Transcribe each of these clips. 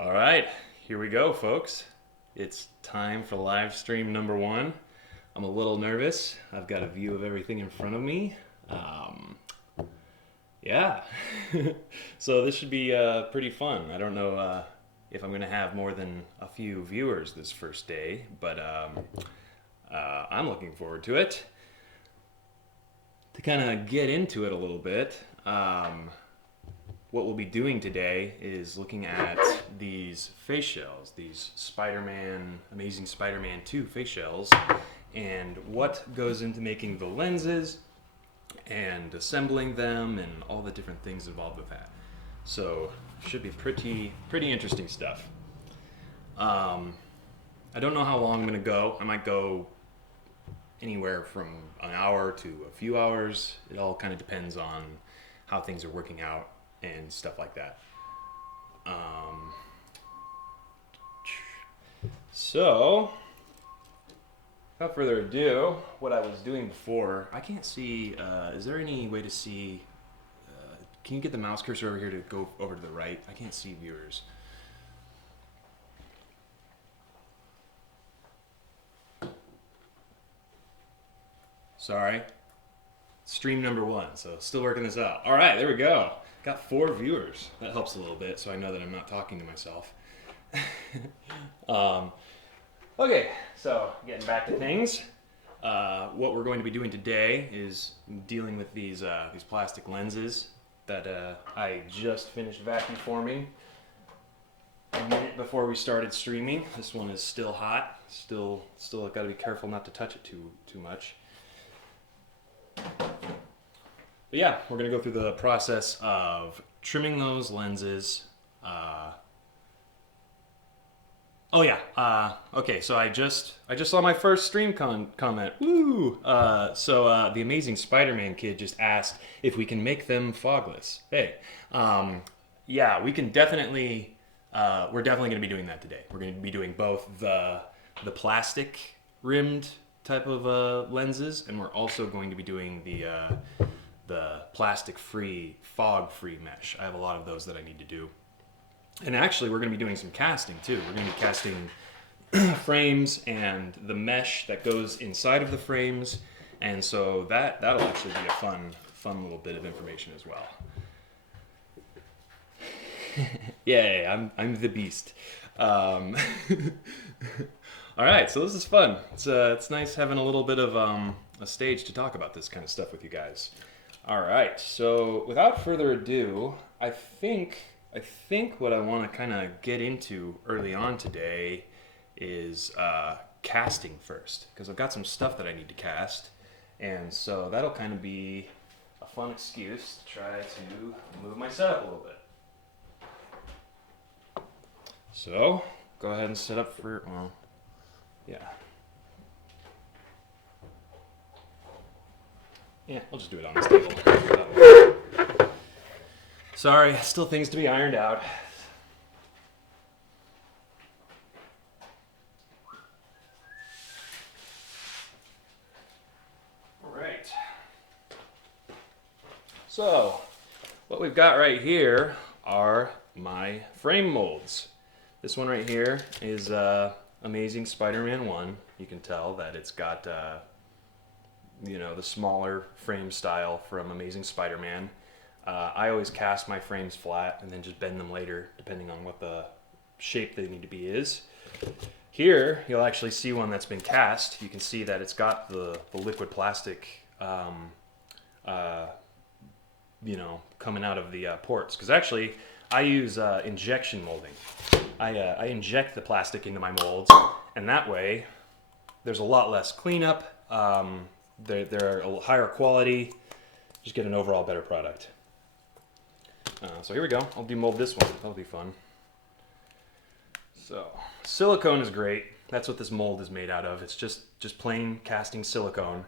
All right, here we go, folks. It's time for live stream number one. I'm a little nervous. I've got a view of everything in front of me. Yeah. So this should be pretty fun. I don't know if I'm going to have more than a few viewers this first day, but I'm looking forward to it. To kind of get into it a little bit, what we'll be doing today is looking at these face shells, these Amazing Spider-Man 2 face shells, and what goes into making the lenses and assembling them and all the different things involved with that. So should be pretty interesting stuff. I don't know how long I'm going to go. I might go anywhere from an hour to a few hours. It all kind of depends on how things are working out and stuff like that. So, without further ado, what I was doing before, I can't see, is there any way to see, can you get the mouse cursor over here to go over to the right? I can't see viewers. Sorry. Stream number one, so still working this out. All right, there we go. Got 4 viewers. That helps a little bit, so I know that I'm not talking to myself. Okay, so getting back to things. What we're going to be doing today is dealing with these plastic lenses that I just finished vacuforming a minute before we started streaming. This one is still hot. Still got to be careful not to touch it too much. But yeah, we're going to go through the process of trimming those lenses. Okay, so I just saw my first stream comment. Woo! The Amazing Spider-Man kid just asked if we can make them fogless. Hey, yeah, we can definitely, we're definitely going to be doing that today. We're going to be doing both the plastic rimmed type of lenses, and we're also going to be doing the plastic-free, fog-free mesh. I have a lot of those that I need to do. And actually, we're going to be doing some casting, too. We're going to be casting frames and the mesh that goes inside of the frames. And so that'll actually be a fun little bit of information as well. Yeah, I'm the beast. All right, so this is fun. It's nice having a little bit of a stage to talk about this kind of stuff with you guys. All right, so without further ado, I think what I want to kind of get into early on today is casting first, because I've got some stuff that I need to cast, and so that'll kind of be a fun excuse to try to move my setup a little bit. So, go ahead and set up for, well, yeah. Yeah, we'll just do it on this table. Sorry, still things to be ironed out. All right. So, what we've got right here are my frame molds. This one right here is Amazing Spider-Man 1. You can tell that it's got the smaller frame style from Amazing Spider-Man. I always cast my frames flat and then just bend them later, depending on what the shape they need to be is. Here, you'll actually see one that's been cast. You can see that it's got the liquid plastic, coming out of the ports. Because actually, I use injection molding. I inject the plastic into my molds, and that way, there's a lot less cleanup. They're a higher quality. Just get an overall better product. So here we go. I'll demold this one. That'll be fun. So silicone is great. That's what this mold is made out of. It's just plain casting silicone.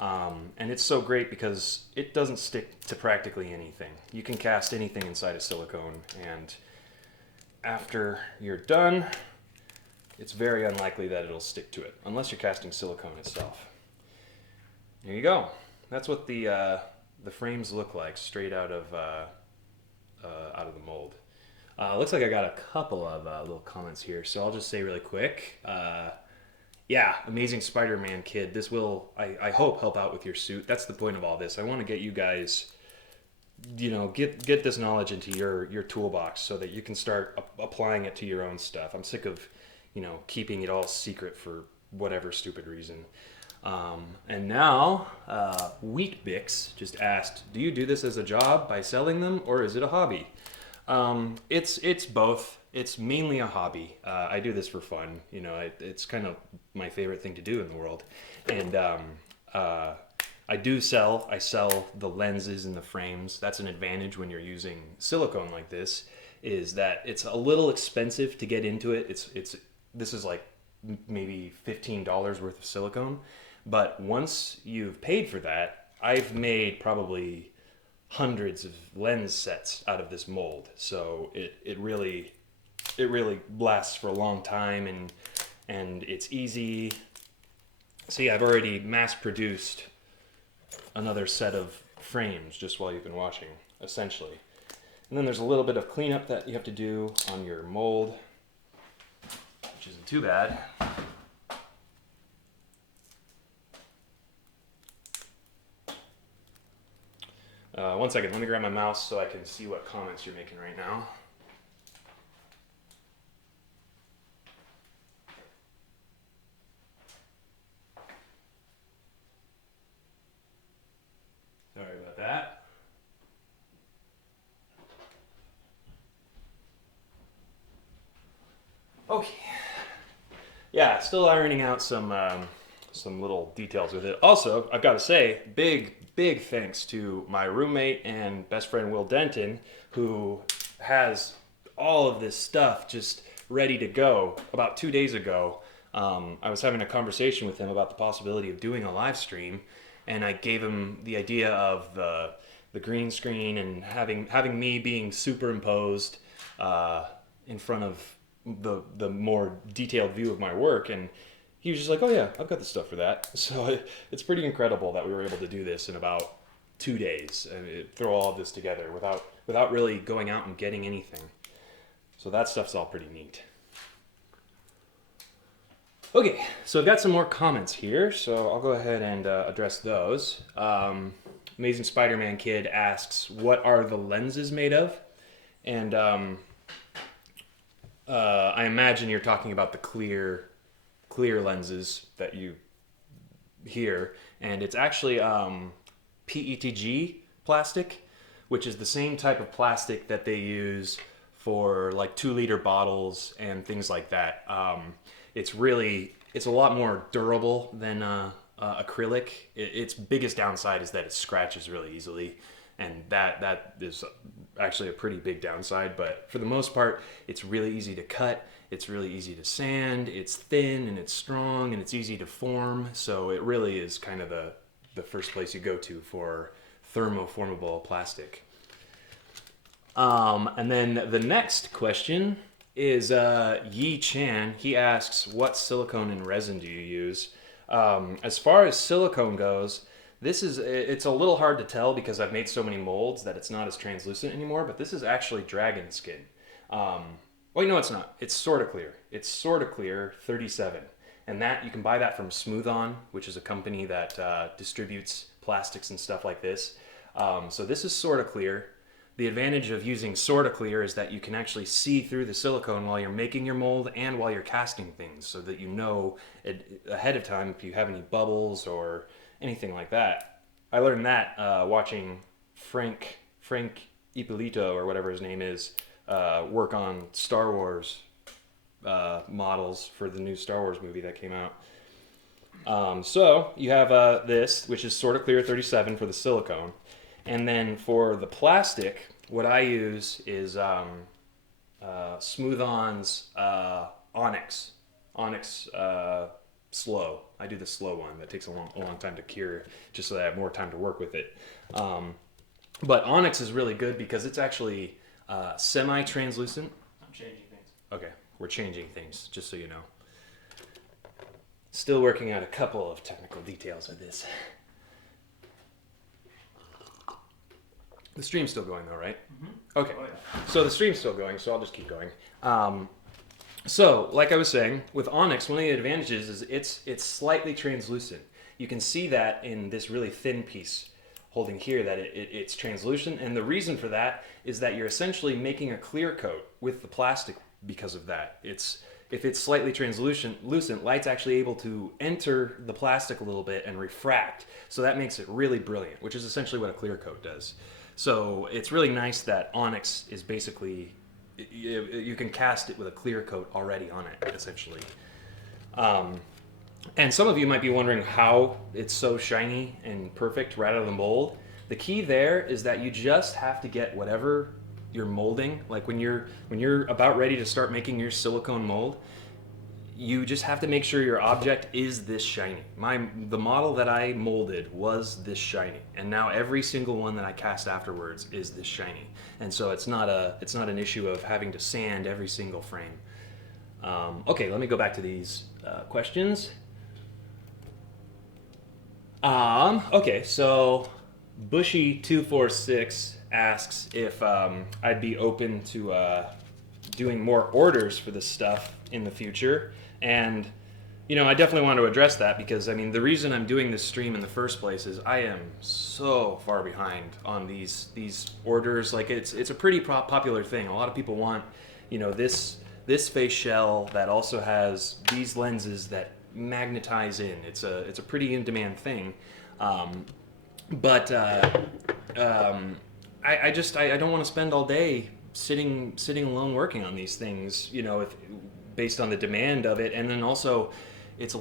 And it's so great because it doesn't stick to practically anything. You can cast anything inside of silicone, and after you're done, it's very unlikely that it'll stick to it, unless you're casting silicone itself. There you go. That's what the frames look like straight out of the mold. Looks like I got a couple of little comments here, so I'll just say really quick. Yeah, amazing Spider-Man kid. This will, I hope, help out with your suit. That's the point of all this. I want to get you guys, get this knowledge into your toolbox so that you can start applying it to your own stuff. I'm sick of, keeping it all secret for whatever stupid reason. And now, Wheatbix just asked, do you do this as a job by selling them, or is it a hobby? It's both. It's mainly a hobby. I do this for fun. It's kind of my favorite thing to do in the world. And I sell the lenses and the frames. That's an advantage when you're using silicone like this, is that it's a little expensive to get into it. This is like maybe $15 worth of silicone. But once you've paid for that, I've made probably hundreds of lens sets out of this mold. So it really lasts for a long time, and it's easy. See, I've already mass produced another set of frames just while you've been watching, essentially. And then there's a little bit of cleanup that you have to do on your mold, which isn't too bad. One second, let me grab my mouse so I can see what comments you're making right now. Sorry about that. Okay. Yeah, still ironing out some little details with it. Also, I've got to say, big thanks to my roommate and best friend Will Denton, who has all of this stuff just ready to go. About 2 days ago, I was having a conversation with him about the possibility of doing a live stream, and I gave him the idea of the green screen and having me being superimposed in front of the more detailed view of my work, and he was just like, oh yeah, I've got the stuff for that. So it's pretty incredible that we were able to do this in about 2 days and throw all of this together without really going out and getting anything. So that stuff's all pretty neat. Okay, so I've got some more comments here, so I'll go ahead and address those. Amazing Spider-Man Kid asks, what are the lenses made of? And I imagine you're talking about the clear lenses that you hear, and it's actually PETG plastic, which is the same type of plastic that they use for like 2-liter bottles and things like that. It's a lot more durable than acrylic. Its biggest downside is that it scratches really easily, and that is actually a pretty big downside. But for the most part, it's really easy to cut. It's really easy to sand. It's thin and it's strong and it's easy to form. So it really is kind of the first place you go to for thermoformable plastic. And then the next question is Yi Chan. He asks, what silicone and resin do you use? As far as silicone goes, it's a little hard to tell because I've made so many molds that it's not as translucent anymore, but this is actually dragon skin. Wait, no, it's not. It's Sorta Clear. It's Sorta Clear 37. And that you can buy that from Smooth On, which is a company that distributes plastics and stuff like this. So this is Sorta Clear. The advantage of using Sorta Clear is that you can actually see through the silicone while you're making your mold and while you're casting things, so that you know ahead of time if you have any bubbles or anything like that. I learned that watching Frank Ippolito, or whatever his name is, work on Star Wars models for the new Star Wars movie that came out. So you have this, which is Sorta Clear 37 for the silicone. And then for the plastic, what I use is Smooth On's Onyx slow. I do the slow one. That takes a long time to cure, just so that I have more time to work with it. But Onyx is really good because it's actually semi-translucent. I'm changing things. Okay, we're changing things, just so you know. Still working out a couple of technical details with this. The stream's still going though, right? Mm-hmm. Okay. Oh, yeah. So the stream's still going, so I'll just keep going. So, like I was saying, with onyx, one of the advantages is it's slightly translucent. You can see that in this really thin piece holding here that it's translucent, and the reason for that is that you're essentially making a clear coat with the plastic because of that. If it's slightly translucent, light's actually able to enter the plastic a little bit and refract, so that makes it really brilliant, which is essentially what a clear coat does. So it's really nice that onyx is basically you can cast it with a clear coat already on it, essentially. And some of you might be wondering how it's so shiny and perfect right out of the mold. The key there is that you just have to get whatever you're molding, like when you're about ready to start making your silicone mold, you just have to make sure your object is this shiny. The model that I molded was this shiny, and now every single one that I cast afterwards is this shiny. And so it's not an issue of having to sand every single frame. Okay, let me go back to these questions. Okay, so Bushy246 asks if I'd be open to doing more orders for this stuff in the future. And, you know, I definitely want to address that because, I mean, the reason I'm doing this stream in the first place is I am so far behind on these orders. Like, it's a pretty popular thing. A lot of people want, you know, this face shell that also has these lenses that magnetize in. It's a pretty in-demand thing. I don't want to spend all day sitting alone working on these things, you know, based on the demand of it. And then also it's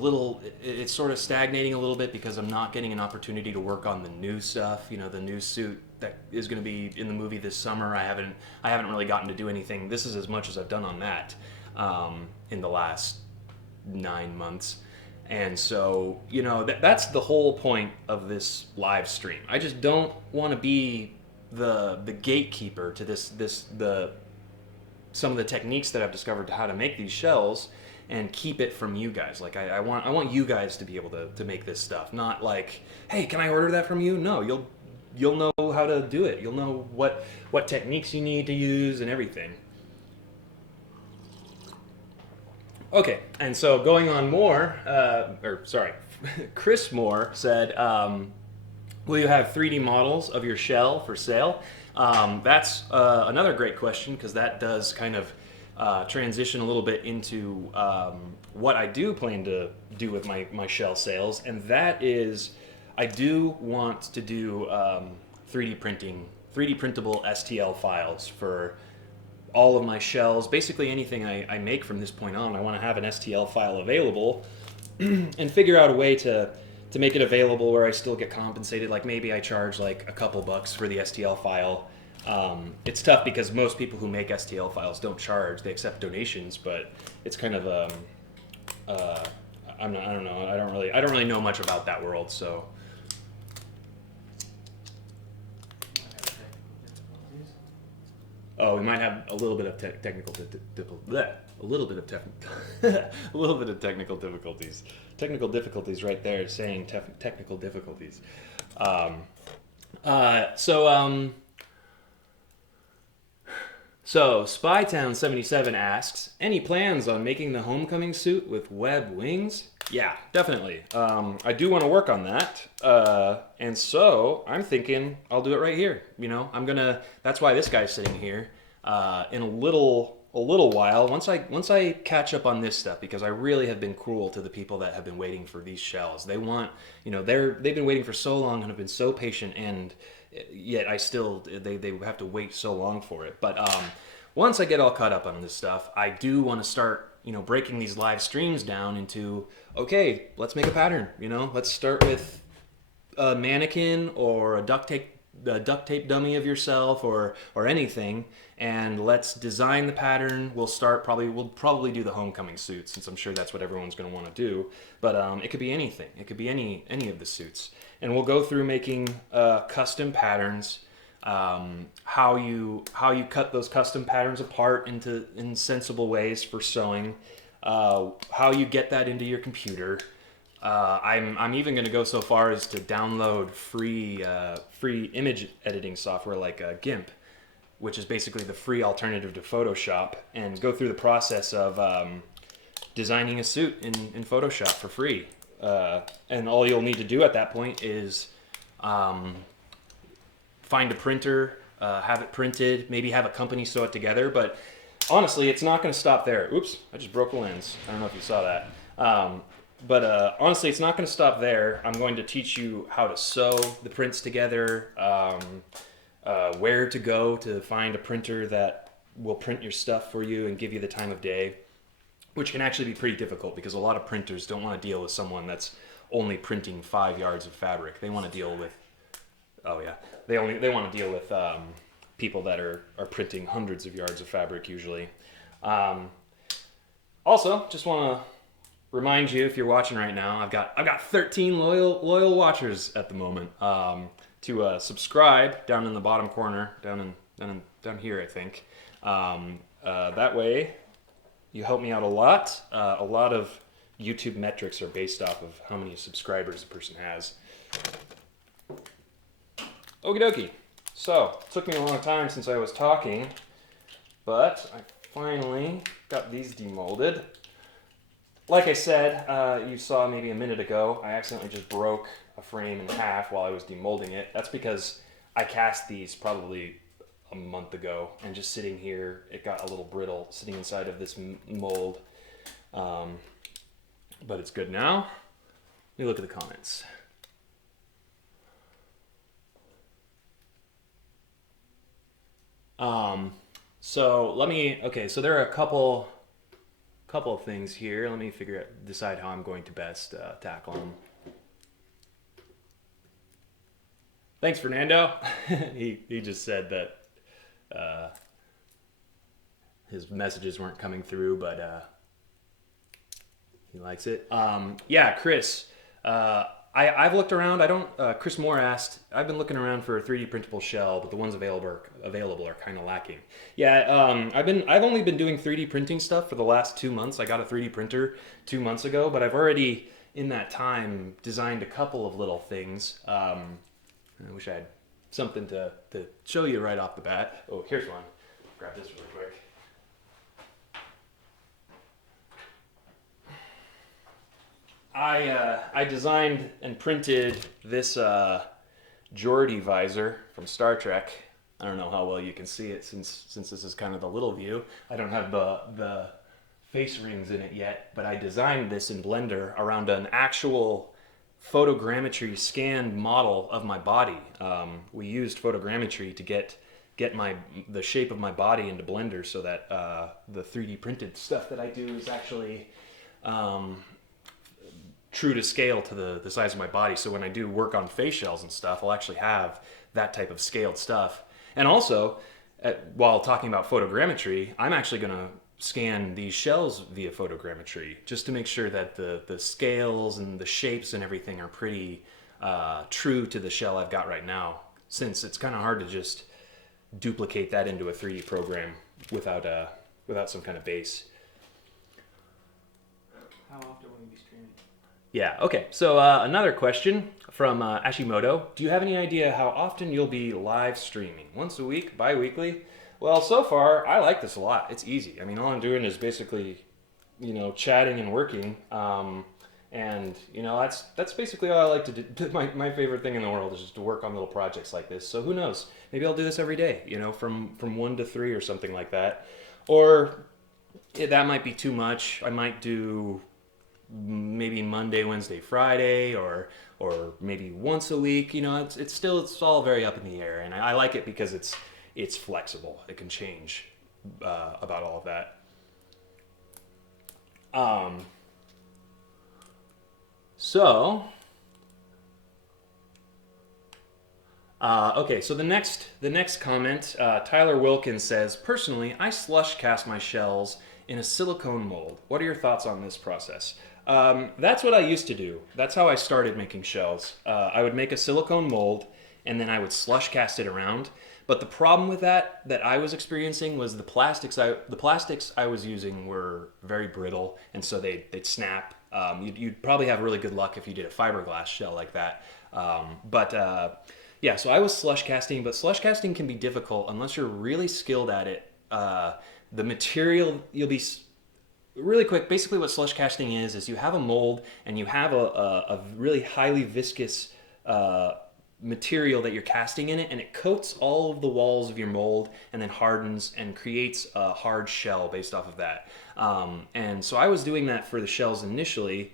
sort of stagnating a little bit because I'm not getting an opportunity to work on the new stuff, you know, the new suit that is going to be in the movie this summer. I haven't really gotten to do anything. This is as much as I've done on that in the last 9 months. And so, you know, that's the whole point of this live stream. I just don't want to be the gatekeeper to some of the techniques that I've discovered to how to make these shells and keep it from you guys. Like I want you guys to be able to make this stuff, not like, hey, can I order that from you? No, you'll know how to do it. You'll know what techniques you need to use and everything. Okay, and so going on more, Chris Moore said, will you have 3D models of your shell for sale? That's another great question because that does kind of transition a little bit into what I do plan to do with my shell sales, and that is I do want to do 3D printable STL files for all of my shells. Basically anything I make from this point on, I want to have an STL file available and figure out a way to make it available where I still get compensated. Like maybe I charge like a couple bucks for the STL file. It's tough because most people who make STL files don't charge; they accept donations. But it's kind of I don't know. I don't really know much about that world. So we might have a little bit of technical difficulties. Technical difficulties right there, saying technical difficulties. So Spytown77 asks, any plans on making the homecoming suit with web wings? Yeah, definitely. I do want to work on that. And so I'm thinking I'll do it right here. You know, that's why this guy's sitting here. In a little while, once I catch up on this stuff, because I really have been cruel to the people that have been waiting for these shells. They want, you know, they've been waiting for so long and have been so patient, and yet they have to wait so long for it. But once I get all caught up on this stuff, I do want to start, you know, breaking these live streams down into, okay, let's make a pattern. You know, let's start with a mannequin or a duct tape dummy of yourself or anything, and let's design the pattern. We'll probably do the homecoming suit, since I'm sure that's what everyone's going to want to do. But it could be anything. It could be any of the suits, and we'll go through making custom patterns. How you cut those custom patterns apart in sensible ways for sewing. How you get that into your computer. I'm even going to go so far as to download free image editing software like GIMP, which is basically the free alternative to Photoshop, and go through the process of designing a suit in Photoshop for free. And all you'll need to do at that point is find a printer, have it printed, maybe have a company sew it together. But honestly, it's not going to stop there. Oops, I just broke a lens. I don't know if you saw that. But honestly, it's not going to stop there. I'm going to teach you how to sew the prints together, where to go to find a printer that will print your stuff for you and give you the time of day, which can actually be pretty difficult because a lot of printers don't want to deal with someone that's only printing 5 yards of fabric. They want to deal with, they want to deal with people that are printing hundreds of yards of fabric usually. Also, just want to remind you, if you're watching right now, I've got 13 loyal watchers at the moment. To subscribe down in the bottom corner, down here, I think. That way, you help me out a lot. A lot of YouTube metrics are based off of how many subscribers a person has. Okie dokie. So, it took me a long time since I was talking, but I finally got these demolded. Like I said, you saw maybe a minute ago, I accidentally just broke a frame in half while I was demolding it. That's because I cast these probably a month ago, and just sitting here, it got a little brittle sitting inside of this mold. But it's good now. Let me look at the comments. So there are a couple of things here. Let me decide how I'm going to best tackle them. Thanks, Fernando. he just said that his messages weren't coming through, but he likes it. Yeah, Chris. I've looked around. Chris Moore asked. I've been looking around for a 3D printable shell, but the ones available are kind of lacking. Yeah, I've only been doing 3D printing stuff for the last 2 months. I got a 3D printer 2 months ago, but I've already in that time designed a couple of little things. I wish I had something to show you right off the bat. Oh, here's one. Grab this really quick. I designed and printed this Geordi visor from Star Trek. I don't know how well you can see it since this is kind of the little view. I don't have the face rings in it yet, but I designed this in Blender around an actual photogrammetry scanned model of my body. We used photogrammetry to get the shape of my body into Blender so that the 3D printed stuff that I do is actually true to scale to the size of my body. So when I do work on Faceshells and stuff, I'll actually have that type of scaled stuff. And also, while talking about photogrammetry, I'm actually going to scan these shells via photogrammetry just to make sure that the scales and the shapes and everything are pretty true to the shell I've got right now, since it's kind of hard to just duplicate that into a 3D program without some kind of base. How often will you be streaming? Yeah, okay. So another question from Ashimoto. Do you have any idea how often you'll be live streaming? Once a week? Bi-weekly? Well, so far, I like this a lot. It's easy. I mean, all I'm doing is basically, chatting and working. And, that's basically all I like to do. My favorite thing in the world is just to work on little projects like this. So who knows? Maybe I'll do this every day, from 1 to 3 or something like that. Or that might be too much. I might do maybe Monday, Wednesday, Friday, or maybe once a week. It's all very up in the air, and I like it because it's flexible. It can change about all of that. Okay, so the next comment, Tyler Wilkins says, personally, I slush cast my shells in a silicone mold. What are your thoughts on this process? That's what I used to do. That's how I started making shells. I would make a silicone mold, and then I would slush cast it around. But the problem with that I was experiencing was the plastics I was using were very brittle, and so they'd snap You'd probably have really good luck if you did a fiberglass shell like that. Yeah, so I was slush casting, but slush casting can be difficult unless you're really skilled at it. The material you'll be really quick. Basically, what slush casting is you have a mold and you have a really highly viscous material that you're casting in it, and it coats all of the walls of your mold and then hardens and creates a hard shell based off of that. And so I was doing that for the shells initially,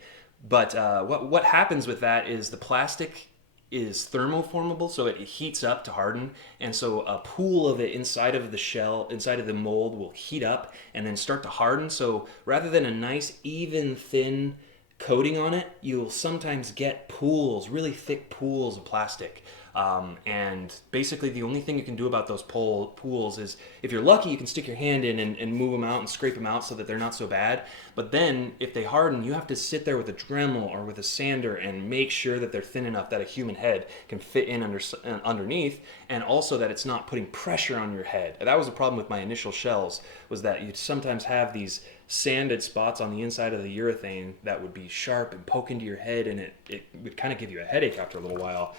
but what happens with that is the plastic is thermoformable, so it heats up to harden, and so a pool of it inside of the shell, inside of the mold, will heat up and then start to harden. So rather than a nice even thin coating on it, you'll sometimes get pools, really thick pools of plastic. And basically the only thing you can do about those pools is, if you're lucky, you can stick your hand in and move them out and scrape them out so that they're not so bad. But then if they harden, you have to sit there with a Dremel or with a sander and make sure that they're thin enough that a human head can fit in underneath, and also that it's not putting pressure on your head. That was the problem with my initial shells, was that you'd sometimes have these sanded spots on the inside of the urethane that would be sharp and poke into your head, and it would kind of give you a headache after a little while.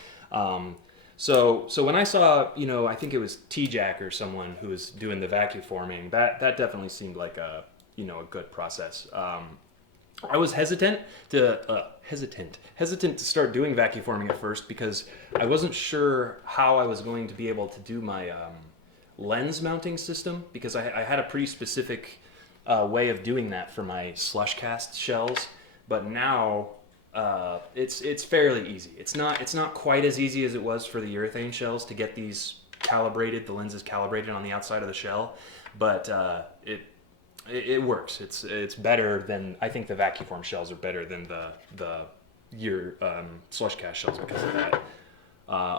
So when I saw, I think it was T-Jack or someone who was doing the vacuforming, that definitely seemed like a good process. I was hesitant to start doing vacuforming at first because I wasn't sure how I was going to be able to do my lens mounting system, because I had a pretty specific way of doing that for my slush cast shells. But now it's fairly easy. It's not quite as easy as it was for the urethane shells to get these calibrated, the lenses calibrated on the outside of the shell, but it works. It's better than, I think the vacuform shells are better than the slush cast shells because of that.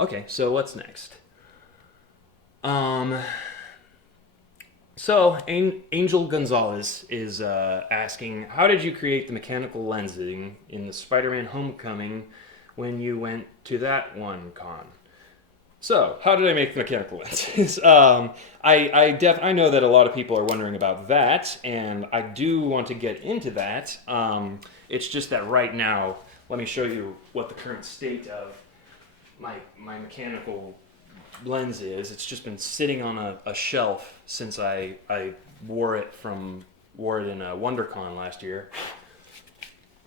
Okay, so what's next? So Angel Gonzalez is asking, how did you create the mechanical lensing in the Spider-Man Homecoming when you went to that one con? So, how did I make the mechanical lenses? I know that a lot of people are wondering about that, and I do want to get into that. It's just that right now, let me show you what the current state of my mechanical lens is. It's just been sitting on a shelf since I wore it in WonderCon last year,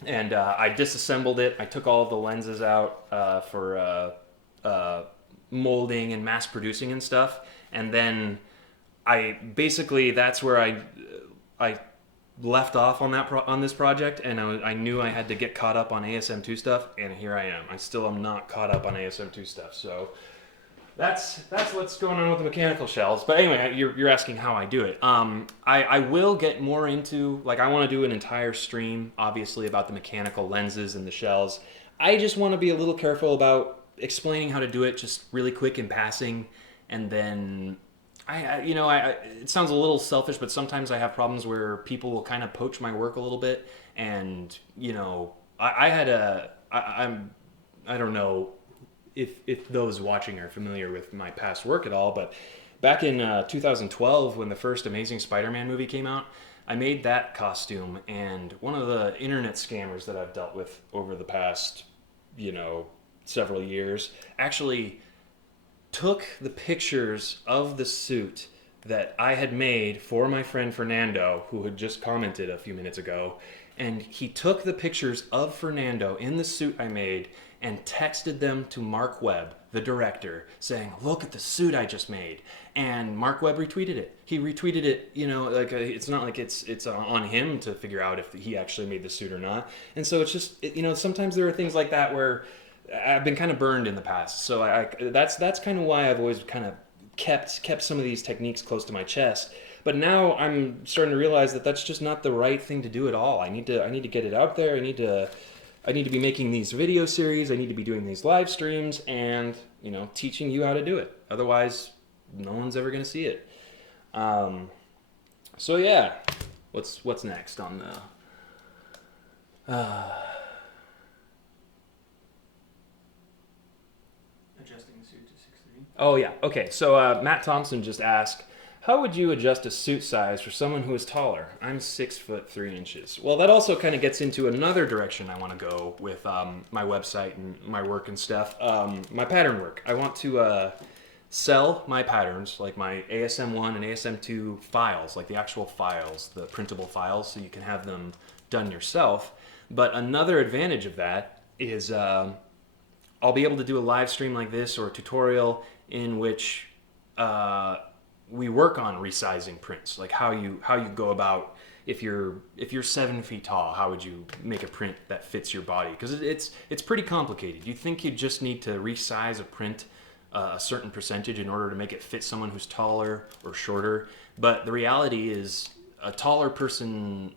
and I disassembled it. I took all of the lenses out for molding and mass producing and stuff, and then that's where I left off on this project, and I knew I had to get caught up on ASM2 stuff, and here I am. I still am not caught up on ASM2 stuff, so that's what's going on with the mechanical shells. But anyway, you're asking how I do it. I will get more into, I want to do an entire stream, obviously, about the mechanical lenses and the shells. I just want to be a little careful about explaining how to do it just really quick in passing, and then it sounds a little selfish, but sometimes I have problems where people will kind of poach my work a little bit, and I don't know if those watching are familiar with my past work at all, but back in 2012, when the first Amazing Spider-Man movie came out, I made that costume, and one of the internet scammers that I've dealt with over the past, several years actually took the pictures of the suit that I had made for my friend Fernando, who had just commented a few minutes ago, and he took the pictures of Fernando in the suit I made and texted them to Mark Webb, the director, saying, "Look at the suit I just made." And Mark Webb retweeted it. He retweeted it, it's not like it's on him to figure out if he actually made the suit or not. And so it's just, sometimes there are things like that where I've been kind of burned in the past. So that's kind of why I've always kind of kept some of these techniques close to my chest. But now I'm starting to realize that that's just not the right thing to do at all. I need to get it out there. I need to be making these video series. I need to be doing these live streams and, teaching you how to do it. Otherwise, no one's ever going to see it. So yeah, what's next on the adjusting the suit to 6:30? Oh yeah, okay. So Matt Thompson just asked, How would you adjust a suit size for someone who is taller? I'm 6'3". Well, that also kind of gets into another direction I want to go with my website and my work and stuff. My pattern work. I want to sell my patterns, like my ASM1 and ASM2 files, like the actual files, the printable files, so you can have them done yourself. But another advantage of that is I'll be able to do a live stream like this or a tutorial in which we work on resizing prints, like how you go about if you're 7 feet tall, how would you make a print that fits your body? Because it's pretty complicated. You think you just need to resize a print a certain percentage in order to make it fit someone who's taller or shorter, but the reality is a taller person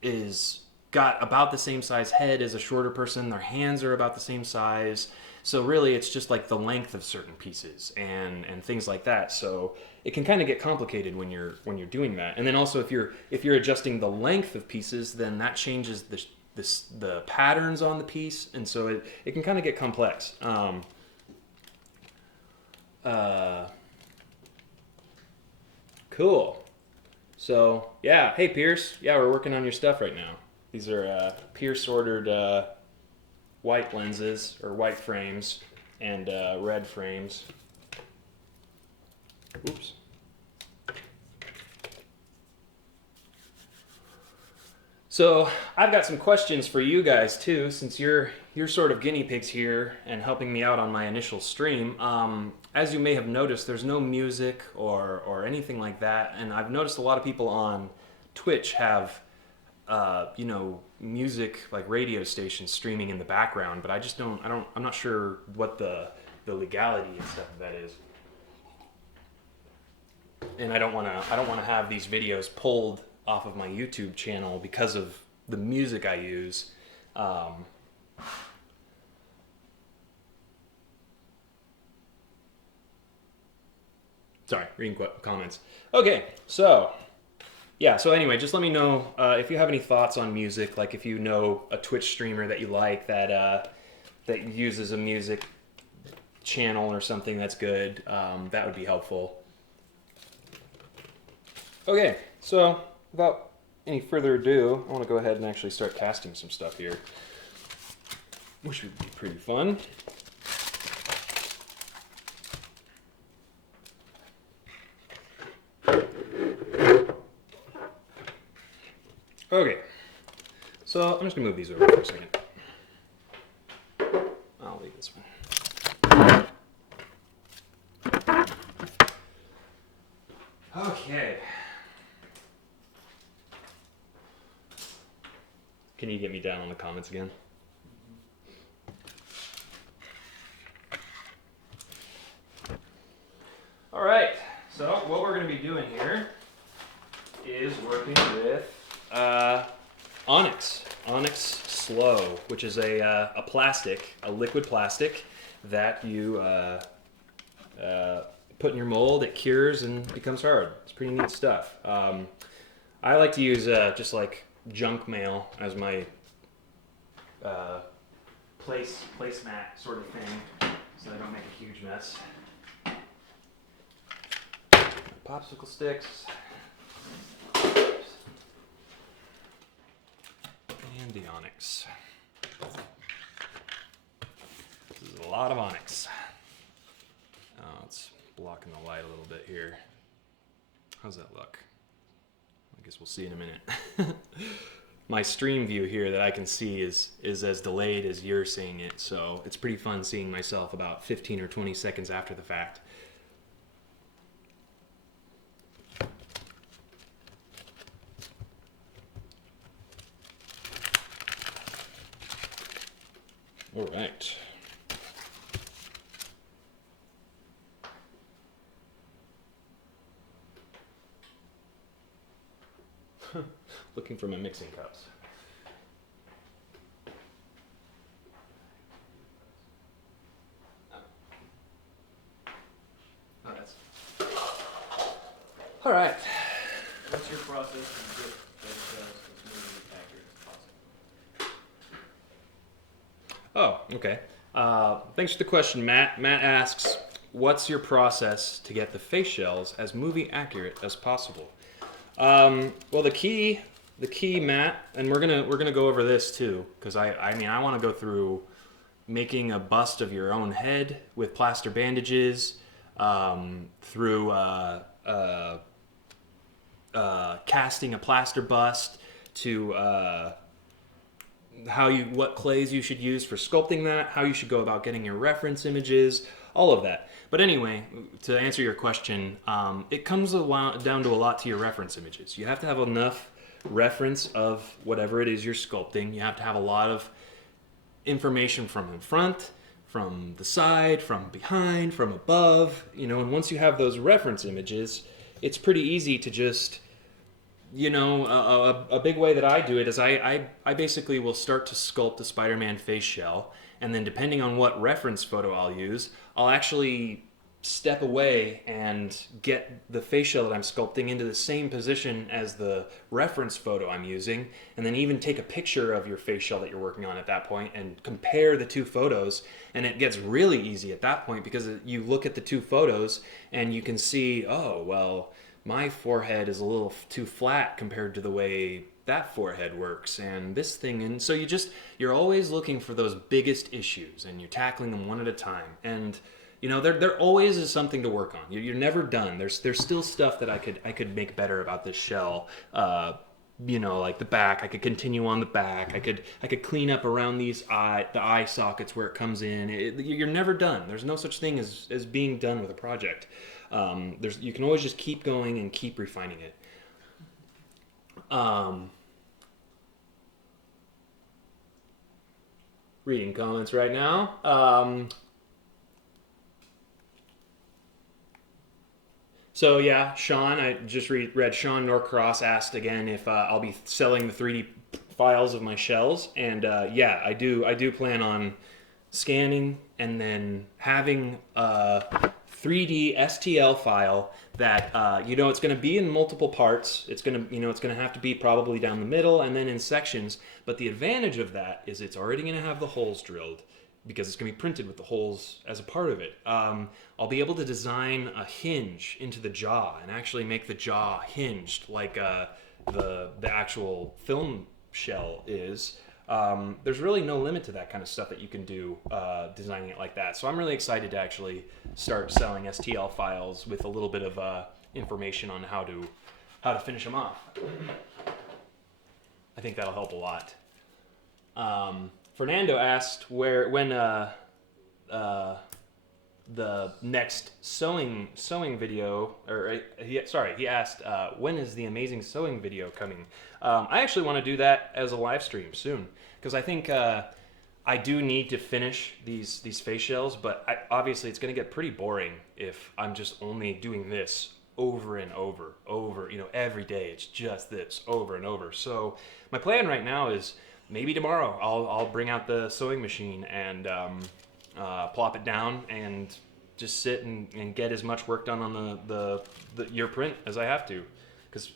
is got about the same size head as a shorter person. Their hands are about the same size. So really it's just like the length of certain pieces and things like that. So it can kind of get complicated when you're doing that. And then also if you're adjusting the length of pieces, then that changes the patterns on the piece, and so it can kind of get complex. Cool. So yeah, hey Pierce, yeah, we're working on your stuff right now. These are Pierce ordered white lenses or white frames and red frames. Oops. So I've got some questions for you guys too, since you're sort of guinea pigs here and helping me out on my initial stream. As you may have noticed, there's no music or anything like that, and I've noticed a lot of people on Twitch have music, like radio stations streaming in the background, but I'm not sure what the legality and stuff of that is. And I don't want to have these videos pulled off of my YouTube channel because of the music I use. Sorry, reading comments. Okay, so yeah, so anyway, just let me know if you have any thoughts on music, like if you know a Twitch streamer that you like that uses a music channel or something that's good. That would be helpful. Okay, so without any further ado, I want to go ahead and actually start casting some stuff here, which would be pretty fun. Okay, so I'm just gonna move these over for a second. I'll leave this one. Okay. Can you get me down on the comments again? All right, so what we're gonna be doing here is working with onyx slow, which is a plastic, a liquid plastic that you put in your mold. It cures and becomes hard. It's pretty neat stuff. I like to use just like junk mail as my placemat sort of thing, so I don't make a huge mess. Popsicle sticks. And the onyx. This is a lot of onyx. Oh, it's blocking the light a little bit here. How's that look? I guess we'll see in a minute. My stream view here that I can see is as delayed as you're seeing it, so it's pretty fun seeing myself about 15 or 20 seconds after the fact. All right. Looking for my mixing cups. Oh, that's... All right. What's your process to get those as smooth and accurate as possible? Oh, okay. Thanks for the question, Matt. Matt asks, what's your process to get the face shells as movie accurate as possible? Well, the key, Matt, and we're gonna go over this too, because I mean, I want to go through making a bust of your own head with plaster bandages, through casting a plaster bust, to what clays you should use for sculpting that, how you should go about getting your reference images, all of that. But anyway, to answer your question, it comes down to a lot to your reference images. You have to have enough reference of whatever it is you're sculpting. You have to have a lot of information from in front, from the side, from behind, from above, and once you have those reference images, it's pretty easy to just, a big way that I do it is I basically will start to sculpt a Spider-Man face shell, and then depending on what reference photo I'll use, I'll actually step away and get the face shell that I'm sculpting into the same position as the reference photo I'm using, and then even take a picture of your face shell that you're working on at that point and compare the two photos. And it gets really easy at that point because you look at the two photos and you can see, oh, well, my forehead is a little too flat compared to the way that forehead works and this thing. And so you're always looking for those biggest issues and you're tackling them one at a time. And there always is something to work on. You're never done. There's still stuff that I could make better about this shell. Like the back, I could continue on the back. I could clean up around the eye sockets where it comes in. You're never done. There's no such thing as being done with a project. You can always just keep going and keep refining it. Reading comments right now. So yeah, Sean, I just read Sean Norcross asked again if I'll be selling the 3D files of my shells, and yeah, I do plan on scanning and then having a 3D STL file that it's going to be in multiple parts. It's going to have to be probably down the middle and then in sections. But the advantage of that is it's already going to have the holes drilled, because it's going to be printed with the holes as a part of it. I'll be able to design a hinge into the jaw and actually make the jaw hinged like the actual film shell is. There's really no limit to that kind of stuff that you can do designing it like that. So I'm really excited to actually start selling STL files with a little bit of information on how to finish them off. I think that'll help a lot. Fernando asked when the next sewing video, or he asked when is the amazing sewing video coming? I actually want to do that as a live stream soon, because I think I do need to finish these face shells, but obviously it's going to get pretty boring if I'm just only doing this over and over, every day. It's just this over and over. So my plan right now is, maybe tomorrow I'll bring out the sewing machine and plop it down and just sit and get as much work done on your print as I have to. Because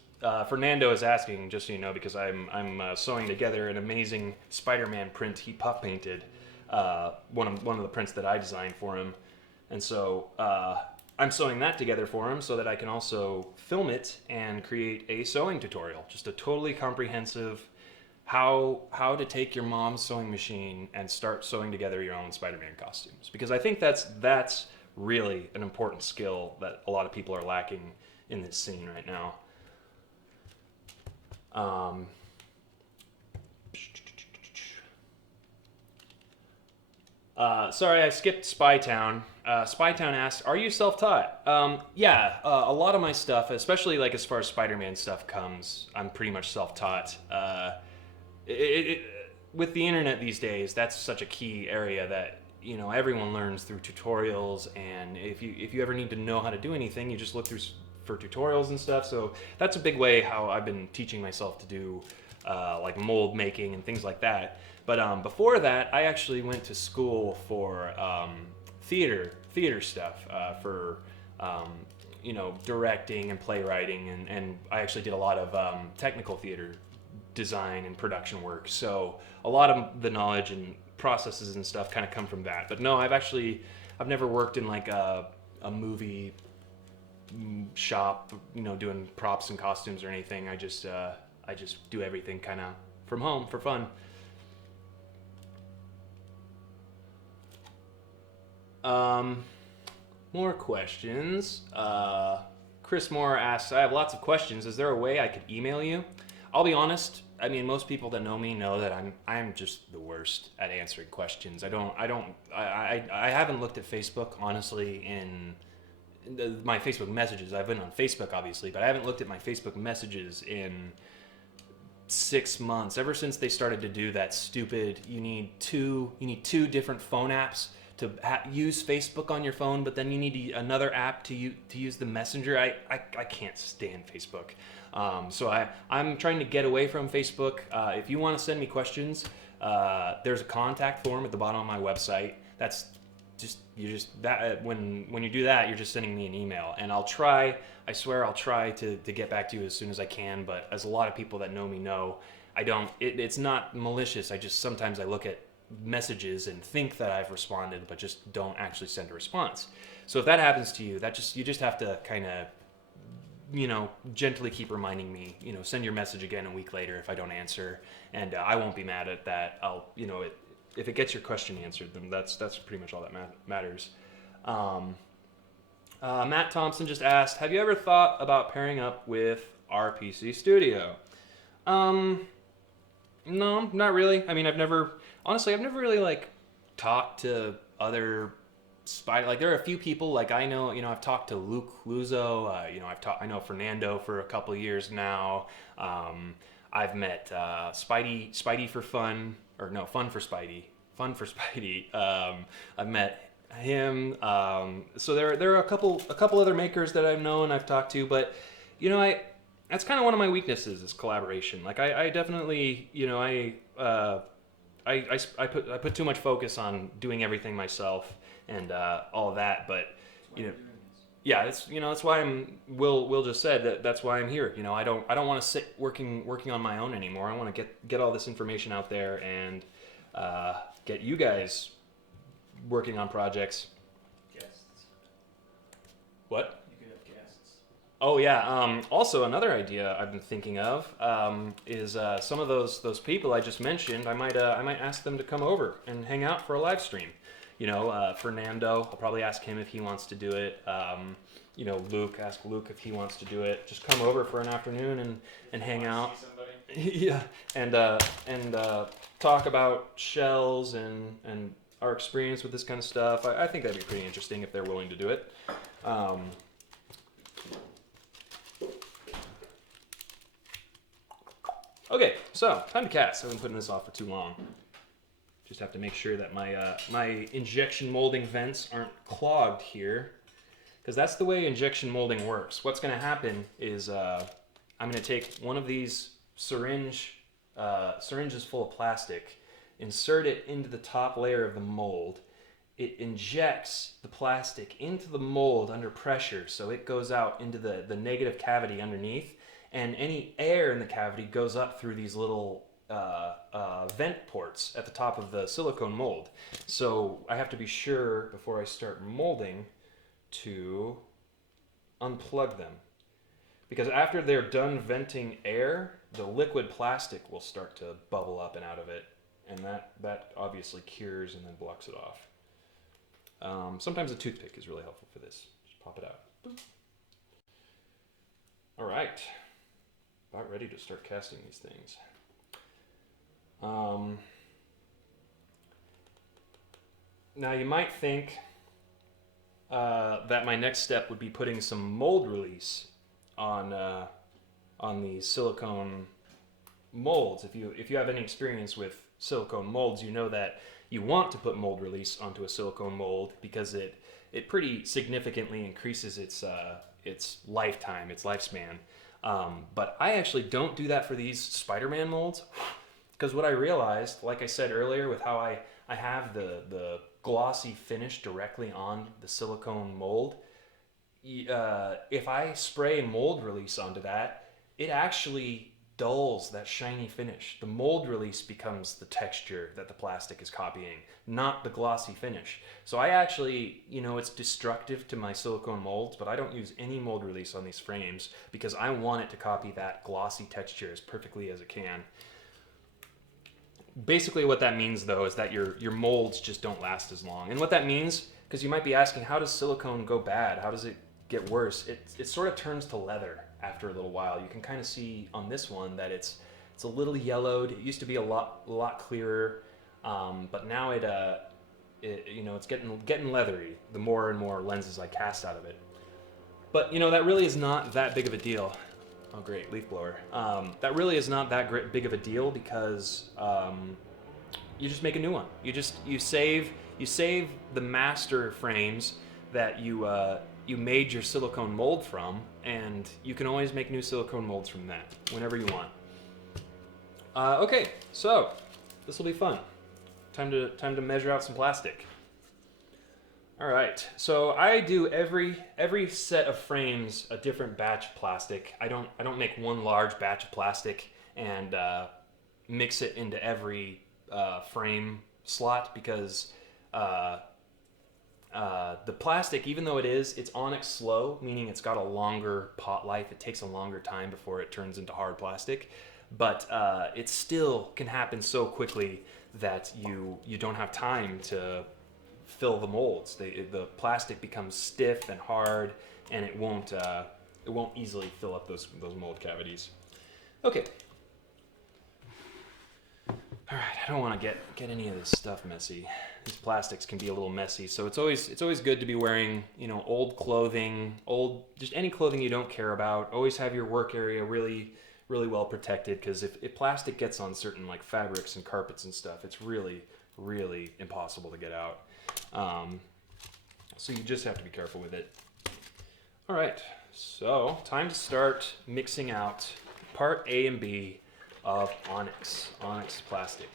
Fernando is asking, just so you know, because I'm sewing together an amazing Spider-Man print he puff painted, one of the prints that I designed for him, and so I'm sewing that together for him so that I can also film it and create a sewing tutorial, just a totally comprehensive how to take your mom's sewing machine and start sewing together your own Spider-Man costumes. Because I think that's really an important skill that a lot of people are lacking in this scene right now. Sorry, I skipped Spytown. Spytown asks, are you self-taught? Yeah, a lot of my stuff, especially like as far as Spider-Man stuff comes, I'm pretty much self-taught. With the internet these days, that's such a key area that everyone learns through tutorials, and if you ever need to know how to do anything, you just look for tutorials and stuff. So that's a big way how I've been teaching myself to do like mold making and things like that. But before that, I actually went to school for theater stuff, for directing and playwriting, and I actually did a lot of technical theater design and production work. So a lot of the knowledge and processes and stuff kind of come from that. But no, I've never worked in like a a movie shop, doing props and costumes or anything. I just do everything kind of from home for fun. More questions. Chris Moore asks, I have lots of questions. Is there a way I could email you? I'll be honest. I mean, most people that know me know that I'm just the worst at answering questions. I haven't looked at Facebook honestly in my Facebook messages. I've been on Facebook obviously, but I haven't looked at my Facebook messages in 6 months. Ever since they started to do that stupid, you need two different phone apps to use Facebook on your phone, but then you need another app to use the Messenger. I can't stand Facebook. So I'm trying to get away from Facebook. If you want to send me questions, there's a contact form at the bottom of my website. That's when you do that, you're just sending me an email, and I swear I'll try to get back to you as soon as I can. But as a lot of people that know me know, it's not malicious. Sometimes I look at messages and think that I've responded, but just don't actually send a response. So if that happens to you, you just have to kind of, gently keep reminding me, send your message again a week later if I don't answer, and I won't be mad at that. If it gets your question answered, then that's pretty much all that matters. Matt Thompson just asked, have you ever thought about pairing up with RPC Studio? No, not really. I mean, I've never really talked to other there are a few people I know. I've talked to Luke Luzo. I know Fernando for a couple of years now. I've met Spidey for Fun, or no, Fun for Spidey. I've met him. So there are a couple other makers that I've known, I've talked to, but that's kind of one of my weaknesses is collaboration. I definitely, I put too much focus on doing everything myself and all of that, but yeah, that's why Will just said that's why I'm here. I don't want to sit working on my own anymore. I want to get all this information out there and get you guys working on projects. Guests. What? You could have guests. Oh yeah. Also, another idea I've been thinking of is some of those people I just mentioned. I might ask them to come over and hang out for a live stream. Fernando, I'll probably ask him if he wants to do it. Ask Luke if he wants to do it. Just come over for an afternoon and hang out. Yeah, and talk about shells and our experience with this kind of stuff. I think that'd be pretty interesting if they're willing to do it. Okay, so time to cast. I've been putting this off for too long. Just have to make sure that my injection molding vents aren't clogged here, because that's the way injection molding works. What's going to happen is I'm going to take one of these syringes full of plastic, insert it into the top layer of the mold. It injects the plastic into the mold under pressure, so it goes out into the negative cavity underneath, and any air in the cavity goes up through these little vent ports at the top of the silicone mold. So I have to be sure before I start molding to unplug them, because after they're done venting air, the liquid plastic will start to bubble up and out of it, and that obviously cures and then blocks it off. Sometimes a toothpick is really helpful for this. Just pop it out. Boop. All right, about ready to start casting these things. Now you might think that my next step would be putting some mold release on the silicone molds. If you have any experience with silicone molds, you know that you want to put mold release onto a silicone mold because it pretty significantly increases its lifetime, its lifespan. But I actually don't do that for these Spider-Man molds. Because what I realized, like I said earlier, with how I have the glossy finish directly on the silicone mold, if I spray mold release onto that, it actually dulls that shiny finish. The mold release becomes the texture that the plastic is copying, not the glossy finish. So I actually, it's destructive to my silicone molds, but I don't use any mold release on these frames because I want it to copy that glossy texture as perfectly as it can. Basically what that means though is that your molds just don't last as long. And what that means, because you might be asking, how does silicone go bad? How does it get worse? It sort of turns to leather after a little while. You can kind of see on this one that it's a little yellowed. It used to be a lot clearer, but now it's getting leathery the more and more lenses I cast out of it. But that really is not that big of a deal. Oh great, leaf blower. That really is not that big of a deal because you just make a new one. You save the master frames that you made your silicone mold from, and you can always make new silicone molds from that whenever you want. Okay, so this will be fun. Time to measure out some plastic. All right, so I do every set of frames a different batch of plastic. I don't make one large batch of plastic and mix it into every frame slot because the plastic, even though it's onyx slow, meaning it's got a longer pot life. It takes a longer time before it turns into hard plastic, but it still can happen so quickly that you don't have time to fill the molds. The plastic becomes stiff and hard, and it won't easily fill up those mold cavities. Okay. All right, I don't want to get any of this stuff messy. These plastics can be a little messy, so it's always good to be wearing old clothing, just any clothing you don't care about. Always have your work area really well protected, because if plastic gets on certain like fabrics and carpets and stuff, it's really impossible to get out. So you just have to be careful with it. All right, so time to start mixing out part A and B of onyx plastic.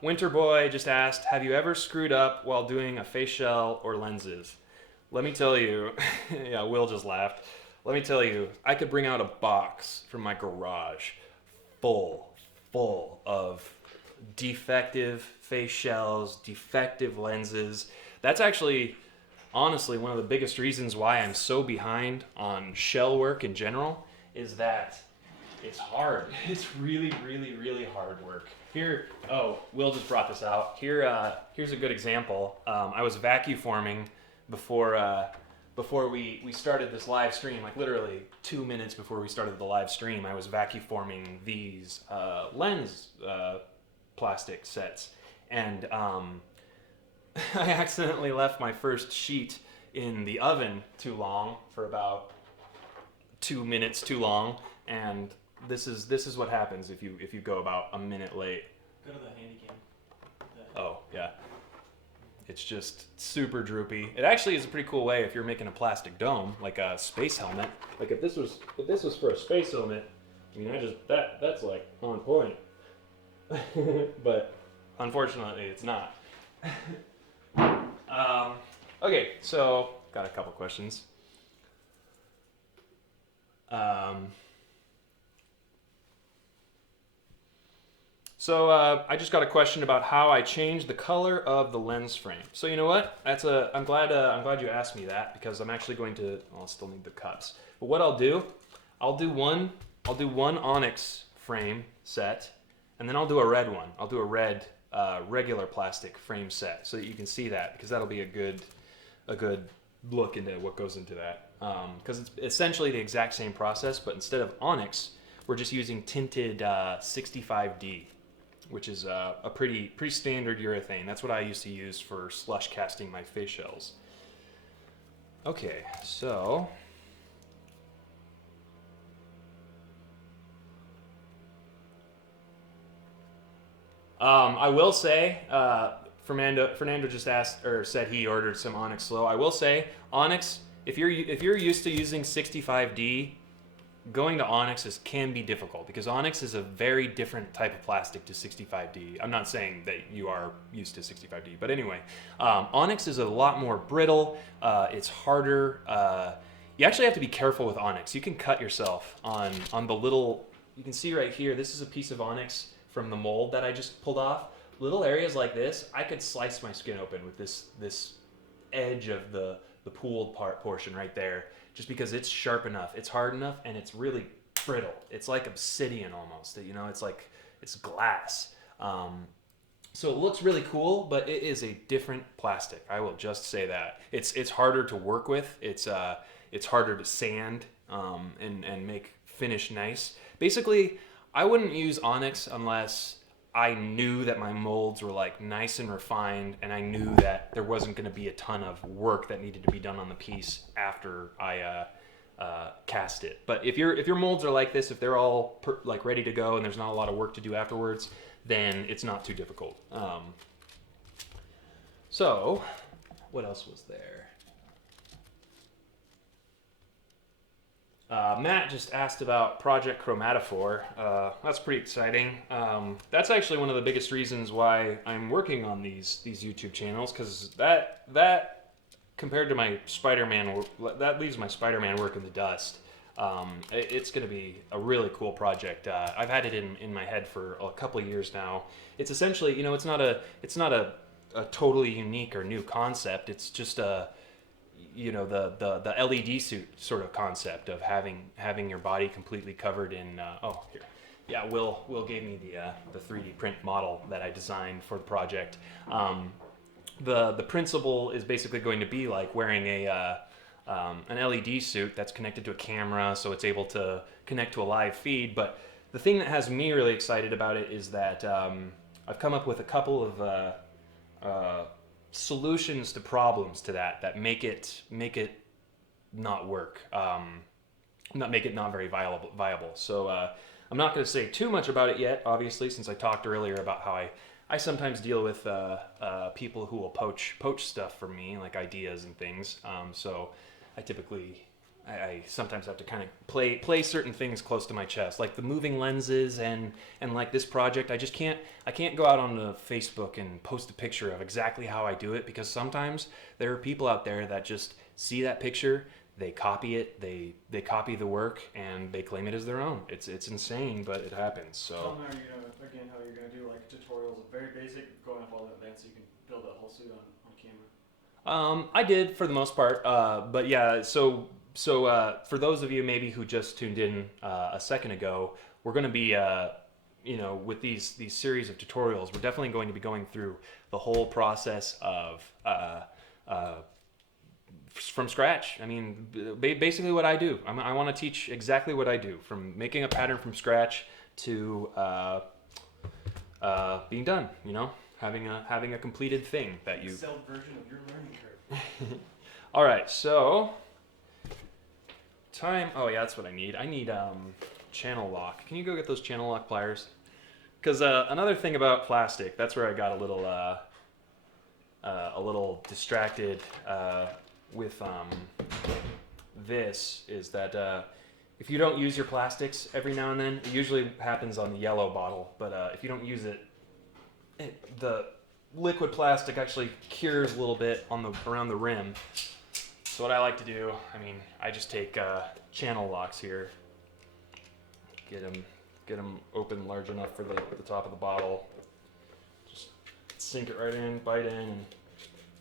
Winter Boy just asked, have you ever screwed up while doing a face shell or lenses? Let me tell you, yeah, Will just laughed. Let me tell you, I could bring out a box from my garage full of defective face shells, defective lenses. That's actually, honestly, one of the biggest reasons why I'm so behind on shell work in general is that it's hard. It's really hard work. Here, Will just brought this out. Here's a good example. I was vacuforming before we started this live stream, like literally 2 minutes before we started the live stream. I was vacuforming these lens plastic sets, and I accidentally left my first sheet in the oven too long, for about 2 minutes too long, and this is what happens if you go about a minute late. Go to the handy cam. Oh yeah, it's just super droopy. It actually is a pretty cool way if you're making a plastic dome, like a space helmet. Like if this was for a space helmet, I mean, that's like on point. But unfortunately, it's not. Okay, so got a couple questions. So I just got a question about how I changed the color of the lens frame. So you know what? I'm glad you asked me that, because I'm actually going to. I'll still need the cups. But what I'll do one onyx frame set, and then I'll do a red one. I'll do a red regular plastic frame set, so that you can see that, because that'll be a good look into what goes into that. Because it's essentially the exact same process, but instead of onyx, we're just using tinted 65D. Which is a pretty standard urethane. That's what I used to use for slush casting my face shells. Okay, so I will say, Fernando just asked or said he ordered some onyx slow. I will say, onyx, if you're used to using 65D, going to onyx can be difficult, because onyx is a very different type of plastic to 65D. I'm not saying that you are used to 65D, but anyway, onyx is a lot more brittle. It's harder. You actually have to be careful with onyx. You can cut yourself on the little, you can see right here, this is a piece of onyx from the mold that I just pulled off. Little areas like this, I could slice my skin open with this edge of the pooled portion right there, just because it's sharp enough, it's hard enough, and it's really brittle. It's like obsidian almost, you know, it's glass. So it looks really cool, but it is a different plastic. I will just say that. It's harder to work with. It's harder to sand and make finish nice. Basically, I wouldn't use onyx unless I knew that my molds were like nice and refined, and I knew that there wasn't going to be a ton of work that needed to be done on the piece after I cast it. But if your molds are like this, if they're all like ready to go and there's not a lot of work to do afterwards, then it's not too difficult. So, what else was there? Matt just asked about Project Chromatophore. That's pretty exciting. That's actually one of the biggest reasons why I'm working on these YouTube channels, because that compared to my Spider-Man, that leaves my Spider-Man work in the dust. It's going to be a really cool project. I've had it in my head for a couple of years now. It's essentially, you know, it's not a totally unique or new concept. It's just you know, the LED suit sort of concept of having your body completely covered in. Oh, here, yeah. Will gave me the 3D print model that I designed for the project. The principle is basically going to be like wearing an LED suit that's connected to a camera, so it's able to connect to a live feed. But the thing that has me really excited about it is that I've come up with a couple of solutions to problems to that make it not work, make it not very viable. So I'm not going to say too much about it yet, obviously, since I talked earlier about how I sometimes deal with people who will poach stuff from me, like ideas and things. So I sometimes have to kind of play certain things close to my chest, like the moving lenses and like this project. I can't go out on Facebook and post a picture of exactly how I do it, because sometimes there are people out there that just see that picture, they copy it, they copy the work, and they claim it as their own. It's insane, but it happens. So. Tell me how you're gonna do like tutorials, very basic, going up all the advanced, so you can build a whole suit on camera. I did for the most part, but yeah. So for those of you maybe who just tuned in a second ago, we're going to be, you know, with these series of tutorials, we're definitely going to be going through the whole process of from scratch. I mean, basically what I do. I want to teach exactly what I do, from making a pattern from scratch to being done. You know, having a completed thing that you. Excel version of your learning curve. All right, so. Oh yeah, that's what I need. I need channel lock. Can you go get those channel lock pliers? Because another thing about plastic, that's where I got a little distracted with this, is that if you don't use your plastics every now and then, it usually happens on the yellow bottle, but if you don't use it, the liquid plastic actually cures a little bit around the rim. So what I like to do, I just take channel locks here, get them open large enough for the top of the bottle, just sink it right in, bite in, and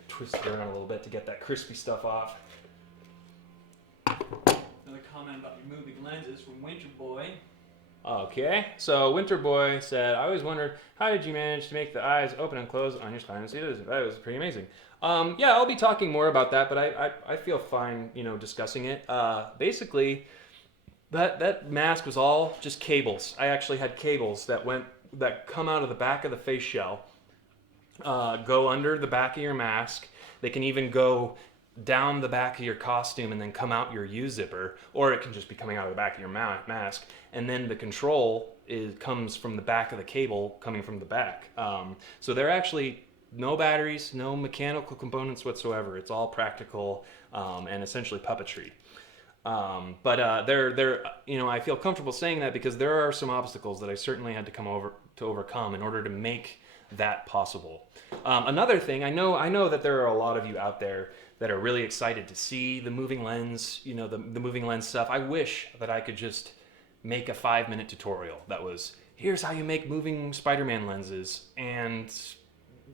twist it around a little bit to get that crispy stuff off. Another comment about your moving lenses from Winter Boy. Okay, so Winter Boy said, I always wondered, how did you manage to make the eyes open and close on your spine? That was pretty amazing. Yeah, I'll be talking more about that, but I feel fine, discussing it. Basically, that mask was all just cables. I actually had cables that come out of the back of the face shell, go under the back of your mask. They can even go down the back of your costume and then come out your U-zipper, or it can just be coming out of the back of your mask. And then the control comes from the back of the cable coming from the back. So they're actually no batteries, no mechanical components whatsoever. It's all practical and essentially puppetry. But I feel comfortable saying that because there are some obstacles that I certainly had to overcome in order to make that possible. Another thing, I know that there are a lot of you out there that are really excited to see the moving lens, you know, the moving lens stuff. I wish that I could just make a 5-minute tutorial that was, here's how you make moving Spider-Man lenses, and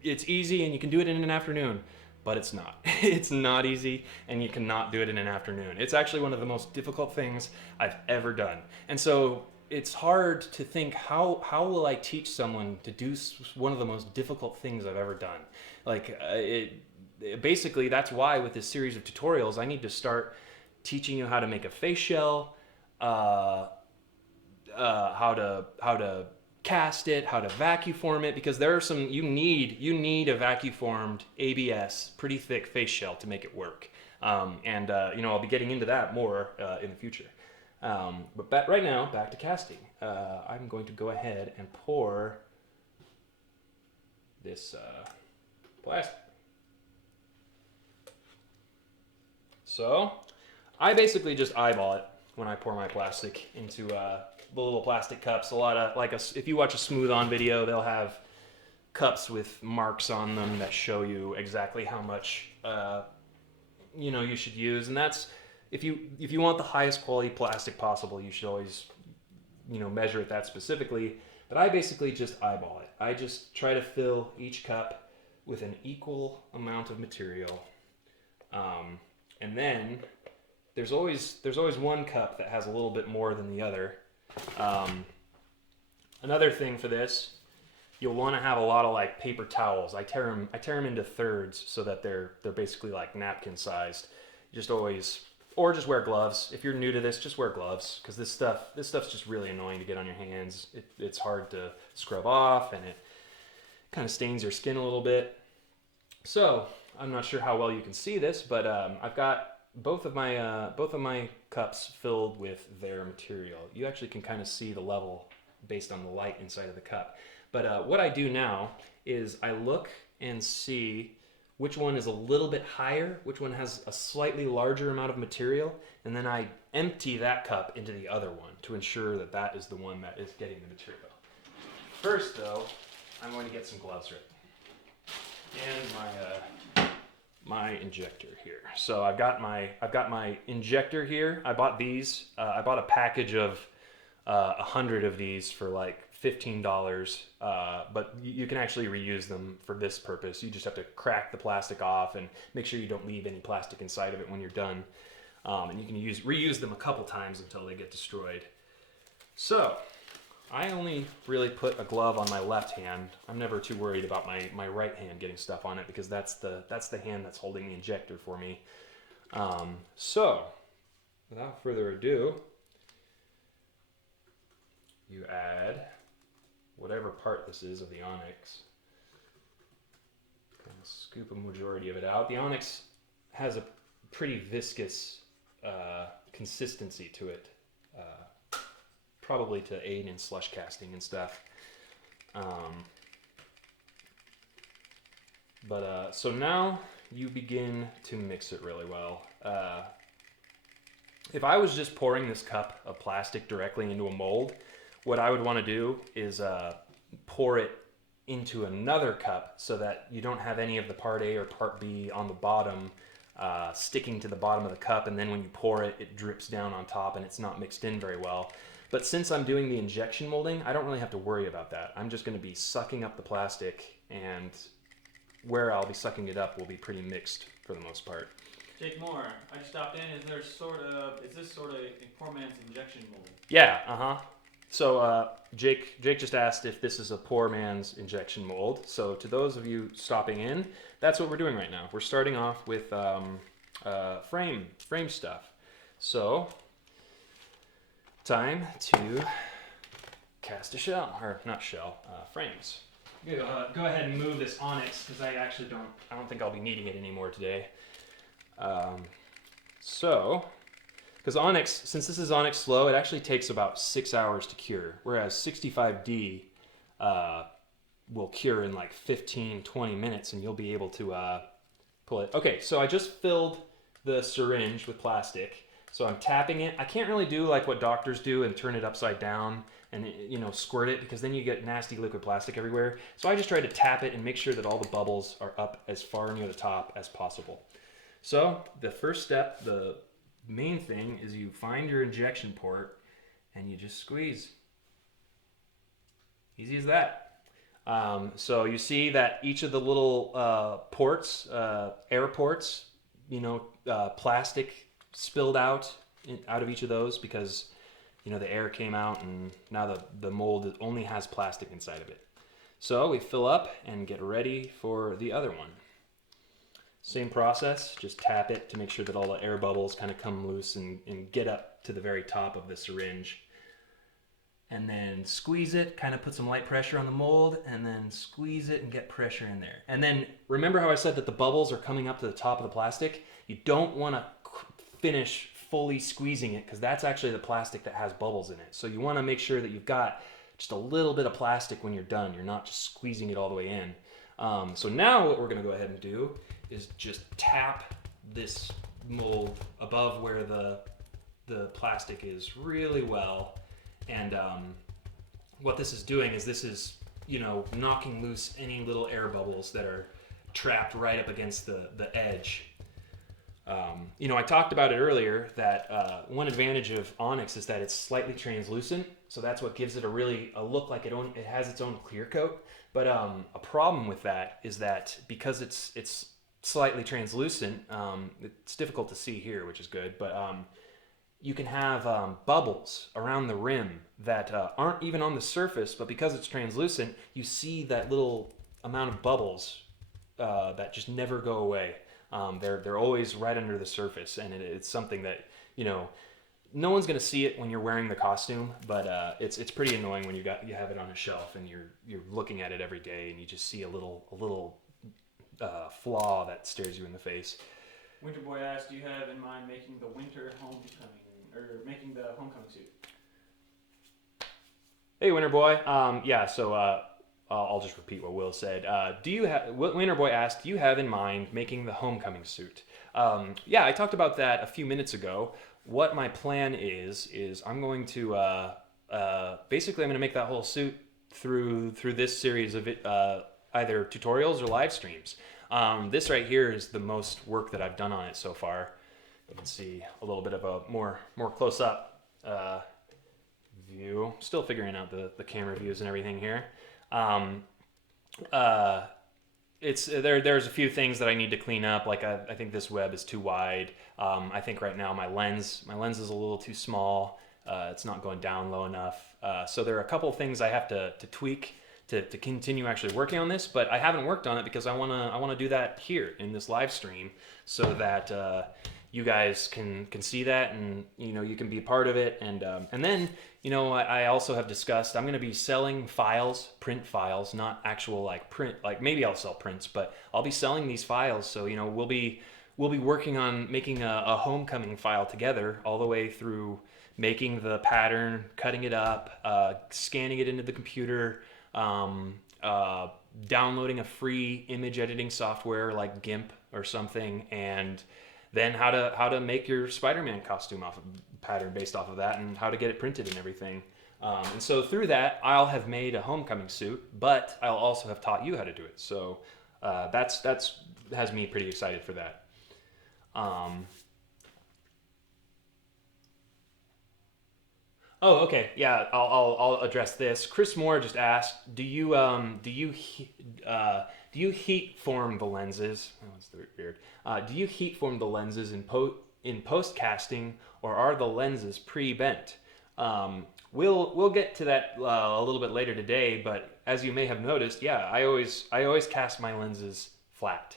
it's easy and you can do it in an afternoon. But it's not. It's not easy, and you cannot do it in an afternoon. It's actually one of the most difficult things I've ever done. And so it's hard to think, how will I teach someone to do one of the most difficult things I've ever done? Like, basically, that's why with this series of tutorials, I need to start teaching you how to make a face shell, how to cast it, how to vacuform it, because there are some, you need a vacuformed ABS, pretty thick face shell to make it work. You know, I'll be getting into that more in the future. But right now, back to casting. I'm going to go ahead and pour this plastic. So I basically just eyeball it when I pour my plastic into the little plastic cups. A lot of, like, if you watch a smooth on video, they'll have cups with marks on them that show you exactly how much you know, you should use. And that's, if you want the highest quality plastic possible, you should always, you know, measure it that specifically. But I basically just eyeball it. I just try to fill each cup with an equal amount of material, and then there's always one cup that has a little bit more than the other. Another thing for this, you'll want to have a lot of like paper towels. I tear them into thirds so that they're basically like napkin sized. Just always, or just wear gloves. If you're new to this, just wear gloves, because this stuff's just really annoying to get on your hands. It's hard to scrub off, and it kind of stains your skin a little bit. So I'm not sure how well you can see this, but I've got both of my cups filled with their material. You actually can kind of see the level based on the light inside of the cup. But what I do now is I look and see which one is a little bit higher, which one has a slightly larger amount of material, and then I empty that cup into the other one to ensure that that is the one that is getting the material. First, though, I'm going to get some gloves ready. And my injector here. So I've got my injector here. I bought these. I bought a package of 100 of these for like $15, but you can actually reuse them for this purpose. You just have to crack the plastic off and make sure you don't leave any plastic inside of it when you're done. And you can reuse them a couple times until they get destroyed. So I only really put a glove on my left hand. I'm never too worried about my right hand getting stuff on it, because that's the hand that's holding the injector for me. So without further ado, you add whatever part this is of the onyx. Kind of scoop a majority of it out. The onyx has a pretty viscous consistency to it, probably to aid in slush casting and stuff. So now you begin to mix it really well. If I was just pouring this cup of plastic directly into a mold, what I would want to do is pour it into another cup so that you don't have any of the part A or part B on the bottom sticking to the bottom of the cup, and then when you pour it, it drips down on top and it's not mixed in very well. But since I'm doing the injection molding, I don't really have to worry about that. I'm just going to be sucking up the plastic, and where I'll be sucking it up will be pretty mixed for the most part. Jake Moore, I just stopped in. Is this sort of a poor man's injection mold? Yeah, So Jake just asked if this is a poor man's injection mold. So to those of you stopping in, that's what we're doing right now. We're starting off with frame stuff. So time to cast a shell, or not shell, frames. Go ahead and move this onyx, because I don't think I'll be needing it anymore today. Because onyx, since this is onyx slow, it actually takes about 6 hours to cure, whereas 65D will cure in like 15-20 minutes, and you'll be able to pull it. Okay, so I just filled the syringe with plastic, so I'm tapping it. I can't really do like what doctors do and turn it upside down and, you know, squirt it, because then you get nasty liquid plastic everywhere. So I just try to tap it and make sure that all the bubbles are up as far near the top as possible. So the first step, the main thing, is you find your injection port and you just squeeze. Easy as that. So you see that each of the little ports, air ports, plastic spilled out out of each of those because the air came out and now the mold only has plastic inside of it. So we fill up and get ready for the other one. Same process, just tap it to make sure that all the air bubbles kind of come loose and get up to the very top of the syringe. And then squeeze it, kind of put some light pressure on the mold, and then squeeze it and get pressure in there. And then remember how I said that the bubbles are coming up to the top of the plastic? You don't want to finish fully squeezing it because that's actually the plastic that has bubbles in it. So you want to make sure that you've got just a little bit of plastic when you're done. You're not just squeezing it all the way in. So now what we're going to go ahead and do is just tap this mold above where the plastic is really well. And what this is doing is this is, knocking loose any little air bubbles that are trapped right up against the edge. I talked about it earlier that one advantage of onyx is that it's slightly translucent. So that's what gives it a look like it has its own clear coat. But a problem with that is that because it's slightly translucent, it's difficult to see here, which is good. But you can have bubbles around the rim that aren't even on the surface, but because it's translucent, you see that little amount of bubbles that just never go away. They're always right under the surface, and it's something that no one's gonna see it when you're wearing the costume, but it's pretty annoying when you have it on a shelf and you're looking at it every day and you just see a little flaw that stares you in the face. Winter Boy asked, do you have in mind making the winter homecoming, or making the homecoming suit? Hey, Winter Boy. So I'll just repeat what Will said. Winter Boy asked, do you have in mind making the homecoming suit? I talked about that a few minutes ago. What my plan is I'm going to basically I'm going to make that whole suit through this series of either tutorials or live streams. This right here is the most work that I've done on it so far. You can see a little bit of a more close up view. Still figuring out the camera views and everything here. There's a few things that I need to clean up. Like I think this web is too wide. I think right now my lens is a little too small. It's not going down low enough. So there are a couple things I have to tweak to continue actually working on this, but I haven't worked on it because I wanna do that here in this live stream so that you guys can see that, and you can be a part of it, and then I also have discussed I'm going to be selling files, print files, not actual print, maybe I'll sell prints, but I'll be selling these files. So we'll be working on making a homecoming file together all the way through making the pattern, cutting it up, scanning it into the computer, downloading a free image editing software like GIMP or something, and then how to make your Spider-Man costume off of pattern based off of that, and how to get it printed and everything. And so through that, I'll have made a homecoming suit, but I'll also have taught you how to do it. So that's has me pretty excited for that. Oh, okay. Yeah, I'll address this. Chris Moore just asked, do you heat form the lenses? Oh, that's weird. Do you heat form the lenses in post casting, or are the lenses pre-bent? We'll get to that a little bit later today, but as you may have noticed, yeah, I always cast my lenses flat.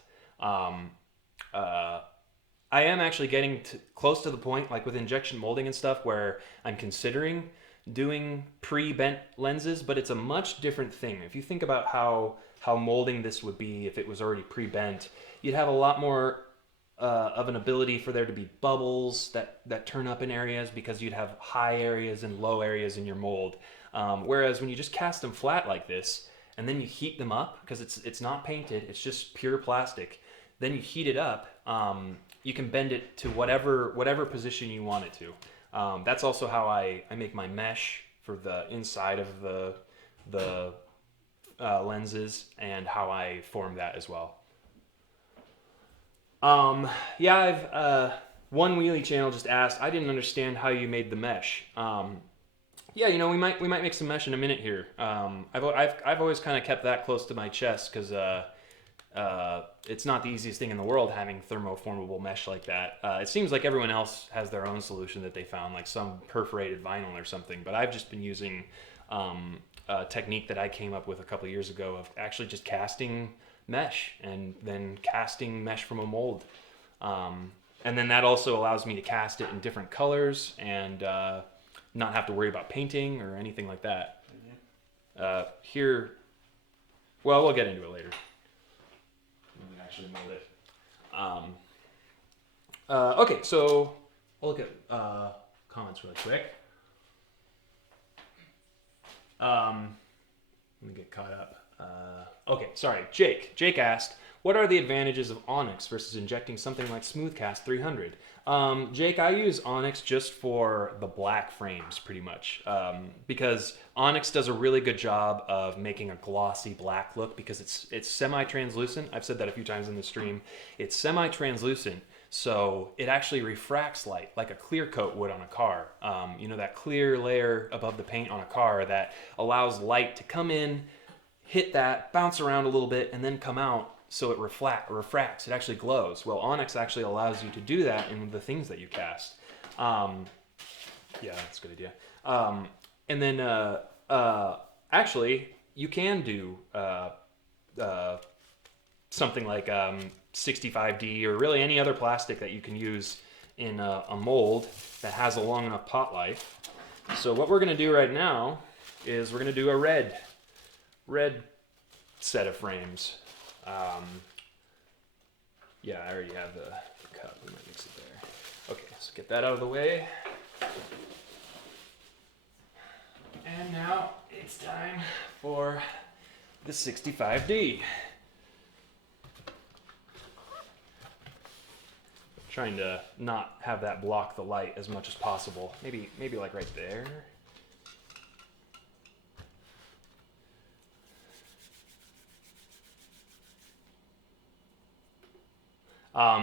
I am actually getting close to the point, like with injection molding and stuff, where I'm considering doing pre-bent lenses, but it's a much different thing. If you think about how molding this would be if it was already pre-bent, you'd have a lot more of an ability for there to be bubbles that turn up in areas, because you'd have high areas and low areas in your mold. Whereas when you just cast them flat like this, and then you heat them up, because it's not painted, it's just pure plastic, then you heat it up, you can bend it to whatever position you want it to. That's also how I make my mesh for the inside of the lenses, and how I form that as well. Yeah, I've one wheelie channel just asked. I didn't understand how you made the mesh. Yeah, we might make some mesh in a minute here. I've always kind of kept that close to my chest because it's not the easiest thing in the world having thermoformable mesh like that. It seems like everyone else has their own solution that they found, like some perforated vinyl or something. But I've just been using a technique that I came up with a couple years ago of actually just casting mesh and then casting mesh from a mold. And then that also allows me to cast it in different colors and not have to worry about painting or anything like that. Here, well, we'll get into it later. We actually mold it. Okay, so I'll look at comments really quick. Let me get caught up. Okay, sorry. Jake asked, what are the advantages of onyx versus injecting something like Smoothcast 300? Jake, I use onyx just for the black frames pretty much because onyx does a really good job of making a glossy black look because it's semi-translucent. I've said that a few times in the stream. It's semi-translucent, so it actually refracts light like a clear coat would on a car. That clear layer above the paint on a car that allows light to come in, hit that, bounce around a little bit, and then come out. So it refracts, it actually glows. Well, onyx actually allows you to do that in the things that you cast. Yeah, that's a good idea. And then actually, you can do something like 65D or really any other plastic that you can use in a mold that has a long enough pot life. So what we're gonna do right now is we're gonna do a red set of frames. Yeah, I already have the cup. We might mix it there. Okay, so get that out of the way. And now it's time for the 65D. Trying to not have that block the light as much as possible. Maybe like right there.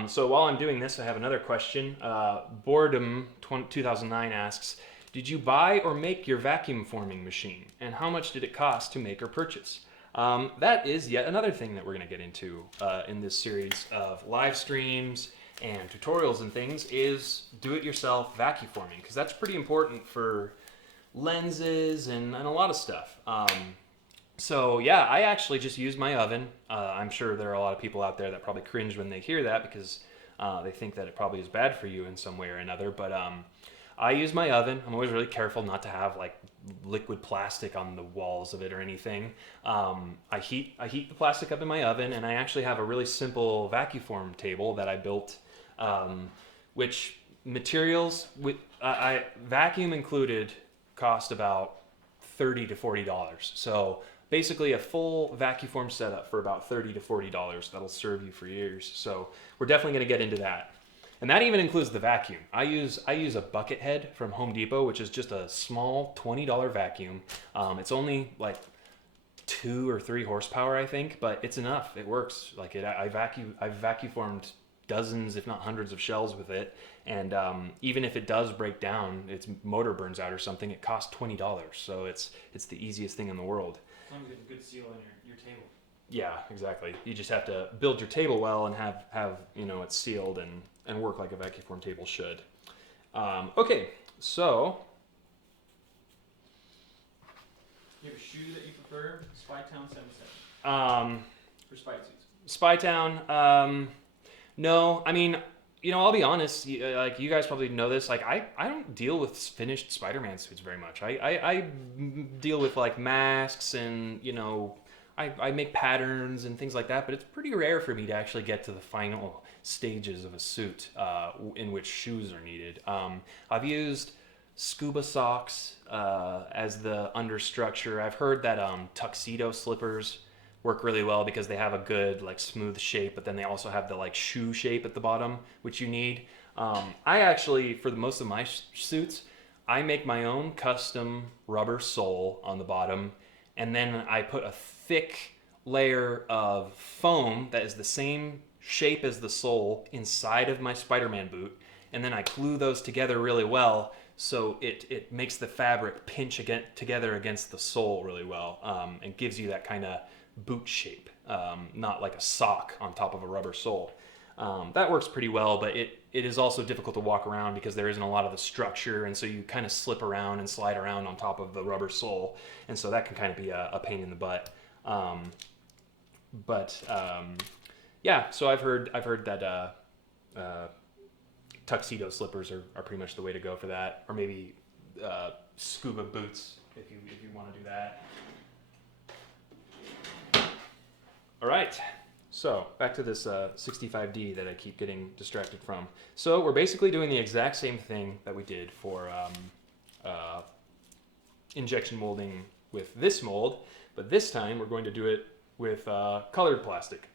So while I'm doing this, I have another question. Boredom 2009 asks, did you buy or make your vacuum forming machine? And how much did it cost to make or purchase? That is yet another thing that we're going to get into in this series of live streams and tutorials and things is do-it-yourself vacuum forming, because that's pretty important for lenses and a lot of stuff. So yeah, I actually just use my oven. I'm sure there are a lot of people out there that probably cringe when they hear that because they think that it probably is bad for you in some way or another. But I use my oven. I'm always really careful not to have like liquid plastic on the walls of it or anything. I heat the plastic up in my oven, and I actually have a really simple vacuform table that I built, which materials with I vacuum included cost about $30 to $40. So basically a full vacuform setup for about $30 to $40 that'll serve you for years. So we're definitely going to get into that. And that even includes the vacuum. I use a bucket head from Home Depot, which is just a small $20 vacuum. It's only like 2 or 3 horsepower, I think, but it's enough. It works. Like I've vacuformed dozens, if not hundreds, of shells with it. And even if it does break down, its motor burns out or something, it costs $20. So it's the easiest thing in the world. As long as you get a good seal on your table. Yeah, exactly. You just have to build your table well and have it sealed and work like a vacuform table should. Okay, so You have a shoe that you prefer? Spytown 77. For spy suits. Spytown, no. I mean, I'll be honest. Like you guys probably know this. Like I don't deal with finished Spider-Man suits very much. I deal with like masks and I make patterns and things like that. But it's pretty rare for me to actually get to the final stages of a suit in which shoes are needed. I've used scuba socks as the understructure. I've heard that tuxedo slippers work really well because they have a good like smooth shape, but then they also have the like shoe shape at the bottom, which you need. I actually, for most of my suits, I make my own custom rubber sole on the bottom, and then I put a thick layer of foam that is the same shape as the sole inside of my Spider-Man boot, and then I glue those together really well so it makes the fabric pinch together against the sole really well, and gives you that kind of boot shape, not like a sock on top of a rubber sole. That works pretty well, but it is also difficult to walk around because there isn't a lot of the structure, and so you kind of slip around and slide around on top of the rubber sole, and so that can kind of be a pain in the butt. Yeah, so I've heard that tuxedo slippers are pretty much the way to go for that, or maybe scuba boots if you want to do that. All right, so back to this 65D that I keep getting distracted from. So we're basically doing the exact same thing that we did for injection molding with this mold, but this time we're going to do it with colored plastic.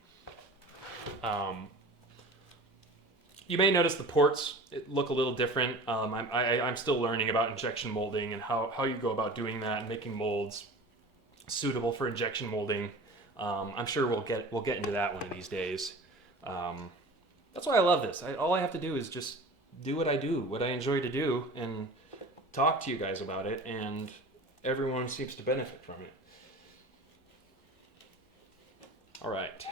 You may notice the ports look a little different. I'm still learning about injection molding and how you go about doing that and making molds suitable for injection molding. I'm sure we'll get into that one of these days. That's why I love this. All I have to do is just do what I do, what I enjoy to do, and talk to you guys about it, and everyone seems to benefit from it. All right.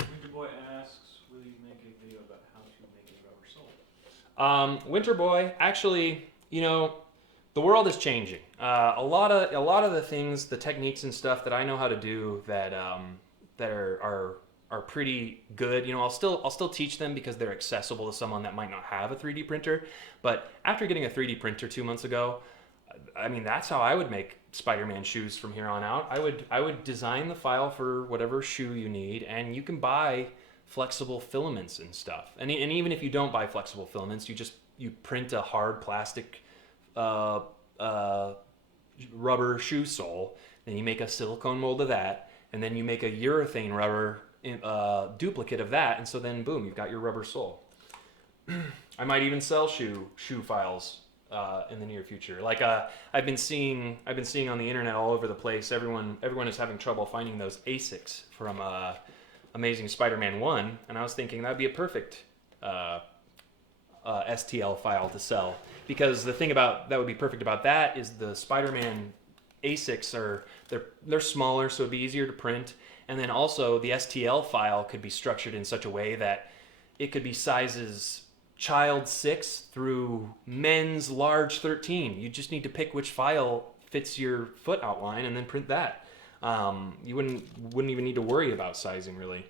Winter Boy asks, will you make a video about how to make a rubber sole? Winter Boy, actually, the world is changing. A lot of the things, the techniques and stuff that I know how to do that are pretty good. I'll still teach them because they're accessible to someone that might not have a 3D printer. But after getting a 3D printer 2 months ago, I mean, that's how I would make Spider-Man shoes from here on out. I would design the file for whatever shoe you need, and you can buy flexible filaments and stuff. And even if you don't buy flexible filaments, you print a hard plastic rubber shoe sole, then you make a silicone mold of that, and then you make a urethane rubber duplicate of that, and so then boom, you've got your rubber sole. I might even sell shoe files in the near future. Like I've been seeing on the internet all over the place. Everyone is having trouble finding those ASICs from Amazing Spider-Man 1, and I was thinking that'd be a perfect STL file to sell, because the thing that would be perfect about that is the Spider-Man ASICs they're smaller, so it'd be easier to print, and then also the STL file could be structured in such a way that it could be sizes child 6 through men's large 13. You just need to pick which file fits your foot outline and then print that. You wouldn't even need to worry about sizing, really.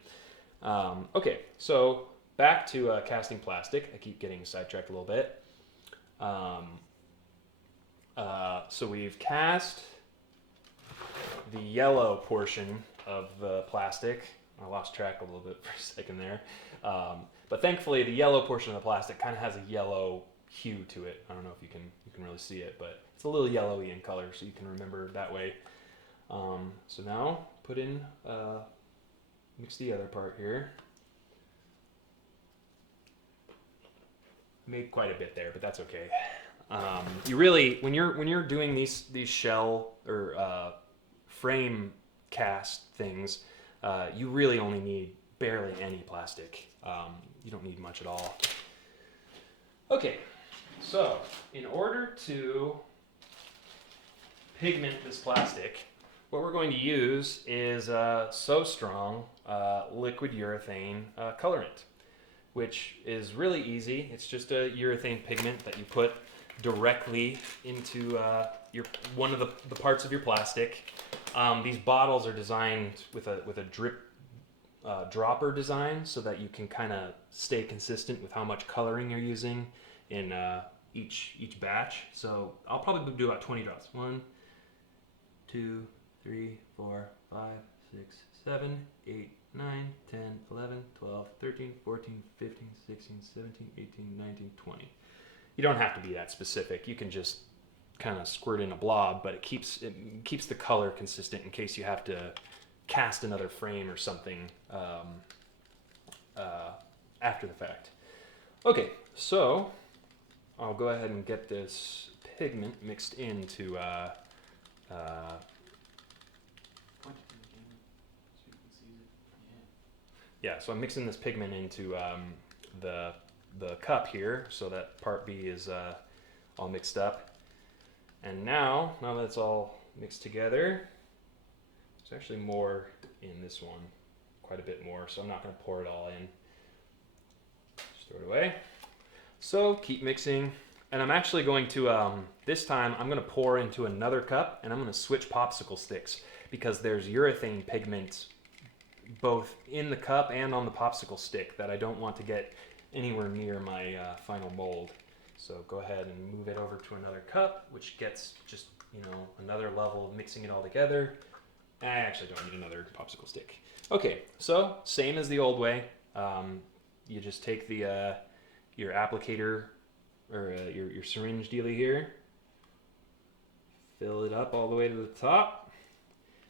Okay, so back to casting plastic. I keep getting sidetracked a little bit. So we've cast the yellow portion of the plastic. I lost track a little bit for a second there. But thankfully, the yellow portion of the plastic kind of has a yellow hue to it. I don't know if you can really see it, but it's a little yellowy in color, so you can remember that way. So now mix the other part here. Made quite a bit there, but that's okay. You really, when you're doing these shell or frame cast things, you really only need barely any plastic. You don't need much at all. Okay, so in order to pigment this plastic, what we're going to use is So Strong liquid urethane colorant, which is really easy. It's just a urethane pigment that you put directly into one of the parts of your plastic. These bottles are designed with a drip dropper design so that you can kind of stay consistent with how much coloring you're using in each batch. So I'll probably do about 20 drops. 1, 2, 3, 4, 5, 6, 7, 8, 9, 10, 11, 12, 13, 14, 15, 16, 17, 18, 19, 20. You don't have to be that specific. You can just kind of squirt in a blob, but it keeps the color consistent in case you have to cast another frame or something after the fact. Okay, so I'll go ahead and get this pigment mixed into Point it to the camera so you can see it. yeah, so I'm mixing this pigment into the cup here, so that part B is all mixed up. And now that it's all mixed together, there's actually more in this one, quite a bit more, so I'm not going to pour it all in. Just throw it away. So keep mixing, and I'm actually going to, this time I'm going to pour into another cup, and I'm going to switch popsicle sticks, because there's urethane pigment both in the cup and on the popsicle stick that I don't want to get anywhere near my final mold. So go ahead and move it over to another cup, which gets just, another level of mixing it all together. I actually don't need another popsicle stick. Okay, so same as the old way. You just take the your applicator or your syringe dealy here, fill it up all the way to the top.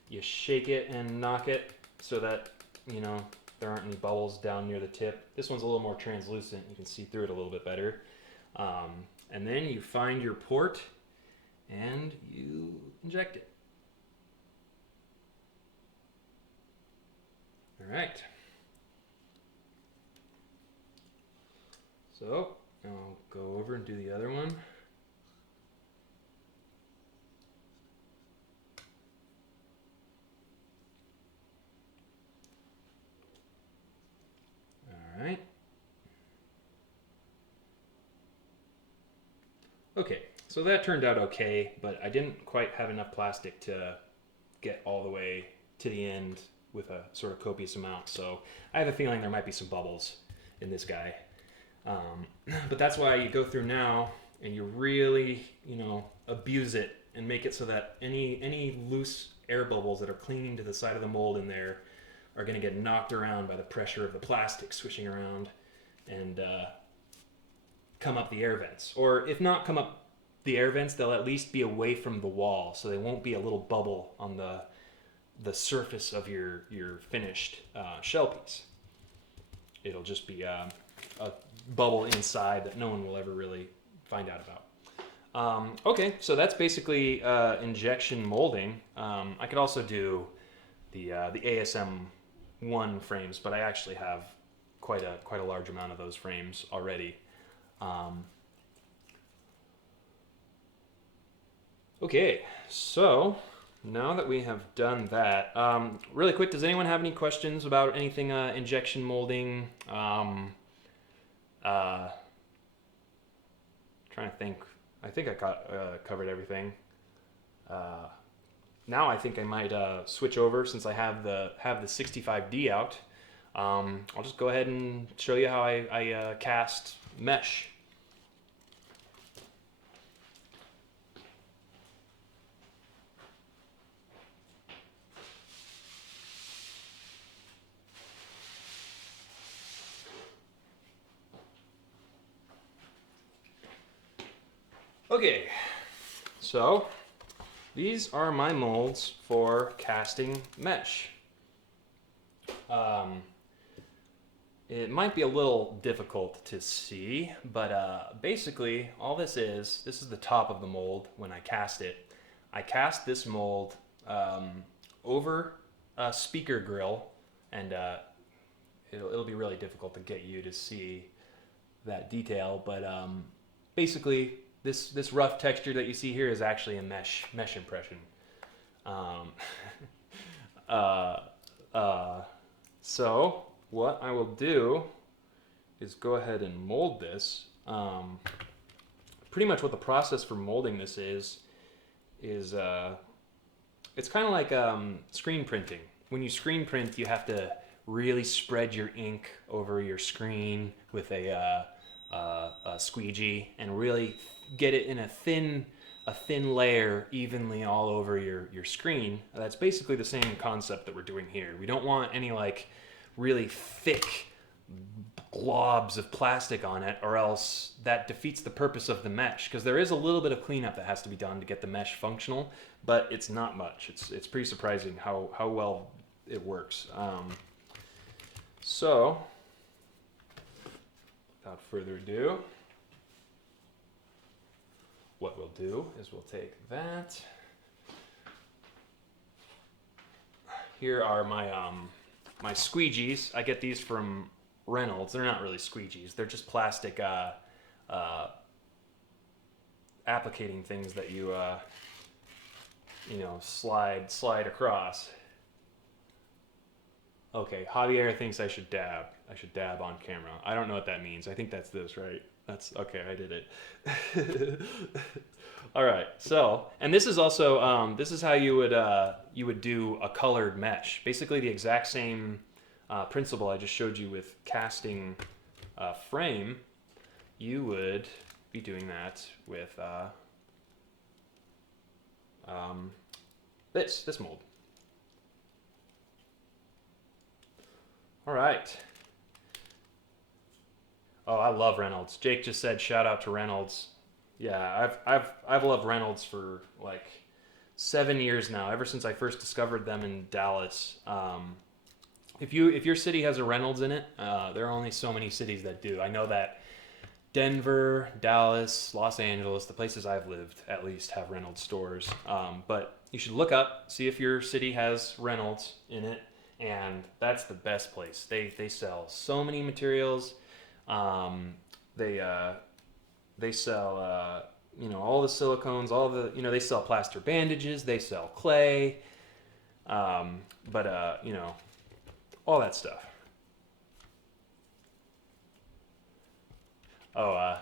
You shake it and knock it so that there aren't any bubbles down near the tip. This one's a little more translucent. You can see through it a little bit better. And then you find your port and you inject it. All right. So I'll go over and do the other one. All right. Okay, so that turned out okay, but I didn't quite have enough plastic to get all the way to the end with a sort of copious amount, so I have a feeling there might be some bubbles in this guy. But that's why you go through now and you really, abuse it and make it so that any loose air bubbles that are clinging to the side of the mold in there are going to get knocked around by the pressure of the plastic swishing around and come up the air vents. Or if not come up the air vents, they'll at least be away from the wall, so they won't be a little bubble on the surface of your finished shell piece. It'll just be a bubble inside that no one will ever really find out about. Okay, so that's basically injection molding. I could also do the ASM1 frames, but I actually have quite a large amount of those frames already. Okay, so now that we have done that, really quick, does anyone have any questions about anything injection molding? Trying to think. I think I covered everything. Now I think I might switch over, since I have the 65D out. I'll just go ahead and show you how I cast mesh. Okay, so these are my molds for casting mesh. It might be a little difficult to see, but basically all this is the top of the mold when I cast it. I cast this mold over a speaker grill, and it'll be really difficult to get you to see that detail, but basically this rough texture that you see here is actually a mesh impression. So what I will do is go ahead and mold this. Pretty much what the process for molding this is it's kind of like screen printing. When you screen print, you have to really spread your ink over your screen with a squeegee and really get it in a thin layer evenly all over your screen. That's basically the same concept that we're doing here. We don't want any like really thick globs of plastic on it, or else that defeats the purpose of the mesh, because there is a little bit of cleanup that has to be done to get the mesh functional, but it's not much. It's pretty surprising how well it works. So without further ado, what we'll do is we'll take that. Here are my my squeegees. I get these from Reynolds. They're not really squeegees. They're just plastic applicating things that you know, slide across. Okay, Javier thinks I should dab. I should dab on camera. I don't know what that means. I think that's this, right? That's okay. I did it. All right. So, and this is also this is how you would do a colored mesh. Basically, the exact same principle I just showed you with casting frame. You would be doing that with this mold. All right. Oh, I love Reynolds. Jake just said shout out to Reynolds. Yeah, I've loved Reynolds for like 7 years now. Ever since I first discovered them in Dallas. If your city has a Reynolds in it, there are only so many cities that do. I know that Denver, Dallas, Los Angeles, the places I've lived at least have Reynolds stores. But you should look up, see if your city has Reynolds in it, and that's the best place. They sell so many materials. They sell you know, all the silicones, all the, you know, they sell plaster bandages, they sell clay, you know, all that stuff. Oh,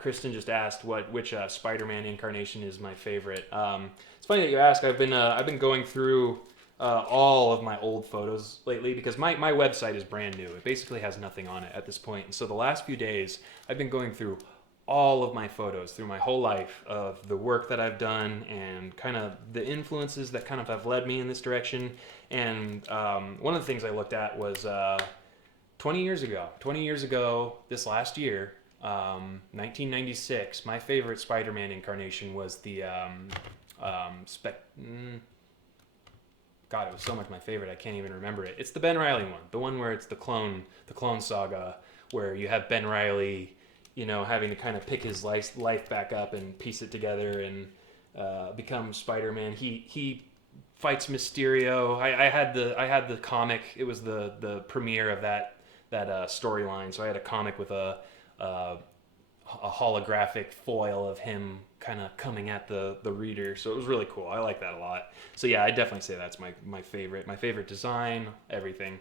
Kristen just asked which Spider-Man incarnation is my favorite. It's funny that you ask. I've been going through all of my old photos lately because my website is brand new. It basically has nothing on it at this point. And so the last few days, I've been going through all of my photos through my whole life of the work that I've done and kind of the influences that kind of have led me in this direction. And one of the things I looked at was 20 years ago, this last year, 1996, my favorite Spider-Man incarnation was the God, it was so much my favorite, I can't even remember it. It's the Ben Reilly one, the one where it's the clone saga, where you have Ben Reilly, you know, having to kind of pick his life back up and piece it together and become Spider-Man. He fights Mysterio. I had the comic. It was the premiere of that storyline. So I had a comic with a holographic foil of him kind of coming at the reader. So it was really cool. I like that a lot. So yeah, I definitely say that's my favorite. My favorite design, everything.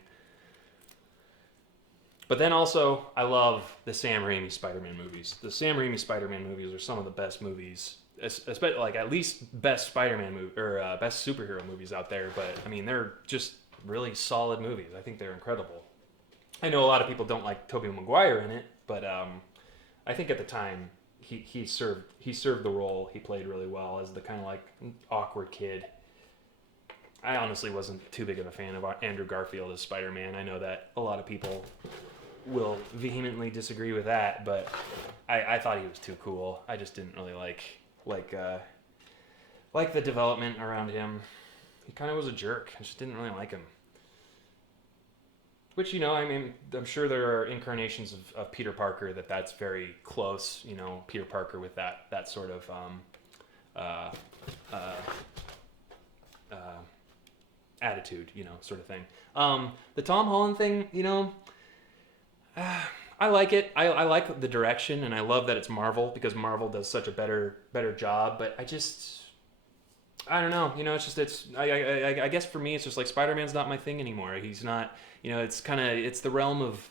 But then also, I love the Sam Raimi Spider-Man movies. The Sam Raimi Spider-Man movies are some of the best movies, especially like at least best Spider-Man movie or best superhero movies out there. But I mean, they're just really solid movies. I think they're incredible. I know a lot of people don't like Tobey Maguire in it, but I think at the time he served the role. He played really well as the kind of like awkward kid. I honestly wasn't too big of a fan of Andrew Garfield as Spider-Man. I know that a lot of people will vehemently disagree with that, but I thought he was too cool. I just didn't really like the development around him. He kind of was a jerk. I just didn't really like him. Which, you know, I mean, I'm sure there are incarnations of Peter Parker that's very close. You know, Peter Parker with that sort of attitude, you know, sort of thing. The Tom Holland thing, you know, I like it. I like the direction, and I love that it's Marvel because Marvel does such a better job. But I don't know. You know, I guess for me, it's just like Spider-Man's not my thing anymore. He's not. You know, it's the realm of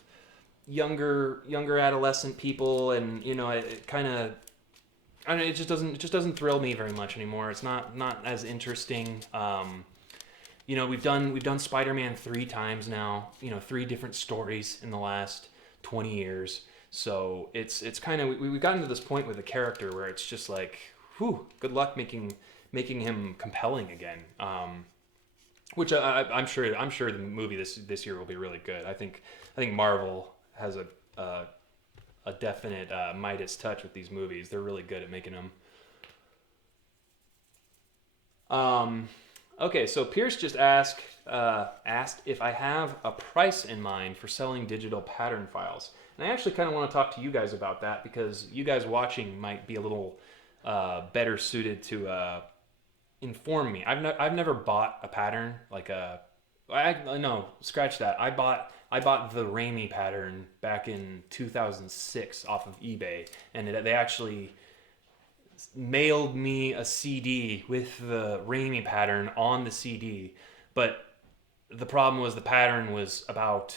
younger adolescent people, and you know, it kind of. I don't know, it just doesn't thrill me very much anymore. It's not as interesting. You know, we've done Spider-Man 3 times now. You know, 3 different stories in the last 20 years. So it's kind of we've gotten to this point with the character where it's just like, whew, good luck making him compelling again. Which I'm sure the movie this year will be really good. I think Marvel has a definite Midas touch with these movies. They're really good at making them. Okay, so Pierce just asked if I have a price in mind for selling digital pattern files. And I actually kind of want to talk to you guys about that because you guys watching might be a little better suited to inform me. I've never bought a pattern, like a No, scratch that. I bought the Raimi pattern back in 2006 off of eBay, and they actually mailed me a CD with the Raimi pattern on the CD. But the problem was the pattern was about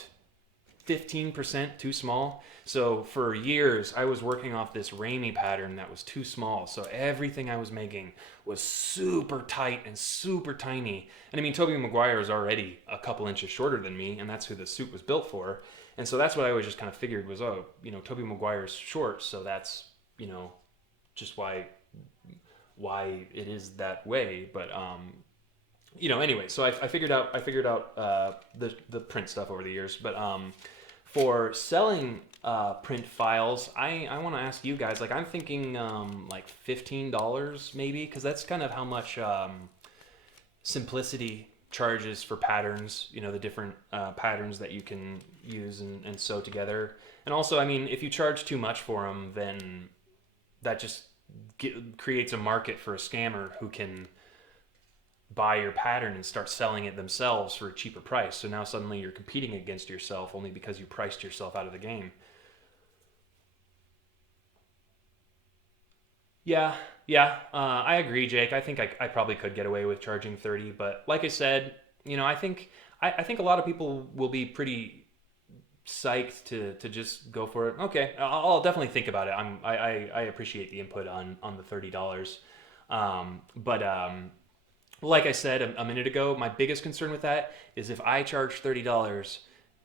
15% too small. So for years, I was working off this Raimi pattern that was too small. So everything I was making was super tight and super tiny. And I mean, Tobey Maguire is already a couple inches shorter than me, and that's who the suit was built for. And so that's what I always just kind of figured was, oh, Tobey Maguire's short, so that's, just why it is that way. But anyway, so I figured out the print stuff over the years. But for selling print files, I want to ask you guys. Like, I'm thinking like $15 maybe, because that's kind of how much Simplicity charges for patterns. The different patterns that you can use and sew together. And also, I mean, if you charge too much for them, then that just creates a market for a scammer who can buy your pattern and start selling it themselves for a cheaper price. So now suddenly you're competing against yourself only because you priced yourself out of the game. Yeah, yeah, I agree, Jake. I think I probably could get away with charging 30, but like I said, I think a lot of people will be pretty psyched to just go for it. Okay, I'll definitely think about it. I appreciate the input on the $30. But like I said a minute ago, my biggest concern with that is if I charge $30,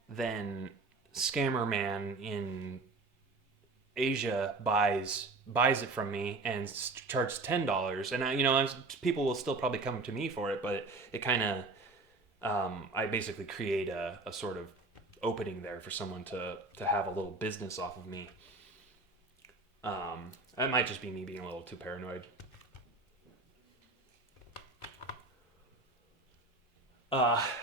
then Scammer Man in Asia buys it from me and charges $10, and people will still probably come to me for it, but it kind of I basically create a sort of opening there for someone to have a little business off of me. That might just be me being a little too paranoid.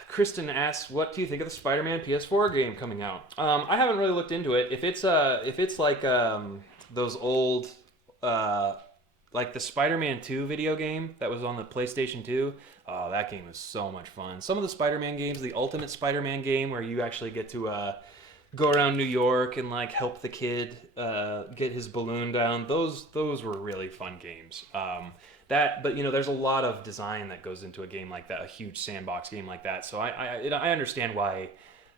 Kristen asks, "What do you think of the Spider-Man PS4 game coming out?" I haven't really looked into it. If it's like those old, uh, like the Spider-Man 2 video game that was on the PlayStation 2, oh, that game was so much fun. Some of the Spider-Man games, the Ultimate Spider-Man game, where you actually get to go around New York and like help the kid get his balloon down. Those were really fun games. But there's a lot of design that goes into a game like that, a huge sandbox game like that. So I understand why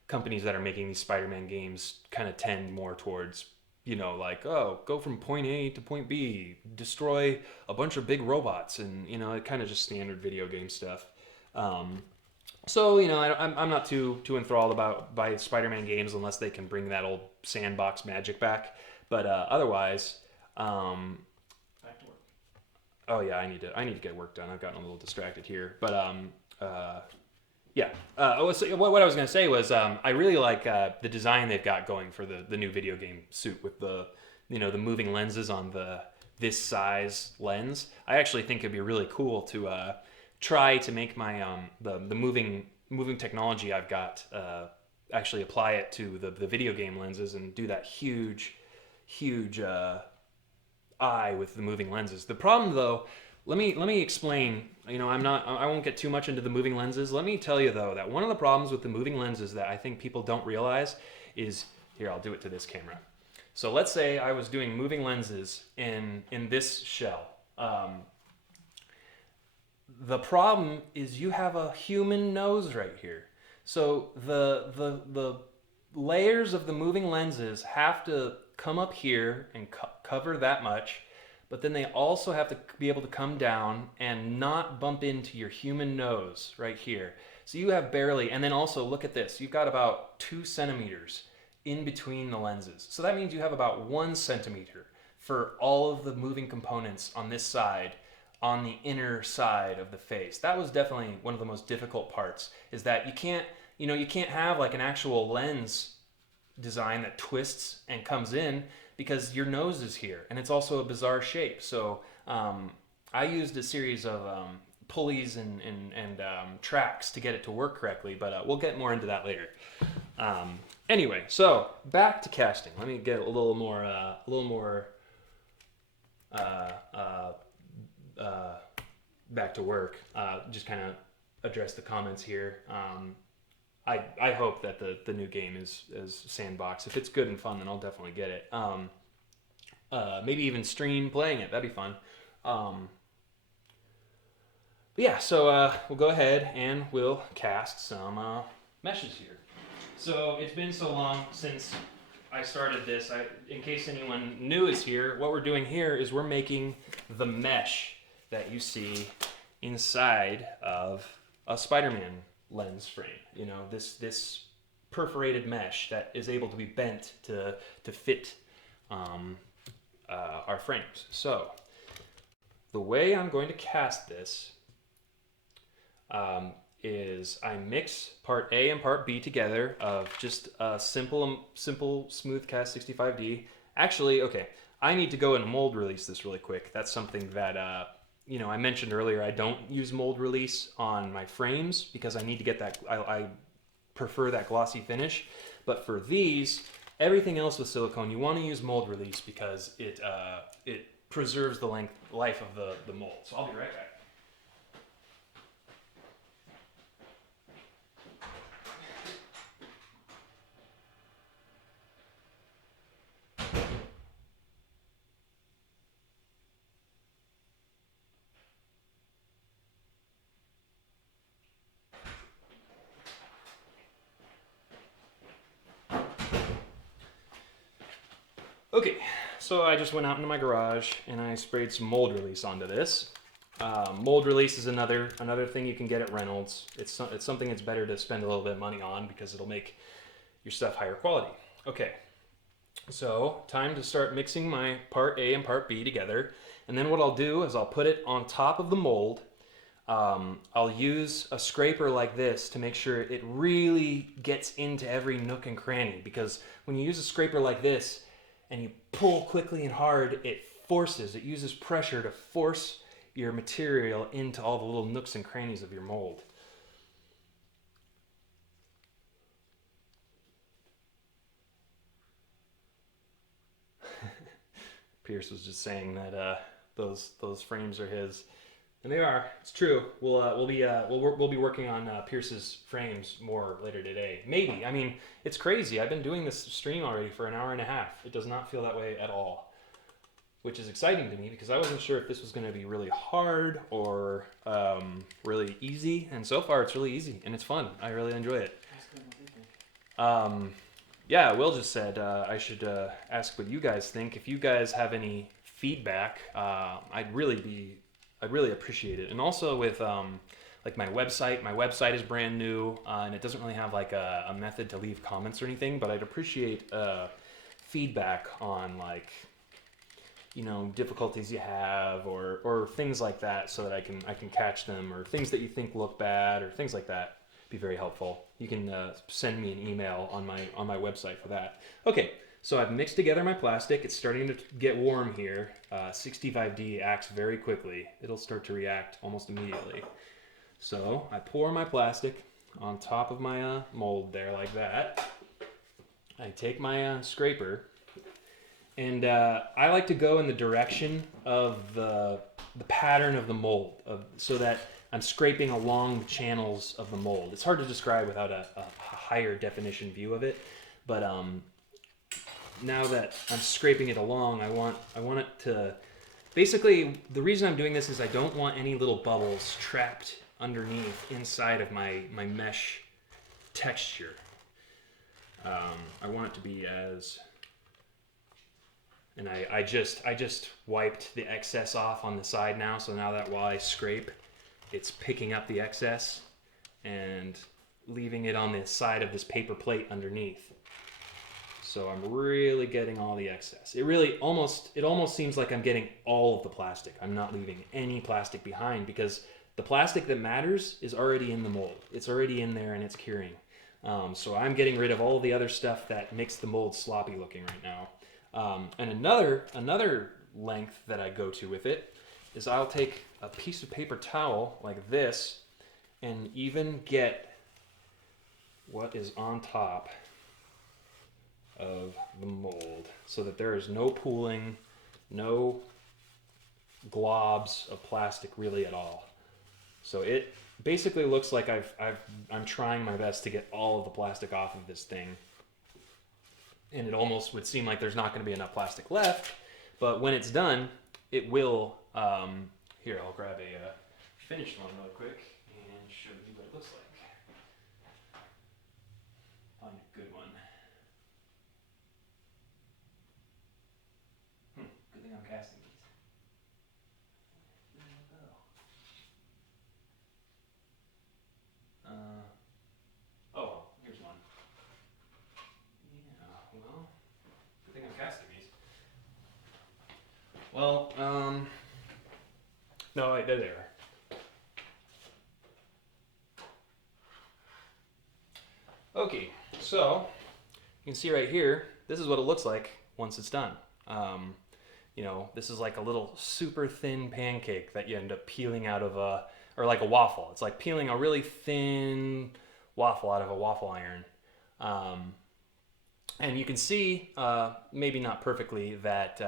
companies that are making these Spider-Man games kind of tend more towards like, oh, go from point A to point B, destroy a bunch of big robots, and it kind of just standard video game stuff. Um, so I'm not too enthralled by Spider-Man games unless they can bring that old sandbox magic back. But otherwise, um, Back to work. oh yeah, I need to get work done. I've gotten a little distracted here, but yeah. So what I was gonna say was I really like the design they've got going for the new video game suit with the moving lenses on this size lens. I actually think it'd be really cool to try to make my the moving technology I've got actually apply it to the video game lenses and do that huge eye with the moving lenses. The problem though, let me explain. I won't get too much into the moving lenses. Let me tell you though that one of the problems with the moving lenses that I think people don't realize is, here, I'll do it to this camera. So let's say I was doing moving lenses in this shell. The problem is you have a human nose right here. So the layers of the moving lenses have to come up here and cover that much, but then they also have to be able to come down and not bump into your human nose right here. So you have barely, and then also look at this. You've got about 2 centimeters in between the lenses. So that means you have about 1 centimeter for all of the moving components on this side, on the inner side of the face. That was definitely one of the most difficult parts, is that you can't have like an actual lens design that twists and comes in because your nose is here and it's also a bizarre shape. So I used a series of pulleys and tracks to get it to work correctly, but we'll get more into that later. Anyway, so back to casting. Let me get a little more uh, uh, back to work. Just kind of address the comments here. I hope that the new game is Sandbox. If it's good and fun, then I'll definitely get it. Maybe even stream playing it. That'd be fun. But yeah, so we'll go ahead and we'll cast some meshes here. So it's been so long since I started this. In case anyone new is here, what we're doing here is we're making the mesh that you see inside of a Spider-Man lens frame. You know, this perforated mesh that is able to be bent to fit our frames. So the way I'm going to cast this is I mix part A and part B together of just a simple smooth cast 65D. Actually, okay, I need to go and mold release this really quick. That's something that you know, I mentioned earlier. I don't use mold release on my frames because I need to get that. I prefer that glossy finish. But for these, everything else with silicone, you want to use mold release because it preserves the life of the mold. So I'll be right back. Okay, so I just went out into my garage and I sprayed some mold release onto this. Mold release is another thing you can get at Reynolds. It's something that's better to spend a little bit of money on because it'll make your stuff higher quality. Okay, so time to start mixing my part A and part B together. And then what I'll do is I'll put it on top of the mold. I'll use a scraper like this to make sure it really gets into every nook and cranny, because when you use a scraper like this and you pull quickly and hard, it uses pressure to force your material into all the little nooks and crannies of your mold. Pierce was just saying that those frames are his, and they are. It's true. We'll be working on Pierce's frames more later today. Maybe. I mean, it's crazy. I've been doing this stream already for an hour and a half. It does not feel that way at all, which is exciting to me because I wasn't sure if this was going to be really hard or really easy. And so far, it's really easy and it's fun. I really enjoy it. Yeah, Will just said I should ask what you guys think. If you guys have any feedback, I'd really appreciate it. And also with like my website is brand new and it doesn't really have like a method to leave comments or anything, but I'd appreciate feedback on, like, you know, difficulties you have or things like that, so that I can catch them, or things that you think look bad or things like that. Be very helpful. You can send me an email on my website for that. Okay, so I've mixed together my plastic. It's starting to get warm here. 65D acts very quickly. It'll start to react almost immediately. So I pour my plastic on top of my mold there like that. I take my scraper, and I like to go in the direction of the pattern of the mold, so that I'm scraping along the channels of the mold. It's hard to describe without a higher definition view of it, but now that I'm scraping it along, I want it to, basically, the reason I'm doing this is I don't want any little bubbles trapped underneath inside of my mesh texture. I want it to be as, and I just wiped the excess off on the side now, so now that while I scrape, it's picking up the excess and leaving it on the side of this paper plate underneath. So I'm really getting all the excess. It almost seems like I'm getting all of the plastic. I'm not leaving any plastic behind, because the plastic that matters is already in the mold. It's already in there and it's curing. So I'm getting rid of all the other stuff that makes the mold sloppy looking right now. And another length that I go to with it is I'll take a piece of paper towel like this and even get what is on top of the mold, so that there is no pooling, no globs of plastic really at all. So basically looks like I'm trying my best to get all of the plastic off of this thing. And it almost would seem like there's not going to be enough plastic left, but when it's done, it will. Here, I'll grab a finished one really quick and show you what it looks like. Find a good one. Good thing I'm casting these. There we go. Oh, here's one. Yeah, well, good thing I'm casting these. Well, no, wait, there they are. Okay, so you can see right here, this is what it looks like once it's done. You know, this is like a little super thin pancake that you end up peeling out of or like a waffle. It's like peeling a really thin waffle out of a waffle iron. And you can see, maybe not perfectly, that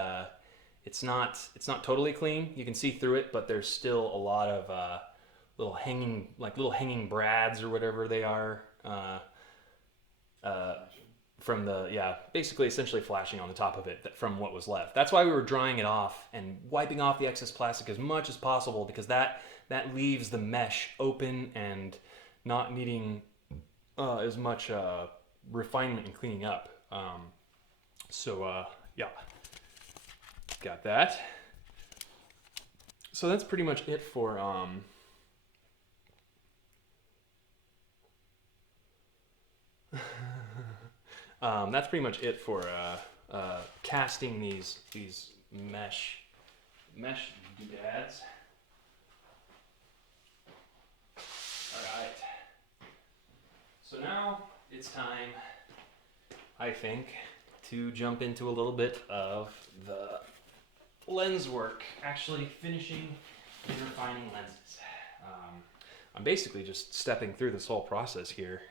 it's not totally clean. You can see through it, but there's still a lot of little hanging brads or whatever they are. From the, basically essentially flashing on the top of it from what was left. That's why we were drying it off and wiping off the excess plastic as much as possible, because that leaves the mesh open and not needing as much refinement and cleaning up. Yeah, got that. So that's pretty much it for that's pretty much it for casting these mesh doodads. All right. So now it's time, I think, to jump into a little bit of the lens work, actually finishing and refining lenses. I'm basically just stepping through this whole process here.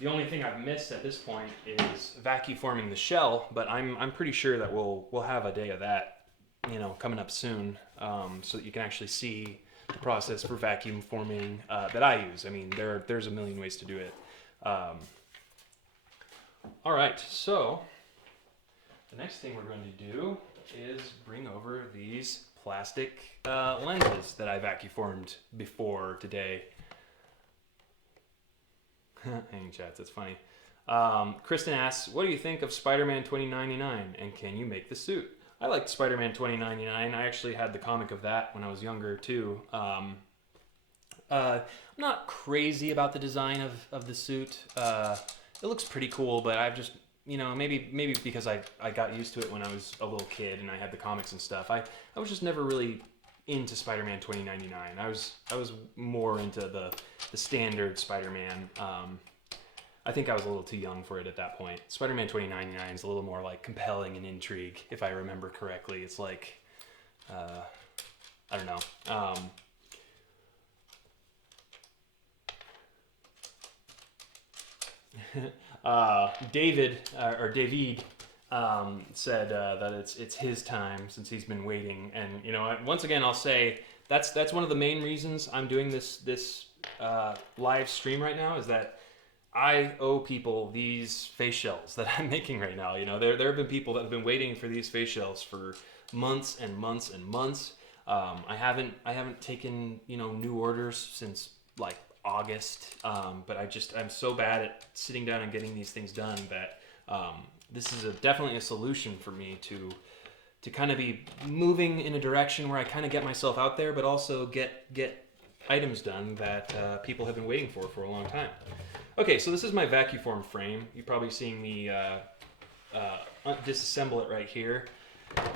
The only thing I've missed at this point is vacuforming the shell, but I'm pretty sure that we'll have a day of that, you know, coming up soon, so that you can actually see the process for vacuum forming that I use. I mean, there's a million ways to do it. All right, so the next thing we're going to do is bring over these plastic lenses that I vacuformed before today. Hang chats, that's funny. Kristen asks, what do you think of Spider-Man 2099 and can you make the suit? I liked Spider-Man 2099. I actually had the comic of that when I was younger too. I'm not crazy about the design of the suit. It looks pretty cool, but I've just, you know, maybe because I got used to it when I was a little kid and I had the comics and stuff. I was just never really into Spider-Man 2099. I was more into the standard Spider-Man. I think I was a little too young for it at that point. Spider-Man 2099 is a little more like compelling and intrigue, if I remember correctly. It's like, I don't know. David said that it's his time since he's been waiting, and you know, once again I'll say that's one of the main reasons I'm doing this live stream right now, is that I owe people these face shells that I'm making right now. You know, there have been people that have been waiting for these face shells for months and months and months. I haven't taken, you know, new orders since like August, but I'm so bad at sitting down and getting these things done that this is definitely a solution for me to kind of be moving in a direction where I kind of get myself out there, but also get items done that people have been waiting for a long time. Okay, so this is my vacuform frame. You're probably seeing me disassemble it right here.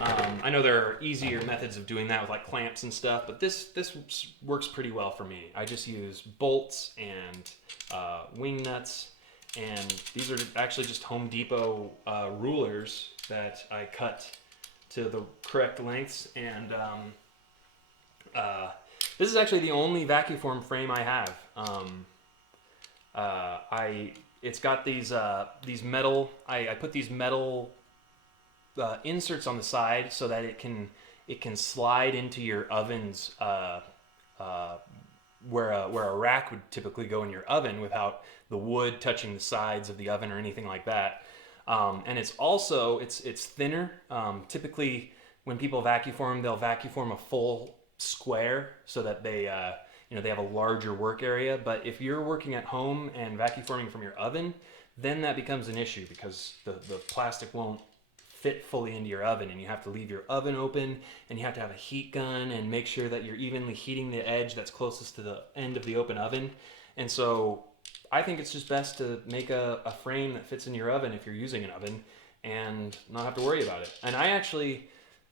I know there are easier methods of doing that with like clamps and stuff, but this works pretty well for me. I just use bolts and wing nuts, and these are actually just Home Depot rulers that I cut to the correct lengths, and this is actually the only vacuform frame I have. It's got these metal. I put these metal inserts on the side so that it can slide into your oven's where a rack would typically go in your oven without the wood touching the sides of the oven or anything like that. And it's also it's thinner. Typically, when people vacuform, they'll vacuform a full square so that they they have a larger work area. But if you're working at home and vacuforming from your oven, then that becomes an issue because the plastic won't fit fully into your oven, and you have to leave your oven open, and you have to have a heat gun and make sure that you're evenly heating the edge that's closest to the end of the open oven. And so I think it's just best to make a frame that fits in your oven if you're using an oven and not have to worry about it. And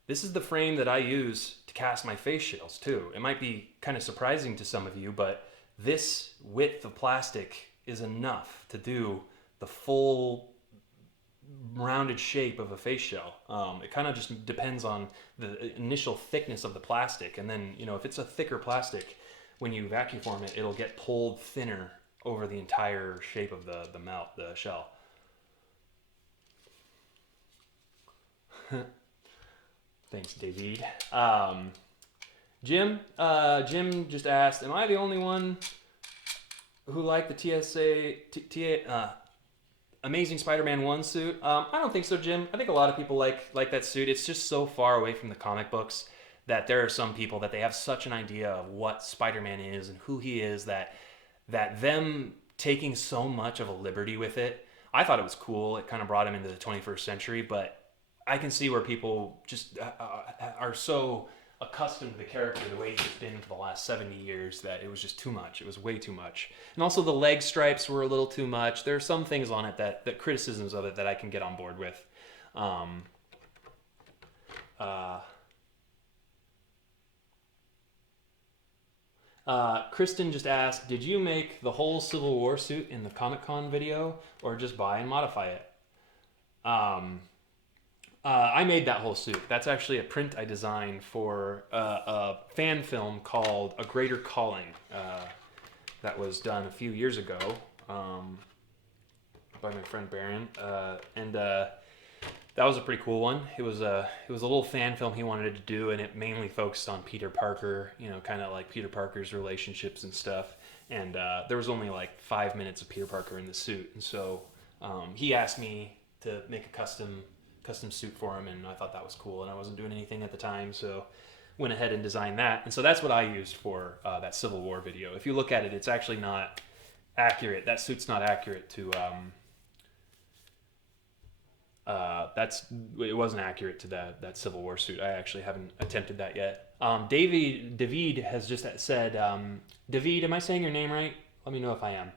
this is the frame that I use to cast my Faceshells too. It might be kind of surprising to some of you, but this width of plastic is enough to do the full rounded shape of a Faceshell. It kind of just depends on the initial thickness of the plastic, and then if it's a thicker plastic, when you vacuform it, it'll get pulled thinner over the entire shape of the shell. Thanks, David. Jim just asked, am I the only one who liked the Amazing Spider-Man 1 suit? I don't think so, Jim. I think a lot of people like that suit. It's just so far away from the comic books that there are some people that they have such an idea of what Spider-Man is and who he is that them taking so much of a liberty with it, I thought it was cool. It kind of brought him into the 21st century, but I can see where people just are so accustomed to the character the way he's been for the last 70 years that it was just too much. It was way too much. And also the leg stripes were a little too much. There are some things on it that criticisms of it that I can get on board with. Kristen just asked, did you make the whole Civil War suit in the Comic-Con video or just buy and modify it? I made that whole suit. That's actually a print I designed for a fan film called A Greater Calling that was done a few years ago by my friend Baron. And that was a pretty cool one. It was a little fan film he wanted to do, and it mainly focused on Peter Parker, kind of like Peter Parker's relationships and stuff. And there was only like 5 minutes of Peter Parker in the suit. And so he asked me to make a custom suit for him, and I thought that was cool, and I wasn't doing anything at the time, so went ahead and designed that. And so that's what I used for that Civil War video. If you look at it, it's actually not accurate. That suit's not accurate to it wasn't accurate to that Civil War suit. I actually haven't attempted that yet. David has just said, David, am I saying your name right? Let me know if I am.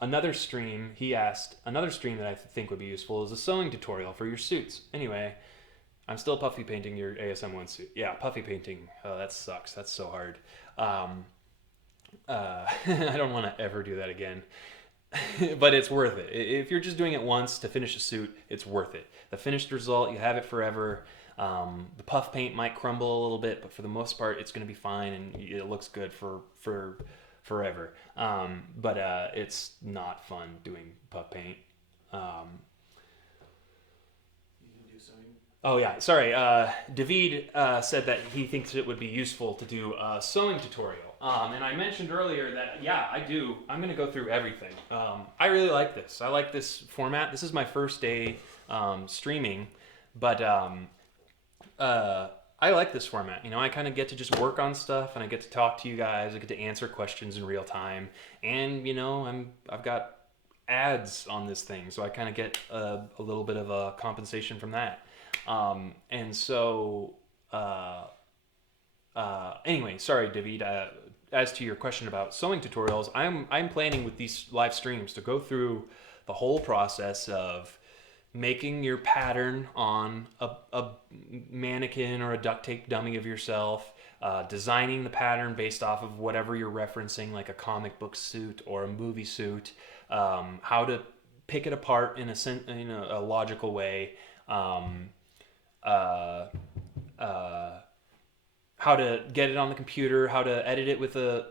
Another stream that I think would be useful is a sewing tutorial for your suits. Anyway, I'm still puffy painting your ASM1 suit. Yeah, puffy painting. Oh, that sucks. That's so hard. I don't want to ever do that again. But it's worth it. If you're just doing it once to finish a suit, it's worth it. The finished result, you have it forever. The puff paint might crumble a little bit, but for the most part, it's going to be fine, and it looks good for forever. But it's not fun doing puff paint. You can do sewing. Oh yeah, sorry. David said that he thinks it would be useful to do a sewing tutorial. And I mentioned earlier that, yeah, I do. I'm going to go through everything. I really like this. I like this format. This is my first day streaming, but I like this format. I kind of get to just work on stuff, and I get to talk to you guys. I get to answer questions in real time, and I've got ads on this thing, so I kind of get a little bit of a compensation from that. And so anyway, sorry, David. As to your question about sewing tutorials, I'm planning with these live streams to go through the whole process of making your pattern on a mannequin or a duct tape dummy of yourself, designing the pattern based off of whatever you're referencing, like a comic book suit or a movie suit, how to pick it apart in a logical way, how to get it on the computer, how to edit it with a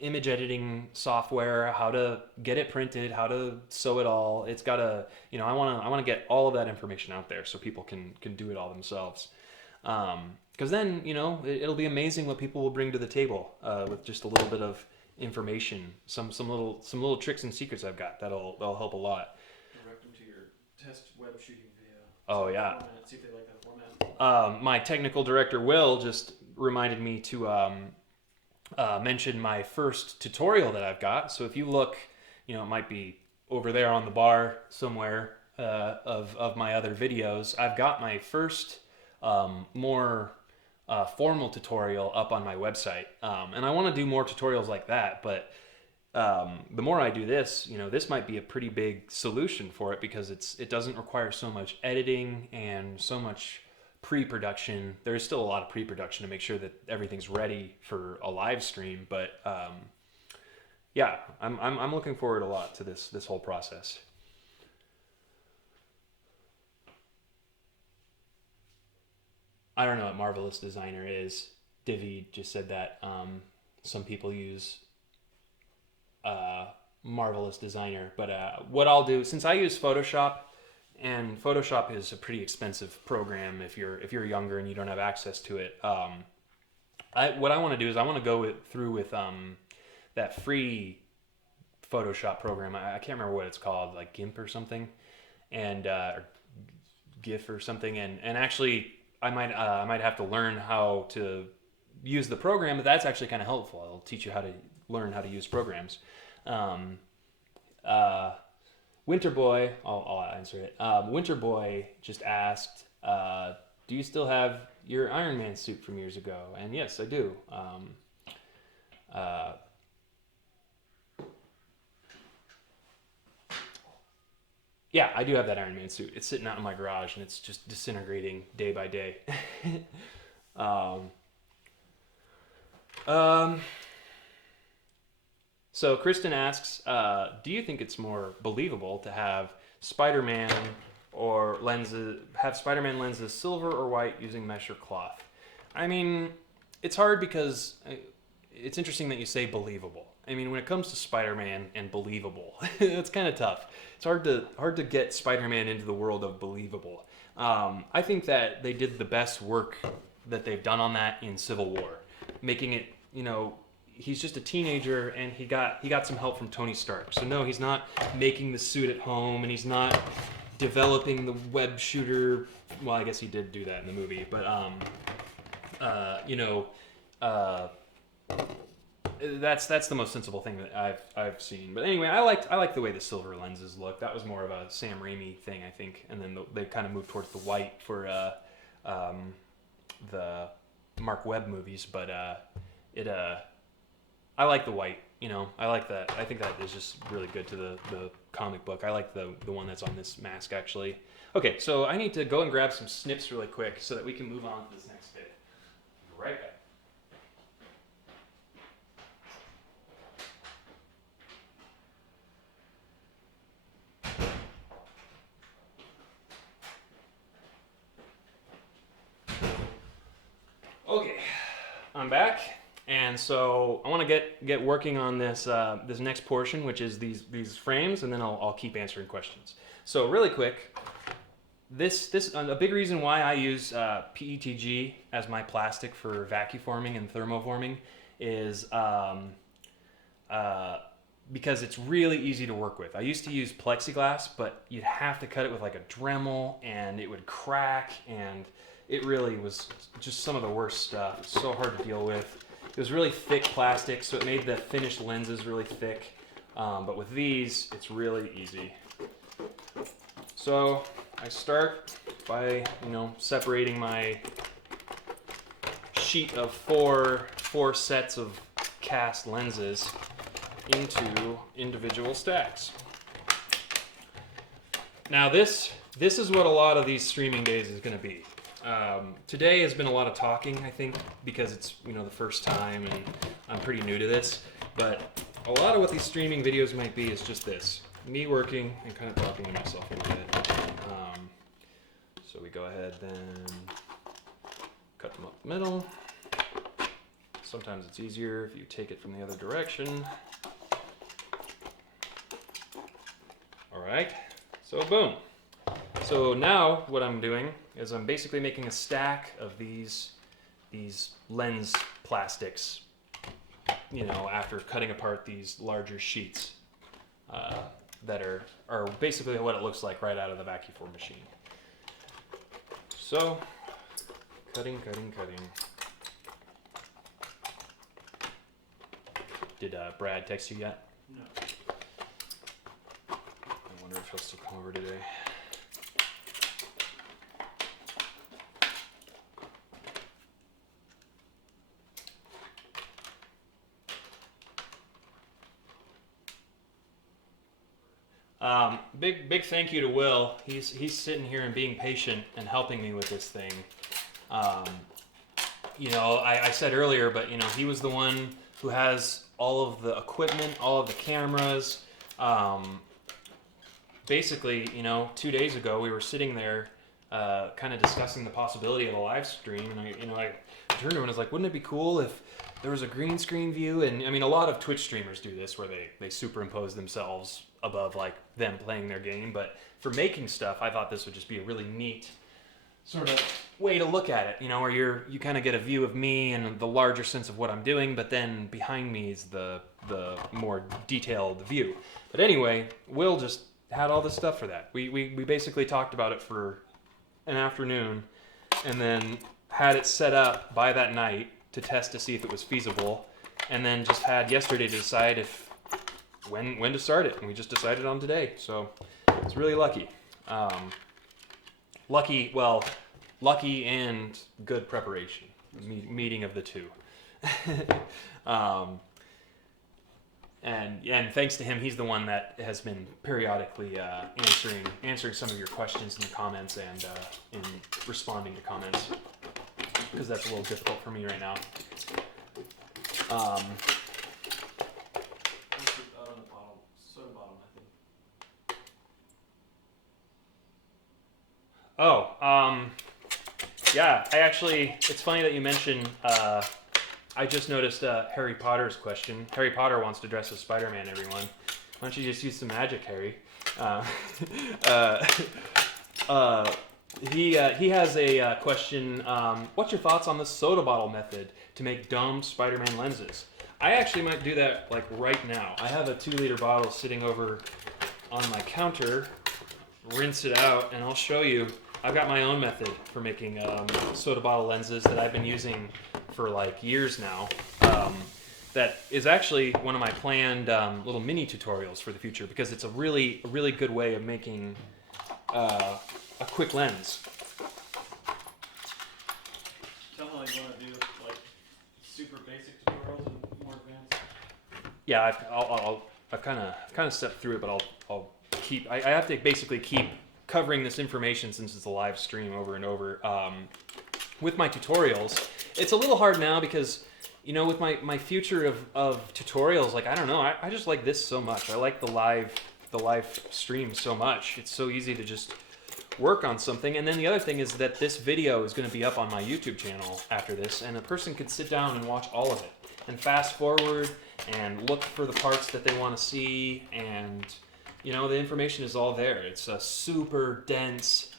image editing software, how to get it printed, how to sew it all. It's got I want to get all of that information out there so people can do it all themselves. Because then, you know, it'll be amazing what people will bring to the table with just a little bit of information, some little tricks and secrets I've got that'll help a lot. Direct them to your test web shooting video. Oh yeah. Format, see if they like that format. My technical director Will just reminded me to mention my first tutorial that I've got. So if you look, you know, it might be over there on the bar somewhere of my other videos. I've got my first more formal tutorial up on my website, and I want to do more tutorials like that. But the more I do this, you know, this might be a pretty big solution for it because it doesn't require so much editing and so much pre-production. There's still a lot of pre-production to make sure that everything's ready for a live stream, but yeah, I'm looking forward a lot to this whole process. I don't know what Marvelous Designer is. Divi just said that some people use Marvelous Designer, but what I'll do, since I use Photoshop, and Photoshop is a pretty expensive program if you're younger and you don't have access to it. What I want to do is I want to go through with that free Photoshop program. I can't remember what it's called, like GIMP or something, and or GIF or something, and actually I might have to learn how to use the program, but that's actually kind of helpful. It'll teach you how to learn how to use programs. Winter Boy, I'll answer it. Winter Boy just asked, do you still have your Iron Man suit from years ago? And yes, I do. Yeah, I do have that Iron Man suit. It's sitting out in my garage and it's just disintegrating day by day. So Kristen asks, do you think it's more believable to have Spider-Man Spider-Man lenses silver or white using mesh or cloth? I mean, it's hard because it's interesting that you say believable. I mean, when it comes to Spider-Man and believable, it's kind of tough. It's hard to get Spider-Man into the world of believable. I think that they did the best work that they've done on that in Civil War, making it, you know, he's just a teenager and he got some help from Tony Stark. So no, he's not making the suit at home and he's not developing the web shooter. Well, I guess he did do that in the movie, but that's the most sensible thing that I've seen. But anyway, I like the way the silver lenses look. That was more of a Sam Raimi thing, I think, and then they kind of moved towards the white for the Mark Webb movies. But I like the white. You know, I like that. I think that is just really good to the comic book. I like the one that's on this mask actually. Okay, so I need to go and grab some snips really quick so that we can move on to this next bit. Be right back. Okay, I'm back, and so I want to get working on this this next portion, which is these frames, and then I'll keep answering questions. So really quick, this a big reason why I use PETG as my plastic for vacuforming and thermoforming is because it's really easy to work with. I used to use plexiglass, but you'd have to cut it with like a Dremel, and it would crack, and it really was just some of the worst stuff. It's so hard to deal with. It was really thick plastic, so it made the finished lenses really thick. But with these, it's really easy. So I start by, separating my sheet of four sets of cast lenses into individual stacks. Now this is what a lot of these streaming days is going to be. Today has been a lot of talking, I think, because it's the first time and I'm pretty new to this. But a lot of what these streaming videos might be is just this: me working and kind of talking to myself a little bit. So we go ahead then cut them up the middle. Sometimes it's easier if you take it from the other direction. All right, so boom. So now what I'm doing is I'm basically making a stack of these lens plastics, after cutting apart these larger sheets that are basically what it looks like right out of the vacuform machine. So, cutting. Did Brad text you yet? No. I wonder if he'll still come over today. Big thank you to Will. He's sitting here and being patient and helping me with this thing. I said earlier, but he was the one who has all of the equipment, all of the cameras. Basically, 2 days ago we were sitting there, kind of discussing the possibility of a live stream, and I turned to him and was like, wouldn't it be cool if there was a green screen view? And I mean, a lot of Twitch streamers do this, where they superimpose themselves above like them playing their game. But for making stuff, I thought this would just be a really neat sort of way to look at it, where you kind of get a view of me and the larger sense of what I'm doing, but then behind me is the more detailed view. But anyway, Will just had all this stuff for that. We basically talked about it for an afternoon, and then had it set up by that night to test to see if it was feasible, and then just had yesterday to decide when to start it, and we just decided on today. So it's really lucky. Lucky and good preparation. Meeting of the two. And thanks to him, he's the one that has been periodically answering some of your questions in the comments and in responding to comments, because that's a little difficult for me right now. Yeah, it's funny that you mentioned, I just noticed Harry Potter's question. Harry Potter wants to dress as Spider-Man, everyone. Why don't you just use some magic, Harry? He has a question. What's your thoughts on the soda bottle method to make domed Spider-Man lenses? I actually might do that like right now. I have a 2-liter bottle sitting over on my counter. Rinse it out, and I'll show you. I've got my own method for making soda bottle lenses that I've been using for like years now. That is actually one of my planned little mini tutorials for the future, because it's a really good way of making a quick lens. Tell me how you want to do like super basic tutorials and more advanced. Yeah, I've kind of stepped through it, but I'll keep. I have to basically keep covering this information since it's a live stream over and over. With my tutorials, it's a little hard now because, with my future of tutorials, like, I don't know, I just like this so much. I like the live stream so much. It's so easy to just work on something. And then the other thing is that this video is going to be up on my YouTube channel after this, and a person could sit down and watch all of it and fast forward and look for the parts that they want to see, and the information is all there. It's a super dense,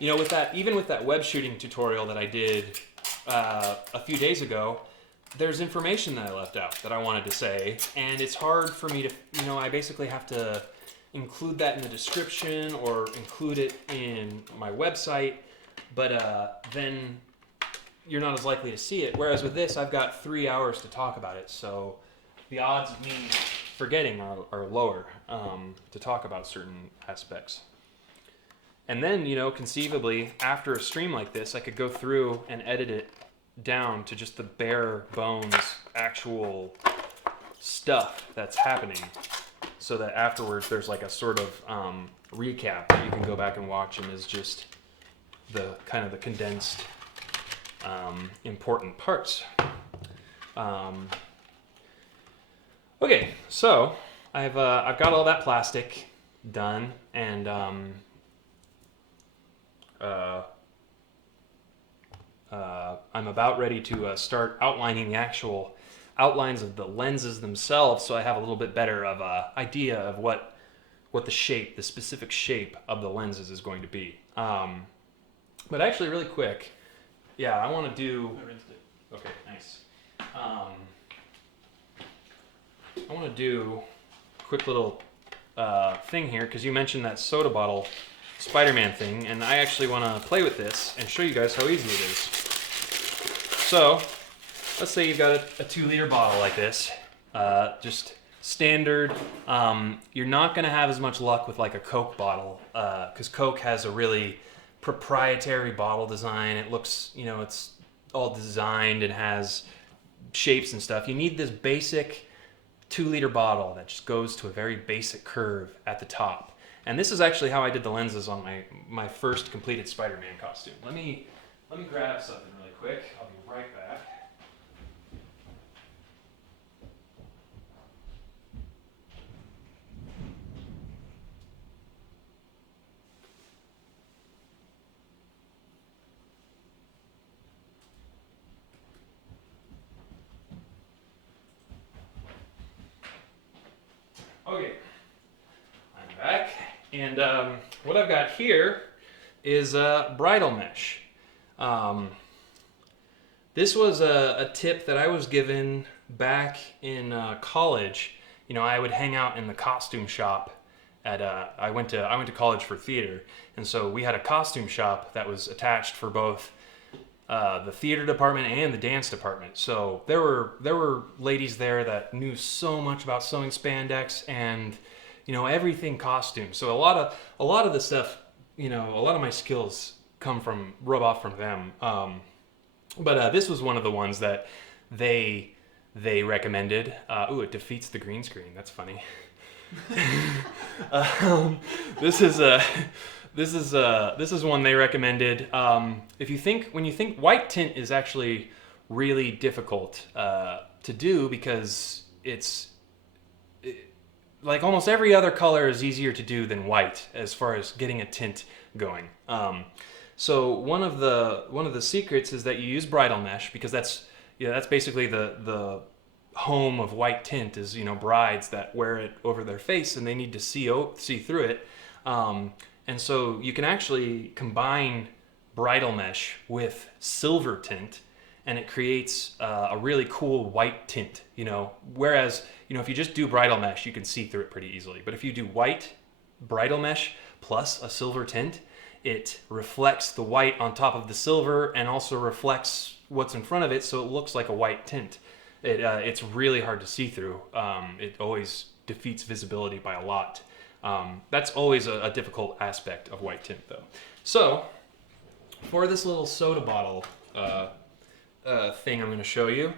with that web shooting tutorial that I did a few days ago, there's information that I left out that I wanted to say, and it's hard for me to, I basically have to include that in the description or include it in my website, but then you're not as likely to see it. Whereas with this, I've got 3 hours to talk about it, so the odds of me forgetting are lower to talk about certain aspects. And then, conceivably, after a stream like this, I could go through and edit it down to just the bare bones, actual stuff that's happening, so that afterwards there's like a sort of recap that you can go back and watch, and is just the kind of the condensed important parts. Okay, so I've got all that plastic done, and I'm about ready to start outlining the actual outlines of the lenses themselves, so I have a little bit better of an idea of what what the specific shape of the lenses is going to be. But actually, really quick, yeah, I want to do. I rinsed it. Okay, nice. I want to do a quick little thing here because you mentioned that soda bottle Spider-Man thing, and I actually want to play with this and show you guys how easy it is. So, let's say you've got a 2-liter bottle like this, just standard. You're not going to have as much luck with like a Coke bottle because Coke has a really proprietary bottle design. It looks, you know, it's all designed and has shapes and stuff. You need this basic 2-liter bottle that just goes to a very basic curve at the top. And this is actually how I did the lenses on my first completed Spider-Man costume. Let me grab something really quick. I'll be right back. Okay, I'm back, and what I've got here is bridal mesh. This was a tip that I was given back in college. You know, I would hang out in the costume shop at I went to college for theater, and so we had a costume shop that was attached for both the theater department and the dance department. So there were ladies there that knew so much about sewing spandex and, you know, everything costume. So a lot of the stuff, you know, a lot of my skills rub off from them. But this was one of the ones that they recommended. Ooh, it defeats the green screen. That's funny. This is one they recommended. When you think white tint is actually really difficult to do because like almost every other color is easier to do than white as far as getting a tint going. So one of the secrets is that you use bridal mesh because that's basically the home of white tint is, you know, brides that wear it over their face and they need to see through it. And so you can actually combine bridal mesh with silver tint, and it creates a really cool white tint, you know. Whereas, you know, if you just do bridal mesh, you can see through it pretty easily. But if you do white bridal mesh plus a silver tint, it reflects the white on top of the silver and also reflects what's in front of it, so it looks like a white tint. It's really hard to see through. It always defeats visibility by a lot. That's always a difficult aspect of white tint, though. So, for this little soda bottle thing I'm going to show you,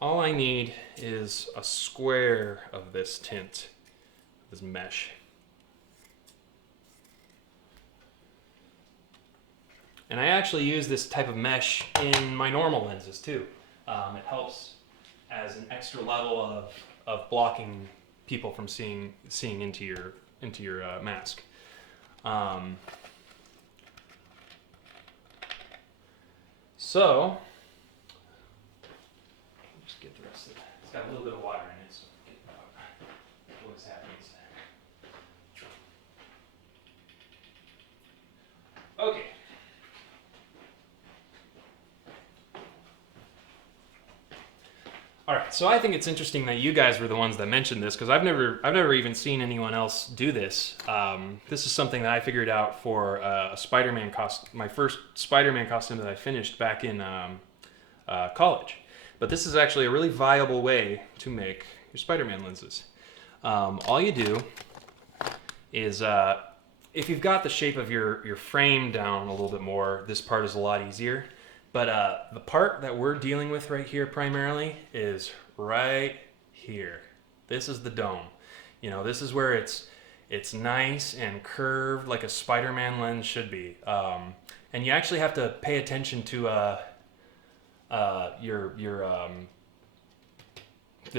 all I need is a square of this tint, this mesh. And I actually use this type of mesh in my normal lenses, too. It helps as an extra level of blocking people from seeing into your mask. So, just get the rest of it. It's got a little bit of water in it, so get what happens. Okay. All right, so I think it's interesting that you guys were the ones that mentioned this because I've never even seen anyone else do this. This is something that I figured out for a Spider-Man costume, my first Spider-Man costume that I finished back in college. But this is actually a really viable way to make your Spider-Man lenses. All you do is, if you've got the shape of your frame down a little bit more, this part is a lot easier. But the part that we're dealing with right here primarily is right here. This is the dome. You know, this is where it's nice and curved like a Spider-Man lens should be. And you actually have to pay attention to the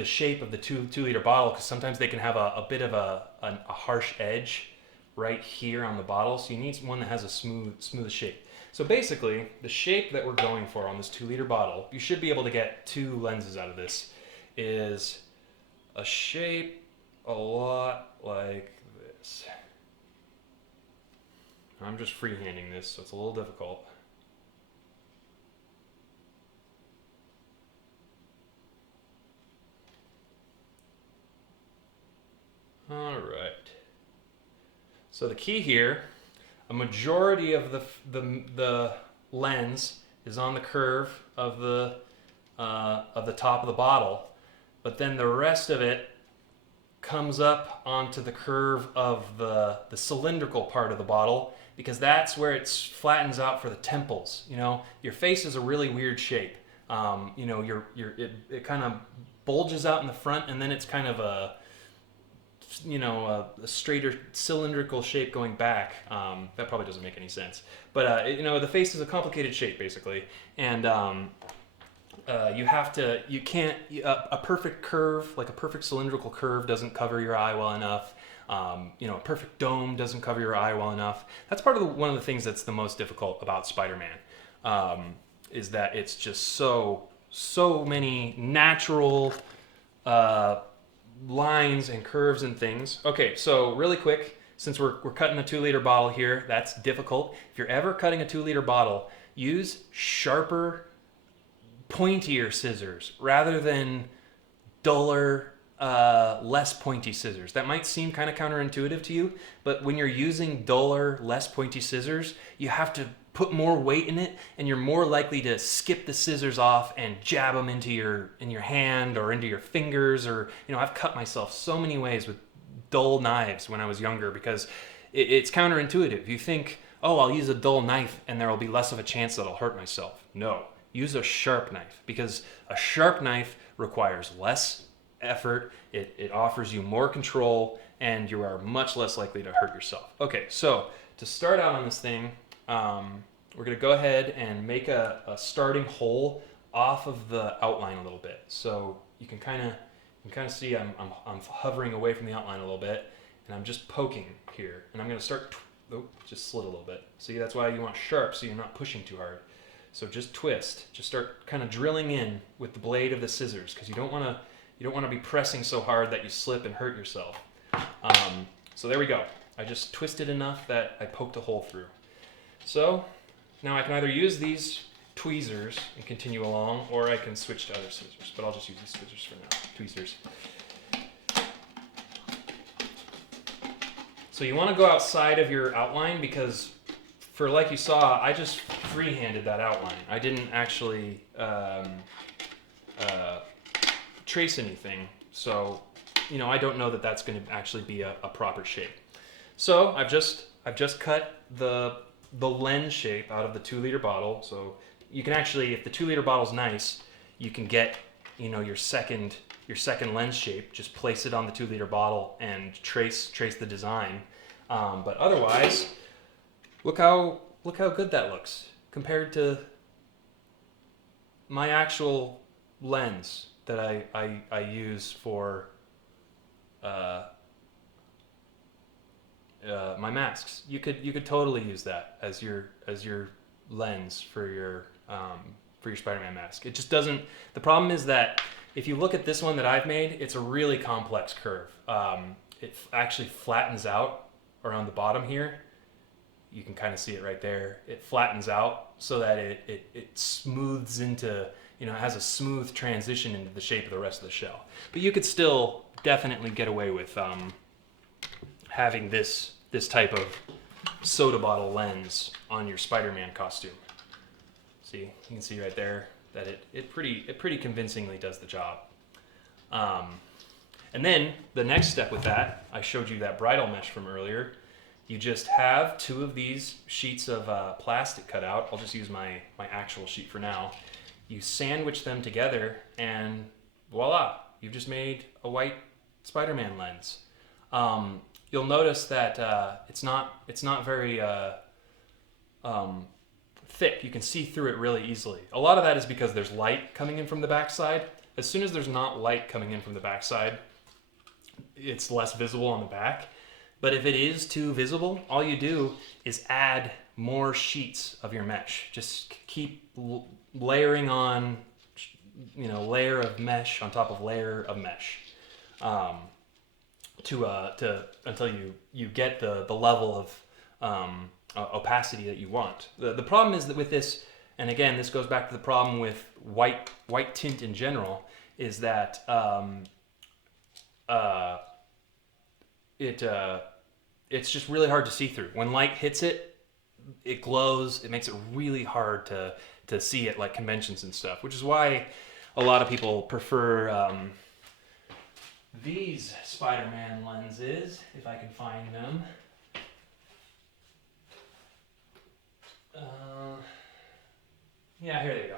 shape of the 2-liter bottle because sometimes they can have a bit of a harsh edge right here on the bottle. So you need one that has a smooth shape. So basically, the shape that we're going for on this 2-liter bottle, you should be able to get 2 lenses out of this, is a shape a lot like this. I'm just freehanding this, so it's a little difficult. All right. So the key here, a majority of the lens is on the curve of the top of the bottle, but then the rest of it comes up onto the curve of the cylindrical part of the bottle, because that's where it flattens out for the temples. You know, your face is a really weird shape. You know, it kind of bulges out in the front, and then it's kind of a straighter cylindrical shape going back. That probably doesn't make any sense, but you know, the face is a complicated shape basically, and a perfect curve, like a perfect cylindrical curve, doesn't cover your eye well enough. You know, a perfect dome doesn't cover your eye well enough. That's part of one of the things that's the most difficult about Spider-Man, is that it's just so many natural lines and curves and things. Okay, so really quick, since we're cutting a 2-liter bottle here, that's difficult. If you're ever cutting a 2-liter bottle, use sharper, pointier scissors rather than duller, less pointy scissors. That might seem kind of counterintuitive to you, but when you're using duller, less pointy scissors, you have to put more weight in it, and you're more likely to skip the scissors off and jab them into your hand or into your fingers. Or, you know, I've cut myself so many ways with dull knives when I was younger, because it's counterintuitive. You think, oh, I'll use a dull knife and there will be less of a chance that I'll hurt myself. No, use a sharp knife, because a sharp knife requires less effort, it offers you more control, and you are much less likely to hurt yourself. Okay, so to start out on this thing, we're going to go ahead and make a starting hole off of the outline a little bit. So you can kind of see I'm hovering away from the outline a little bit, and I'm just poking here, and I'm going to start. Just slid a little bit. See, that's why you want sharp, so you're not pushing too hard. So just twist. Just start kind of drilling in with the blade of the scissors, because you don't want to be pressing so hard that you slip and hurt yourself. So there we go. I just twisted enough that I poked a hole through. So now I can either use these tweezers and continue along, or I can switch to other scissors, but I'll just use these tweezers for now. Tweezers. So you want to go outside of your outline, because for, like you saw, I just freehanded that outline. I didn't actually trace anything, so you know, I don't know that that's going to actually be a proper shape. So I've just cut the lens shape out of the 2-liter bottle. So you can actually, if the 2-liter bottle's nice, you can get, you know, your second lens shape. Just place it on the 2-liter bottle and trace the design. But otherwise, look how good that looks compared to my actual lens that I use for my masks. You could totally use that as your lens for your Spider-Man mask. It just doesn't. The problem is that if you look at this one that I've made, it's a really complex curve. It actually flattens out around the bottom here. You can kind of see it right there. It flattens out so that it smooths into, you know, it has a smooth transition into the shape of the rest of the shell. But you could still definitely get away with having this type of soda bottle lens on your Spider-Man costume. See, you can see right there that it pretty convincingly does the job. And then the next step with that, I showed you that bridle mesh from earlier. You just have 2 of these sheets of plastic cut out. I'll just use my actual sheet for now. You sandwich them together, and voila, you've just made a white Spider-Man lens. You'll notice that it's not very thick. You can see through it really easily. A lot of that is because there's light coming in from the backside. As soon as there's not light coming in from the backside, it's less visible on the back. But if it is too visible, all you do is add more sheets of your mesh. Just keep layering on, you know, layer of mesh on top of layer of mesh. to until you get the level of opacity that you want. The problem is that with this, and again, this goes back to the problem with white tint in general, is that it's just really hard to see through. When light hits it, it glows. It makes it really hard to see it like conventions and stuff, which is why a lot of people prefer these Spider-Man lenses, if I can find them. Yeah, here they go.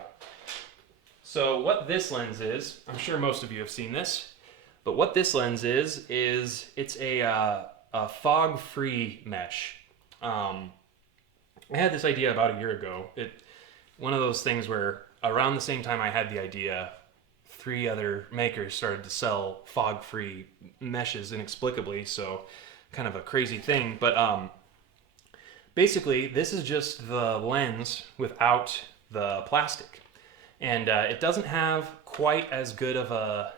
So what this lens is, I'm sure most of you have seen this, but what this lens is it's a fog-free mesh. I had this idea about a year ago. One of those things where around the same time I had the idea, 3 other makers started to sell fog-free meshes inexplicably, so kind of a crazy thing. But basically, this is just the lens without the plastic. And it doesn't have quite as good of a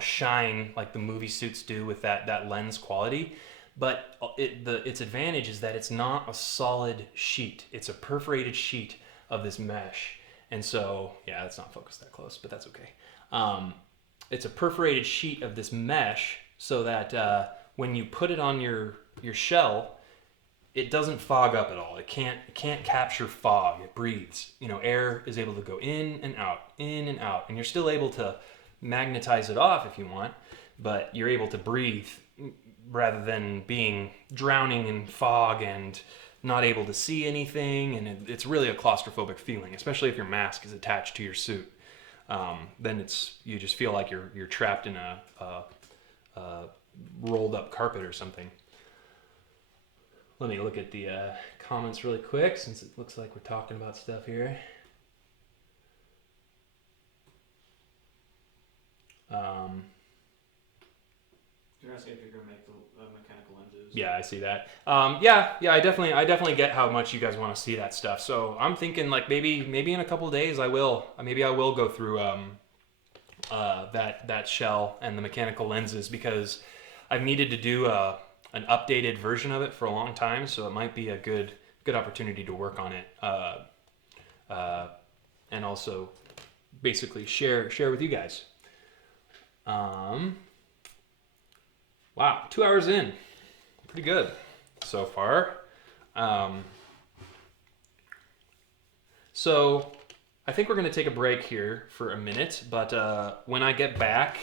shine like the movie suits do with that lens quality. But its advantage is that it's not a solid sheet. It's a perforated sheet of this mesh. And so, yeah, it's not focused that close, but that's okay. It's a perforated sheet of this mesh so that when you put it on your shell, it doesn't fog up at all. It can't capture fog. It breathes. Air is able to go in and out, and you're still able to magnetize it off if you want, but you're able to breathe rather than drowning in fog and not able to see anything. And it's really a claustrophobic feeling, especially if your mask is attached to your suit. Then you just feel like you're trapped in a rolled up carpet or something. Let me look at the comments really quick, since it looks like we're talking about stuff here. You're asking if you're going to make the mechanical lenses. Yeah, I see that. Yeah, I definitely get how much you guys want to see that stuff. So I'm thinking like maybe in a couple of days I will go through that shell and the mechanical lenses, because I've needed to do an updated version of it for a long time, so it might be a good opportunity to work on it, and also basically share with you guys. Wow, 2 hours in, pretty good so far. So I think we're going to take a break here for a minute, but when I get back,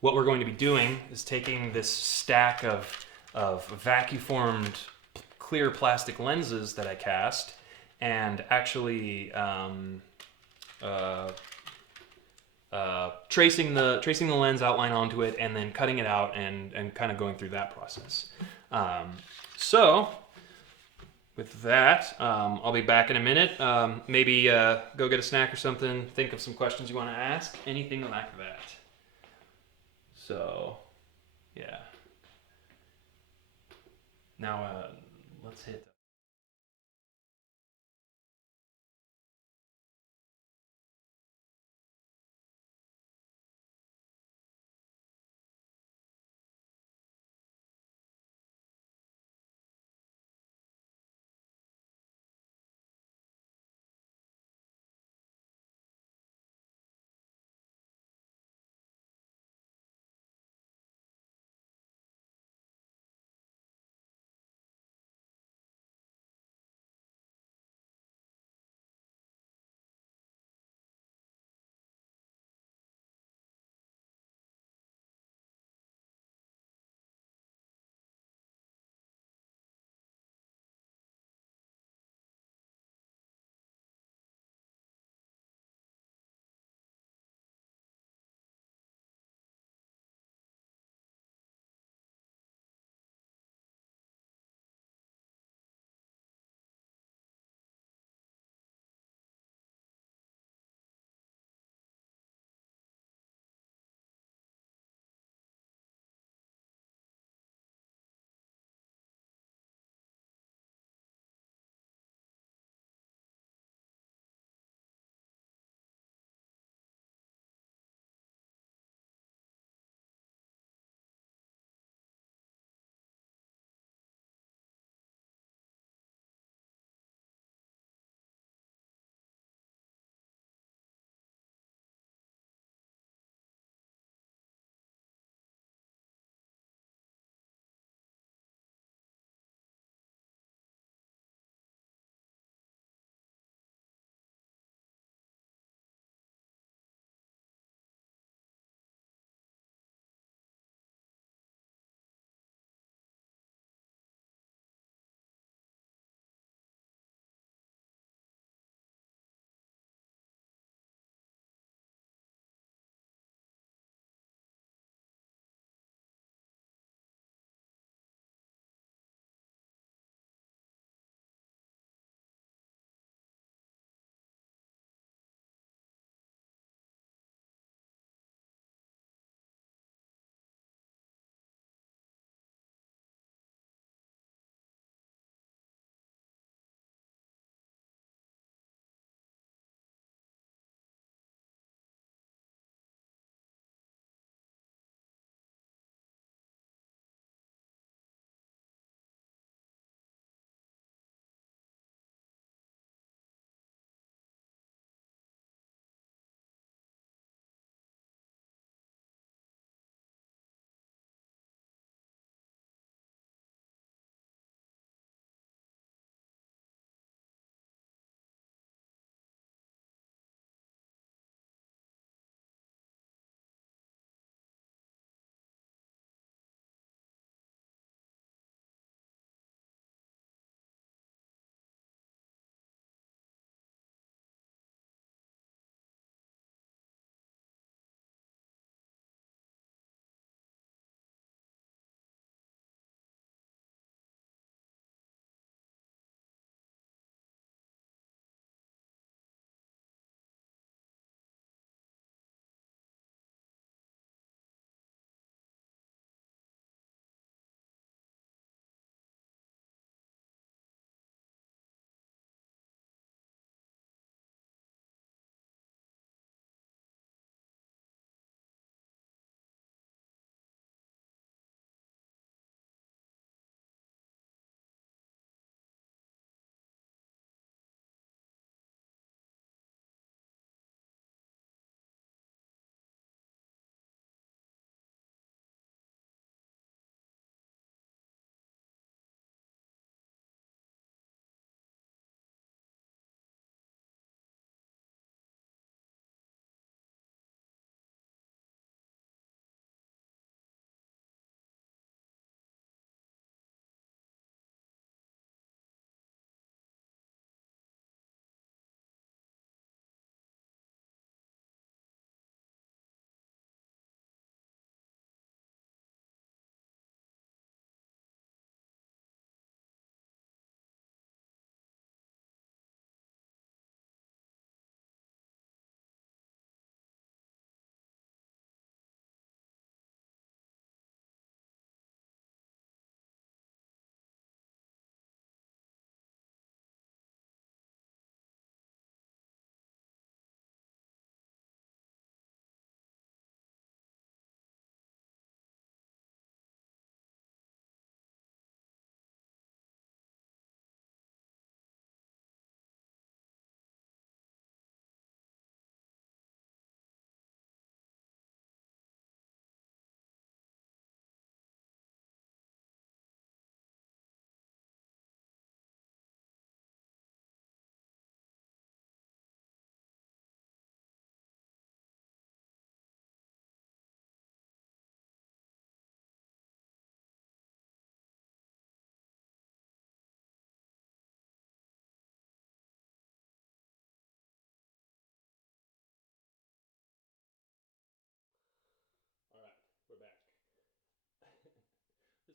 what we're going to be doing is taking this stack of vacuformed clear plastic lenses that I cast and actually tracing the lens outline onto it and then cutting it out and kind of going through that process. So with that, I'll be back in a minute. Maybe go get a snack or something, think of some questions you want to ask, anything like that. So, yeah. Now, let's hit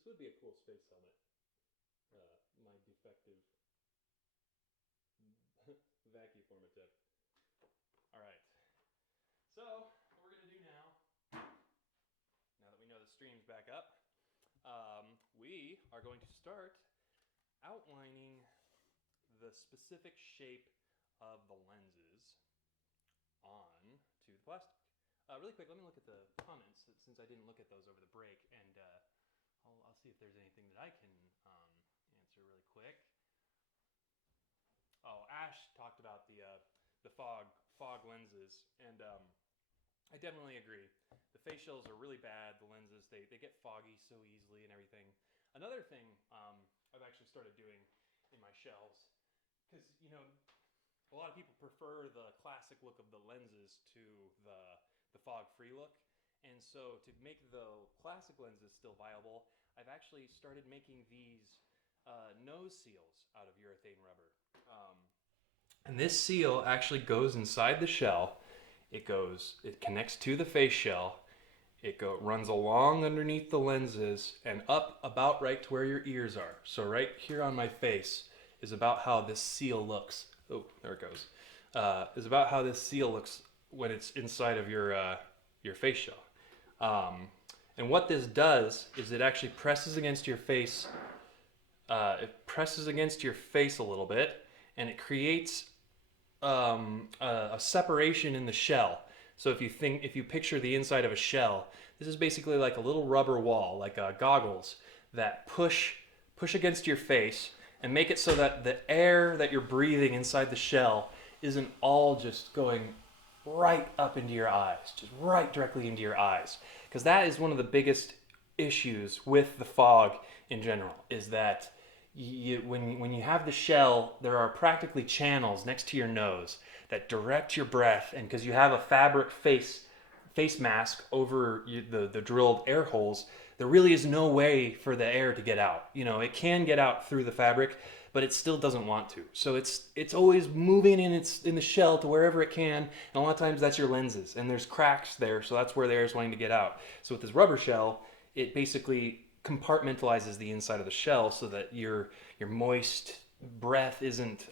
This would be a cool space helmet. My defective vacuformative. All right. So what we're gonna do now that we know the stream's back up, we are going to start outlining the specific shape of the lenses on to the plastic. Really quick, let me look at the comments since I didn't look at those over the break, and I'll see if there's anything that I can answer really quick. Oh, Ash talked about the fog lenses, and I definitely agree. The Faceshells are really bad. The lenses, they get foggy so easily and everything. Another thing I've actually started doing in my shells, because a lot of people prefer the classic look of the lenses to the fog-free look. And so to make the classic lenses still viable, I've actually started making these nose seals out of urethane rubber. And this seal actually goes inside the shell. It connects to the face shell. It runs along underneath the lenses and up about right to where your ears are. So right here on my face is about how this seal looks. Oh, there it goes. Is about how this seal looks when it's inside of your face shell. And what this does is it actually presses against your face. It presses against your face a little bit, and it creates a separation in the shell. So if you picture the inside of a shell, this is basically like a little rubber wall, like goggles that push against your face and make it so that the air that you're breathing inside the shell isn't all just going right up into your eyes, just right directly into your eyes. Because that is one of the biggest issues with the fog in general, is that when you have the shell, there are practically channels next to your nose that direct your breath, and because you have a fabric face mask over the drilled air holes, there really is no way for the air to get out. It can get out through the fabric, but it still doesn't want to. So it's always moving in the shell to wherever it can, and a lot of times that's your lenses, and there's cracks there, so that's where the air is wanting to get out. So with this rubber shell, it basically compartmentalizes the inside of the shell so that your moist breath isn't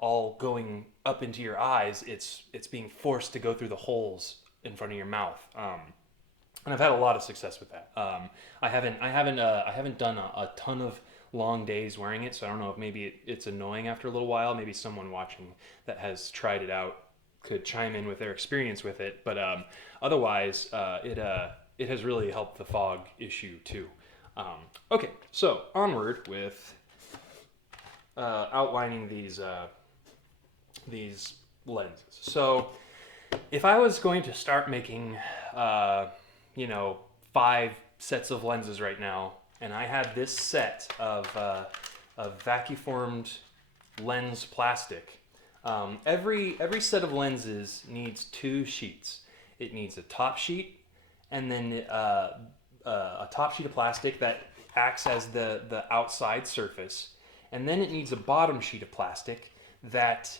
all going up into your eyes. It's being forced to go through the holes in front of your mouth. And I've had a lot of success with that. I haven't done a ton of long days wearing it, so I don't know if maybe it's annoying after a little while. Maybe someone watching that has tried it out could chime in with their experience with it. But otherwise, it has really helped the fog issue too. Okay, so onward with outlining these lenses. So if I was going to start making 5 sets of lenses right now, and I had this set of vacuformed lens plastic, every set of lenses needs 2 sheets. It needs a top sheet, and then a top sheet of plastic that acts as the outside surface, and then it needs a bottom sheet of plastic that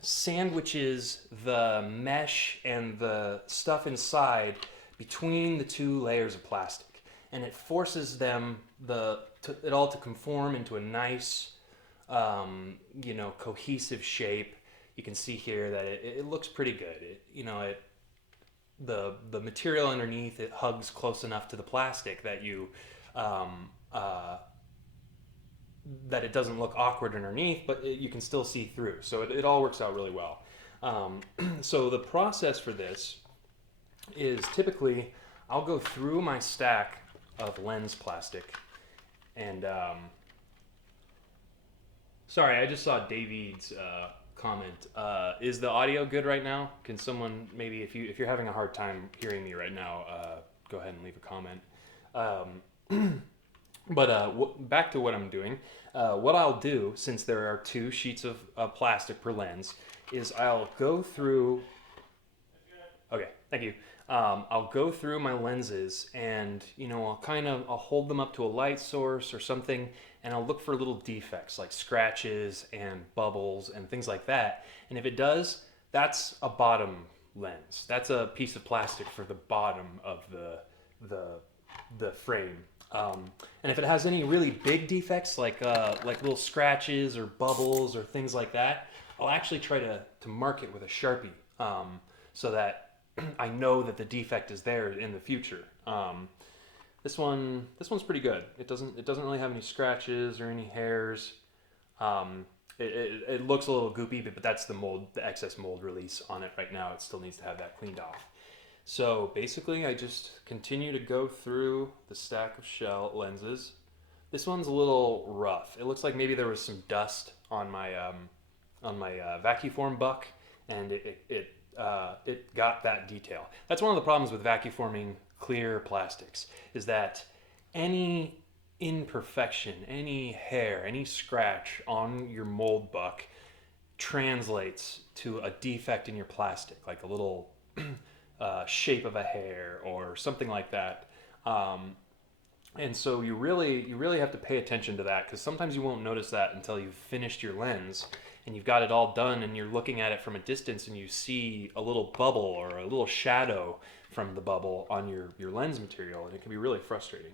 sandwiches the mesh and the stuff inside between the 2 layers of plastic, and it forces them it all to conform into a nice cohesive shape. You can see here that it looks pretty good. The material underneath, it hugs close enough to the plastic that that it doesn't look awkward underneath, but you can still see through. So it all works out really well. So the process for this is typically I'll go through my stack of lens plastic, and sorry, I just saw David's comment. Is the audio good right now? Can someone maybe, if you're having a hard time hearing me right now, go ahead and leave a comment. But back to what I'm doing. What I'll do, since there are 2 sheets of plastic per lens, is I'll go through. Okay, thank you. I'll go through my lenses, and I'll hold them up to a light source or something, and I'll look for little defects like scratches and bubbles and things like that. And if it does, that's a bottom lens. That's a piece of plastic for the bottom of the frame. And if it has any really big defects, like little scratches or bubbles or things like that, I'll actually try to mark it with a Sharpie, so that I know that the defect is there in the future. This one's pretty good. It doesn't really have any scratches or any hairs. It looks a little goopy, but that's the excess mold release on it right now. It still needs to have that cleaned off. So basically, I just continue to go through the stack of shell lenses. This one's a little rough. It looks like maybe there was some dust on my vacuform buck, and it got that detail. That's one of the problems with vacuforming clear plastics, is that any imperfection, any hair, any scratch on your mold buck translates to a defect in your plastic, like a little shape of a hair or something like that. And so you really have to pay attention to that, because sometimes you won't notice that until you've finished your lens and you've got it all done and you're looking at it from a distance and you see a little bubble or a little shadow from the bubble on your lens material, and it can be really frustrating.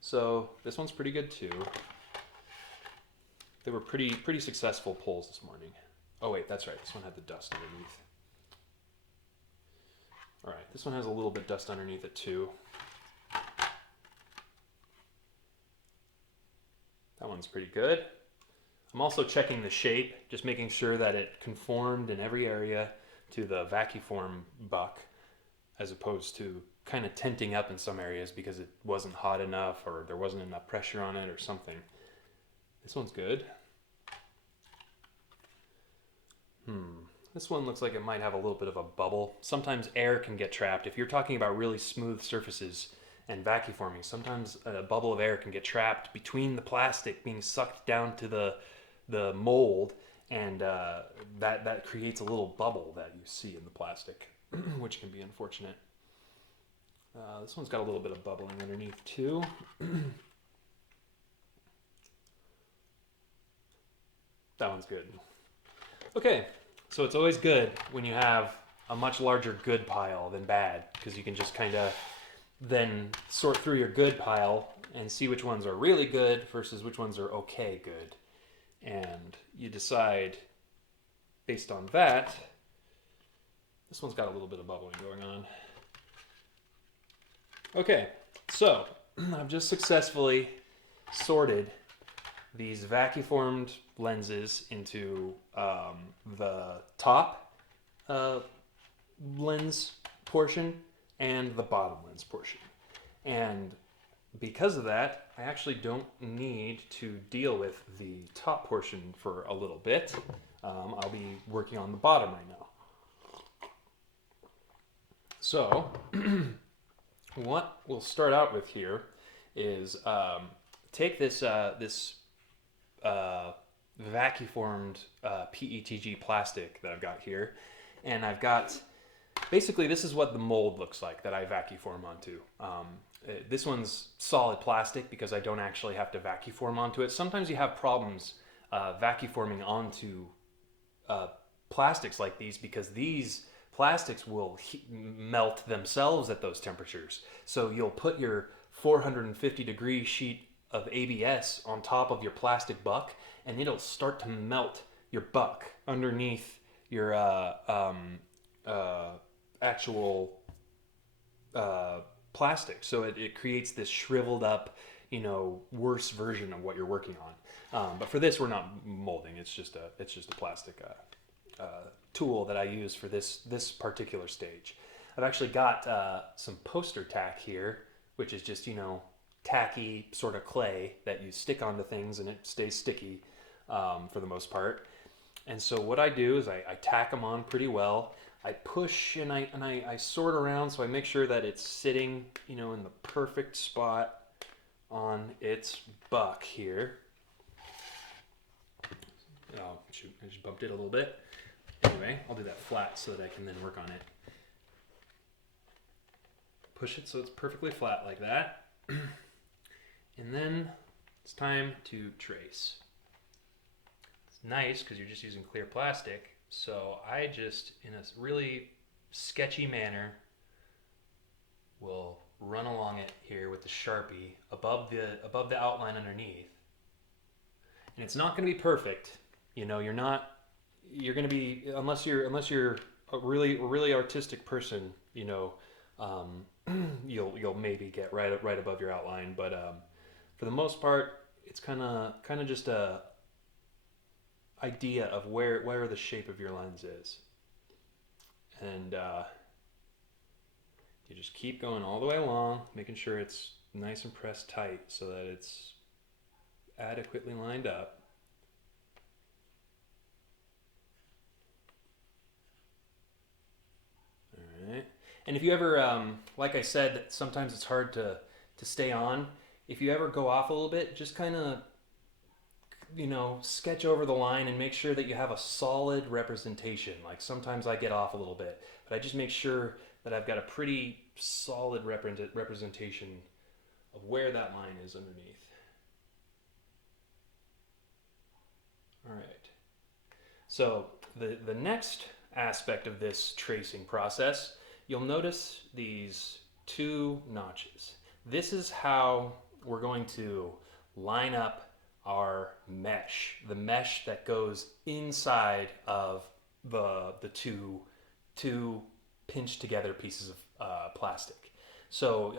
So this one's pretty good too. They were pretty successful pulls this morning. Oh wait, that's right. This one had the dust underneath. All right, this one has a little bit dust underneath it too. That one's pretty good. I'm also checking the shape, just making sure that it conformed in every area to the vacuform buck, as opposed to kind of tenting up in some areas because it wasn't hot enough or there wasn't enough pressure on it or something. This one's good. This one looks like it might have a little bit of a bubble. Sometimes air can get trapped. If you're talking about really smooth surfaces and vacuforming, sometimes a bubble of air can get trapped between the plastic being sucked down to the mold, and that creates a little bubble that you see in the plastic, which can be unfortunate. This one's got a little bit of bubbling underneath too. That one's good. Okay, so it's always good when you have a much larger good pile than bad, because you can just kind of then sort through your good pile and see which ones are really good versus which ones are okay good. And you decide based on that. This one's got a little bit of bubbling going on. Okay, so I've just successfully sorted these vacuformed lenses into the top lens portion and the bottom lens portion. And because of that, I actually don't need to deal with the top portion for a little bit. I'll be working on the bottom right now. So what we'll start out with here is take this vacuformed PETG plastic that I've got here, and I've got, basically this is what the mold looks like that I vacuform onto. This one's solid plastic because I don't actually have to vacuform onto it. Sometimes you have problems vacuforming onto plastics like these, because these plastics will melt themselves at those temperatures. So you'll put your 450 degree sheet of ABS on top of your plastic buck, and it'll start to melt your buck underneath your actual plastic. So it creates this shriveled up, worse version of what you're working on. But for this, we're not molding. It's just a plastic tool that I use for this particular stage. I've actually got some poster tack here, which is just tacky sort of clay that you stick onto things and it stays sticky for the most part. And so what I do is I tack them on pretty well. I push and I sort around, so I make sure that it's sitting in the perfect spot on its buck here. Oh shoot, I just bumped it a little bit. Anyway, I'll do that flat so that I can then work on it. Push it so it's perfectly flat like that. And then it's time to trace. It's nice because you're just using clear plastic, so I just, in a really sketchy manner, will run along it here with the Sharpie above the outline underneath. And it's not going to be perfect. You know, you're going to be, unless you're a really artistic person, you know, you'll maybe get right above your outline, but for the most part, it's kind of just a idea of where the shape of your lens is, and you just keep going all the way along, making sure it's nice and pressed tight so that it's adequately lined up. All right. And if you ever, like I said, sometimes it's hard to stay on. If you ever go off a little bit, just kind of, you know, sketch over the line and make sure that you have a solid representation. Like sometimes I get off a little bit, but I just make sure that I've got a pretty solid representation of where that line is underneath. All right. So the next aspect of this tracing process, you'll notice these two notches. This is how we're going to line up our mesh, the mesh that goes inside of the two pinched together pieces of plastic. So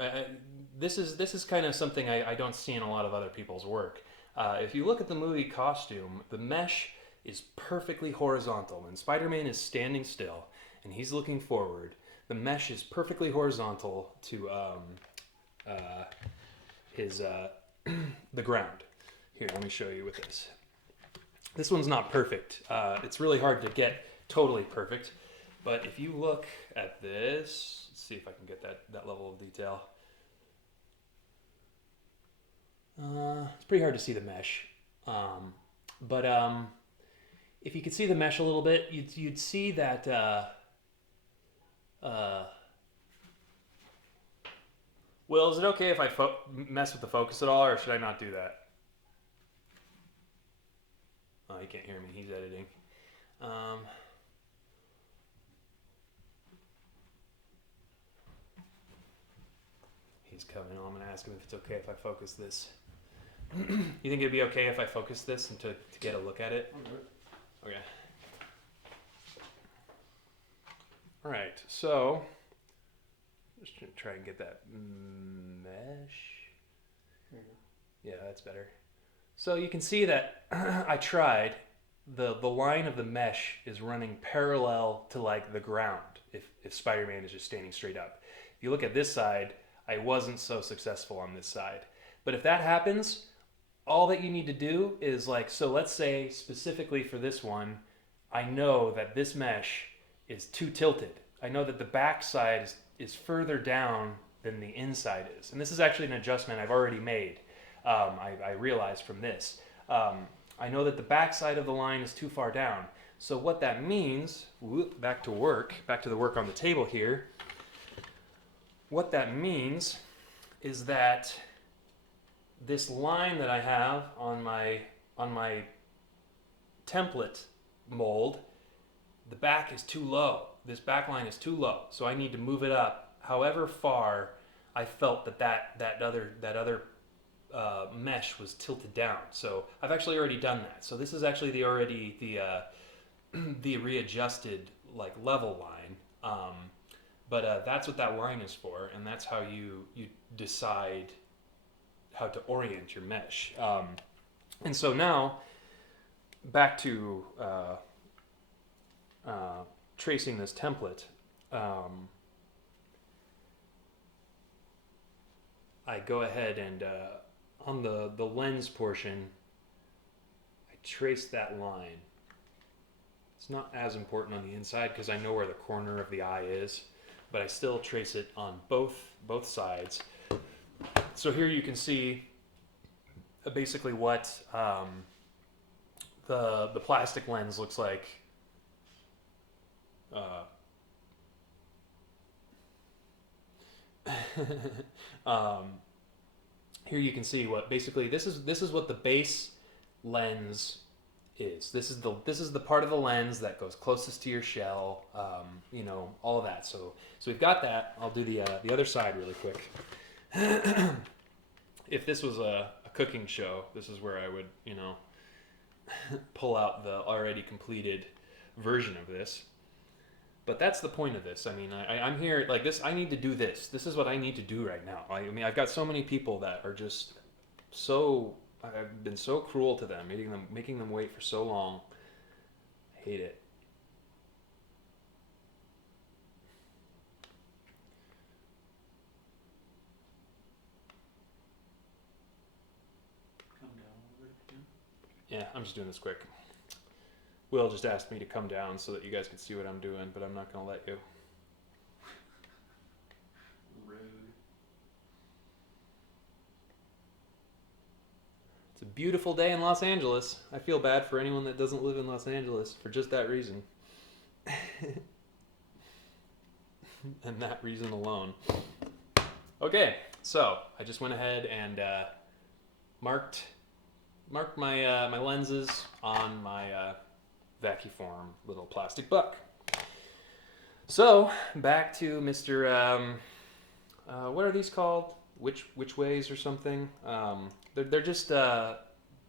this is kind of something I don't see in a lot of other people's work. If you look at the movie costume, the mesh is perfectly horizontal. When Spider-Man is standing still and he's looking forward, the mesh is perfectly horizontal to his the ground. Here, let me show you with this. This one's not perfect. It's really hard to get totally perfect, but if you look at this, let's see if I can get that level of detail. It's pretty hard to see the mesh, but if you could see the mesh a little bit, you'd see that Will, is it okay if I mess with the focus at all, or should I not do that? Oh, you can't hear me. He's editing. He's coming. I'm going to ask him if it's okay if I focus this. You think it'd be okay if I focus this and to get a look at it? Okay. All right. So, just try and get that mesh. Yeah, that's better. So you can see that I tried. The line of the mesh is running parallel to like the ground if Spider-Man is just standing straight up. If you look at this side, I wasn't so successful on this side. But if that happens, all that you need to do is like, so let's say specifically for this one, I know that this mesh is too tilted. I know that the back side is further down than the inside is. And this is actually an adjustment I've already made. I realized from this. I know that the back side of the line is too far down. So what that means, back to the work on the table here. What that means is that this line that I have on my template mold, the back is too low. This back line is too low, so I need to move it up. However far I felt that other mesh was tilted down. So I've actually already done that. So this is actually the readjusted like level line. But that's what that line is for, and that's how you decide how to orient your mesh. And so now, back to tracing this template. I go ahead and on the lens portion, I trace that line. It's not as important on the inside because I know where the corner of the eye is, but I still trace it on both sides. So here you can see basically what the plastic lens looks like. Here you can see what basically this is what the base lens is. This is the part of the lens that goes closest to your shell. You know, all of that. So we've got that. I'll do the other side really quick. If this was a cooking show, this is where I would, you know, pull out the already completed version of this. But that's the point of this. I mean, I'm here like this. I need to do this. This is what I need to do right now. I mean, I've got so many people that are just so. I've been so cruel to them, making them wait for so long. I hate it. Come down a little bit. Yeah, I'm just doing this quick. Will just asked me to come down so that you guys could see what I'm doing, but I'm not going to let you. Rude. It's a beautiful day in Los Angeles. I feel bad for anyone that doesn't live in Los Angeles for just that reason. And that reason alone. Okay, so I just went ahead and marked my lenses on my vacuform little plastic buck. So back to Mr. What are these called? Which ways or something? They're just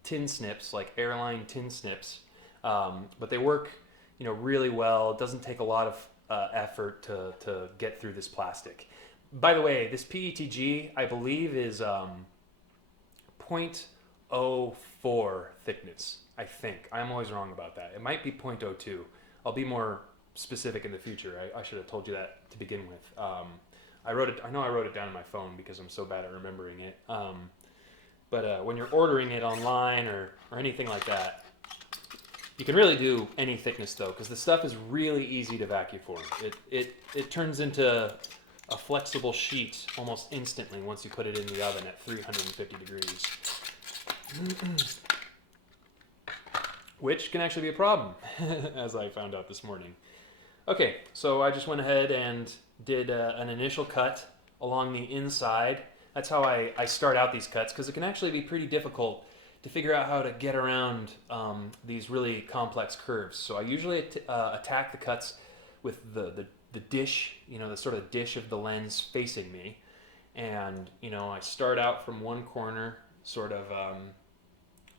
tin snips, like airline tin snips, but they work, you know, really well. It doesn't take a lot of effort to get through this plastic. By the way, this PETG I believe is 0.04 thickness. I think I'm always wrong about that. It might be 0.02. I'll be more specific in the future. I should have told you that to begin with. I know I wrote it down on my phone because I'm so bad at remembering it. But when you're ordering it online or anything like that, you can really do any thickness though, because the stuff is really easy to vacuform. It turns into a flexible sheet almost instantly once you put it in the oven at 350 degrees. Which can actually be a problem, as I found out this morning. Okay, so I just went ahead and did an initial cut along the inside. That's how I start out these cuts, because it can actually be pretty difficult to figure out how to get around these really complex curves. So I usually attack the cuts with the dish, you know, the sort of dish of the lens facing me. And, you know, I start out from one corner, sort of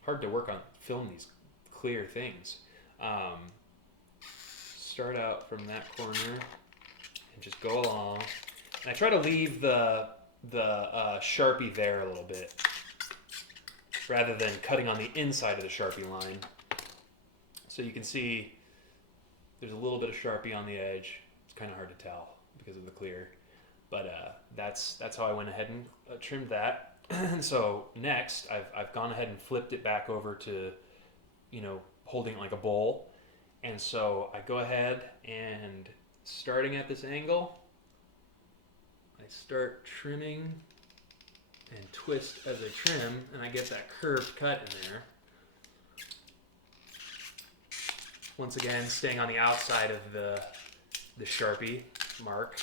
hard to work on, film these clear things. Start out from that corner and just go along. And I try to leave the Sharpie there a little bit, rather than cutting on the inside of the Sharpie line. So you can see there's a little bit of Sharpie on the edge. It's kind of hard to tell because of the clear, but that's how I went ahead and trimmed that. And so next, I've gone ahead and flipped it back over to, you know, holding it like a bowl. And so I go ahead and, starting at this angle, I start trimming and twist as I trim, and I get that curved cut in there. Once again, staying on the outside of the Sharpie mark.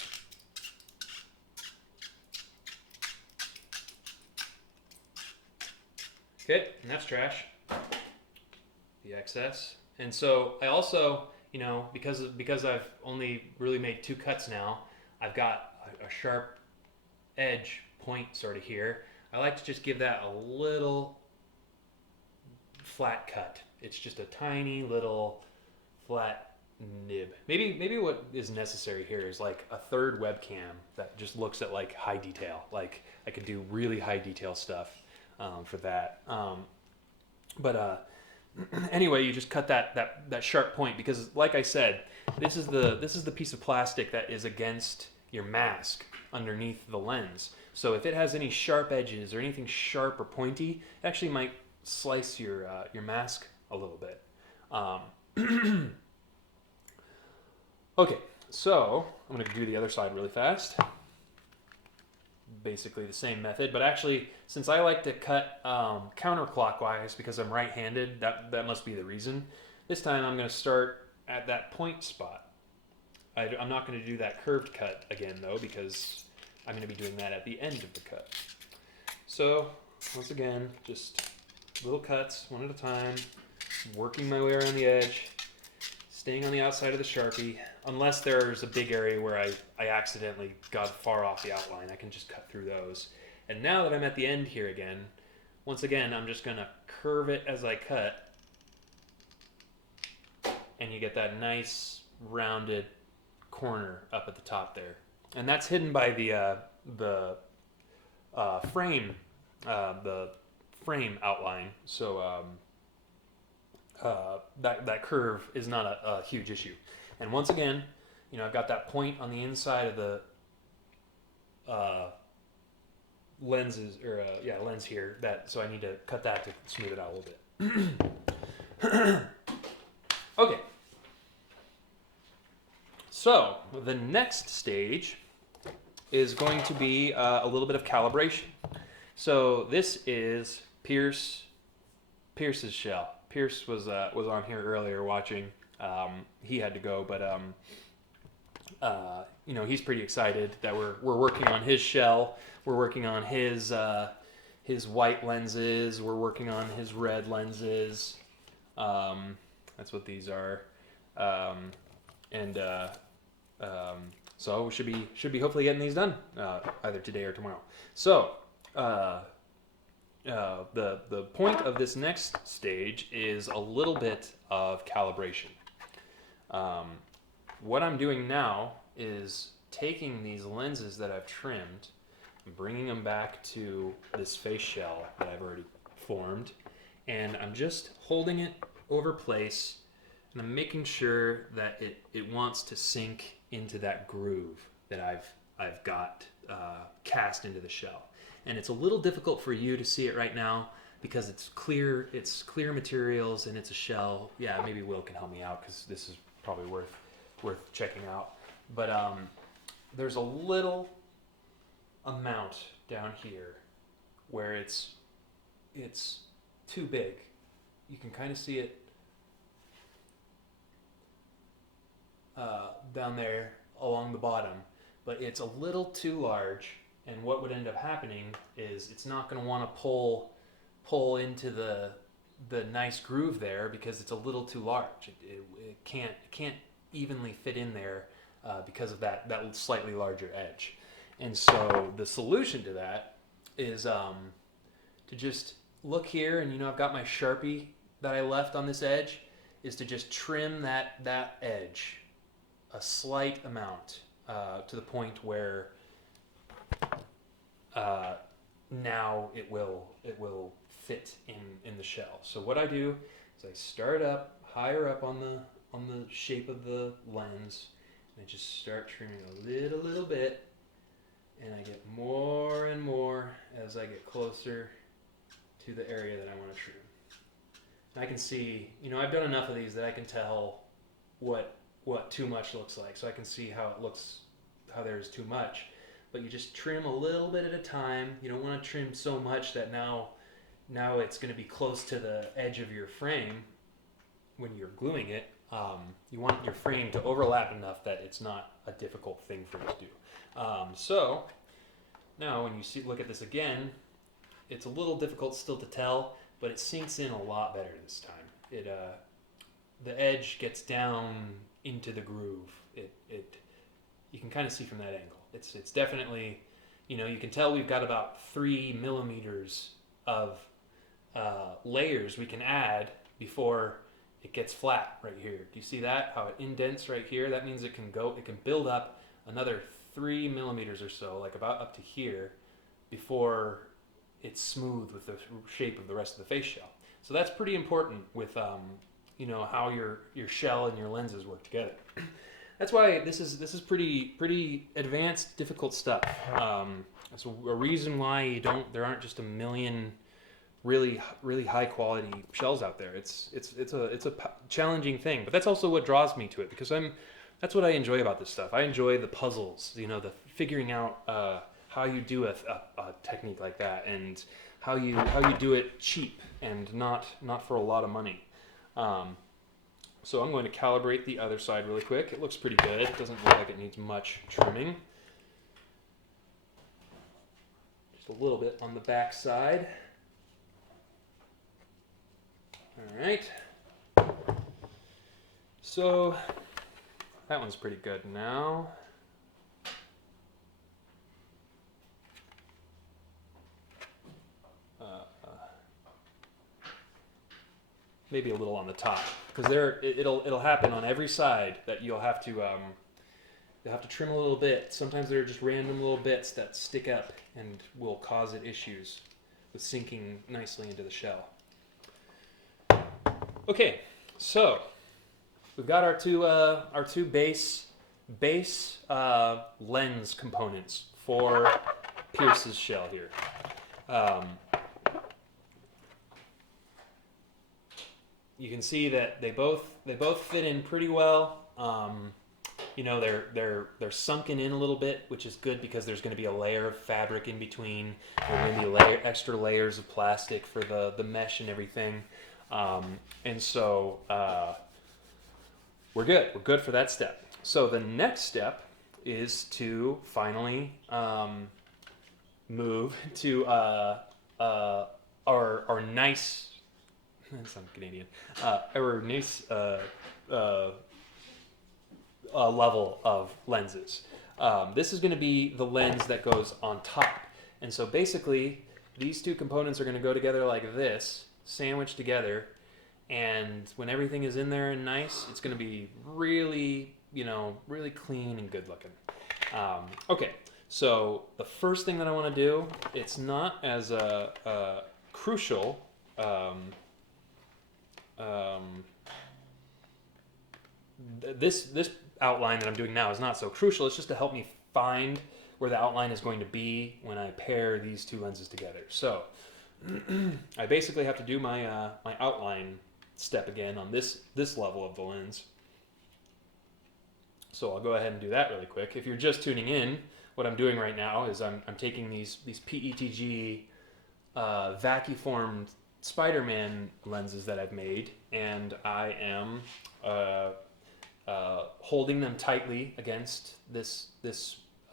Okay, and that's trash. The excess. And so I also, you know, because I've only really made 2 cuts now, I've got a sharp edge point sort of here. I like to just give that a little flat cut. It's just a tiny little flat nib. Maybe what is necessary here is like a third webcam that just looks at like high detail. Like I could do really high detail stuff for that. Anyway, you just cut that sharp point, because like I said, this is the piece of plastic that is against your mask underneath the lens. So if it has any sharp edges or anything sharp or pointy, it actually might slice your mask a little bit. Okay, so I'm going to do the other side really fast. Basically the same method, but actually, since I like to cut counterclockwise because I'm right-handed, that must be the reason. This time I'm going to start at that point spot. I'm not going to do that curved cut again though, because I'm going to be doing that at the end of the cut. So once again, just little cuts, one at a time. working my way around the edge, staying on the outside of the Sharpie. Unless there's a big area where I accidentally got far off the outline, I can just cut through those. And now that I'm at the end here again, once again, I'm just gonna curve it as I cut, and you get that nice rounded corner up at the top there. And that's hidden by the frame outline. So that curve is not a huge issue. And once again, I've got that point on the inside of the lenses, or lens here. So I need to cut that to smooth it out a little bit. Okay. So the next stage is going to be a little bit of calibration. So this is Pierce's shell. Pierce was on here earlier watching. He had to go, but he's pretty excited that we're working on his shell. We're working on his white lenses. We're working on his red lenses. That's what these are, so we should be hopefully getting these done either today or tomorrow. So the point of this next stage is a little bit of calibration. What I'm doing now is taking these lenses that I've trimmed, and bringing them back to this face shell that I've already formed, and I'm just holding it over place, and I'm making sure that it wants to sink into that groove that I've got cast into the shell. And it's a little difficult for you to see it right now because it's clear materials and it's a shell. Yeah, maybe Will can help me out because this is probably worth checking out. But there's a little amount down here where it's too big. You can kind of see it down there along the bottom, but it's a little too large, and what would end up happening is it's not going to want to pull into the nice groove there because it's a little too large. It can't evenly fit in there because of that slightly larger edge. And so the solution to that is to just look here, and I've got my Sharpie that I left on this edge, is to just trim that edge a slight amount to the point where now it will fit in the shell. So what I do is I start up higher up on the shape of the lens, and I just start trimming a little bit, and I get more and more as I get closer to the area that I want to trim. And I can see, I've done enough of these that I can tell what too much looks like. So I can see how it looks, how there's too much. But you just trim a little bit at a time. You don't want to trim so much that now it's going to be close to the edge of your frame when you're gluing it. You want your frame to overlap enough that it's not a difficult thing for you to do. So now when you look at this again, it's a little difficult still to tell, but it sinks in a lot better this time. The edge gets down into the groove. You can kind of see from that angle. It's definitely, you can tell we've got about 3 millimeters of layers we can add before it gets flat right here. Do you see that? How it indents right here? That means it can build up another 3 millimeters or so, like about up to here, before it's smooth with the shape of the rest of the face shell. So that's pretty important with how your shell and your lenses work together. That's why this is pretty advanced, difficult stuff. That's a reason why there aren't just a million really high quality shells out there. It's a challenging thing, but that's also what draws me to it, because that's what I enjoy about this stuff. I enjoy the puzzles, the figuring out how you do a technique like that, and how you do it cheap and not for a lot of money. So I'm going to calibrate the other side really quick. It looks pretty good. It doesn't look like it needs much trimming. Just a little bit on the back side. All right. So that one's pretty good now. Maybe a little on the top, because it'll happen on every side that you'll have to trim a little bit. Sometimes there are just random little bits that stick up and will cause it issues with sinking nicely into the shell. Okay, so we've got our two base lens components for Pierce's shell here. You can see that they both fit in pretty well. You know, they're sunken in a little bit, which is good because there's going to be a layer of fabric in between. There are going to be extra layers of plastic for the mesh and everything. And so we're good. We're good for that step. So the next step is to finally move to our nice. I'm Canadian. Our nice level of lenses. This is going to be the lens that goes on top. And so basically, these two components are going to go together like this, sandwiched together. And when everything is in there and nice, it's going to be really, really clean and good looking. Okay, so the first thing that I want to do, it's not as crucial. This outline that I'm doing now is not so crucial. It's just to help me find where the outline is going to be when I pair these two lenses together. So I basically have to do my my outline step again on this level of the lens. So I'll go ahead and do that really quick. If you're just tuning in, what I'm doing right now is I'm taking these PETG vacuformed Spider-Man lenses that I've made, and I am holding them tightly against this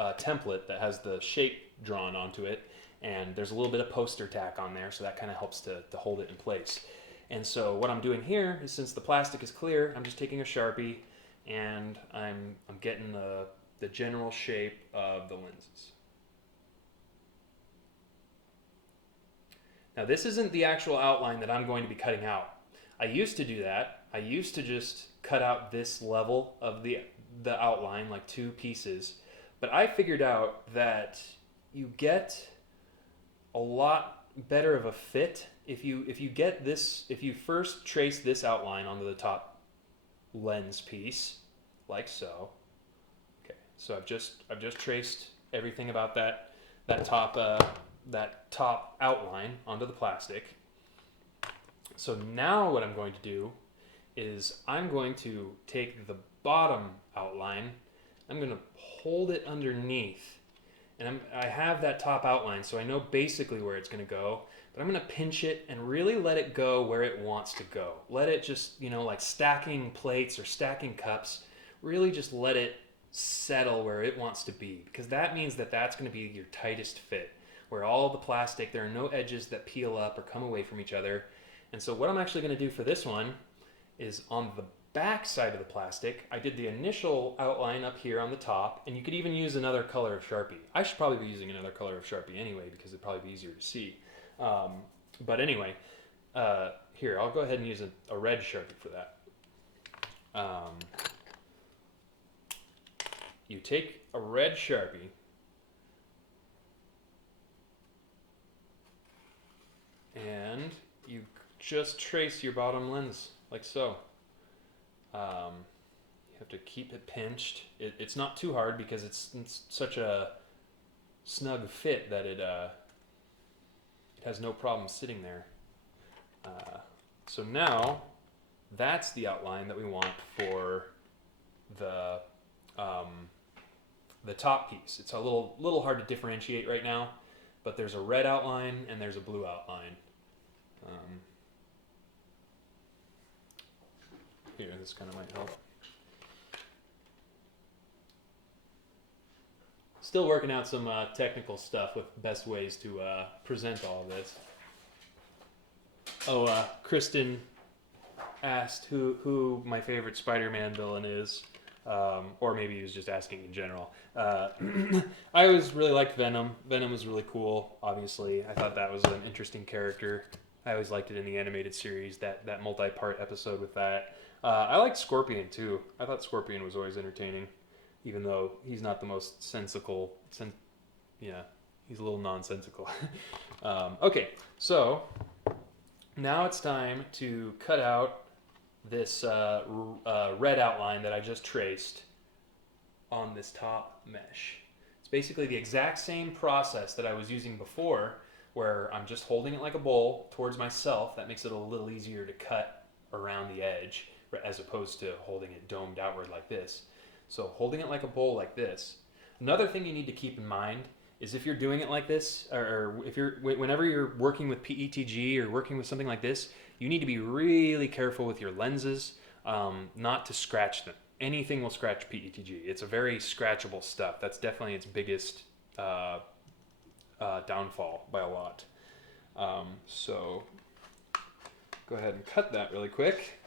template that has the shape drawn onto it, and there's a little bit of poster tack on there, so that kind of helps to hold it in place. And so what I'm doing here is, since the plastic is clear, I'm just taking a Sharpie and I'm getting the general shape of the lenses. Now this isn't the actual outline that I'm going to be cutting out. I used to do that. I used to just cut out this level of the outline, like two pieces. But I figured out that you get a lot better of a fit if you get this, if you first trace this outline onto the top lens piece, like so. Okay, so I've just traced everything about that top outline onto the plastic. So now what I'm going to do is I'm going to take the bottom outline, I'm going to hold it underneath, and I have that top outline, so I know basically where it's going to go, but I'm going to pinch it and really let it go where it wants to go. Let it just, like stacking plates or stacking cups, really just let it settle where it wants to be, because that means that that's going to be your tightest fit, where all the plastic, there are no edges that peel up or come away from each other. And so what I'm actually going to do for this one is on the back side of the plastic, I did the initial outline up here on the top, and you could even use another color of Sharpie. I should probably be using another color of Sharpie anyway, because it'd probably be easier to see. But anyway, here, I'll go ahead and use a red Sharpie for that. You take a red Sharpie, and you just trace your bottom lens like so. You have to keep it pinched. It's not too hard because it's such a snug fit that it has no problem sitting there. So now that's the outline that we want for the top piece. It's a little hard to differentiate right now, but there's a red outline and there's a blue outline. Here, this kind of might help. Still working out some technical stuff with best ways to present all of this. Oh, Kristen asked who my favorite Spider-Man villain is, or maybe he was just asking in general. I always really liked Venom. Venom was really cool. Obviously, I thought that was an interesting character. I always liked it in the animated series. That multi-part episode with that. I liked Scorpion too. I thought Scorpion was always entertaining, even though he's not the most sensical. Yeah, he's a little nonsensical. Okay, so now it's time to cut out this red outline that I just traced on this top mesh. It's basically the exact same process that I was using before, where I'm just holding it like a bowl towards myself. That makes it a little easier to cut around the edge, as opposed to holding it domed outward like this. So holding it like a bowl like this. Another thing you need to keep in mind is if you're doing it like this, or if whenever you're working with PETG or working with something like this, you need to be really careful with your lenses, not to scratch them. Anything will scratch PETG. It's a very scratchable stuff. That's definitely its biggest downfall by a lot. So go ahead and cut that really quick.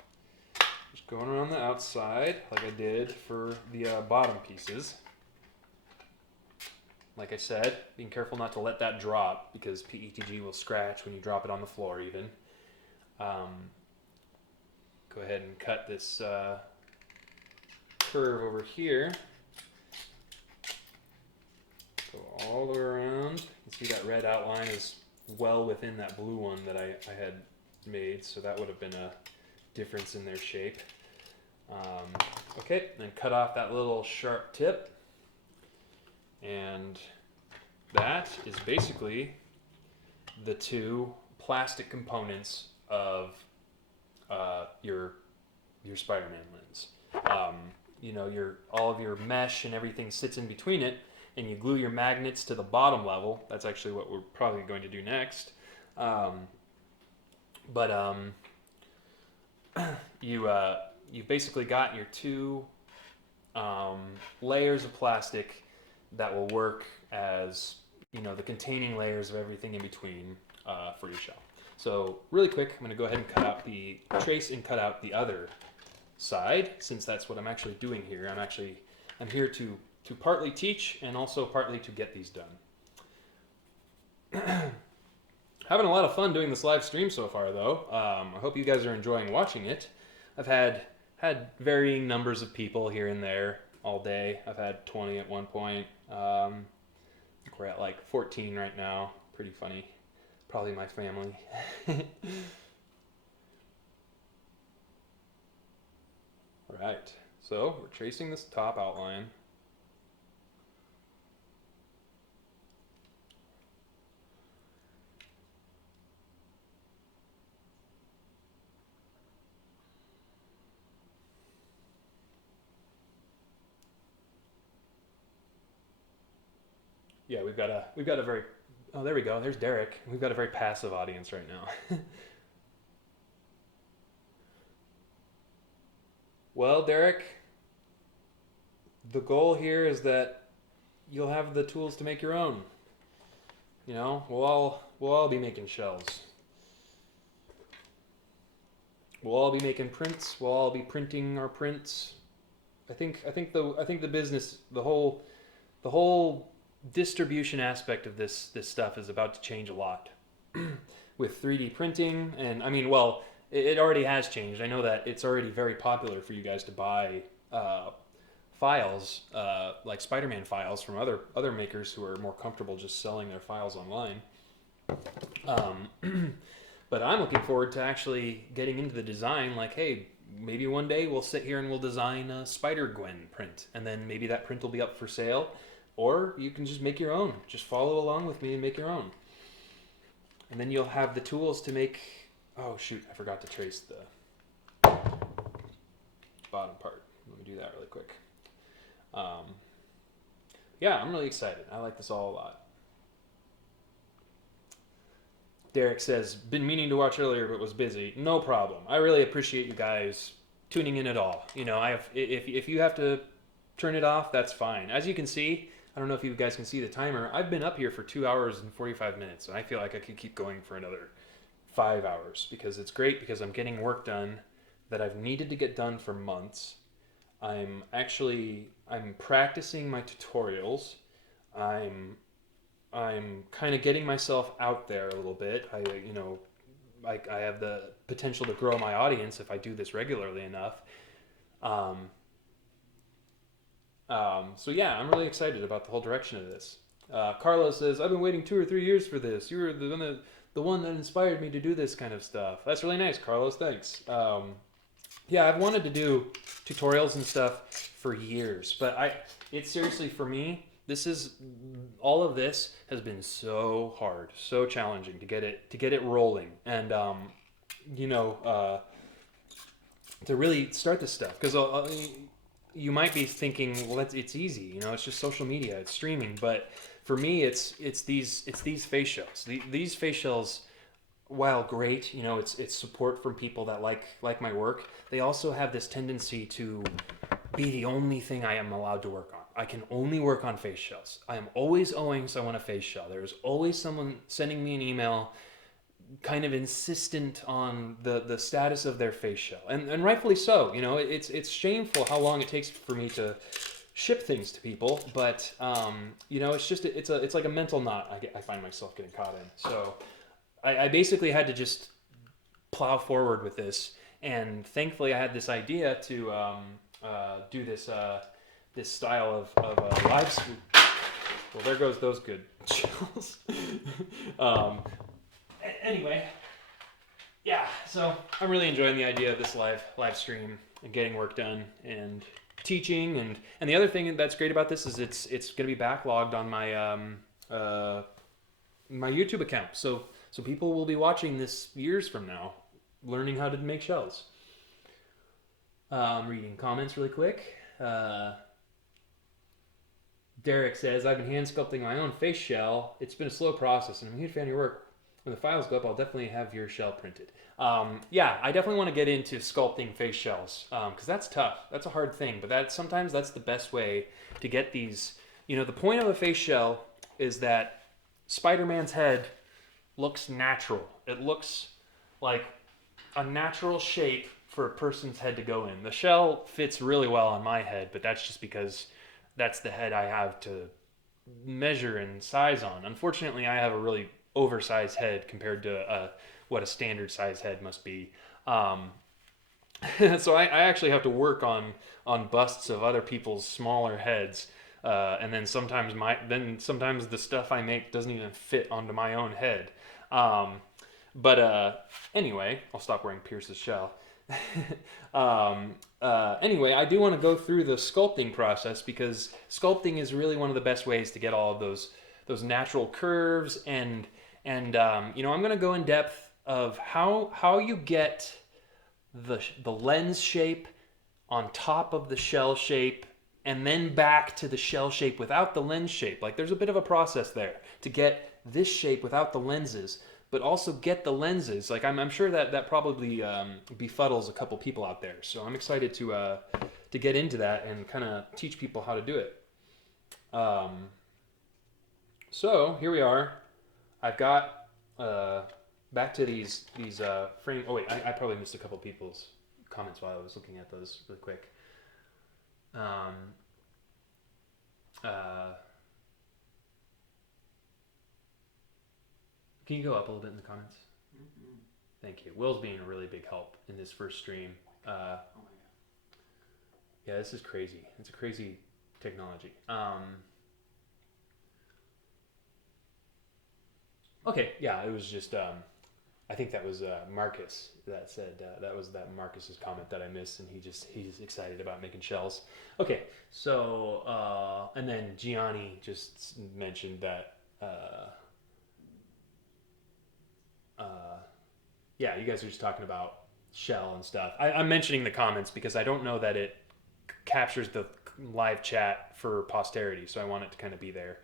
Just going around the outside like I did for the bottom pieces. Like I said, being careful not to let that drop because PETG will scratch when you drop it on the floor even. Go ahead and cut this curve over here. Go all the way around. You can see that red outline is well within that blue one that I had made, so that would have been a difference in their shape. Okay, then cut off that little sharp tip. And that is basically the two plastic components of your Spider-Man lens. You know, all of your mesh and everything sits in between it, and you glue your magnets to the bottom level. That's actually what we're probably going to do next. You've basically got your two layers of plastic that will work as, you know, the containing layers of everything in between for your shell. So really quick, I'm going to go ahead and trace and cut out the other side, since that's what I'm actually doing here. I'm here to partly teach and also partly to get these done. Having a lot of fun doing this live stream so far, though. I hope you guys are enjoying watching it. I've had varying numbers of people here and there all day. I've had 20 at one point. We're at like 14 right now. Pretty funny. Probably my family. All right, so we're tracing this top outline. Yeah, we've got a very, oh, there we go. There's Derek. We've got a very passive audience right now. Well, Derek, the goal here is that you'll have the tools to make your own. You know, we'll all be making shells. We'll all be making prints. We'll all be printing our prints. I think the business, the whole distribution aspect of this stuff is about to change a lot with 3D printing. And I mean, well, it already has changed. I know that it's already very popular for you guys to buy files, like Spider-Man files from other makers who are more comfortable just selling their files online. But I'm looking forward to actually getting into the design. Like, hey, maybe one day we'll sit here and we'll design a Spider-Gwen print, and then maybe that print will be up for sale. Or you can just make your own. Just follow along with me and make your own. And then you'll have the tools to make... Oh, shoot. I forgot to trace the bottom part. Let me do that really quick. Yeah, I'm really excited. I like this all a lot. Derek says, been meaning to watch earlier but was busy. No problem. I really appreciate you guys tuning in at all. You know, if you have to turn it off, that's fine. As you can see... I don't know if you guys can see the timer. I've been up here for 2 hours and 45 minutes, and I feel like I could keep going for another 5 hours because it's great because I'm getting work done that I've needed to get done for months. I'm practicing my tutorials. I'm kind of getting myself out there a little bit. I have the potential to grow my audience if I do this regularly enough. So yeah, I'm really excited about the whole direction of this. Carlos says, I've been waiting 2 or 3 years for this. You were the one that inspired me to do this kind of stuff. That's really nice, Carlos. Thanks. Yeah, I've wanted to do tutorials and stuff for years, but it's seriously, for me, all of this has been so hard, so challenging to get it rolling, and to really start this stuff, because you might be thinking, well, it's easy, it's just social media, it's streaming, but for me, it's these face shells. These face shells, while great, it's support from people that like my work, they also have this tendency to be the only thing I am allowed to work on. I can only work on face shells. I am always owing someone a face shell. There's always someone sending me an email kind of insistent on the status of their face shell. And rightfully so. It's shameful how long it takes for me to ship things to people, but it's like a mental knot I find myself getting caught in. So I basically had to just plow forward with this, and thankfully I had this idea to do this style of live stream. Well, there goes those good chills. Anyway, yeah, so I'm really enjoying the idea of this live stream and getting work done and teaching, and the other thing that's great about this is it's going to be backlogged on my my YouTube account, so people will be watching this years from now, learning how to make shells. Reading comments really quick. Derek says, I've been hand sculpting my own face shell. It's been a slow process, and I'm a huge fan of your work. When the files go up, I'll definitely have your shell printed. Yeah, I definitely want to get into sculpting face shells, because that's tough. That's a hard thing, but sometimes that's the best way to get these. The point of a face shell is that Spider-Man's head looks natural. It looks like a natural shape for a person's head to go in. The shell fits really well on my head, but that's just because that's the head I have to measure and size on. Unfortunately, I have a really oversized head compared to what a standard size head must be. So I actually have to work on busts of other people's smaller heads, and then sometimes the stuff I make doesn't even fit onto my own head. But anyway, I'll stop wearing Pierce's shell. Anyway, I do want to go through the sculpting process, because sculpting is really one of the best ways to get all of those natural curves, and I'm going to go in depth of how you get the lens shape on top of the shell shape, and then back to the shell shape without the lens shape. Like, there's a bit of a process there to get this shape without the lenses, but also get the lenses. Like, I'm sure that probably befuddles a couple people out there. So I'm excited to get into that and kind of teach people how to do it. So here we are. I've got back to these frame. Oh wait, I probably missed a couple people's comments while I was looking at those really quick. Can you go up a little bit in the comments? Mm-hmm. Thank you. Will's being a really big help in this first stream. Oh my god. Yeah, this is crazy. It's a crazy technology. Okay, yeah, it was just, I think that was Marcus that said, that was Marcus's comment that I missed, and he's excited about making shells. Okay, so, and then Gianni just mentioned that, yeah, you guys are just talking about shell and stuff. I'm mentioning the comments because I don't know that it captures the live chat for posterity, so I want it to kind of be there.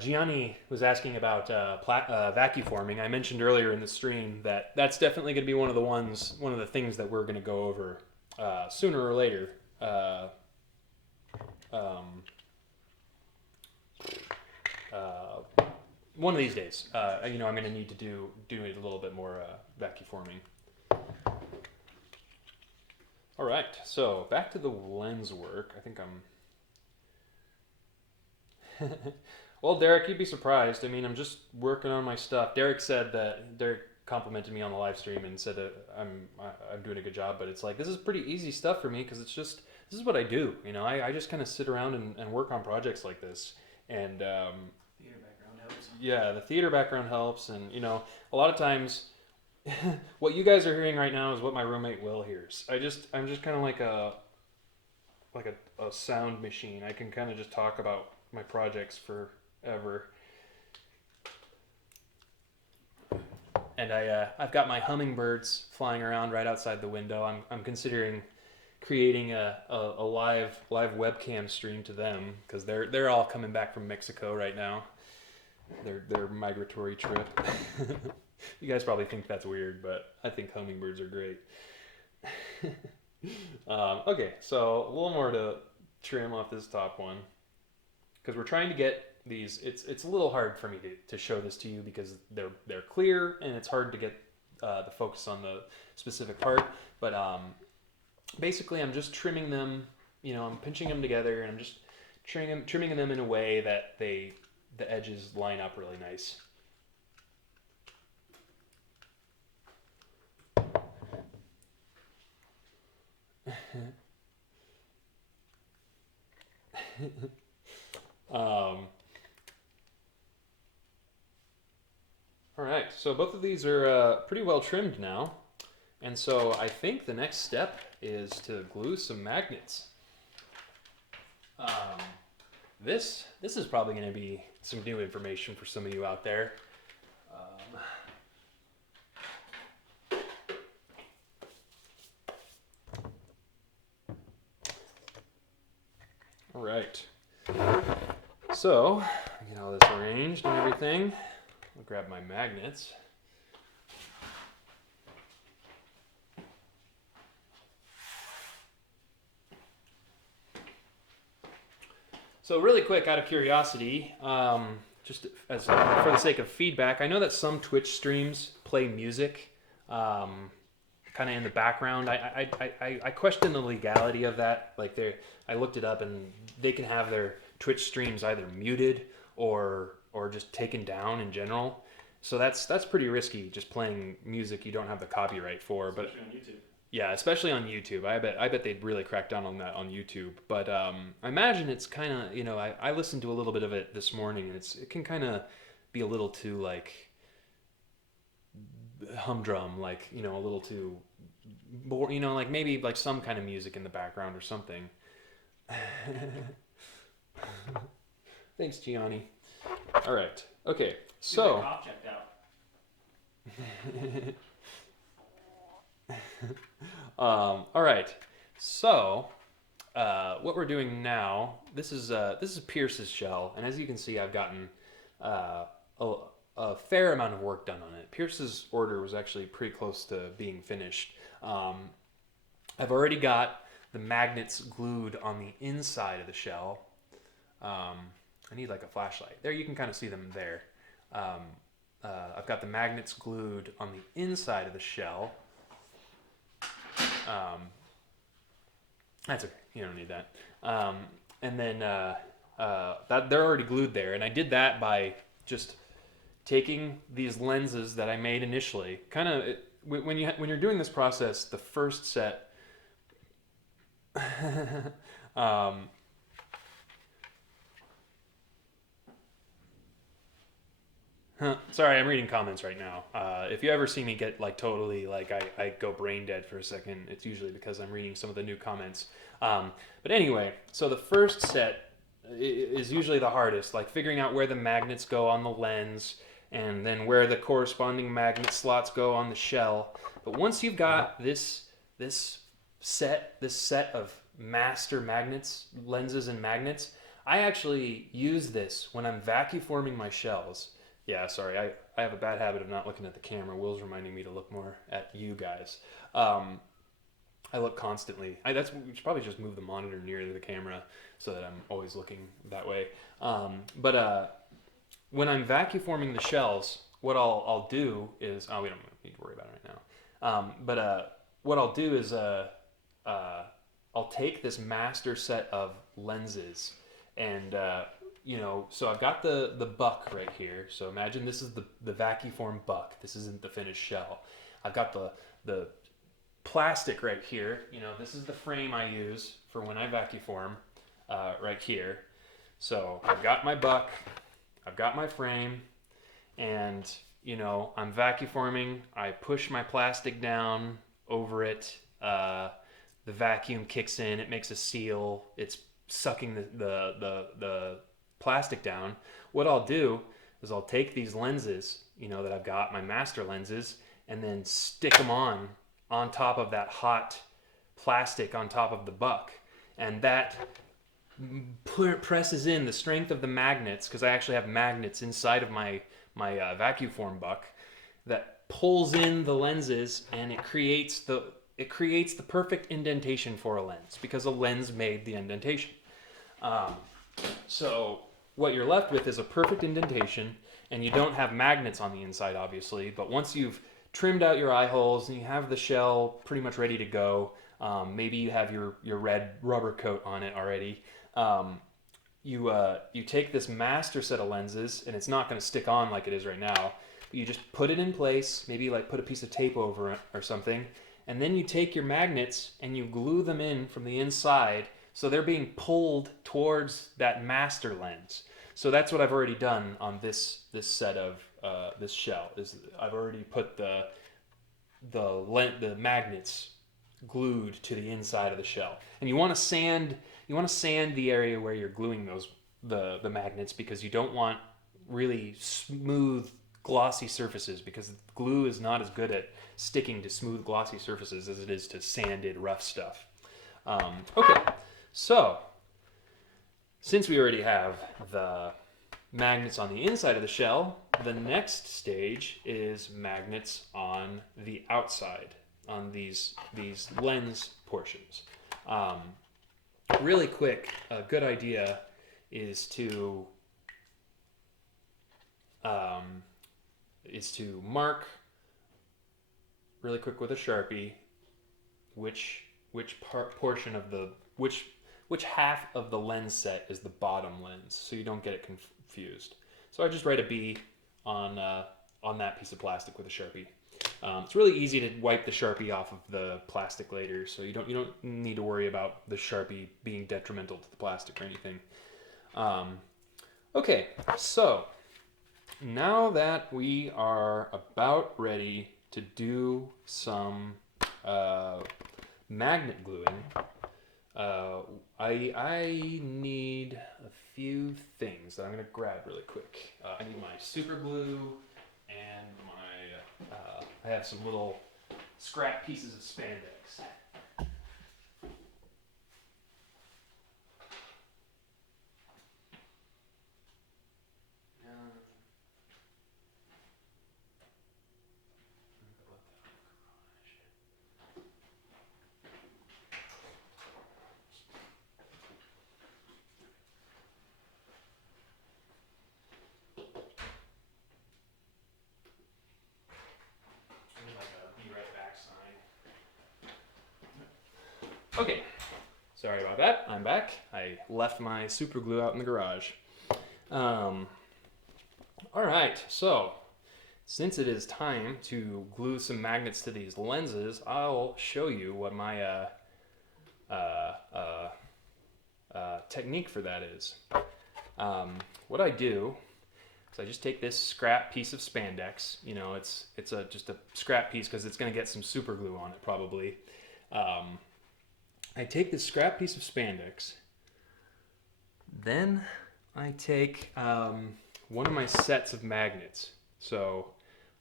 Gianni was asking about vacuforming. I mentioned earlier in the stream that that's definitely going to be one of the things that we're going to go over sooner or later. one of these days, you know, I'm going to need to do it a little bit more vacuforming. All right, so back to the lens work. I think I'm. Well, Derek, you'd be surprised. I mean, I'm just working on my stuff. Derek complimented me on the live stream and said that I'm doing a good job. But it's like, this is pretty easy stuff for me because it's just, this is what I do. You know, I just kind of sit around and work on projects like this. And Theater background helps. yeah, the theater background helps. And you know, a lot of times, what you guys are hearing right now is what my roommate Will hears. I'm just kind of like a sound machine. I can kind of just talk about my projects forever. And I've got my hummingbirds flying around right outside the window. I'm considering creating a live webcam stream to them because they're all coming back from Mexico right now. Their migratory trip. You guys probably think that's weird, but I think hummingbirds are great. Okay, so a little more to trim off this top one because we're trying to get these. It's a little hard for me to show this to you because they're clear and it's hard to get the focus on the specific part. But basically, I'm just trimming them. You know, I'm pinching them together and I'm just trimming them in a way that the edges line up really nice. All right, so both of these are pretty well trimmed now. And so I think the next step is to glue some magnets. This is probably going to be some new information for some of you out there. All right, so I get all this arranged and everything. I'll grab my magnets. So really quick, out of curiosity, just as for the sake of feedback, I know that some Twitch streams play music kind of in the background. I question the legality of that. Like I looked it up, and they can have their Twitch streams either muted or just taken down in general. So that's pretty risky, just playing music you don't have the copyright for. Especially on YouTube. Yeah, especially on YouTube. I bet they'd really crack down on that on YouTube. But I imagine it's kind of, you know, I listened to a little bit of it this morning, and it can kind of be a little too like humdrum, like, you know, a little too you know, like maybe like some kind of music in the background or something. Thanks, Gianni. All right. Okay. So. Cop checked out. All right. So, what we're doing now, this is Pierce's shell, and as you can see, I've gotten a fair amount of work done on it. Pierce's order was actually pretty close to being finished. I've already got the magnets glued on the inside of the shell. I need like a flashlight. There, you can kind of see them there. I've got the magnets glued on the inside of the shell. That's okay. You don't need that. And then that they're already glued there, and I did that by just taking these lenses that I made initially. Kind of when you're doing this process, the first set. Sorry, I'm reading comments right now. If you ever see me get like totally like I go brain dead for a second, it's usually because I'm reading some of the new comments. But anyway, so the first set is usually the hardest, like figuring out where the magnets go on the lens and then where the corresponding magnet slots go on the shell. But once you've got this set of master magnets, lenses and magnets, I actually use this when I'm vacuforming my shells. Yeah, sorry, I have a bad habit of not looking at the camera. Will's reminding me to look more at you guys. I look constantly. We should probably just move the monitor near the camera so that I'm always looking that way. But when I'm vacuforming the shells, what I'll do is, we don't need to worry about it right now. But what I'll do is I'll take this master set of lenses, and so I've got the buck right here. So imagine this is the vacuform buck. This isn't the finished shell. I've got the plastic right here. This is the frame I use for when I vacuform, right here. So I've got my buck, I've got my frame, and I'm vacuforming. I push my plastic down over it. The vacuum kicks in. It makes a seal. It's sucking the plastic down. What I'll do is I'll take these lenses, that I've got, my master lenses, and then stick them on top of that hot plastic on top of the buck, and that presses in the strength of the magnets, because I actually have magnets inside of my vacuform buck that pulls in the lenses, and it creates the perfect indentation for a lens, because a lens made the indentation. So what you're left with is a perfect indentation, and you don't have magnets on the inside, obviously, but once you've trimmed out your eye holes and you have the shell pretty much ready to go, maybe you have your red rubber coat on it already, you take this master set of lenses, and it's not going to stick on like it is right now, but you just put it in place, maybe like put a piece of tape over it or something, and then you take your magnets and you glue them in from the inside, so they're being pulled towards that master lens. So that's what I've already done on this set of this shell. Is I've already put the magnets glued to the inside of the shell. And you want to sand the area where you're gluing the magnets, because you don't want really smooth, glossy surfaces, because glue is not as good at sticking to smooth, glossy surfaces as it is to sanded, rough stuff. Okay, so since we already have the magnets on the inside of the shell, the next stage is magnets on the outside, on these lens portions. Really quick, a good idea is to mark really quick with a Sharpie which portion of which half of the lens set is the bottom lens, so you don't get it confused. So I just write a B on that piece of plastic with a Sharpie. It's really easy to wipe the Sharpie off of the plastic later, so you don't need to worry about the Sharpie being detrimental to the plastic or anything. Okay, so now that we are about ready to do some magnet gluing, I need a few things that I'm going to grab really quick. I need my super glue and I have some little scrap pieces of spandex. Okay, sorry about that. I'm back. I left my super glue out in the garage. All right, so since it is time to glue some magnets to these lenses, I'll show you what my technique for that is. What I do is I just take this scrap piece of spandex. It's just a scrap piece because it's going to get some super glue on it probably. I take this scrap piece of spandex, then I take one of my sets of magnets. So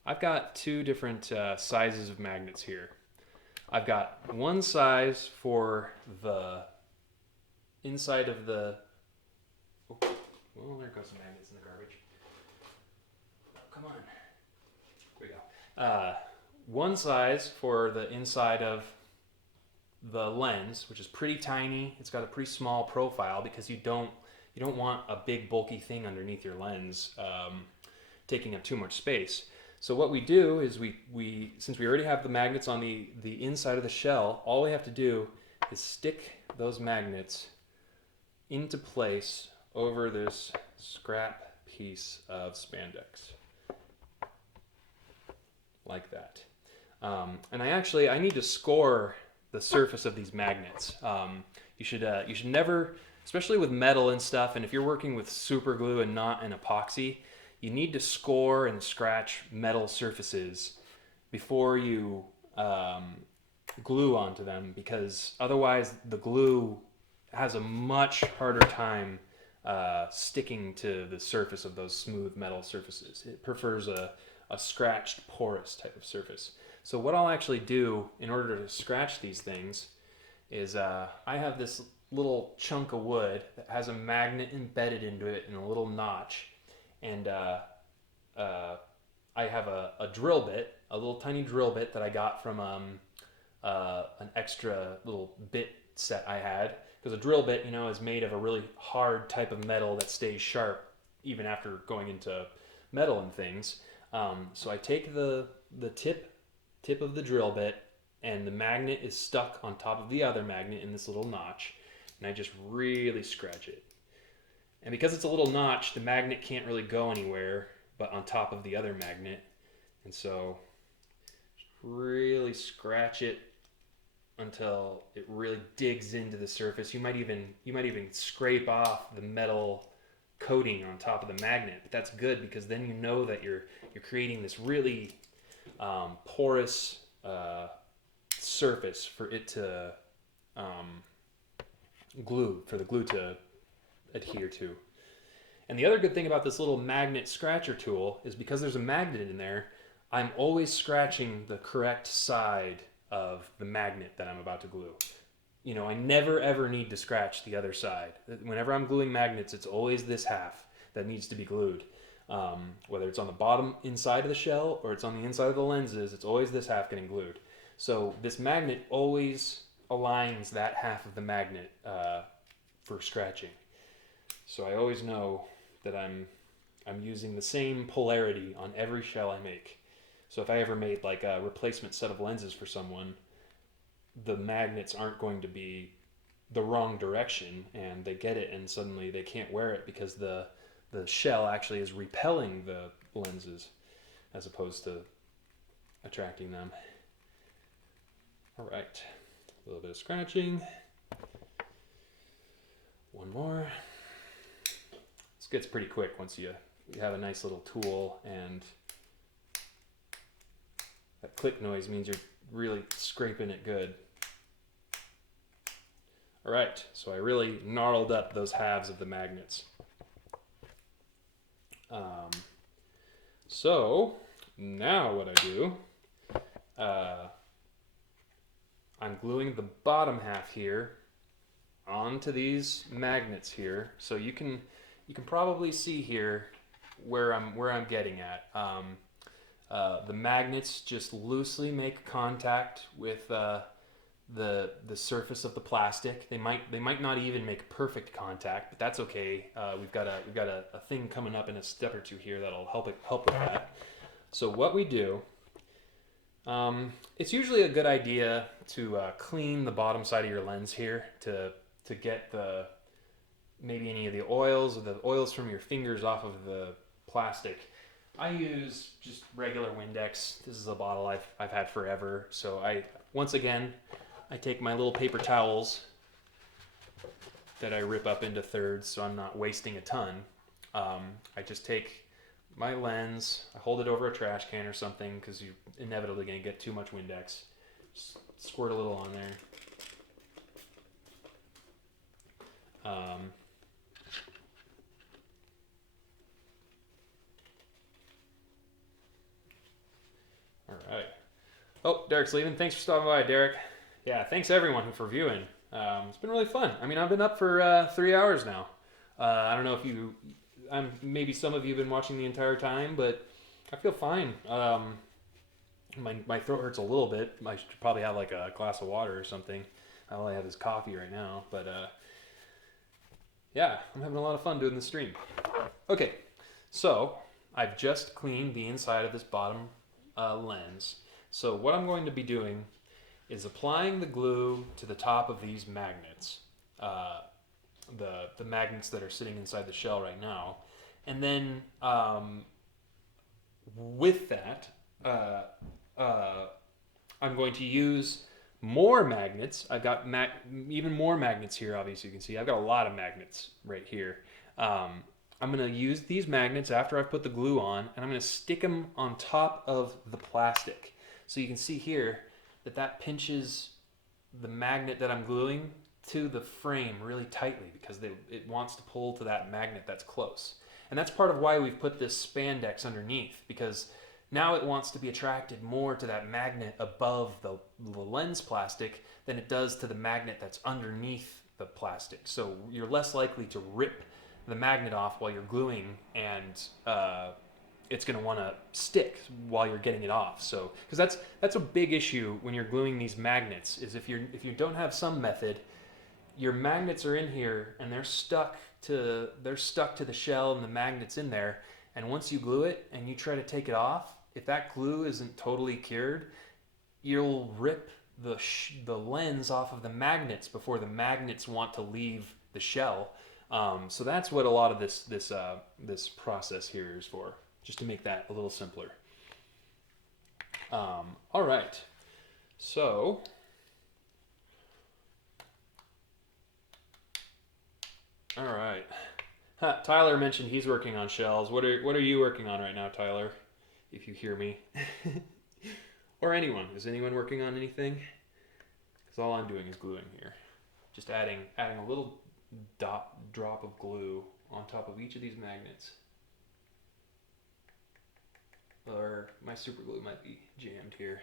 I've got two different sizes of magnets here. I've got one size for the inside of the... Oh, well, there goes some magnets in the garbage. Oh, come on. There we go. One size for the inside of the lens, which is pretty tiny. It's got a pretty small profile because you don't You don't want a big bulky thing underneath your lens taking up too much space. So what we do is since we already have the magnets on the inside of the shell, all we have to do is stick those magnets into place over this scrap piece of spandex. Like that. And I need to score the surface of these magnets. You should never, especially with metal and stuff, and if you're working with super glue and not an epoxy, you need to score and scratch metal surfaces before you glue onto them, because otherwise the glue has a much harder time sticking to the surface of those smooth metal surfaces. It prefers a scratched, porous type of surface. So what I'll actually do in order to scratch these things is I have this little chunk of wood that has a magnet embedded into it in a little notch, and I have a drill bit, a little tiny drill bit that I got from an extra little bit set I had, because a drill bit, is made of a really hard type of metal that stays sharp even after going into metal and things. So I take the tip of the drill bit, and the magnet is stuck on top of the other magnet in this little notch, and I just really scratch it. And because it's a little notch, the magnet can't really go anywhere but on top of the other magnet, and so just really scratch it until it really digs into the surface. You might even scrape off the metal coating on top of the magnet, but that's good, because then you know that you're creating this really porous surface for it to for the glue to adhere to. And the other good thing about this little magnet scratcher tool is, because there's a magnet in there, I'm always scratching the correct side of the magnet that I'm about to glue. I never ever need to scratch the other side. Whenever I'm gluing magnets, it's always this half that needs to be glued. Whether it's on the bottom inside of the shell or it's on the inside of the lenses, it's always this half getting glued. So this magnet always aligns that half of the magnet for scratching. So I always know that I'm using the same polarity on every shell I make. So if I ever made like a replacement set of lenses for someone, the magnets aren't going to be the wrong direction, and they get it and suddenly they can't wear it because the shell actually is repelling the lenses as opposed to attracting them. All right, a little bit of scratching. One more. This gets pretty quick once you have a nice little tool, and that click noise means you're really scraping it good. All right, so I really gnarled up those halves of the magnets. So now what I do, I'm gluing the bottom half here onto these magnets here. So you can probably see here where I'm getting at. The magnets just loosely make contact with the surface of the plastic. They might not even make perfect contact, but that's okay. We've got a thing coming up in a step or two here that'll help with that. So what we do, it's usually a good idea to clean the bottom side of your lens here to get maybe any of the oils or the oils from your fingers off of the plastic. I use just regular Windex. This is a bottle I've had forever. So I take my little paper towels that I rip up into thirds so I'm not wasting a ton. I just take my lens, I hold it over a trash can or something because you're inevitably going to get too much Windex. Just squirt a little on there. All right. Oh, Derek's leaving. Thanks for stopping by, Derek. Yeah, thanks everyone for viewing. It's been really fun. I mean, I've been up for 3 hours now. I don't know if maybe some of you have been watching the entire time, but I feel fine. My throat hurts a little bit. I should probably have like a glass of water or something. All I have is coffee right now, but Yeah, I'm having a lot of fun doing this stream. Okay, so I've just cleaned the inside of this bottom lens. So what I'm going to be doing is applying the glue to the top of these magnets, the magnets that are sitting inside the shell right now, and then with that, I'm going to use more magnets. I've got even more magnets here, obviously you can see. I've got a lot of magnets right here. I'm going to use these magnets after I've put the glue on, and I'm going to stick them on top of the plastic. So you can see here that that pinches the magnet that I'm gluing to the frame really tightly because it wants to pull to that magnet that's close. And that's part of why we've put this spandex underneath, because now it wants to be attracted more to that magnet above the lens plastic than it does to the magnet that's underneath the plastic. So you're less likely to rip the magnet off while you're gluing, and it's going to want to stick while you're getting it off. So, because that's a big issue when you're gluing these magnets, is if you don't have some method, your magnets are in here and they're stuck to the shell and the magnets in there. And once you glue it and you try to take it off, if that glue isn't totally cured, you'll rip the lens off of the magnets before the magnets want to leave the shell. So that's what a lot of this process here is for, just to make that a little simpler. All right, so all right. Tyler mentioned he's working on shells. What are you working on right now, Tyler? If you hear me, or anyone, is anyone working on anything? Because all I'm doing is gluing here, just adding a little drop of glue on top of each of these magnets. Or my super glue might be jammed here.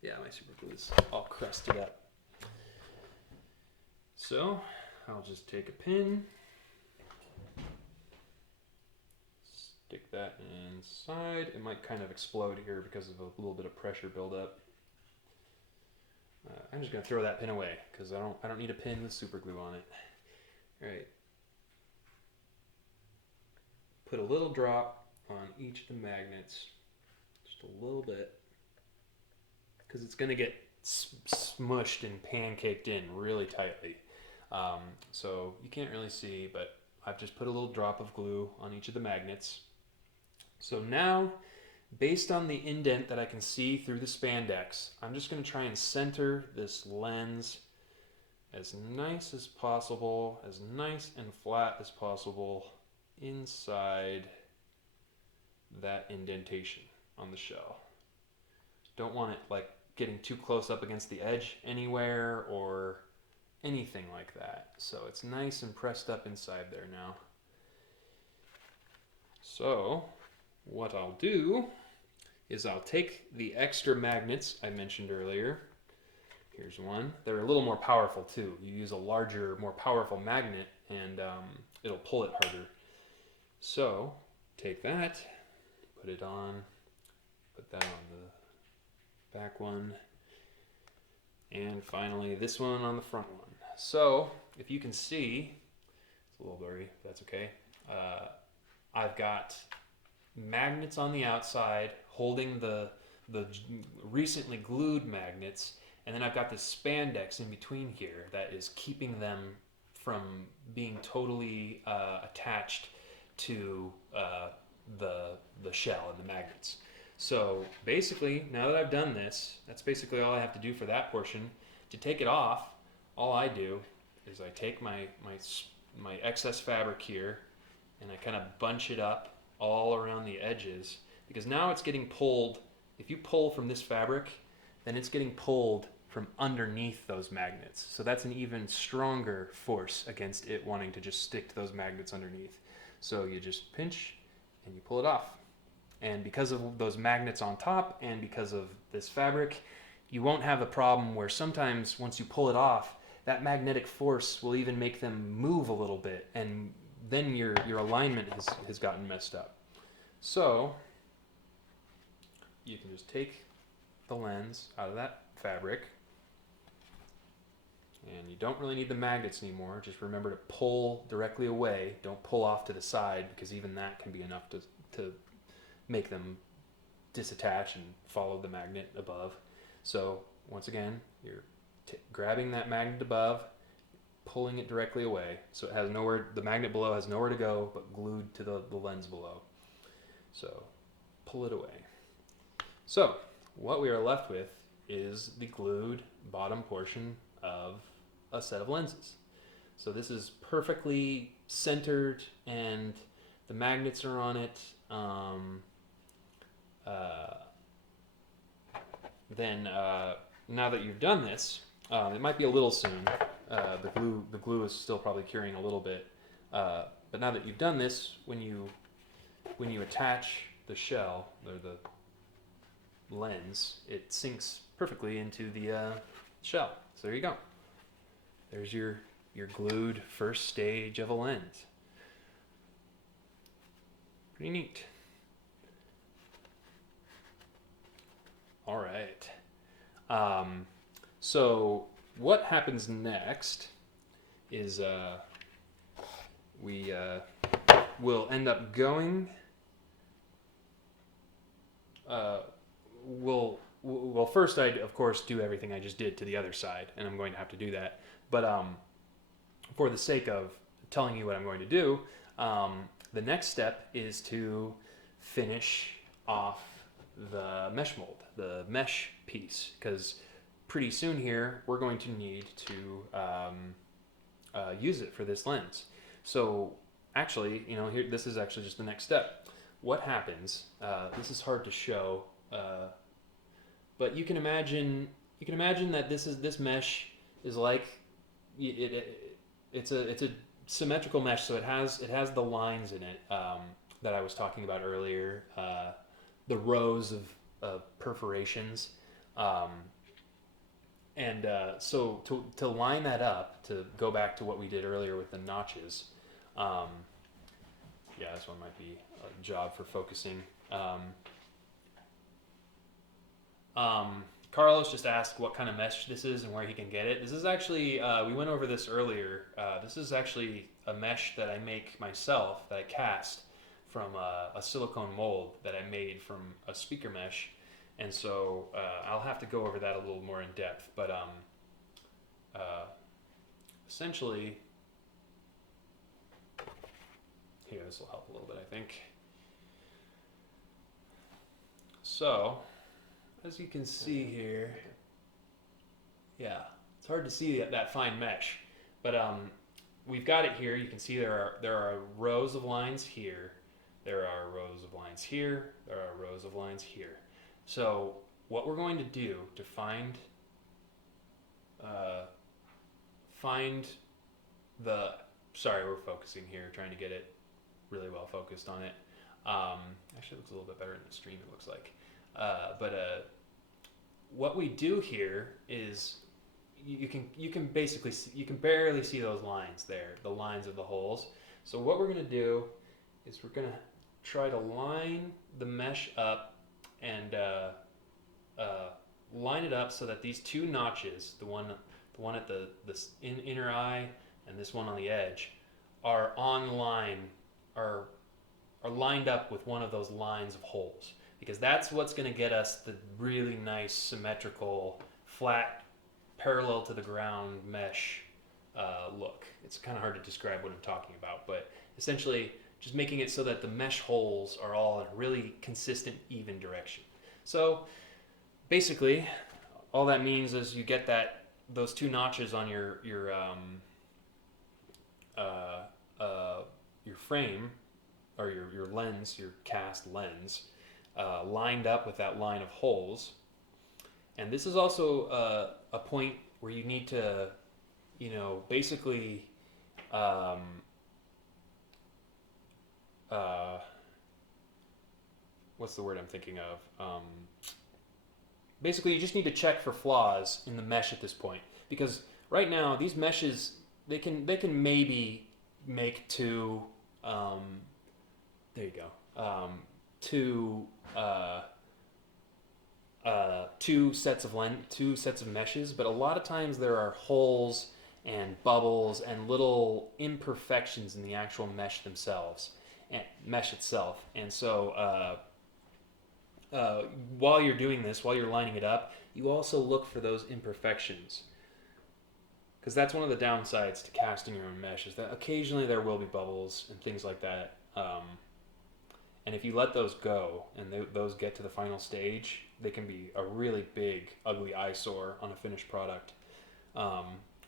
Yeah, my super glue is all crusted up. So I'll just take a pin, stick that inside. It might kind of explode here because of a little bit of pressure buildup. I'm just gonna throw that pin away because I don't need a pin with super glue on it. All right. Put a little drop on each of the magnets, just a little bit, because it's gonna get smushed and pancaked in really tightly. So you can't really see, but I've just put a little drop of glue on each of the magnets. So now, based on the indent that I can see through the spandex, I'm just going to try and center this lens as nice as possible, as nice and flat as possible inside that indentation on the shell. Don't want it like getting too close up against the edge anywhere or anything like that. So it's nice and pressed up inside there now. So what I'll do is I'll take the extra magnets I mentioned earlier. Here's one. They're a little more powerful too. You use a larger, more powerful magnet and it'll pull it harder. So take that, put it on, put that on the back one, and finally this one on the front one. So if you can see, it's a little blurry, if that's okay. I've got magnets on the outside holding the recently glued magnets, and then I've got this spandex in between here that is keeping them from being totally attached to the shell and the magnets. So basically, now that I've done this, that's basically all I have to do for that portion. To take it off, all I do is I take my excess fabric here and I kind of bunch it up all around the edges, because now it's getting pulled. If you pull from this fabric, then it's getting pulled from underneath those magnets. So that's an even stronger force against it wanting to just stick to those magnets underneath. So you just pinch and you pull it off. And because of those magnets on top and because of this fabric, you won't have the problem where sometimes once you pull it off, that magnetic force will even make them move a little bit, and then your alignment has gotten messed up. So you can just take the lens out of that fabric And you don't really need the magnets anymore. Just remember to pull directly away. Don't pull off to the side, because even that can be enough to make them disattach and follow the magnet above. So once again, you're grabbing that magnet above, pulling it directly away, so it has nowhere, the magnet below has nowhere to go but glued to the lens below. So pull it away. So what we are left with is the glued bottom portion of a set of lenses. So this is perfectly centered and the magnets are on it. Now that you've done this, it might be a little soon. The glue is still probably curing a little bit. But now that you've done this, when you attach the shell or the lens, it sinks perfectly into the shell. So there you go. There's your glued first stage of a lens. Pretty neat. All right. So what happens next is we will end up going. Well, first I'd of course do everything I just did to the other side, and I'm going to have to do that. But for the sake of telling you what I'm going to do, the next step is to finish off the mesh mold, the mesh piece, because pretty soon here we're going to need to use it for this lens. So actually, here, this is actually just the next step. What happens? This is hard to show, but you can imagine that this mesh is like it's a symmetrical mesh, so it has the lines in it that I was talking about earlier, the rows of perforations, so to line that up, to go back to what we did earlier with the notches, yeah, this one might be a job for focusing. Carlos just asked what kind of mesh this is and where he can get it. This is actually, we went over this earlier. This is actually a mesh that I make myself, that I cast from a silicone mold that I made from a speaker mesh. And so I'll have to go over that a little more in depth. But essentially, here, this will help a little bit, I think. So, as you can see here, yeah, it's hard to see that fine mesh, but we've got it here. You can see there are rows of lines here, there are rows of lines here, there are rows of lines here. So what we're going to do to find the, sorry, we're focusing here, trying to get it really well focused on it. Actually, it looks a little bit better in the stream, it looks like. What we do here is you can basically see, you can barely see those lines there, the lines of the holes. So what we're going to do is we're going to try to line the mesh up and line it up so that these two notches, the one at the inner eye and this one on the edge, are lined up with one of those lines of holes, because that's what's going to get us the really nice symmetrical, flat, parallel to the ground mesh look. It's kind of hard to describe what I'm talking about, but essentially just making it so that the mesh holes are all in a really consistent, even direction. So basically, all that means is you get those two notches on your frame, or your lens, your cast lens, lined up with that line of holes. And this is also a point where you need to, basically what's the word I'm thinking of? Basically, you just need to check for flaws in the mesh at this point, because right now these meshes, they can maybe make two. There you go. Two sets of meshes, but a lot of times there are holes and bubbles and little imperfections in the actual mesh themselves and mesh itself. And so while you're doing this, while you're lining it up, you also look for those imperfections, because that's one of the downsides to casting your own mesh, is that occasionally there will be bubbles and things like that. And if you let those go and those get to the final stage, they can be a really big, ugly eyesore on a finished product.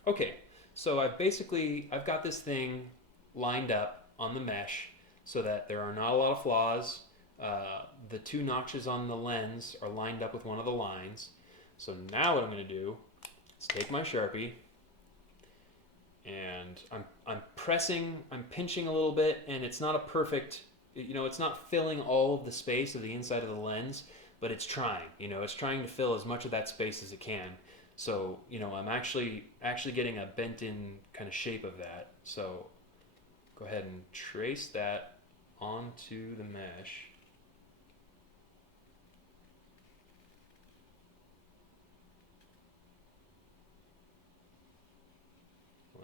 Okay, so I've got this thing lined up on the mesh so that there are not a lot of flaws. The two notches on the lens are lined up with one of the lines. So now what I'm going to do is take my Sharpie, and I'm pinching a little bit, and it's not a perfect, it's not filling all of the space of the inside of the lens, but it's trying, it's trying to fill as much of that space as it can. So, I'm actually getting a bent in kind of shape of that. So go ahead and trace that onto the mesh.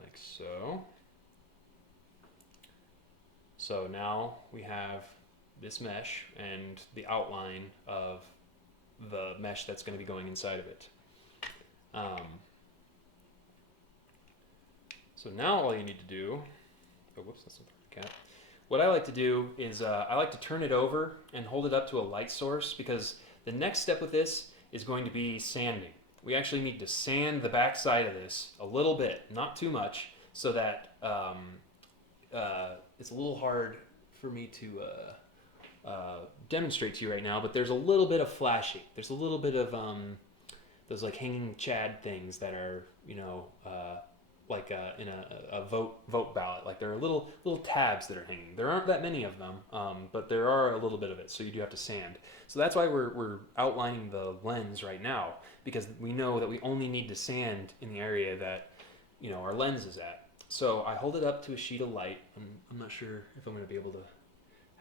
Like so. So now we have this mesh and the outline of the mesh that's going to be going inside of it. So now all you need to do, that's not the cap. What I like to do is I like to turn it over and hold it up to a light source, because the next step with this is going to be sanding. We actually need to sand the back side of this a little bit, not too much, so that it's a little hard for me to demonstrate to you right now, but there's a little bit of flashing. There's a little bit of those like hanging Chad things that are, like in a vote ballot. Like there are little tabs that are hanging. There aren't that many of them, but there are a little bit of it, so you do have to sand. So that's why we're outlining the lens right now, because we know that we only need to sand in the area that our lens is at. So I hold it up to a sheet of light. I'm not sure if I'm going to be able to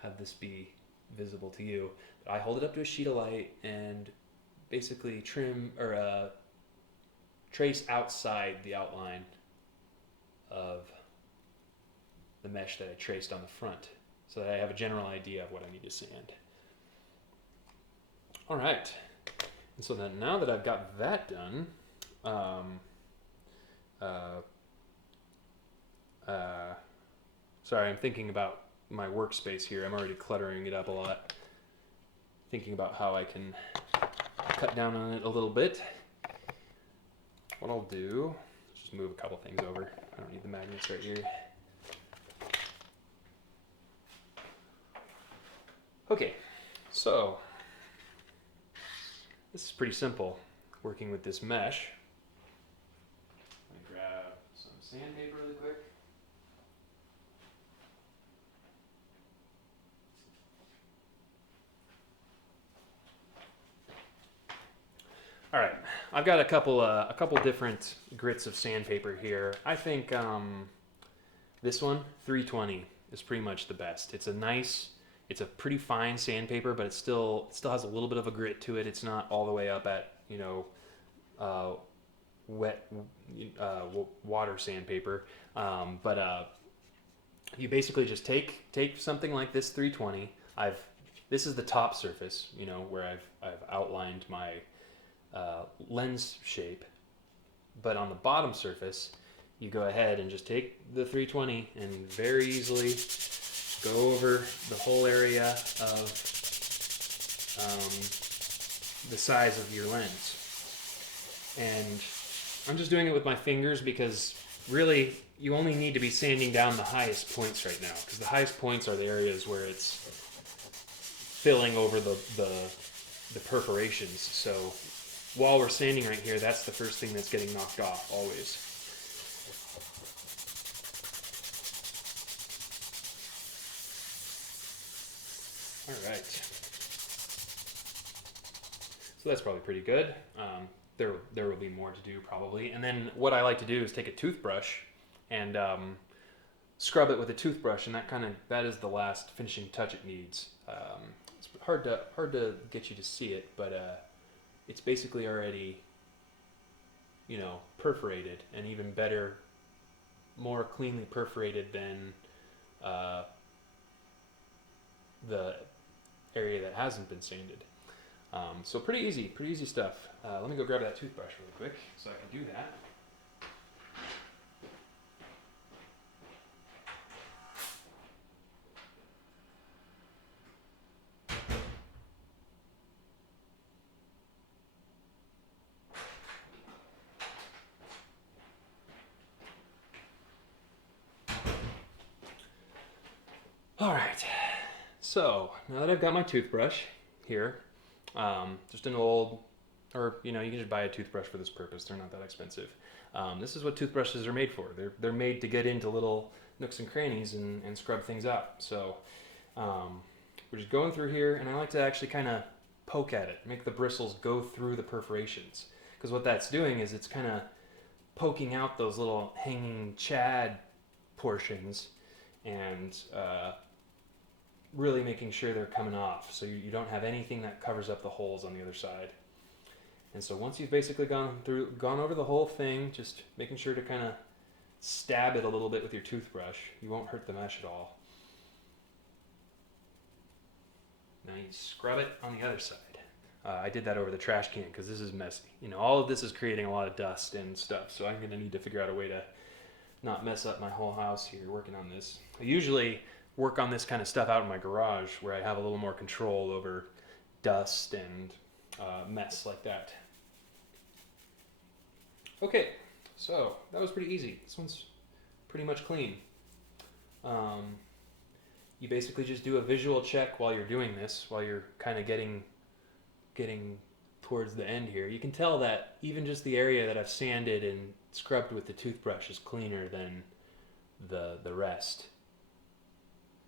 have this be visible to you, but I hold it up to a sheet of light and basically trim or trace outside the outline of the mesh that I traced on the front, so that I have a general idea of what I need to sand. All right, and so then now that I've got that done, sorry, I'm thinking about my workspace here. I'm already cluttering it up a lot, thinking about how I can cut down on it a little bit. What I'll do, let's just move a couple things over. I don't need the magnets right here. Okay, so this is pretty simple, working with this mesh. Let me grab some sandpaper really quick. All right, I've got a couple different grits of sandpaper here. I think this one, 320, is pretty much the best. It's a pretty fine sandpaper, but it still has a little bit of a grit to it. It's not all the way up at wet water sandpaper, but you basically just take something like this 320. This is the top surface, where I've outlined my lens shape, but on the bottom surface you go ahead and just take the 320 and very easily go over the whole area of the size of your lens. And I'm just doing it with my fingers, because really you only need to be sanding down the highest points right now, because the highest points are the areas where it's filling over the perforations. So while we're sanding right here, that's the first thing that's getting knocked off, always. All right. So that's probably pretty good. There will be more to do probably. And then what I like to do is take a toothbrush and scrub it with a toothbrush, and that is the last finishing touch it needs. It's hard to get you to see it, but it's basically already perforated, and even better more cleanly perforated than the area that hasn't been sanded. So pretty easy stuff. Let me go grab that toothbrush really quick so I can do that. All right, so now that I've got my toothbrush here, just an old, or you can just buy a toothbrush for this purpose. They're not that expensive. This is what toothbrushes are made for. They're made to get into little nooks and crannies and scrub things out. So we're just going through here, and I like to actually kind of poke at it, make the bristles go through the perforations, because what that's doing is it's kind of poking out those little hanging chad portions and really making sure they're coming off, so you don't have anything that covers up the holes on the other side. And so once you've basically gone over the whole thing, just making sure to kind of stab it a little bit with your toothbrush, you won't hurt the mesh at all. Now you scrub it on the other side. I did that over the trash can because this is messy. All of this is creating a lot of dust and stuff, so I'm going to need to figure out a way to not mess up my whole house here working on this. I usually work on this kind of stuff out in my garage where I have a little more control over dust and mess like that. Okay, so that was pretty easy. This one's pretty much clean. You basically just do a visual check while you're doing this, while you're kind of getting towards the end here. You can tell that even just the area that I've sanded and scrubbed with the toothbrush is cleaner than the rest.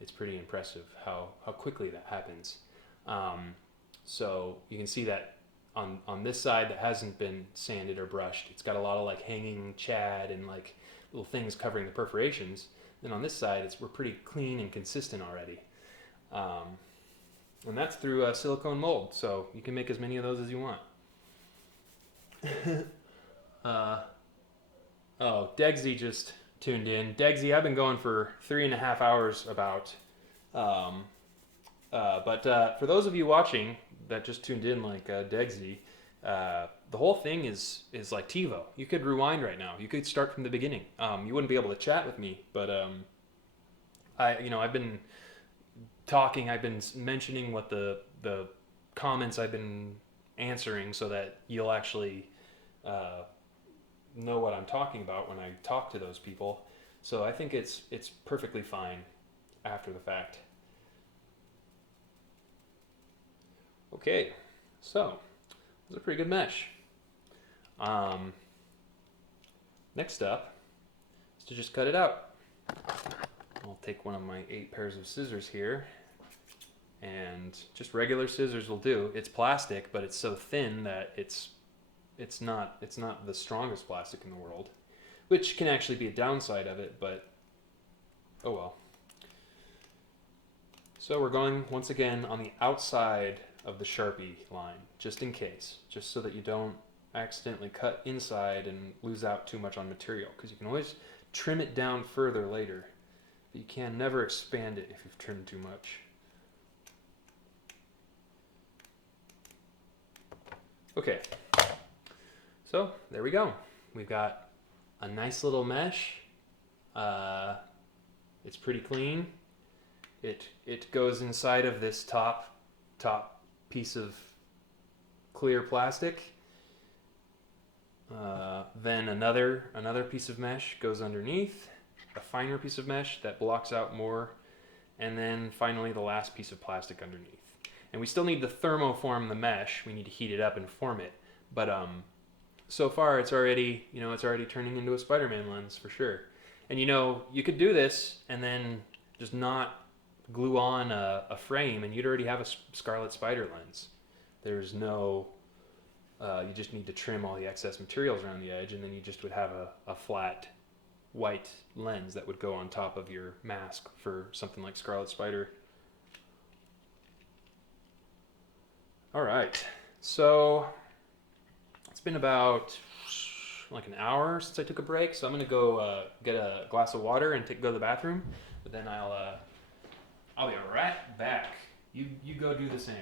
It's pretty impressive how quickly that happens. So you can see that on this side that hasn't been sanded or brushed, it's got a lot of like hanging chad and like little things covering the perforations. Then on this side, we're pretty clean and consistent already. And that's through a silicone mold, so you can make as many of those as you want. Oh, Degsy just tuned in. Degsy, I've been going for 3.5 hours about. But for those of you watching that just tuned in, like Degsy, the whole thing is like TiVo. You could rewind right now. You could start from the beginning. You wouldn't be able to chat with me, but I've been talking. I've been mentioning what the comments I've been answering, so that you'll actually know what I'm talking about when I talk to those people. So I think it's perfectly fine after the fact. Okay, so it's a pretty good mesh. Next up is to just cut it out. I'll take one of my 8 pairs of scissors here, and just regular scissors will do. It's plastic, but it's so thin that it's not the strongest plastic in the world, which can actually be a downside of it, but oh well. So we're going once again on the outside of the Sharpie line, just in case, just so that you don't accidentally cut inside and lose out too much on material, because you can always trim it down further later, but you can never expand it if you've trimmed too much. Okay, so there we go. We've got a nice little mesh. It's pretty clean. It goes inside of this top piece of clear plastic. Then another piece of mesh goes underneath, a finer piece of mesh that blocks out more, and then finally the last piece of plastic underneath. And we still need to thermoform the mesh. We need to heat it up and form it. But so far it's already turning into a Spider-Man lens for sure. And you could do this and then just not glue on a frame, and you'd already have a Scarlet Spider lens. There's no, you just need to trim all the excess materials around the edge, and then you just would have a flat white lens that would go on top of your mask for something like Scarlet Spider. All right, so it's been about like an hour since I took a break, so I'm gonna go get a glass of water and go to the bathroom. But then I'll be right back. You go do the same.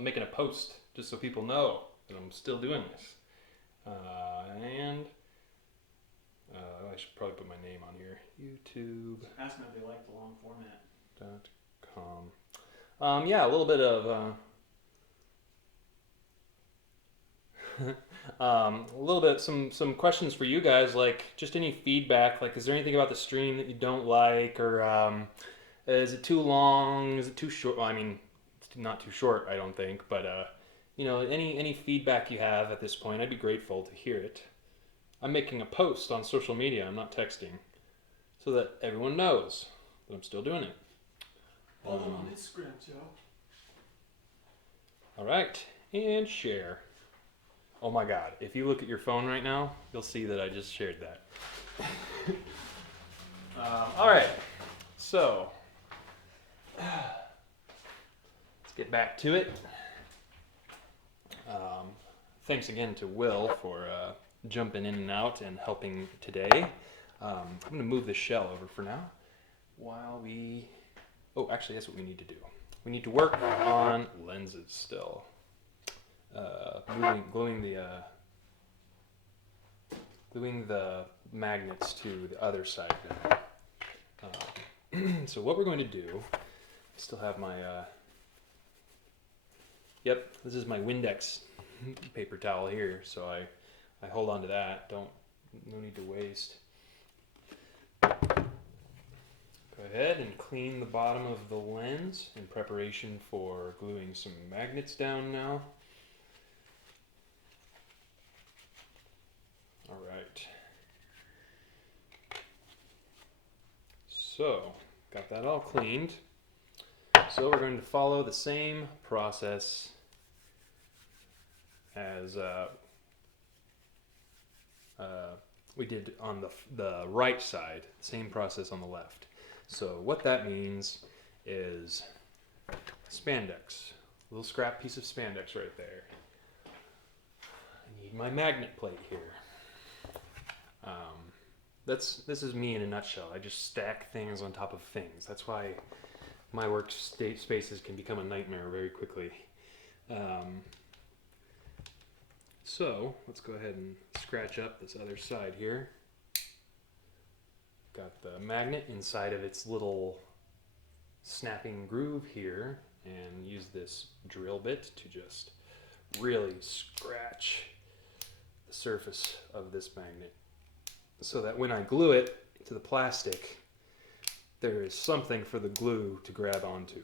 I'm making a post just so people know that I'm still doing this. I should probably put my name on here. YouTube.com. Ask them if they like the long format. Yeah, a little bit of some questions for you guys, like just any feedback. Like, is there anything about the stream that you don't like, or is it too long? Is it too short? Well, I mean, it's not too short, I don't think. But any feedback you have at this point, I'd be grateful to hear it. I'm making a post on social media. I'm not texting, so that everyone knows that I'm still doing it. Follow them on Instagram too. All right, and share. Oh my God! If you look at your phone right now, you'll see that I just shared that. All right, so let's get back to it. Thanks again to Will for jumping in and out and helping today. I'm going to move the shell over for now while we... Oh, actually, that's what we need to do. We need to work on lenses still. Gluing the magnets to the other side there. So what we're going to do, I still have my, yep, this is my Windex paper towel here, so I hold on to that. No need to waste. Go ahead and clean the bottom of the lens in preparation for gluing some magnets down now. All right. So, got that all cleaned. So we're going to follow the same process as we did on the right side, same process on the left. So what that means is spandex, a little scrap piece of spandex right there. I need my magnet plate here. This is me in a nutshell. I just stack things on top of things. That's why my work spaces can become a nightmare very quickly. So let's go ahead and scratch up this other side here. Got the magnet inside of its little snapping groove here, and use this drill bit to just really scratch the surface of this magnet, so that when I glue it to the plastic, there is something for the glue to grab onto.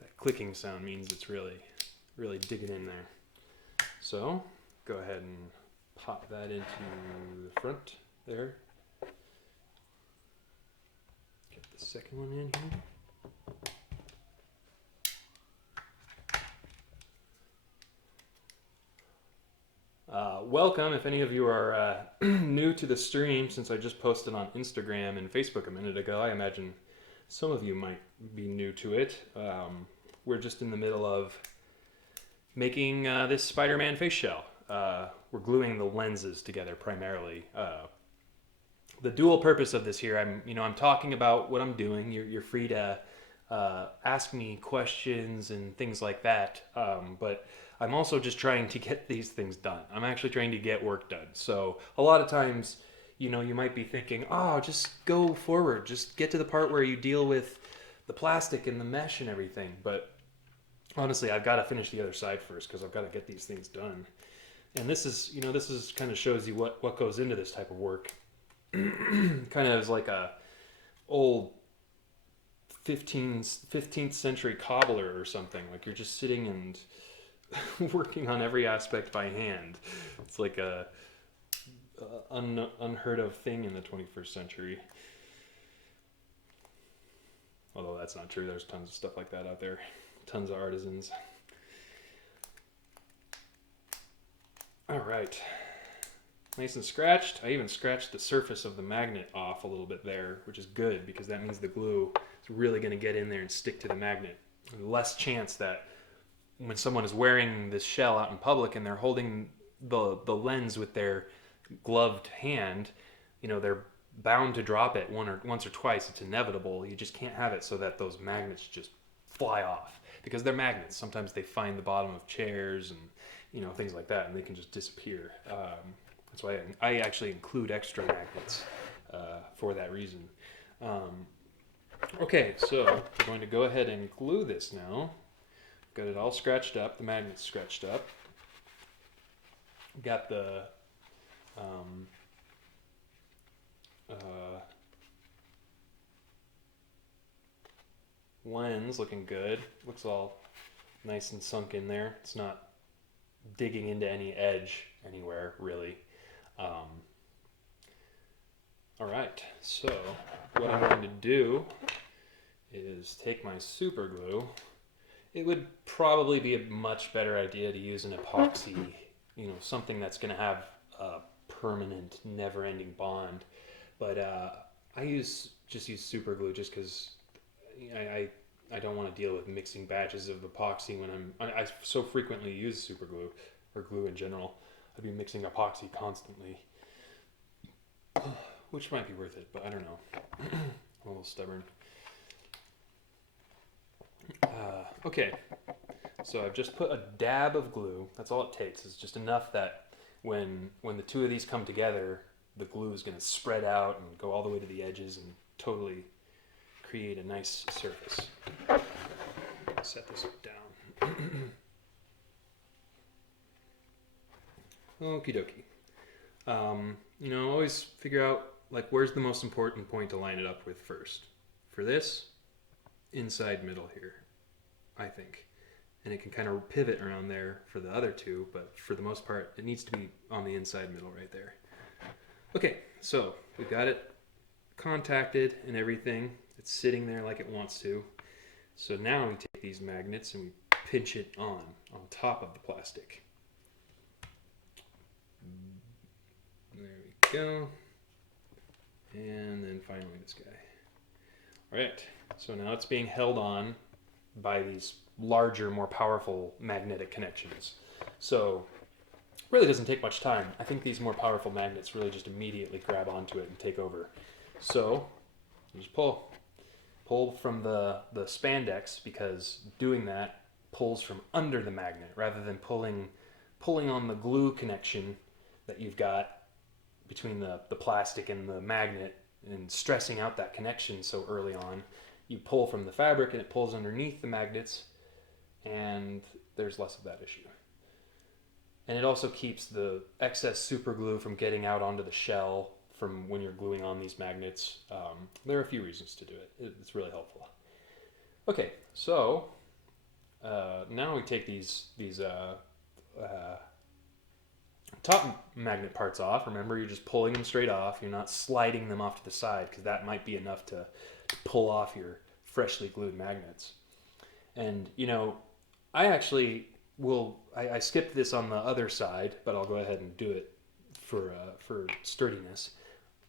That clicking sound means it's really digging in there. So go ahead and pop that into the front there. Get the second one in here. Welcome if any of you are new to the stream, since I just posted on Instagram and Facebook a minute ago. I imagine some of you might be new to it. We're just in the middle of making this Spider-Man face shell. We're gluing the lenses together primarily. The dual purpose of this here, I'm talking about what I'm doing. You're free to ask me questions and things like that. But I'm also just trying to get these things done. I'm actually trying to get work done. So a lot of times, you might be thinking, oh, just go forward. Just get to the part where you deal with the plastic and the mesh and everything. But honestly, I've got to finish the other side first because I've got to get these things done. And this is kind of shows you what goes into this type of work. Kind of is like a old 15th century cobbler or something. Like you're just sitting and working on every aspect by hand. It's like a unheard of thing in the 21st century. Although that's not true. There's tons of stuff like that out there. Tons of artisans. All right. Nice and scratched. I even scratched the surface of the magnet off a little bit there, which is good because that means the glue is really going to get in there and stick to the magnet. Less chance that when someone is wearing this shell out in public and they're holding the lens with their gloved hand, they're bound to drop it once or twice. It's inevitable. You just can't have it so that those magnets just fly off because they're magnets. Sometimes they find the bottom of chairs and things like that, and they can just disappear. That's why I actually include extra magnets for that reason. Okay, so we're going to go ahead and glue this now. Got it all scratched up, the magnets scratched up. Got the lens looking good. Looks all nice and sunk in there. It's not digging into any edge anywhere, really. All right, so what I'm going to do is take my super glue. It would probably be a much better idea to use an epoxy, something that's going to have a permanent, never-ending bond. But I just use super glue just because I don't want to deal with mixing batches of epoxy when I so frequently use super glue or glue in general. I'd be mixing epoxy constantly, which might be worth it, but I don't know. I'm a little stubborn. Okay, so I've just put a dab of glue. That's all it takes. It's just enough that when the two of these come together, the glue is going to spread out and go all the way to the edges and totally create a nice surface. Set this down. Okie dokie. Always figure out where's the most important point to line it up with first. For this, inside middle here, I think. And it can kind of pivot around there for the other two, but for the most part, it needs to be on the inside middle right there. Okay, so we've got it contacted and everything. It's sitting there like it wants to. So now we take these magnets and we pinch it on top of the plastic. There we go. And then finally this guy. All right, so now it's being held on by these larger, more powerful magnetic connections. So it really doesn't take much time. I think these more powerful magnets really just immediately grab onto it and take over. So you just pull from the spandex, because doing that pulls from under the magnet rather than pulling on the glue connection that you've got between the plastic and the magnet and stressing out that connection so early on. You pull from the fabric and it pulls underneath the magnets, and there's less of that issue. And it also keeps the excess super glue from getting out onto the shell from when you're gluing on these magnets. There are a few reasons to do it. It's really helpful. Okay, so now we take these top magnet parts off. Remember, you're just pulling them straight off. You're not sliding them off to the side, because that might be enough to pull off your freshly glued magnets. And I actually I skipped this on the other side, but I'll go ahead and do it for sturdiness.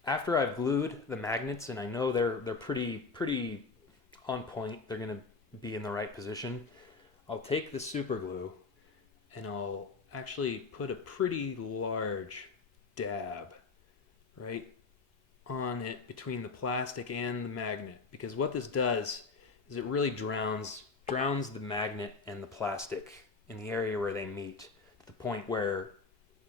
After I've glued the magnets and I know they're pretty on point, they're going to be in the right position, I'll take the super glue and I'll actually put a pretty large dab right on it between the plastic and the magnet, because what this does is it really drowns the magnet and the plastic in the area where they meet, to the point where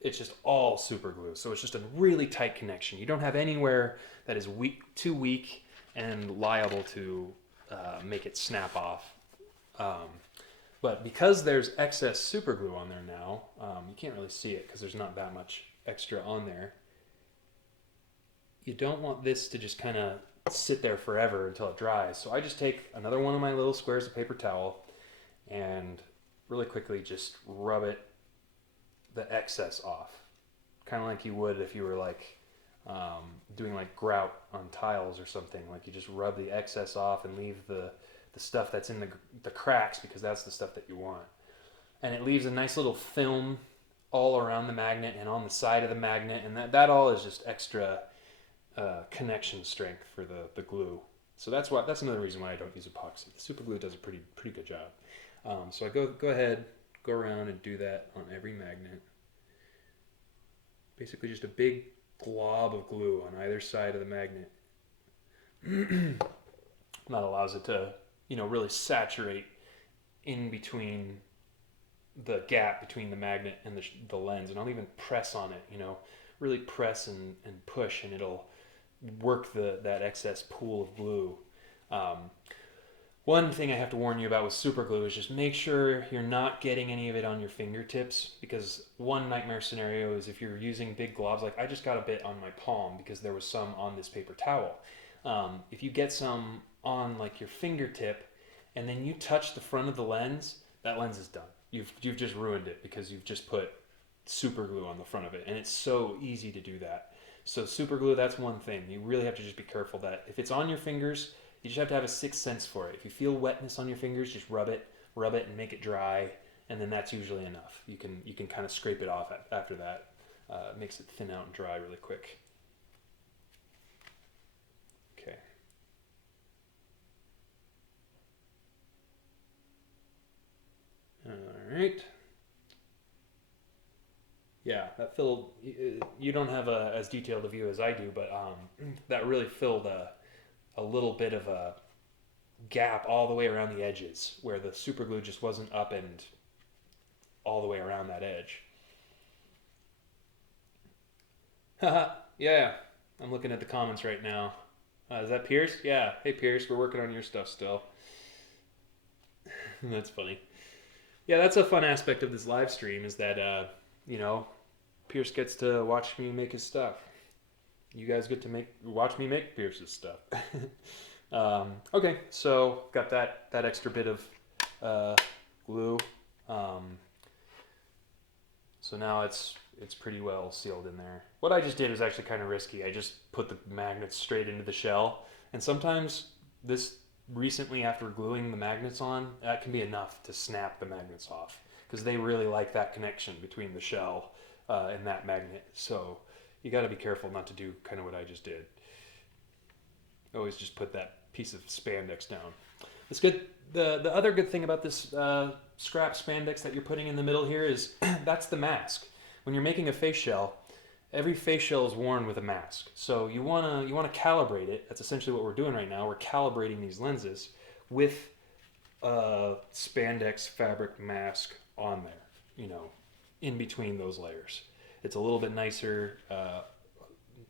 it's just all super glue. So it's just a really tight connection. You don't have anywhere that is too weak and liable to make it snap off. But because there's excess super glue on there now, you can't really see it because there's not that much extra on there. You don't want this to just kind of sit there forever until it dries. So I just take another one of my little squares of paper towel and really quickly just rub the excess off. Kind of like you would if you were doing grout on tiles or something. You just rub the excess off and leave the stuff that's in the cracks, because that's the stuff that you want. And it leaves a nice little film all around the magnet and on the side of the magnet, and that all is just extra connection strength for the glue. So that's another reason why I don't use epoxy. The super glue does a pretty good job. So I go ahead, go around and do that on every magnet. Basically just a big glob of glue on either side of the magnet. That allows it to really saturate in between the gap between the magnet and the lens, and I'll even press on it, you know, really press and push, and it'll work that excess pool of glue. One thing I have to warn you about with super glue is just make sure you're not getting any of it on your fingertips, because one nightmare scenario is if you're using big globs, like I just got a bit on my palm because there was some on this paper towel. If you get some on like your fingertip and then you touch the front of the lens, that lens is done. You've just ruined it because you've just put super glue on the front of it, and it's so easy to do that. So super glue, that's one thing. You really have to just be careful that if it's on your fingers, you just have to have a sixth sense for it. If you feel wetness on your fingers, just rub it and make it dry, and then that's usually enough. You can kind of scrape it off after that. It makes it thin out and dry really quick. Okay. All right. Yeah, that filled. You don't have as detailed a view as I do, but that really filled a little bit of a gap all the way around the edges where the super glue just wasn't up and all the way around that edge. Haha, yeah, I'm looking at the comments right now. Is that Pierce? Yeah, hey Pierce, we're working on your stuff still. That's funny. Yeah, that's a fun aspect of this live stream is that, you know, Pierce gets to watch me make his stuff. You guys get to watch me make Pierce's stuff. Okay, so got that extra bit of glue. So now it's pretty well sealed in there. What I just did was actually kind of risky. I just put the magnets straight into the shell, and sometimes this recently after gluing the magnets on, that can be enough to snap the magnets off because they really like that connection between the shell and that magnet. So you got to be careful not to do kind of what I just did. Always just put that piece of spandex down. It's good. The other good thing about this scrap spandex that you're putting in the middle here is that's the mask. When you're making a face shell, every face shell is worn with a mask. So you wanna calibrate it. That's essentially what we're doing right now. We're calibrating these lenses with a spandex fabric mask on there, you know, in between those layers. It's a little bit nicer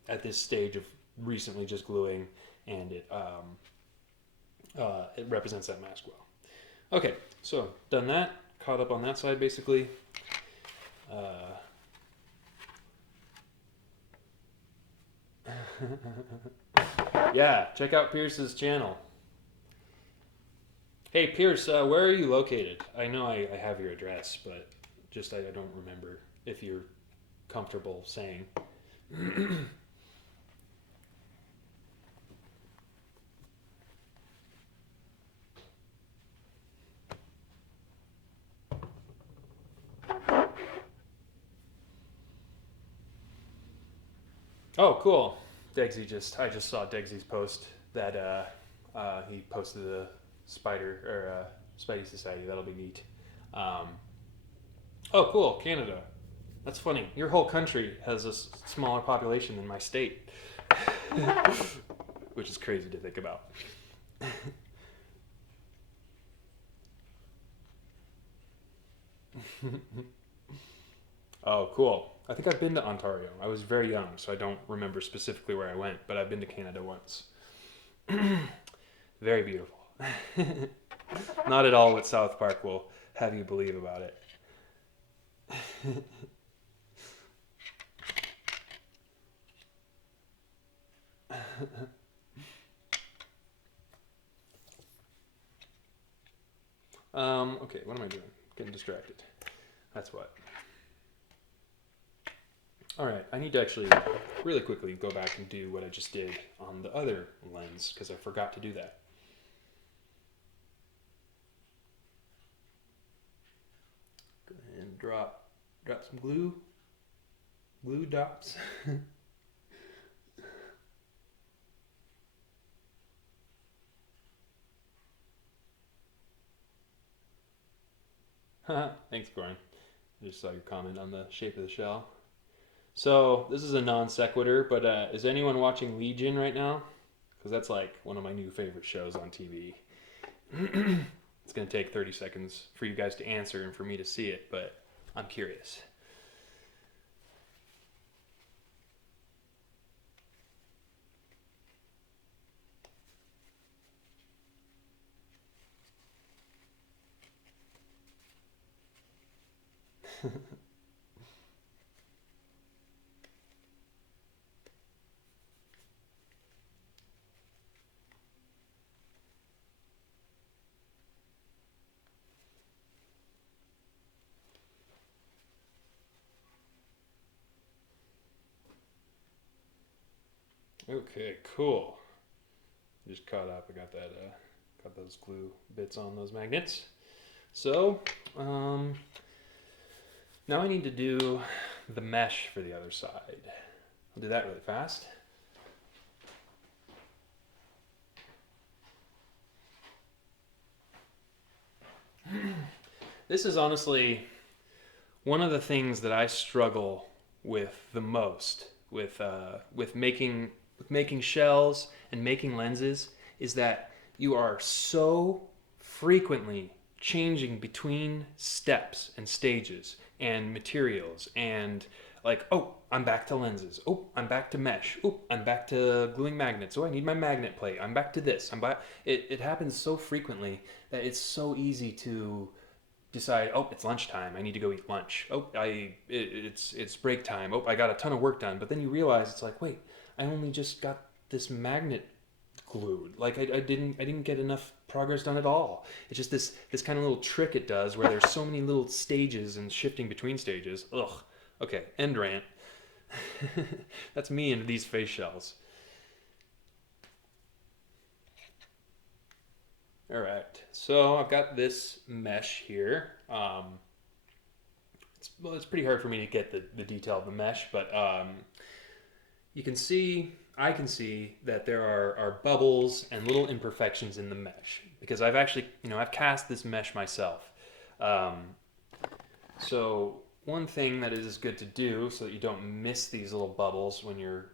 at this stage of recently just gluing, and it represents that mask well. Okay, so done that, caught up on that side basically. Yeah, check out Pierce's channel. Hey Pierce, where are you located? I know I have your address, but just I don't remember if you're comfortable saying. Oh, cool. Degsy I just saw Degsy's post that he posted the Spidey Society. That'll be neat. Oh, cool. Canada. That's funny. Your whole country has a smaller population than my state, which is crazy to think about. Oh, cool. I think I've been to Ontario. I was very young, so I don't remember specifically where I went, but I've been to Canada once. Very beautiful. Not at all what South Park will have you believe about it. Okay, what am I doing? Getting distracted. That's what. Alright, I need to actually really quickly go back and do what I just did on the other lens because I forgot to do that. Go ahead and drop some glue dots. Thanks, Goran. I just saw your comment on the shape of the shell. So this is a non sequitur, but is anyone watching Legion right now? Because that's like one of my new favorite shows on TV. it's going to take 30 seconds for you guys to answer and for me to see it, but I'm curious. Okay, cool. Just caught up. I got that. Got those glue bits on those magnets. So now I need to do the mesh for the other side. I'll do that really fast. This is honestly one of the things that I struggle with the most with making shells and making lenses is that you are so frequently changing between steps and stages and materials and like, oh, I'm back to lenses. Oh, I'm back to mesh. Oh, I'm back to gluing magnets. Oh, I need my magnet plate. I'm back to this. It happens so frequently that it's so easy to decide, oh, it's lunchtime. I need to go eat lunch. Oh, it's break time. Oh, I got a ton of work done. But then you realize it's like, wait, I only just got this magnet glued. Like I didn't get enough progress done at all. It's just this kind of little trick it does where there's so many little stages and shifting between stages. Ugh. Okay, end rant. That's me into these face shells. All right, so I've got this mesh here. It's pretty hard for me to get the detail of the mesh, but you can see, I can see that there are bubbles and little imperfections in the mesh because I've actually, I've cast this mesh myself. So one thing that is good to do so that you don't miss these little bubbles when you're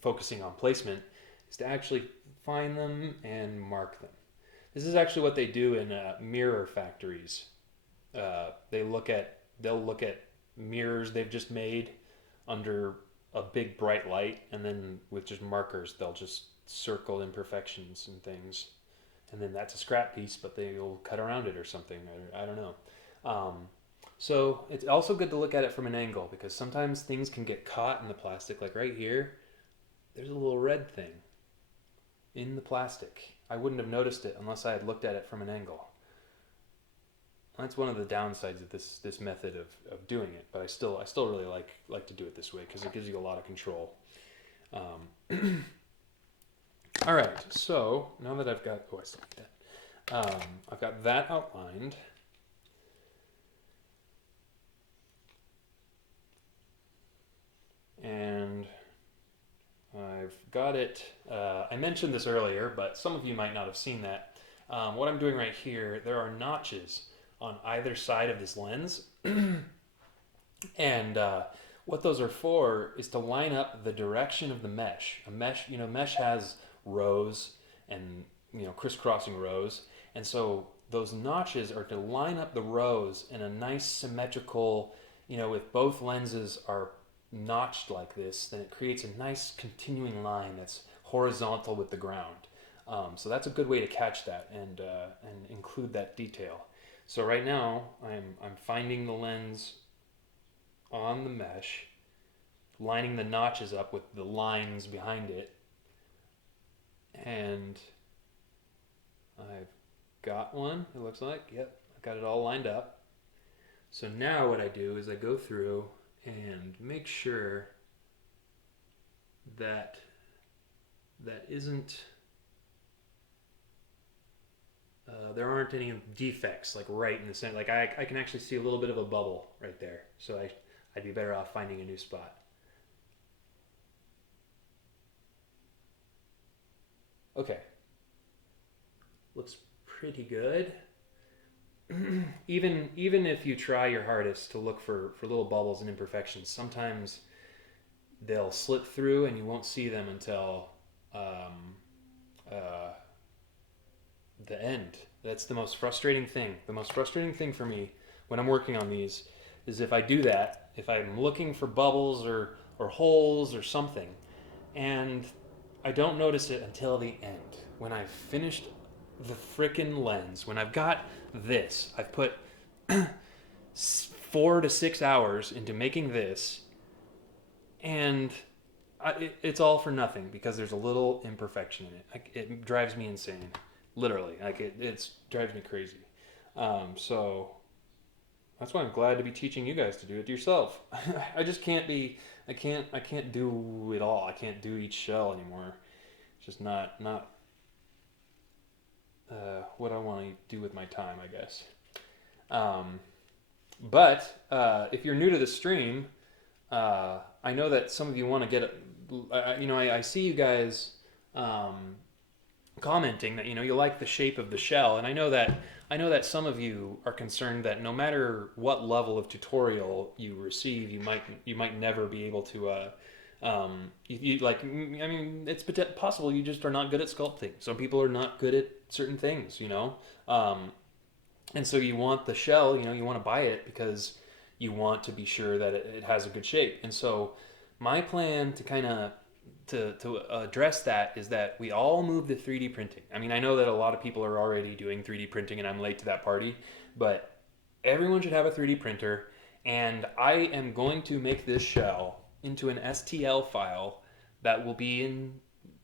focusing on placement is to actually find them and mark them. This is actually what they do in mirror factories. They'll look at mirrors they've just made under a big bright light, and then with just markers they'll just circle imperfections and things, and then that's a scrap piece, but they'll cut around it or something, or I don't know. So it's also good to look at it from an angle because sometimes things can get caught in the plastic. Like right here, there's a little red thing in the plastic. I wouldn't have noticed it unless I had looked at it from an angle. That's one of the downsides of this method of doing it, but I still really like to do it this way because it gives you a lot of control. All right, so now that I've got, I still like that. I've got that outlined. And I've got it, I mentioned this earlier, but some of you might not have seen that. What I'm doing right here, there are notches on either side of this lens. And what those are for is to line up the direction of the mesh. Mesh has rows and, crisscrossing rows. And so those notches are to line up the rows in a nice symmetrical, if both lenses are notched like this, then it creates a nice continuing line that's horizontal with the ground. So that's a good way to catch that and include that detail. So right now I'm finding the lens on the mesh, lining the notches up with the lines behind it, and I've got one, it looks like. Yep, I've got it all lined up. So now what I do is I go through and make sure that isn't there aren't any defects like right in the center. Like I can actually see a little bit of a bubble right there, so I'd be better off finding a new spot. Okay, looks pretty good. even if you try your hardest to look for little bubbles and imperfections, sometimes they'll slip through and you won't see them until the end. That's the most frustrating thing. The most frustrating thing for me when I'm working on these is if I do that, if I'm looking for bubbles or holes or something, and I don't notice it until the end. When I've finished the frickin' lens, when I've got this, I've put 4 to 6 hours into making this, and it's all for nothing because there's a little imperfection in it. It drives me insane, literally. Like it drives me crazy. So that's why I'm glad to be teaching you guys to do it yourself. I just can't be. I can't do it all. I can't do each shell anymore. It's just not what I want to do with my time, I guess. But if you're new to the stream, I know that some of you want to get, I see you guys commenting that you like the shape of the shell, and I know that some of you are concerned that no matter what level of tutorial you receive, you might never be able to. It's possible you just are not good at sculpting. Some people are not good at certain things, and so you want the shell, you want to buy it because you want to be sure that it has a good shape. And so my plan to kind of to address that is that we all move to 3D printing. I mean, I know that a lot of people are already doing 3D printing and I'm late to that party, but everyone should have a 3D printer, and I am going to make this shell into an STL file that will be in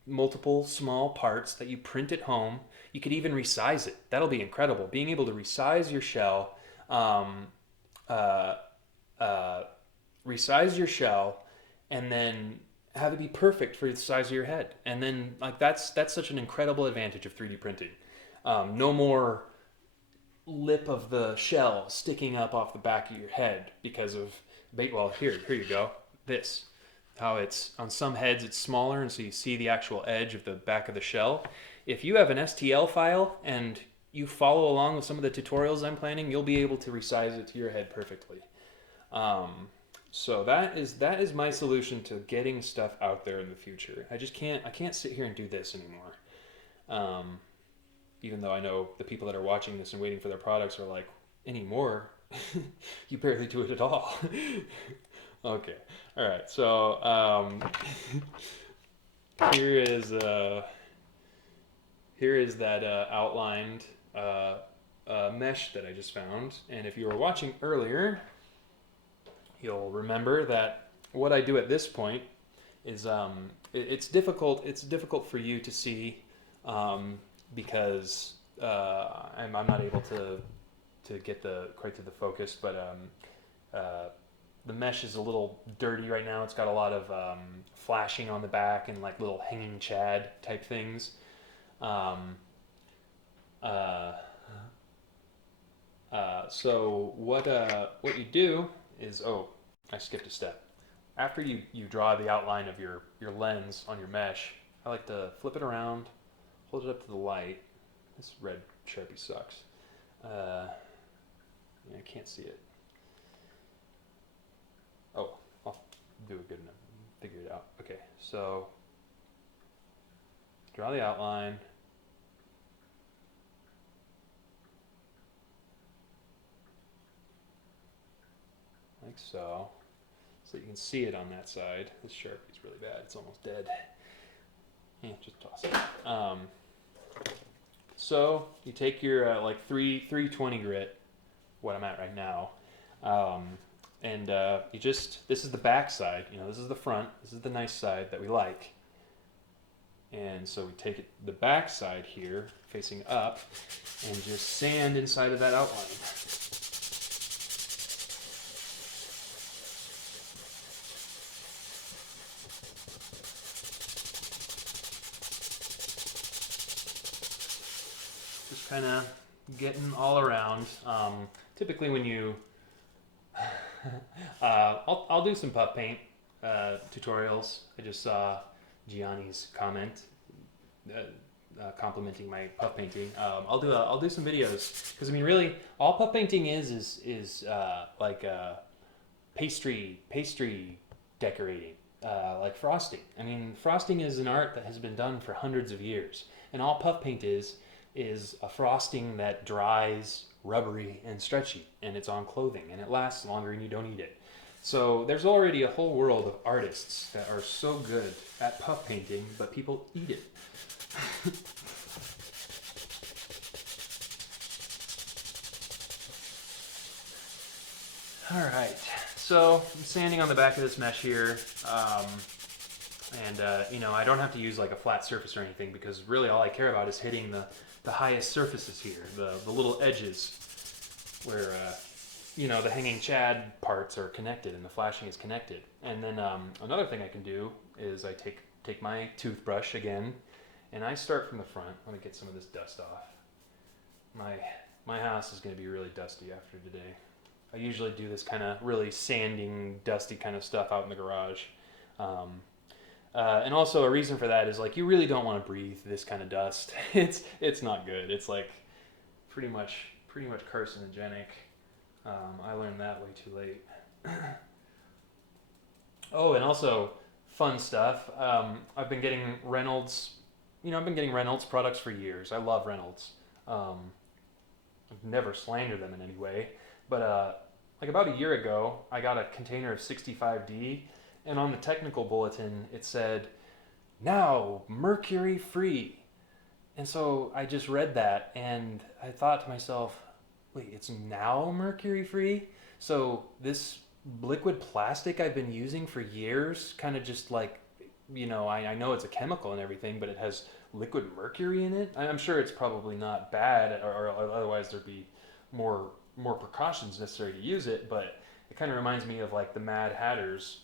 multiple small parts that you print at home. You could even resize it. That'll be incredible. Being able to resize your shell, resize your shell, and then have it be perfect for the size of your head. And then that's such an incredible advantage of 3D printing. No more lip of the shell sticking up off the back of your head because of here you go. This, how it's on some heads it's smaller, and so you see the actual edge of the back of the shell. If you have an STL file and you follow along with some of the tutorials I'm planning, you'll be able to resize it to your head perfectly. So that is my solution to getting stuff out there in the future. I can't sit here and do this anymore. Even though I know the people that are watching this and waiting for their products are like, anymore? You barely do it at all. Okay. All right. So here is that outlined mesh that I just found. And if you were watching earlier, you'll remember that what I do at this point is it's difficult for you to see because I'm not able to get quite to the focus, but the mesh is a little dirty right now. It's got a lot of flashing on the back and like little hanging chad type things. So what you do is, I skipped a step. After you draw the outline of your lens on your mesh, I like to flip it around, hold it up to the light. This red Sharpie sucks. I can't see it. Oh, I'll do it good enough. Figure it out. Okay, so draw the outline. Like so. So you can see it on that side. This Sharpie's really bad. It's almost dead. Yeah, just toss it. So you take your like 320 grit, what I'm at right now, and this is the back side. This is the front. This is the nice side that we like. And so we take the back side here, facing up, and just sand inside of that outline. Just kind of getting all around. Typically when you, I'll do some puff paint tutorials. I just saw Gianni's comment complimenting my puff painting. I'll do some videos because really all puff painting is like pastry decorating. like frosting. I mean, frosting is an art that has been done for hundreds of years, and all puff paint is a frosting that dries rubbery and stretchy, and it's on clothing, and it lasts longer, and you don't eat it. So there's already a whole world of artists that are so good at puff painting, but people eat it. All right, so I'm sanding on the back of this mesh here, and you know, I don't have to use like a flat surface or anything, because really all I care about is hitting the highest surfaces here, the little edges where you know, the hanging chad parts are connected and the flashing is connected. And then another thing I can do is I take my toothbrush again, and I start from the front. Let me get some of this dust off. My house is going to be really dusty after today. I usually do this kind of really sanding, dusty kind of stuff out in the garage. And also a reason for that is like you really don't want to breathe this kind of dust. It's not good. It's like pretty much carcinogenic. I learned that way too late. Oh, and also fun stuff. I've been getting Reynolds. I've been getting Reynolds products for years. I love Reynolds. I've never slandered them in any way, but like about a year ago, I got a container of 65D, and on the technical bulletin it said, "Now mercury free." And so I just read that, and I thought to myself, wait, it's now mercury free? So this liquid plastic I've been using for years, kind of just like, I know it's a chemical and everything, but it has liquid mercury in it. I'm sure it's probably not bad, or otherwise there'd be more precautions necessary to use it, but it kind of reminds me of like the Mad Hatters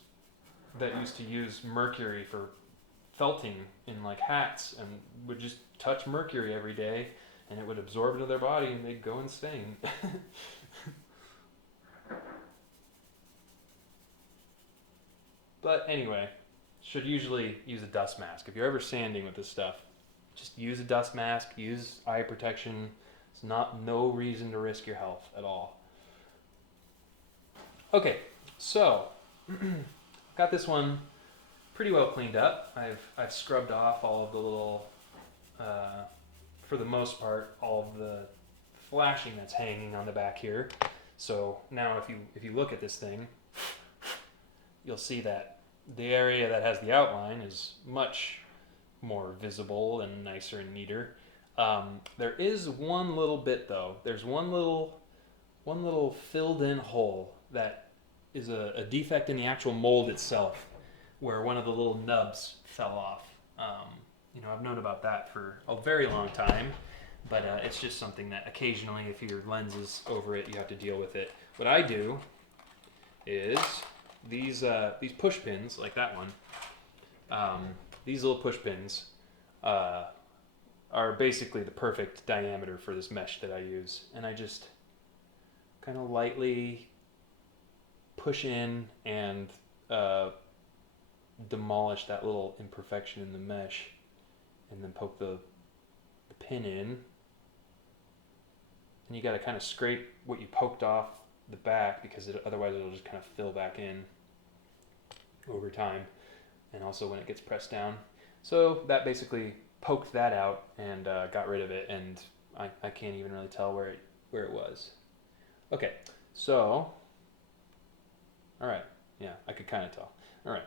that used to use mercury for felting in like hats, and would just touch mercury every day, and it would absorb into their body, and they'd go insane. But anyway, should usually use a dust mask. If you're ever sanding with this stuff, just use a dust mask, use eye protection. It's no reason to risk your health at all. Okay, so got this one pretty well cleaned up. I've scrubbed off all of the little, for the most part, all of the flashing that's hanging on the back here. So now if you look at this thing, you'll see that the area that has the outline is much more visible and nicer and neater. There is one little bit though. There's one little filled in hole that is a defect in the actual mold itself, where one of the little nubs fell off. I've known about that for a very long time, but it's just something that occasionally, if your lens is over it, you have to deal with it. What I do is these push pins, like that one, these little push pins are basically the perfect diameter for this mesh that I use, and I just kind of lightly push in and demolish that little imperfection in the mesh, and then poke the pin in, and you got to kind of scrape what you poked off the back, because otherwise it'll just kind of fill back in over time, and also when it gets pressed down. So that basically poked that out and got rid of it, and I can't even really tell where it was. Okay, so all right, yeah, I could kind of tell. All right,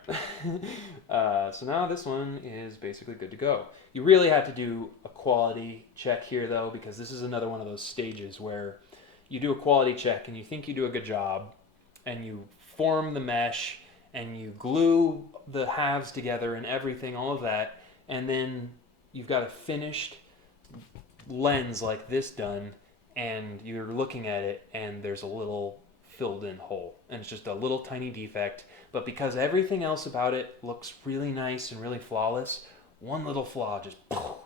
so now this one is basically good to go. You really have to do a quality check here though, because this is another one of those stages where you do a quality check and you think you do a good job, and you form the mesh and you glue the halves together and everything, all of that, and then you've got a finished lens like this done, and you're looking at it and there's a little filled in hole, and it's just a little tiny defect, but because everything else about it looks really nice and really flawless, one little flaw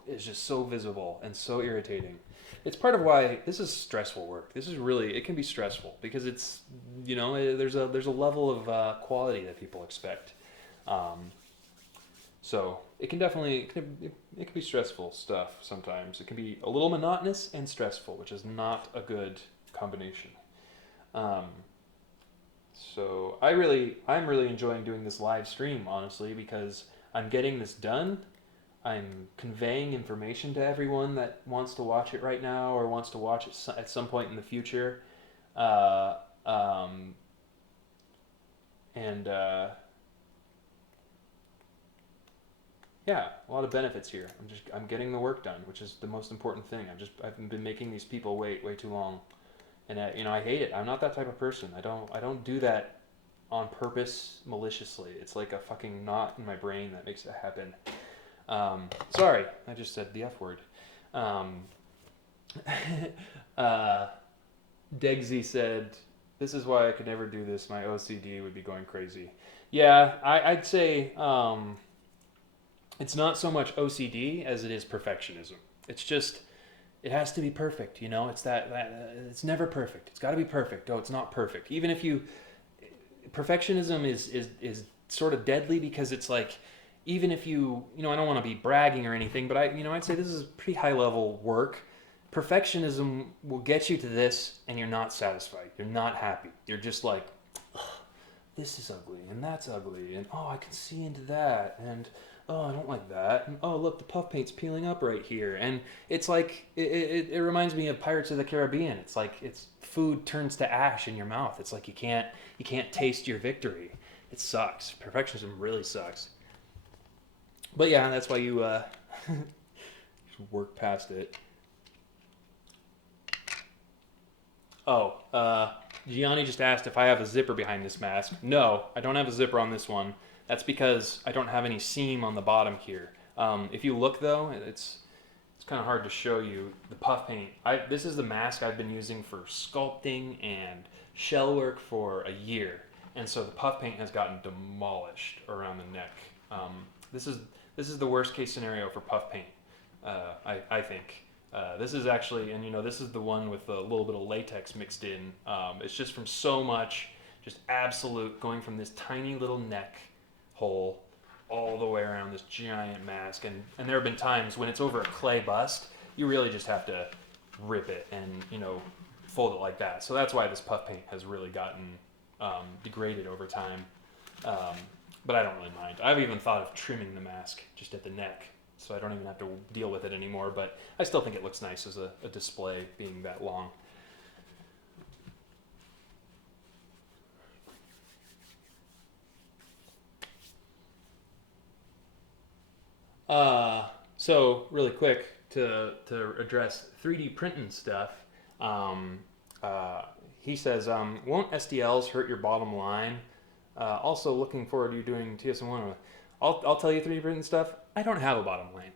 is just so visible and so irritating. It's part of why this is stressful work. It can be stressful, because it's, there's a level of quality that people expect. So it can definitely, it can be stressful stuff sometimes. It can be a little monotonous and stressful, which is not a good combination. So I'm really enjoying doing this live stream, honestly, because I'm getting this done. I'm conveying information to everyone that wants to watch it right now or wants to watch it at some point in the future. Uh, um, and yeah, a lot of benefits here. I'm getting the work done, which is the most important thing. I've been making these people wait way too long, and I hate it. I'm not that type of person. I don't do that on purpose maliciously. It's like a fucking knot in my brain that makes it happen. Sorry, I just said the F word. Um, Degsy said, "This is why I could never do this. My OCD would be going crazy." Yeah, I'd say it's not so much OCD as it is perfectionism. It's just it has to be perfect. You know, it's that it's never perfect. It's got to be perfect. Oh, it's not perfect. Even if you perfectionism is sort of deadly because it's like even if I don't want to be bragging or anything, but I'd say this is pretty high level work. Perfectionism will get you to this and you're not satisfied. You're not happy. You're just like, this is ugly and that's ugly and oh, I can see into that and oh, I don't like that and oh, look, the puff paint's peeling up right here. And it's like it reminds me of Pirates of the Caribbean. It's like it's food turns to ash in your mouth. It's like you can't taste your victory. It sucks. Perfectionism really sucks. But yeah, that's why you work past it. Oh, Gianni just asked if I have a zipper behind this mask. No, I don't have a zipper on this one. That's because I don't have any seam on the bottom here. If you look though, it's kind of hard to show you the puff paint. This is the mask I've been using for sculpting and shell work for a year, and so the puff paint has gotten demolished around the neck. This is the worst case scenario for puff paint. I think. This is actually, and this is the one with a little bit of latex mixed in. It's just from so much, just absolute, going from this tiny little neck hole all the way around this giant mask. And there have been times when it's over a clay bust, you really just have to rip it and, fold it like that. So that's why this puff paint has really gotten degraded over time. But I don't really mind. I've even thought of trimming the mask just at the neck, so I don't even have to deal with it anymore, but I still think it looks nice as a display being that long. So really quick to address 3D printing stuff, he says, won't STLs hurt your bottom line? Also looking forward to you doing TSM1. I'll tell you 3D printing stuff. I don't have a bottom line.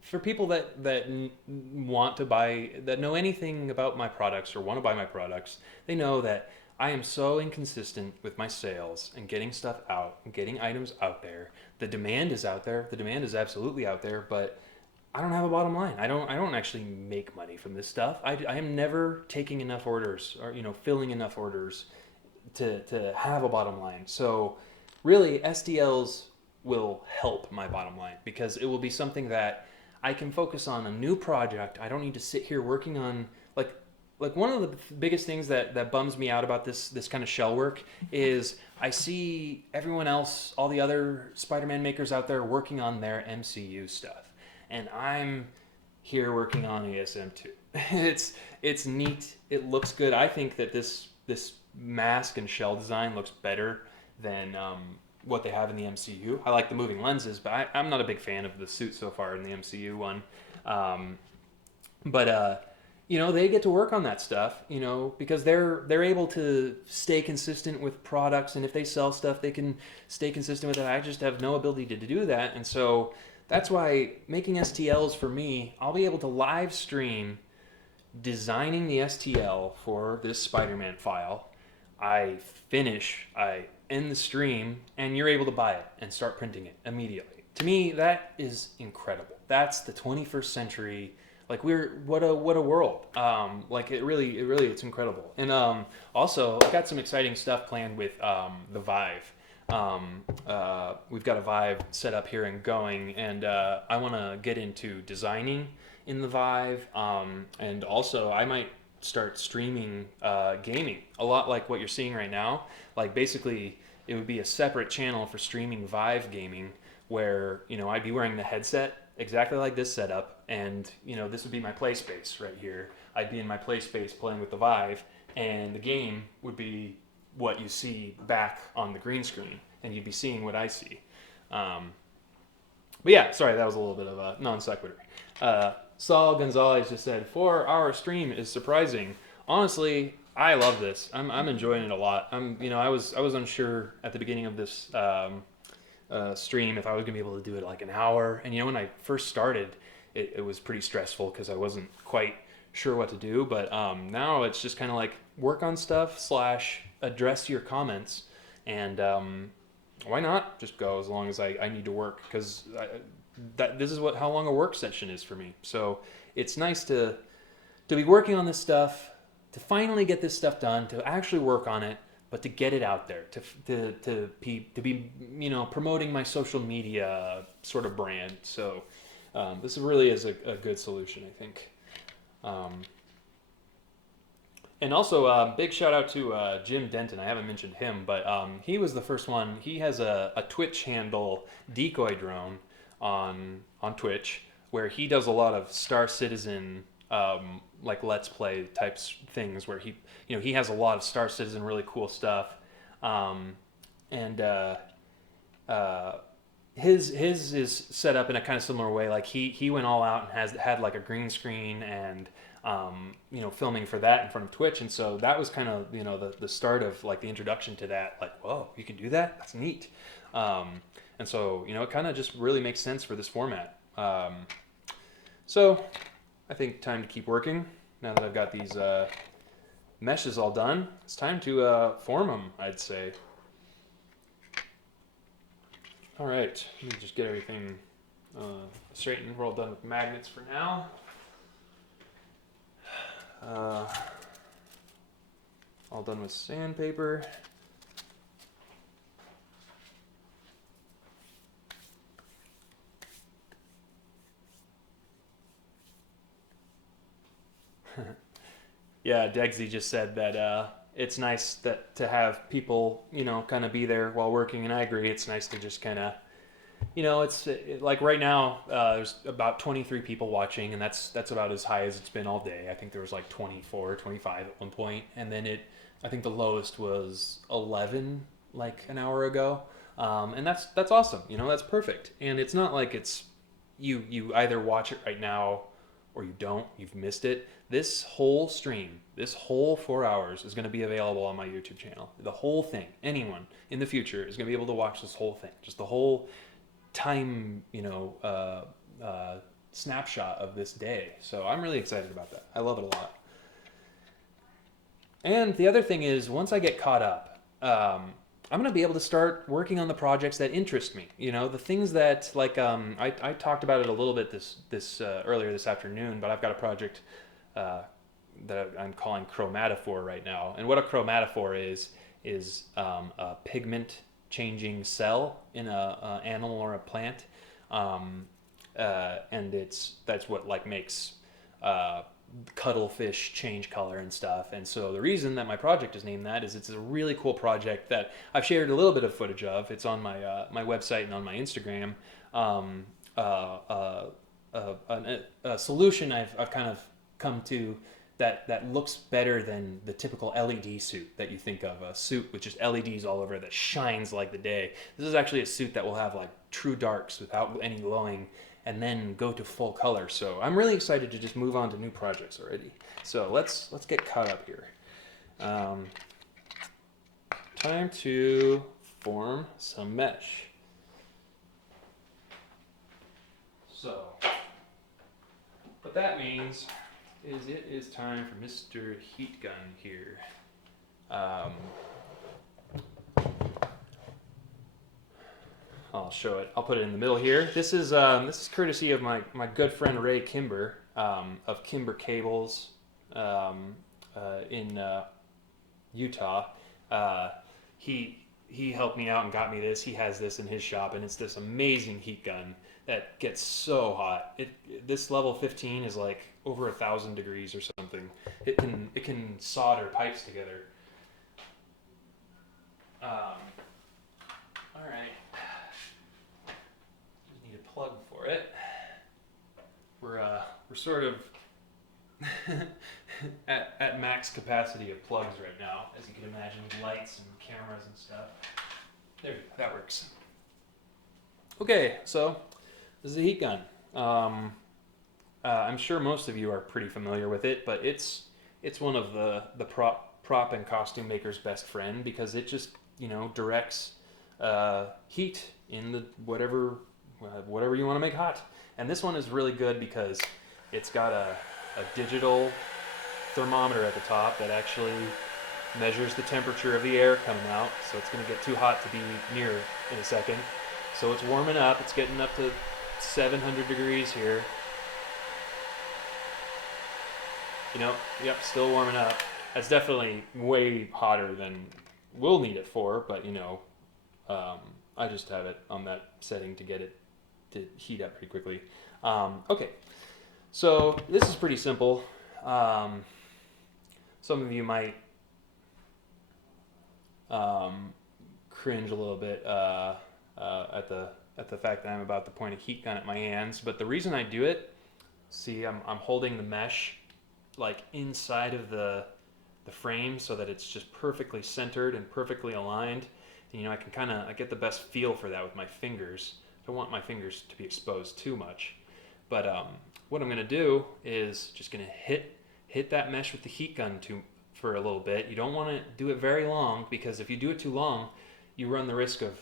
For people that want to buy, that know anything about my products or want to buy my products, they know that I am so inconsistent with my sales and getting stuff out and getting items out there. The demand is out there. The demand is absolutely out there, but I don't have a bottom line. I don't actually make money from this stuff. I am never taking enough orders or filling enough orders to have a bottom line. So really, STLs will help my bottom line because it will be something that I can focus on a new project. I don't need to sit here working on like one of the biggest things that bums me out about this kind of shell work is I see everyone else, all the other Spider-Man makers out there working on their MCU stuff, and I'm here working on ASM2. It's neat. It looks good. I think that this mask and shell design looks better than what they have in the MCU. I like the moving lenses, but I'm not a big fan of the suit so far in the MCU one. But they get to work on that stuff, because they're able to stay consistent with products, and if they sell stuff, they can stay consistent with it. I just have no ability to do that, and so that's why making STLs for me, I'll be able to live stream designing the STL for this Spider-Man file. I end the stream, and you're able to buy it and start printing it immediately. To me, that is incredible. That's the 21st century. Like what a world. It's incredible. And also, I've got some exciting stuff planned with the Vive. We've got a Vive set up here and going, and I want to get into designing in the Vive, and also I might start streaming gaming, a lot like what you're seeing right now. Like basically, it would be a separate channel for streaming Vive gaming, where I'd be wearing the headset exactly like this setup, and this would be my play space right here. I'd be in my play space playing with the Vive, and the game would be what you see back on the green screen, and you'd be seeing what I see. But yeah, sorry, that was a little bit of a non sequitur. Saul Gonzalez just said, 4-hour stream is surprising. Honestly, I love this. I'm enjoying it a lot. I was unsure at the beginning of this stream if I was gonna be able to do it like an hour. And when I first started, it was pretty stressful because I wasn't quite sure what to do. But now it's just kind of like work on stuff / address your comments, and why not just go as long as I need to work, because this is how long a work session is for me. So it's nice to be working on this stuff, to finally get this stuff done, to actually work on it, but to get it out there, to be promoting my social media sort of brand. So this really is a good solution, I think. And also, big shout out to Jim Denton. I haven't mentioned him, but he was the first one. He has a Twitch handle, Decoy Drone, on Twitch, where he does a lot of Star Citizen, like Let's Play types things, where he has a lot of Star Citizen really cool stuff, and his is set up in a kind of similar way. Like he went all out and had like a green screen and filming for that in front of Twitch, and so that was kind of the start of like the introduction to that. Like, whoa, you can do that? That's neat. And so it kind of just really makes sense for this format. So I think time to keep working. Now that I've got these meshes all done, it's time to form them, I'd say. All right, let me just get everything straightened. We're all done with magnets for now. All done with sandpaper. Yeah, Degsy just said that it's nice to have people, kind of be there while working, and I agree. It's nice to just kind of, like right now, there's about 23 people watching, and that's about as high as it's been all day. I think there was like 24, 25 at one point, and then I think the lowest was 11 like an hour ago, and that's awesome. That's perfect, and it's not like it's you either watch it right now or you don't, you've missed it. This whole stream, this whole 4 hours is going to be available on my YouTube channel. The whole thing. Anyone in the future is going to be able to watch this whole thing. Just the whole time, snapshot of this day. So I'm really excited about that. I love it a lot. And the other thing is, once I get caught up, I'm going to be able to start working on the projects that interest me. The things that, like, I talked about it a little bit this earlier this afternoon, but I've got a project that I'm calling chromatophore right now. And what a chromatophore is a pigment changing cell in a animal or a plant, and that's what like makes cuttlefish change color and stuff. And so the reason that my project is named that is it's a really cool project that I've shared a little bit of footage of. It's on my my website and on my Instagram. A solution I've kind of come to that looks better than the typical LED suit that you think of, a suit with just LEDs all over it that shines like the day. This is actually a suit that will have like true darks without any glowing, and then go to full color. So I'm really excited to just move on to new projects already. So let's get caught up here. Time to form some mesh. So what that means is it is time for Mr. Heat Gun here. I'll show it. I'll put it in the middle here. This is courtesy of my good friend Ray Kimber of Kimber Cables in Utah. he helped me out and got me this. He has this in his shop, and it's this amazing heat gun that gets so hot. This level 15 is like over 1,000 degrees or something. It can solder pipes together. All right. Just need a plug for it. We're sort of at max capacity of plugs right now, as you can imagine, with lights and cameras and stuff. There we go. That works. Okay, so this is a heat gun. I'm sure most of you are pretty familiar with it, but it's one of the prop and costume maker's best friend, because it just directs heat in the whatever you want to make hot. And this one is really good because it's got a digital thermometer at the top that actually measures the temperature of the air coming out, so it's going to get too hot to be near in a second. So it's warming up. It's getting up to 700 degrees here. Yep, still warming up. That's definitely way hotter than we'll need it for, but I just have it on that setting to get it to heat up pretty quickly. Okay, so this is pretty simple. Some of you might cringe a little bit at the fact that I'm about to point a heat gun at my hands, but the reason I do it, see, I'm holding the mesh like inside of the frame so that it's just perfectly centered and perfectly aligned. And, I get the best feel for that with my fingers. I don't want my fingers to be exposed too much. But what I'm going to do is just going to hit that mesh with the heat gun for a little bit. You don't want to do it very long, because if you do it too long, you run the risk of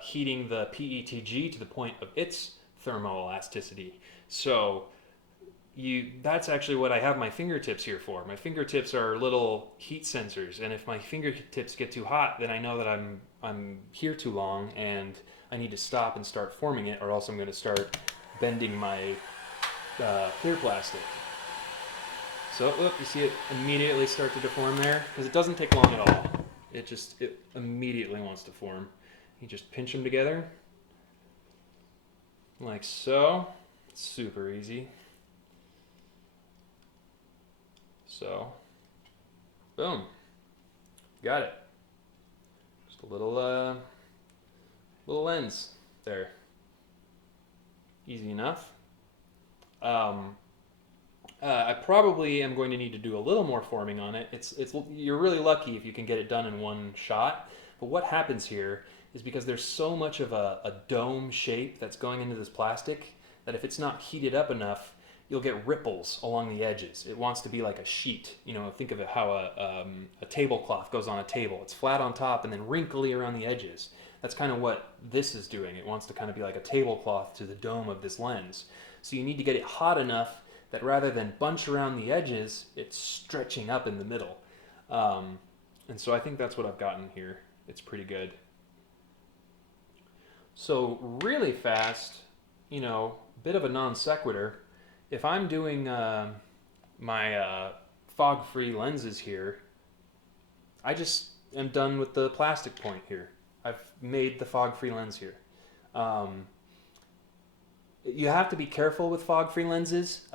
heating the PETG to the point of its thermoelasticity. So that's actually what I have my fingertips here for. My fingertips are little heat sensors, and if my fingertips get too hot, then I know that I'm here too long and I need to stop and start forming it, or else I'm going to start bending my clear plastic. So you see it immediately start to deform there, because it doesn't take long at all. It immediately wants to form. You just pinch them together like so. It's super easy. So, boom, got it. Just a little lens there. Easy enough. I probably am going to need to do a little more forming on it. You're really lucky if you can get it done in one shot. But what happens here is, because there's so much of a dome shape that's going into this plastic, that if it's not heated up enough, you'll get ripples along the edges. It wants to be like a sheet. Think of it how a tablecloth goes on a table. It's flat on top and then wrinkly around the edges. That's kind of what this is doing. It wants to kind of be like a tablecloth to the dome of this lens. So you need to get it hot enough that rather than bunch around the edges, it's stretching up in the middle. And so I think that's what I've gotten here. It's pretty good. So really fast, bit of a non sequitur. If I'm doing my fog-free lenses here, I just am done with the plastic point here. I've made the fog-free lens here. You have to be careful with fog-free lenses.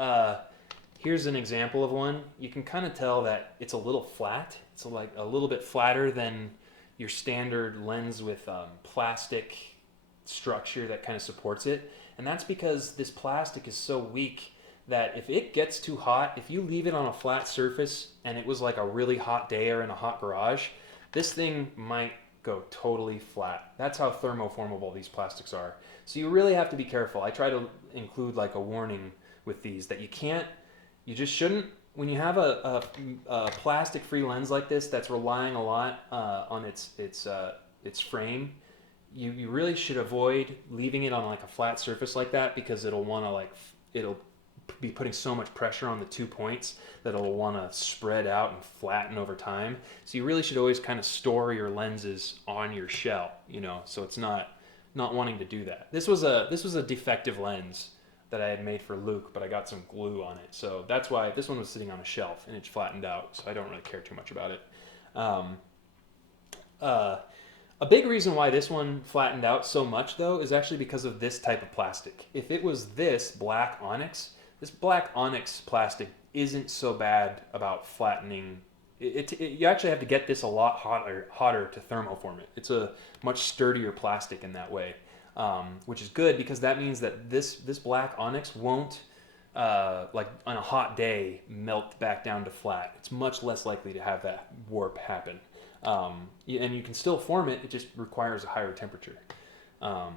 Here's an example of one. You can kind of tell that it's a little flat. It's like a little bit flatter than your standard lens with plastic structure that kind of supports it. And that's because this plastic is so weak that if it gets too hot, if you leave it on a flat surface and it was like a really hot day or in a hot garage, this thing might go totally flat. That's how thermoformable these plastics are. So you really have to be careful. I try to include like a warning with these that you just shouldn't, when you have a plastic-free lens like this that's relying a lot on its frame, you really should avoid leaving it on like a flat surface like that, because it'll be putting so much pressure on the 2 points that it'll want to spread out and flatten over time. So you really should always kind of store your lenses on your shell, so it's not wanting to do that. This was a defective lens that I had made for Luke, but I got some glue on it. So that's why this one was sitting on a shelf and it's flattened out, so I don't really care too much about it. A big reason why this one flattened out so much, though, is actually because of this type of plastic. If it was this black onyx plastic isn't so bad about flattening. You actually have to get this a lot hotter to thermoform it. It's a much sturdier plastic in that way, which is good because that means that this black onyx won't, like on a hot day, melt back down to flat. It's much less likely to have that warp happen. And you can still form it, it just requires a higher temperature. All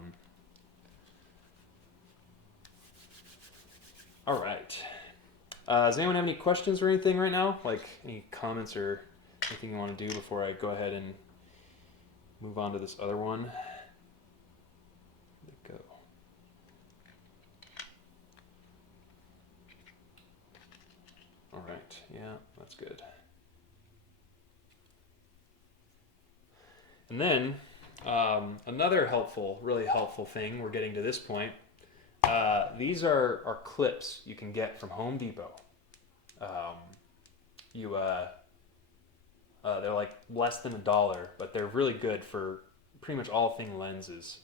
right. Does anyone have any questions or anything right now? Like any comments or anything you want to do before I go ahead and move on to this other one? Let it go. All right. Yeah, that's good. And then another really helpful thing, we're getting to this point, these are clips you can get from Home Depot. They're like less than $1, but they're really good for pretty much all things lens.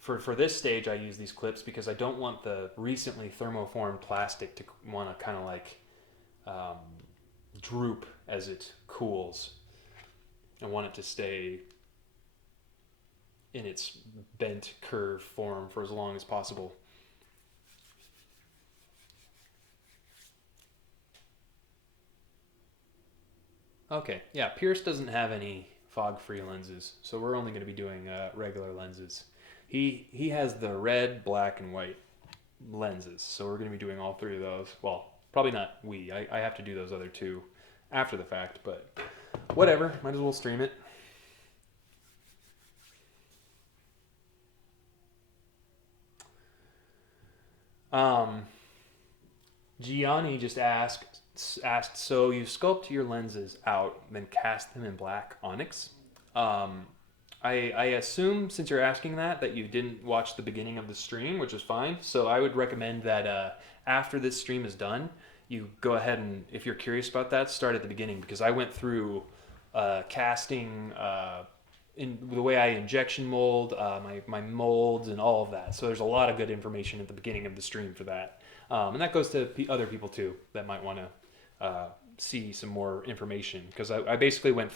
For this stage, I use these clips because I don't want the recently thermoformed plastic to want to kind of like droop as it cools. I want it to stay in its bent curve form for as long as possible. Okay, yeah, Pierce doesn't have any fog-free lenses, so we're only going to be doing regular lenses. He has the red, black, and white lenses, so we're going to be doing all three of those. Well, probably not I have to do those other two after the fact, but whatever, might as well stream it. Gianni just asked, so you sculpt your lenses out, then cast them in black onyx? I assume, since you're asking that you didn't watch the beginning of the stream, which is fine. So I would recommend that after this stream is done, you go ahead and, if you're curious about that, start at the beginning, because I went through casting, in the way I injection mold, my molds, and all of that. So there's a lot of good information at the beginning of the stream for that. And that goes to other people too that might want to see some more information, because I basically went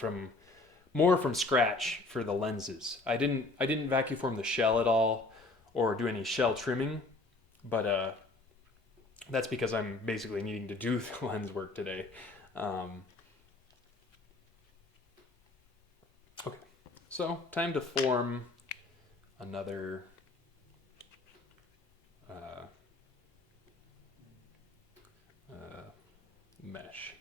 more from scratch for the lenses. I didn't vacuform the shell at all or do any shell trimming, but that's because I'm basically needing to do the lens work today. Okay, so time to form another mesh.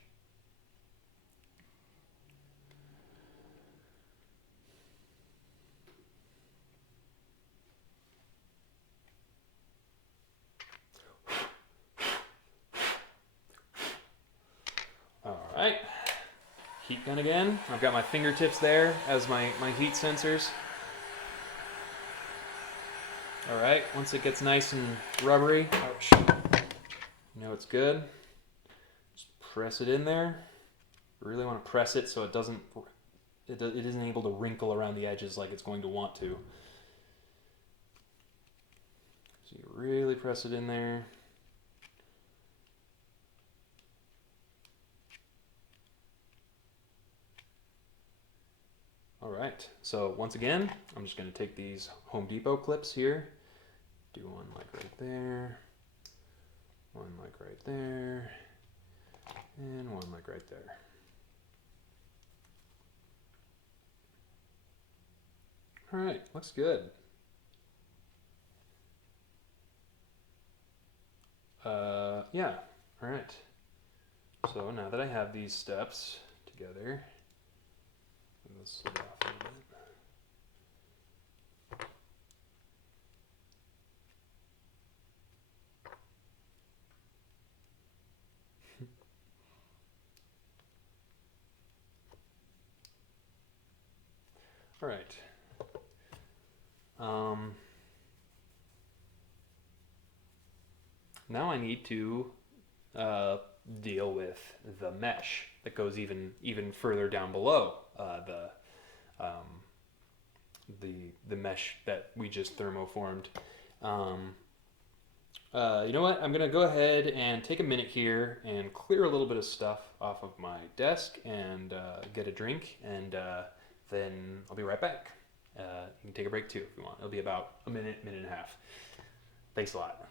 All right, heat gun again. I've got my fingertips there as my heat sensors. All right, once it gets nice and rubbery, ouch, you know it's good. Just press it in there. Really want to press it so it isn't able to wrinkle around the edges like it's going to want to. So you really press it in there. All right, so once again, I'm just going to take these Home Depot clips here, do one like right there, one like right there, and one like right there. All right, looks good. Yeah, all right. So now that I have these steps together, let's slow off a little bit. All right. Now I need to deal with the mesh that goes even further down below the mesh that we just thermoformed. You know what? I'm gonna go ahead and take a minute here and clear a little bit of stuff off of my desk and get a drink, and then I'll be right back. You can take a break too if you want. It'll be about a minute and a half. Thanks a lot.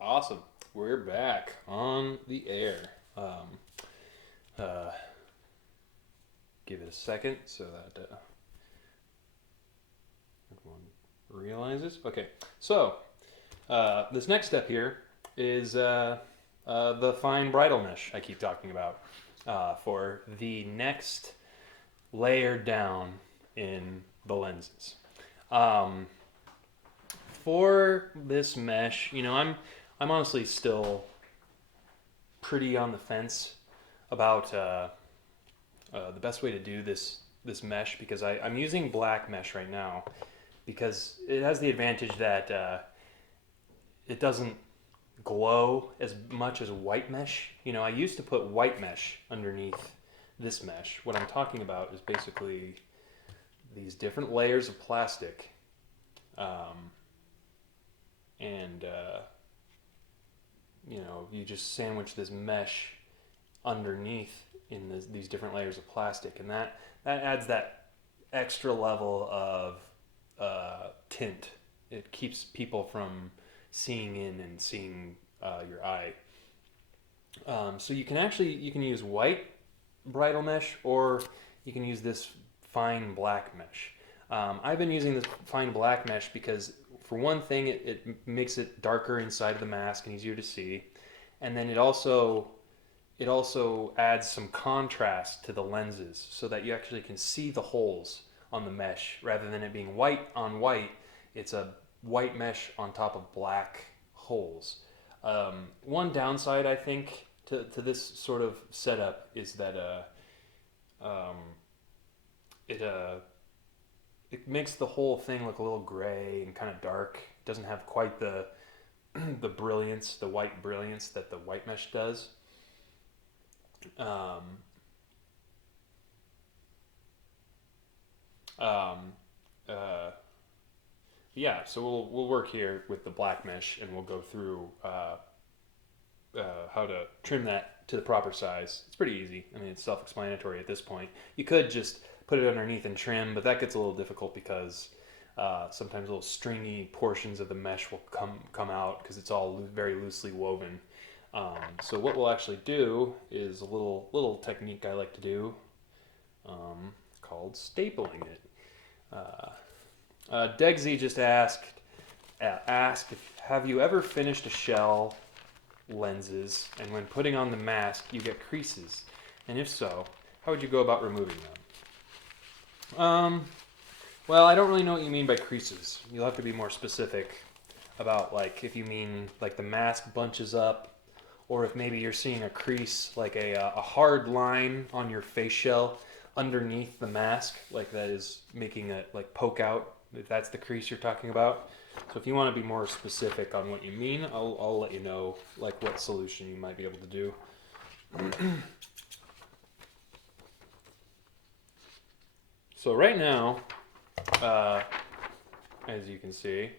Awesome. We're back on the air. Uh, give it a second so that everyone realizes. Okay, so this next step here is the fine bridle mesh I keep talking about for the next layer down in the lenses. For this mesh, you know, I'm honestly still pretty on the fence about the best way to do this mesh, because I'm using black mesh right now because it has the advantage that it doesn't glow as much as white mesh. You know, I used to put white mesh underneath this mesh. What I'm talking about is basically these different layers of plastic, and you know, you just sandwich this mesh underneath in these different layers of plastic, and that adds that extra level of tint. It keeps people from seeing in and seeing your eye. So you can use white bridal mesh, or you can use this fine black mesh. I've been using this fine black mesh because, for one thing, it makes it darker inside of the mask and easier to see, and then it also adds some contrast to the lenses so that you actually can see the holes on the mesh rather than it being white on white. It's a white mesh on top of black holes. One downside, I think, to this sort of setup is that it makes the whole thing look a little gray and kind of dark. It doesn't have quite the the brilliance, the white brilliance that the white mesh does. Yeah, so we'll work here with the black mesh, and we'll go through how to trim that to the proper size. It's pretty easy. I mean, it's self-explanatory at this point. You could just put it underneath and trim, but that gets a little difficult because sometimes little stringy portions of the mesh will come out because it's all very loosely woven. So what we'll actually do is a little technique I like to do called stapling it. Degsy just asked have you ever finished a shell lenses and when putting on the mask you get creases, and if so, how would you go about removing them? Well, I don't really know what you mean by creases. You'll have to be more specific about, like, if you mean like the mask bunches up, or if maybe you're seeing a crease, like a hard line on your face shell underneath the mask, like that is making it like poke out, if that's the crease you're talking about. So if you want to be more specific on what you mean, I'll let you know like what solution you might be able to do. So right now, as you can see,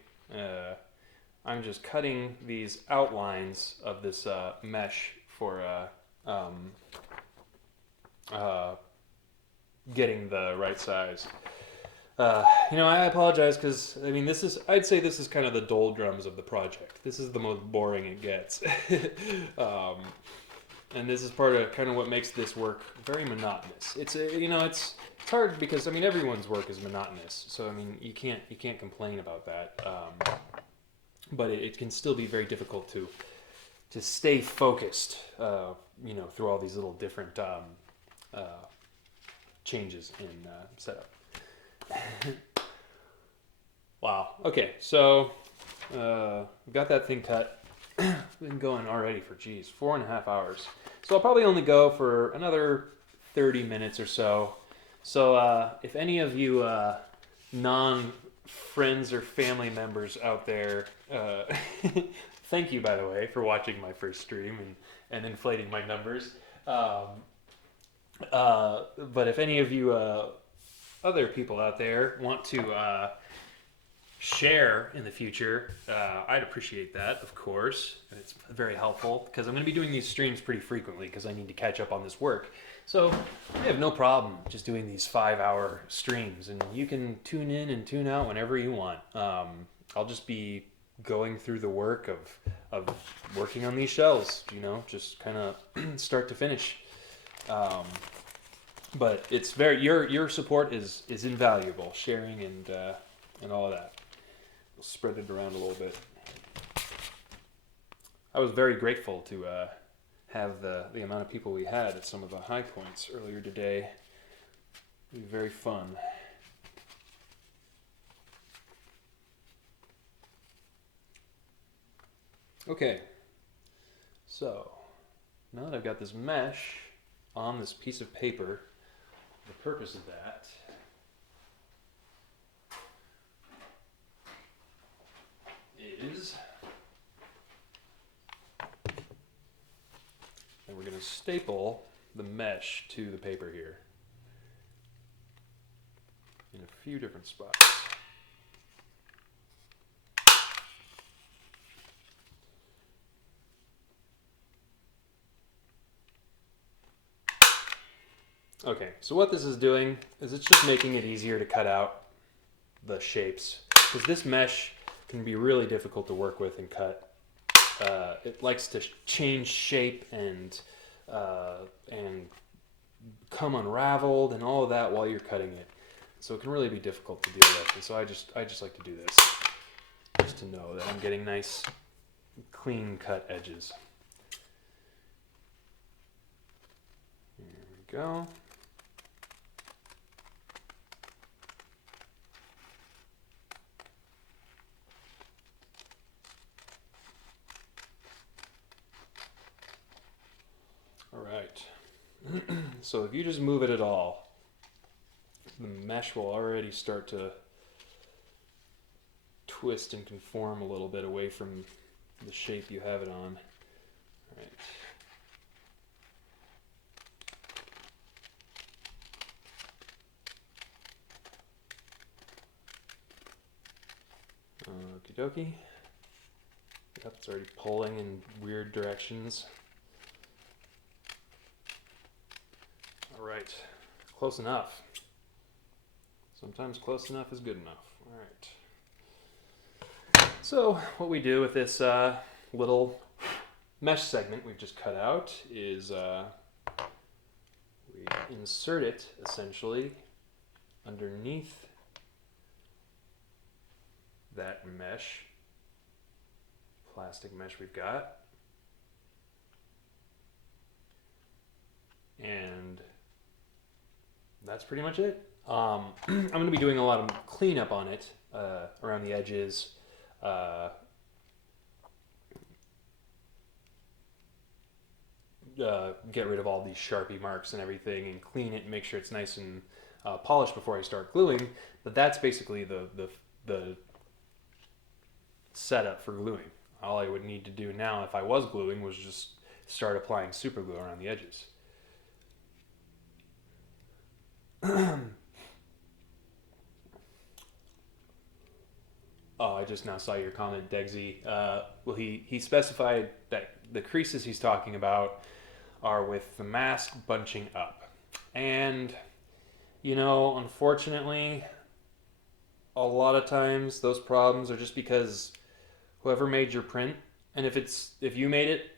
I'm just cutting these outlines of this mesh for getting the right size. You know, I apologize because, I mean, I'd say this is kind of the doldrums of the project. This is the most boring it gets. And this is part of kind of what makes this work very monotonous. It's hard because, I mean, everyone's work is monotonous. So, I mean, you can't complain about that. But it can still be very difficult to stay focused, through all these little different changes in setup. Wow. Okay, so got that thing cut. Been going already for 4.5 hours. So I'll probably only go for another 30 minutes or so. So if any of you non-friends or family members out there, thank you, by the way, for watching my first stream and inflating my numbers. But if any of you other people out there want to share in the future, I'd appreciate that, of course. It's very helpful because I'm going to be doing these streams pretty frequently because I need to catch up on this work. So I have no problem just doing these 5-hour streams, and you can tune in and tune out whenever you want. I'll just be going through the work of working on these shells, you know, just kind of start to finish. But it's very, your support is invaluable, sharing and all of that. We'll spread it around a little bit. I was very grateful to have the amount of people we had at some of the high points earlier today. It was very fun. Okay, so now that I've got this mesh on this piece of paper, the purpose of that is, and we're going to staple the mesh to the paper here in a few different spots. Okay, so what this is doing is it's just making it easier to cut out the shapes, because this mesh can be really difficult to work with and cut. It likes to change shape and come unraveled and all of that while you're cutting it. So it can really be difficult to deal with. And so I just like to do this, just to know that I'm getting nice, clean cut edges. Here we go. All right. So if you just move it at all, the mesh will already start to twist and conform a little bit away from the shape you have it on. All right. Okie dokie. Yep, it's already pulling in weird directions. All right, close enough. Sometimes close enough is good enough. All right. So what we do with this little mesh segment we've just cut out is we insert it essentially underneath that mesh, plastic mesh we've got. And that's pretty much it. I'm going to be doing a lot of cleanup on it around the edges. Get rid of all these Sharpie marks and everything and clean it and make sure it's nice and polished before I start gluing. But that's basically the setup for gluing. All I would need to do now if I was gluing was just start applying super glue around the edges. Oh, I just now saw your comment, Degsy. Well, he specified that the creases he's talking about are with the mask bunching up. And, you know, unfortunately, a lot of times those problems are just because whoever made your print, and if you made it,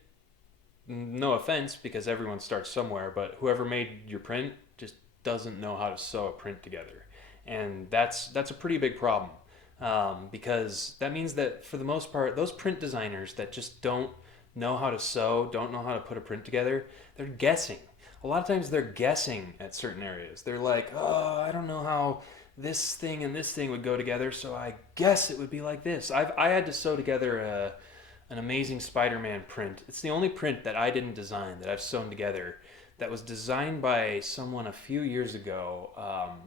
no offense, because everyone starts somewhere, but whoever made your print just doesn't know how to sew a print together. And that's a pretty big problem. Because that means that for the most part, those print designers that just don't know how to sew, don't know how to put a print together, they're guessing. A lot of times they're guessing at certain areas. They're like, oh, I don't know how this thing and this thing would go together, so I guess it would be like this. I had to sew together an amazing Spider-Man print. It's the only print that I didn't design, that I've sewn together, that was designed by someone a few years ago.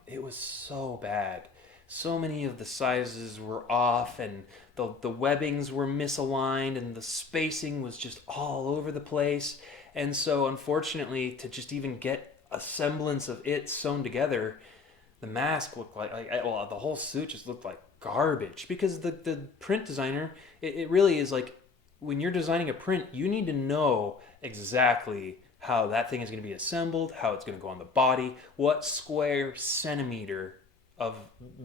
It was so bad. So many of the sizes were off, and the webbings were misaligned, and the spacing was just all over the place. And so unfortunately, to just even get a semblance of it sewn together, the mask looked like well, the whole suit just looked like garbage, because the print designer, it really is like, when you're designing a print, you need to know exactly how that thing is going to be assembled, how it's going to go on the body, what square centimeter of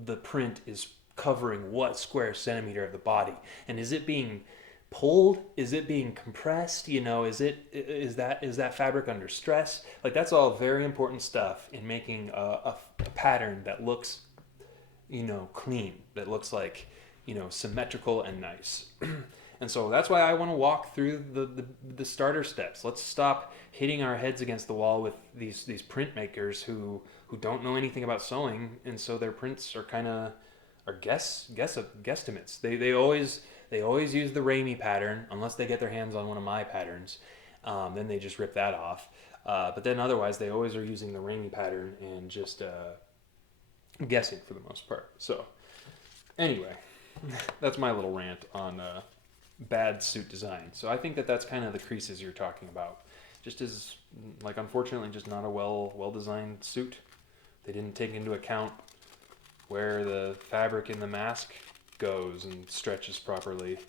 the print is covering what square centimeter of the body, and is it being pulled, is it being compressed, is that fabric under stress? Like, that's all very important stuff in making a pattern that looks clean, that looks like symmetrical and nice. And so that's why I want to walk through the starter steps. Let's stop hitting our heads against the wall with these printmakers who don't know anything about sewing, and so their prints are kind of guesstimates. They always use the Ramey pattern unless they get their hands on one of my patterns. Then they just rip that off. But then otherwise they always are using the Ramey pattern and just guessing for the most part. So anyway, that's my little rant on bad suit design. So I think that's kind of the creases you're talking about. Just as, like, unfortunately, just not a well designed suit. They didn't take into account where the fabric in the mask goes and stretches properly.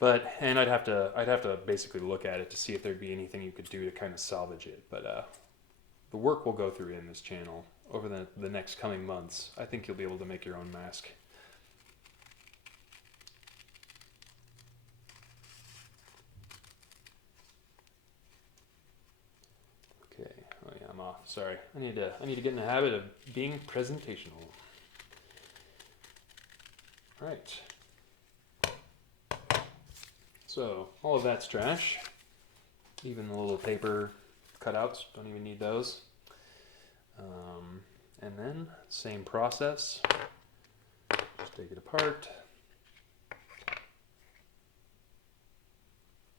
And I'd have to basically look at it to see if there'd be anything you could do to kind of salvage it. But the work we'll go through in this channel over the next coming months, I think you'll be able to make your own mask. Okay. Oh yeah, I'm off. Sorry. I need to get in the habit of being presentational. All right. So all of that's trash. Even the little paper cutouts, don't even need those. And then same process. Just take it apart.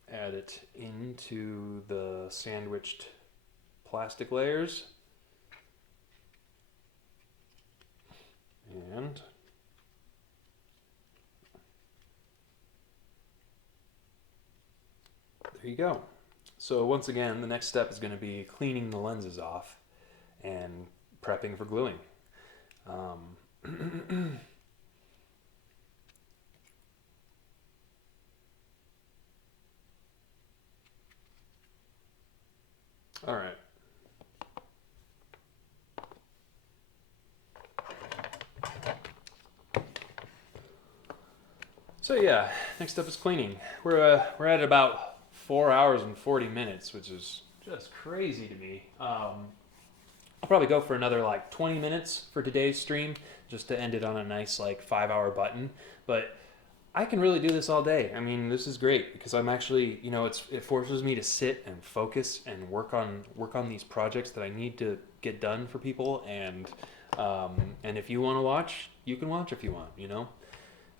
Add it into the sandwiched plastic layers. And there you go. So once again, the next step is going to be cleaning the lenses off and prepping for gluing. All right. So yeah, next up is cleaning. We're at about 4 hours and 40 minutes, which is just crazy to me. I'll probably go for another like 20 minutes for today's stream, just to end it on a nice like 5-hour button. But I can really do this all day. I mean, this is great because I'm actually, it forces me to sit and focus and work on these projects that I need to get done for people. And if you want to watch, you can watch if you want.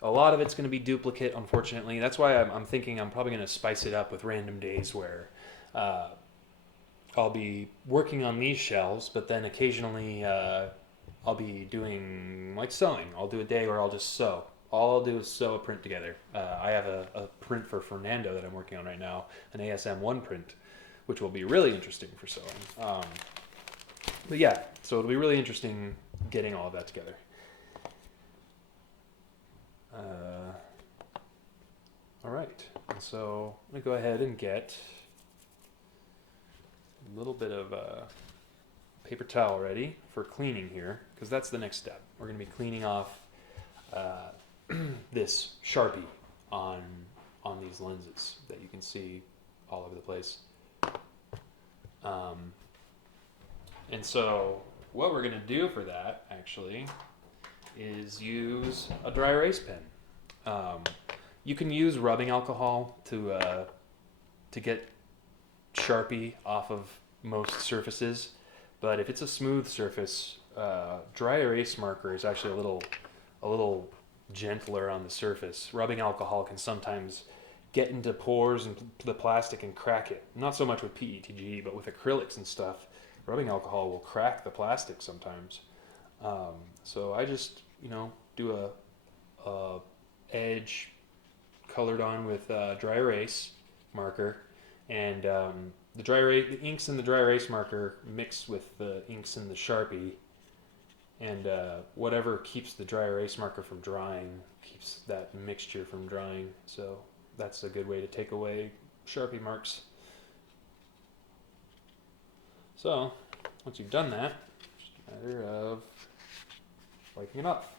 A lot of it's going to be duplicate, unfortunately. That's why I'm thinking I'm probably going to spice it up with random days where I'll be working on these shelves, but then occasionally I'll be doing like sewing. I'll do a day where I'll just sew. All I'll do is sew a print together. I have a print for Fernando that I'm working on right now, an ASM1 print, which will be really interesting for sewing. But yeah, so it'll be really interesting getting all of that together. All right, so I'm gonna go ahead and get a little bit of paper towel ready for cleaning here, because that's the next step. We're gonna be cleaning off this Sharpie on these lenses that you can see all over the place. And so what we're gonna do for that actually is use a dry erase pen. You can use rubbing alcohol to get Sharpie off of most surfaces, but if it's a smooth surface, dry erase marker is actually a little gentler on the surface. Rubbing alcohol can sometimes get into pores and the plastic and crack it. Not so much with PETG, but with acrylics and stuff, rubbing alcohol will crack the plastic sometimes. So I just, do a edge colored on with dry erase marker, and the inks in the dry erase marker mix with the inks in the Sharpie, and whatever keeps the dry erase marker from drying keeps that mixture from drying. So that's a good way to take away Sharpie marks. So once you've done that, just Matter of liking it up.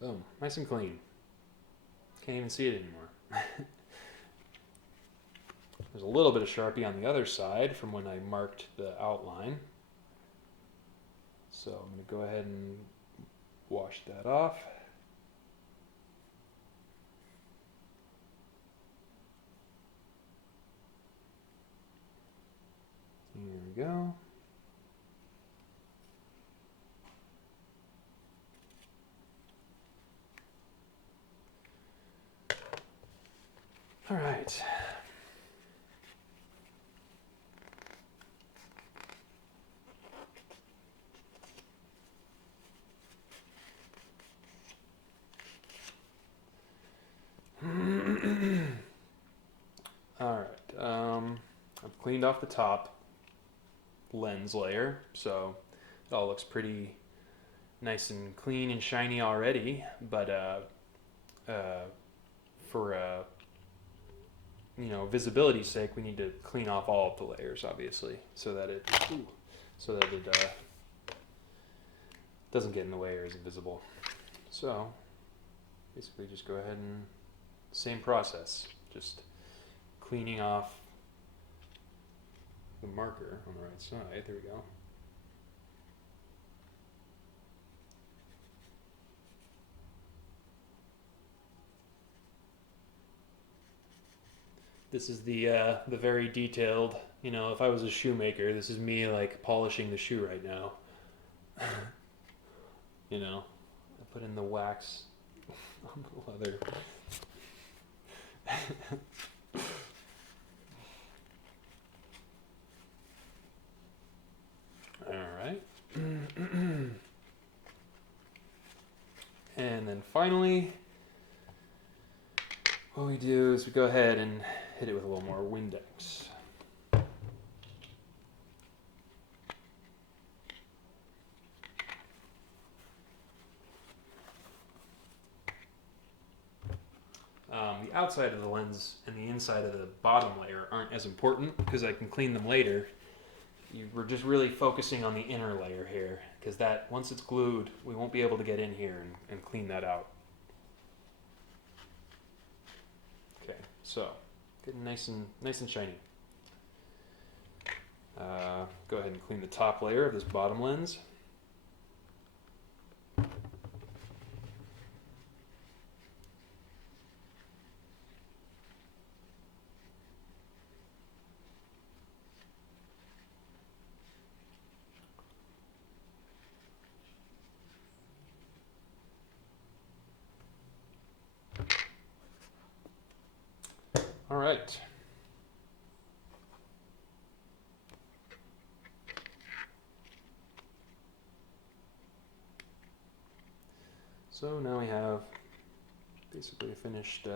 Boom, nice and clean. Can't even see it anymore. There's a little bit of Sharpie on the other side from when I marked the outline. So I'm going to go ahead and wash that off. Here we go. All right. All right. I've cleaned off the top lens layer, so it all looks pretty nice and clean and shiny already. But for visibility's sake, we need to clean off all of the layers, obviously, so that it doesn't get in the way or isn't visible. So basically, just go ahead and same process, just cleaning off the marker on the right side. There we go. This is the very detailed, if I was a shoemaker, this is me like polishing the shoe right now. I put in the wax on the leather. All right. And then finally, what we do is we go ahead and hit it with a little more Windex. The outside of the lens and the inside of the bottom layer aren't as important because I can clean them later. We're just really focusing on the inner layer here because that once it's glued, we won't be able to get in here and clean that out. Okay, so getting nice and shiny. Go ahead and clean the top layer of this bottom lens. All right. So now we have basically a finished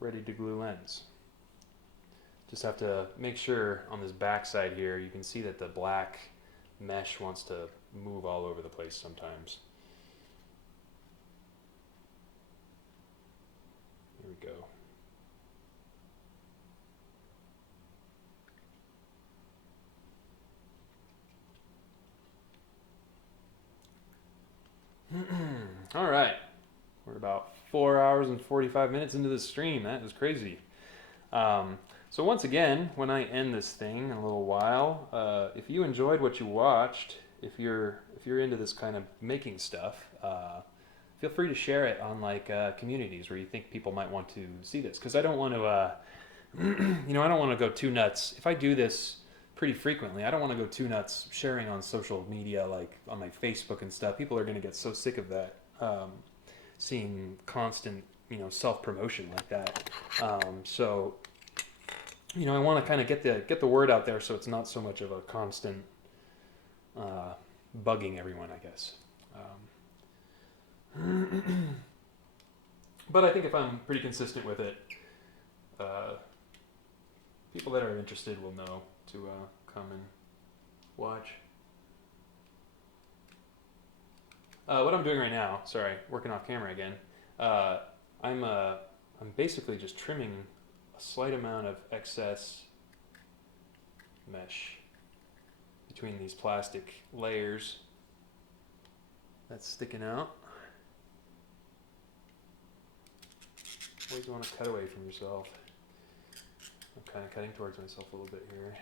ready to glue lens. Just have to make sure on this back side here, you can see that the black mesh wants to move all over the place sometimes. Here we go. All right, we're about 4 hours and 45 minutes into this stream. That is crazy. So once again, when I end this thing in a little while, if you enjoyed what you watched, if you're into this kind of making stuff, feel free to share it on like communities where you think people might want to see this. Because I don't want to, I don't want to go too nuts. If I do this pretty frequently, I don't want to go too nuts sharing on social media, like on my Facebook and stuff. People are going to get so sick of that, seeing constant, self-promotion like that. So, I want to kind of get the word out there so it's not so much of a constant bugging everyone, I guess. But I think if I'm pretty consistent with it, people that are interested will know to come and watch. What I'm doing right now, sorry, working off camera again, I'm basically just trimming a slight amount of excess mesh between these plastic layers that's sticking out. Always want to cut away from yourself. I'm kind of cutting towards myself a little bit here.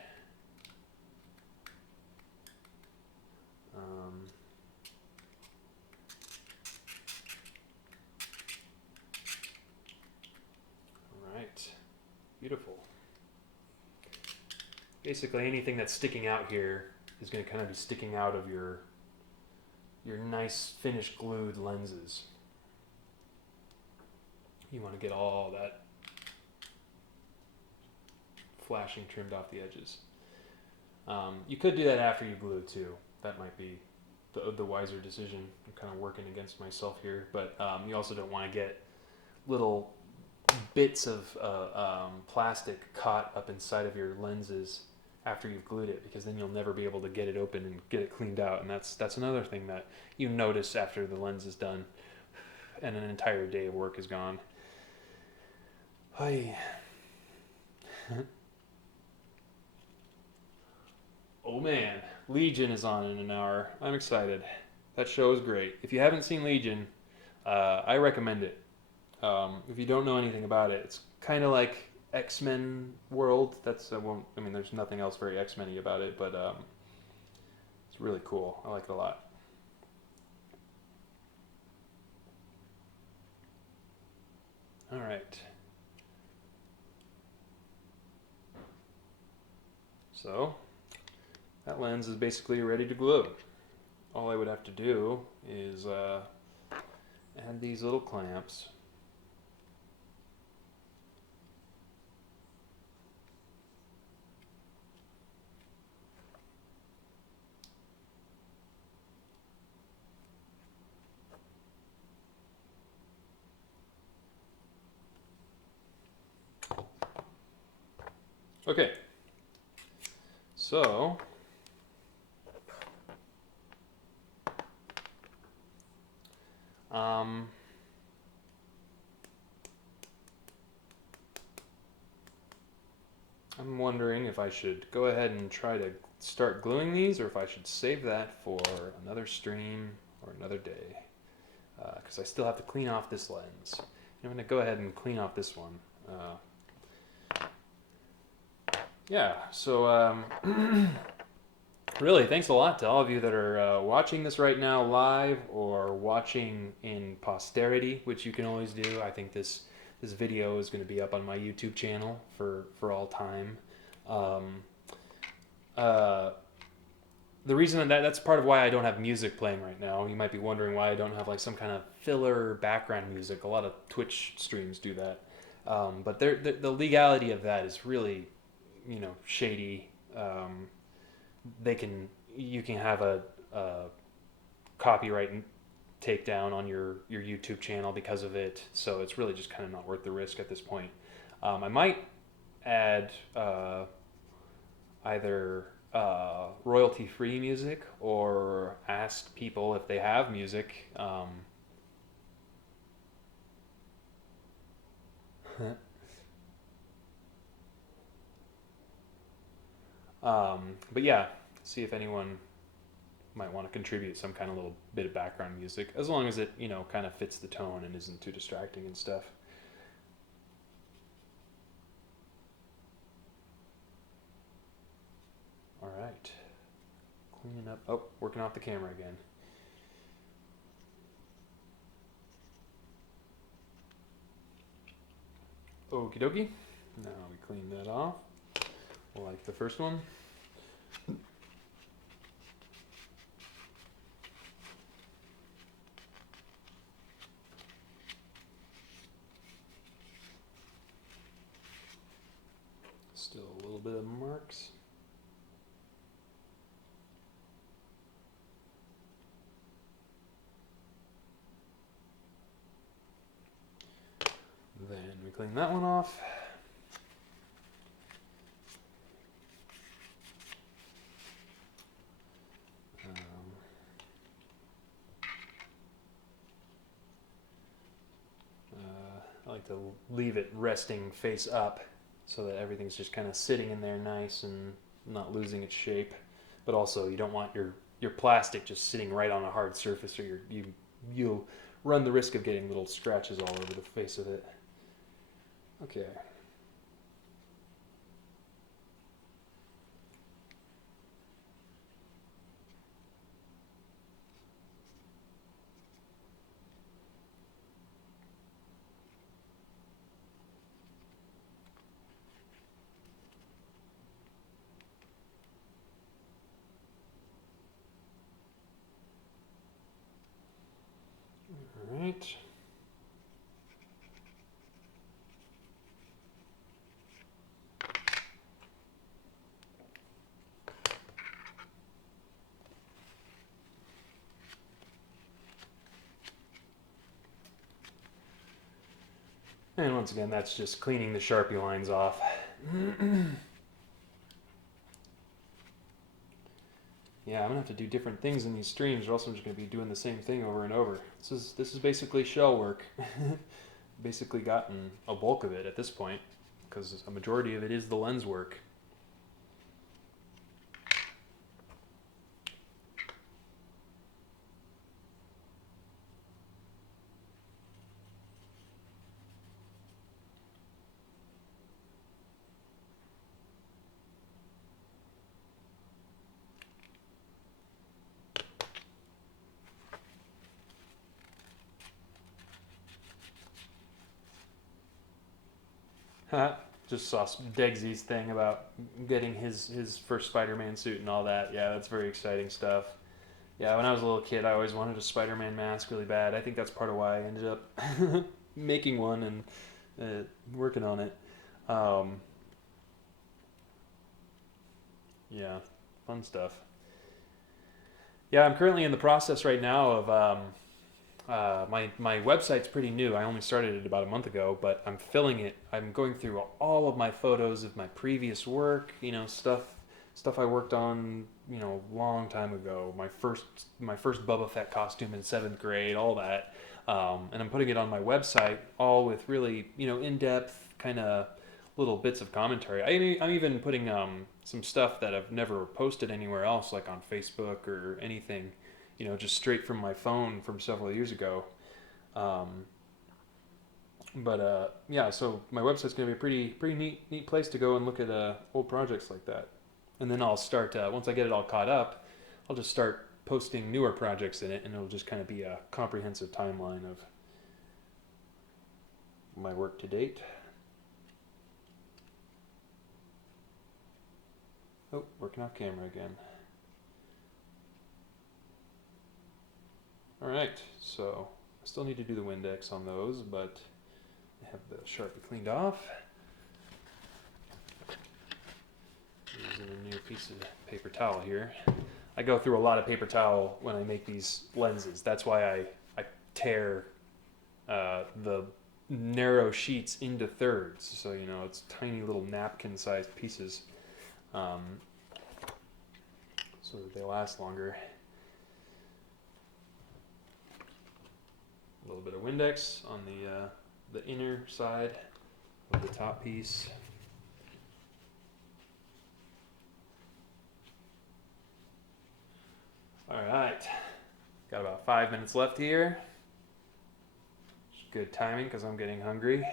All right, beautiful. Basically, anything that's sticking out here is going to kind of be sticking out of your nice finished glued lenses. You want to get all that flashing trimmed off the edges. You could do that after you glue too. That might be the wiser decision. I'm kind of working against myself here, but you also don't want to get little bits of plastic caught up inside of your lenses after you've glued it, because then you'll never be able to get it open and get it cleaned out. And that's another thing that you notice after the lens is done and an entire day of work is gone. Hi. Oh man, Legion is on in an hour. I'm excited. That show is great. If you haven't seen Legion, I recommend it. If you don't know anything about it, it's kind of like X-Men world. I mean, there's nothing else very X-Men-y about it, but it's really cool. I like it a lot. All right. So that lens is basically ready to glue. All I would have to do is add these little clamps. Okay, so I'm wondering if I should go ahead and try to start gluing these, or if I should save that for another stream or another day, because I still have to clean off this lens. I'm going to go ahead and clean off this one. Yeah, so really, thanks a lot to all of you that are watching this right now live or watching in posterity, which you can always do. I think this video is going to be up on my YouTube channel for all time. The reason that's part of why I don't have music playing right now. You might be wondering why I don't have like some kind of filler background music. A lot of Twitch streams do that, but the legality of that is really, shady. You can have a copyright takedown on your YouTube channel because of it, so it's really just kind of not worth the risk at this point. I might add either royalty-free music or ask people if they have music. But yeah, see if anyone might want to contribute some kind of little bit of background music, as long as it, kind of fits the tone and isn't too distracting and stuff. All right, cleaning up. Oh, working off the camera again. Okie dokie. Now we clean that off, like the first one. Still a little bit of marks. Then we clean that one off. I like to leave it resting face up so that everything's just kind of sitting in there nice and not losing its shape. But also, you don't want your plastic just sitting right on a hard surface, or you'll run the risk of getting little scratches all over the face of it. Okay. All right. And once again, that's just cleaning the Sharpie lines off. Yeah, I'm gonna have to do different things in these streams, or else I'm just gonna be doing the same thing over and over. This is basically shell work. Basically gotten a bulk of it at this point, because a majority of it is the lens work. Just saw Degsy's thing about getting his first Spider-Man suit and all that. Yeah, that's very exciting stuff. Yeah, when I was a little kid, I always wanted a Spider-Man mask really bad. I think that's part of why I ended up making one and working on it. Yeah, fun stuff. Yeah, I'm currently in the process right now of my website's pretty new. I only started it about a month ago, but I'm filling it. I'm going through all of my photos of my previous work. You know, stuff I worked on. You know, long time ago. My first Boba Fett costume in 7th grade. All that, and I'm putting it on my website, all with really in-depth kind of little bits of commentary. I'm even putting some stuff that I've never posted anywhere else, like on Facebook or anything. Just straight from my phone from several years ago. Yeah, so my website's going to be a pretty neat place to go and look at old projects like that. And then I'll start, once I get it all caught up, I'll just start posting newer projects in it, and it'll just kind of be a comprehensive timeline of my work to date. Oh, working off camera again. Alright, so I still need to do the Windex on those, but I have the Sharpie cleaned off. Using a new piece of paper towel here. I go through a lot of paper towel when I make these lenses. That's why I tear the narrow sheets into thirds. So, it's tiny little napkin-sized pieces so that they last longer. A little bit of Windex on the inner side of the top piece. All right, got about 5 minutes left here. Good timing because I'm getting hungry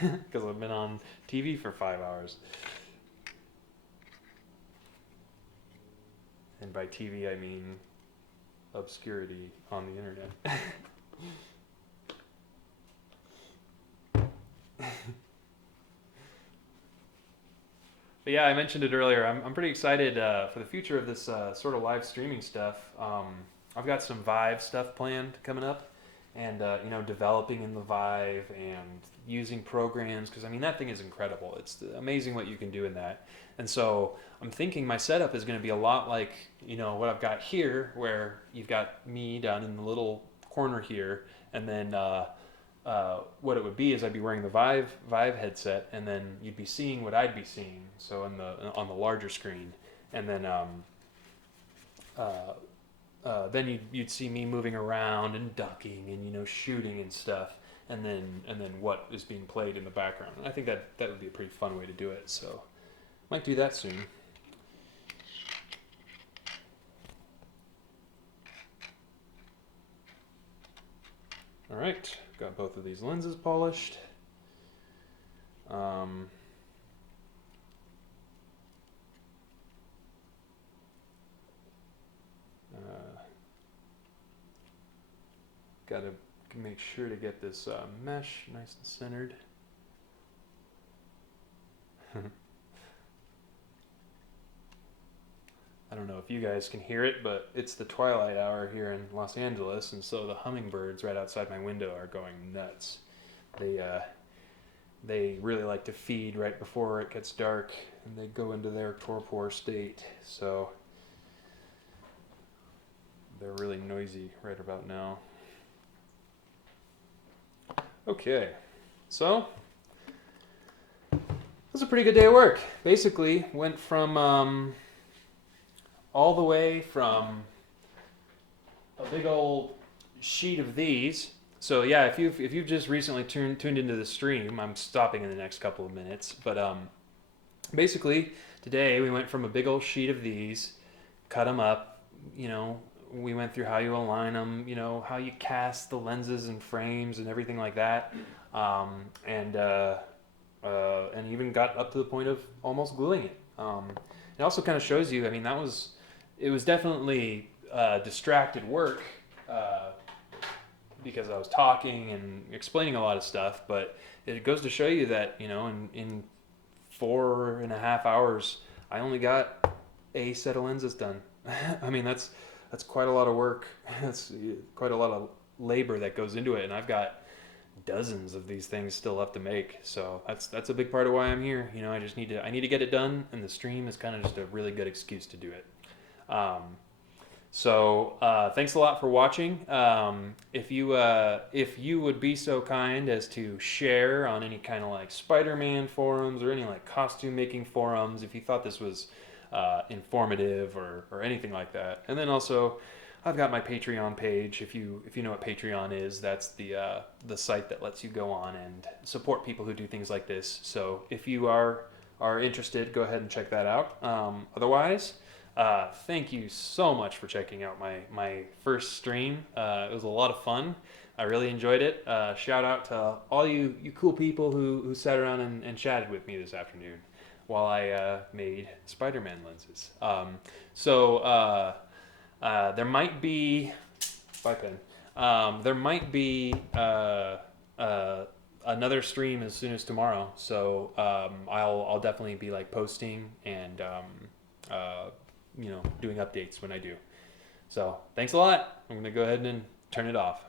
because I've been on TV for 5 hours. And by TV I mean obscurity on the internet. But yeah, I mentioned it earlier. I'm pretty excited for the future of this sort of live streaming stuff. I've got some Vive stuff planned coming up, and developing in the Vive and using programs, because that thing is incredible. It's amazing what you can do in that. And so I'm thinking my setup is going to be a lot like what I've got here, where you've got me down in the little corner here, and then what it would be is I'd be wearing the Vive headset, and then you'd be seeing what I'd be seeing, so on the larger screen, and then you'd see me moving around and ducking and shooting and stuff, and then what is being played in the background. And I think that would be a pretty fun way to do it. So might do that soon. All right, got both of these lenses polished. Got to make sure to get this mesh nice and centered. I don't know if you guys can hear it, but it's the twilight hour here in Los Angeles, and so the hummingbirds right outside my window are going nuts. They really like to feed right before it gets dark, and they go into their torpor state. So they're really noisy right about now. Okay, so it was a pretty good day of work. Basically, went from all the way from a big old sheet of these. So yeah, if you've just recently tuned into the stream, I'm stopping in the next couple of minutes. But basically, today we went from a big old sheet of these, cut them up. You know, we went through how you align them. You know, how you cast the lenses and frames and everything like that. And even got up to the point of almost gluing it. It also kind of shows you. I mean, it was definitely distracted work. Because I was talking and explaining a lot of stuff, but it goes to show you that, you know, in 4.5 hours, I only got a set of lenses done. I mean, that's quite a lot of work. That's quite a lot of labor that goes into it, and I've got dozens of these things still left to make. So that's a big part of why I'm here. You know, I need to get it done, and the stream is kind of just a really good excuse to do it. So thanks a lot for watching. If you would be so kind as to share on any kind of like Spider-Man forums or any like costume making forums, if you thought this was informative or anything like that. And then also, I've got my Patreon page. If you know what Patreon is, that's the site that lets you go on and support people who do things like this. So if you are interested, go ahead and check that out. Otherwise. Thank you so much for checking out my first stream. It was a lot of fun. I really enjoyed it. Shout out to all you cool people who sat around and chatted with me this afternoon while I made Spider-Man lenses. There might be there might be another stream as soon as tomorrow. So I'll definitely be like posting and you know, doing updates when I do. So thanks a lot. I'm going to go ahead and turn it off.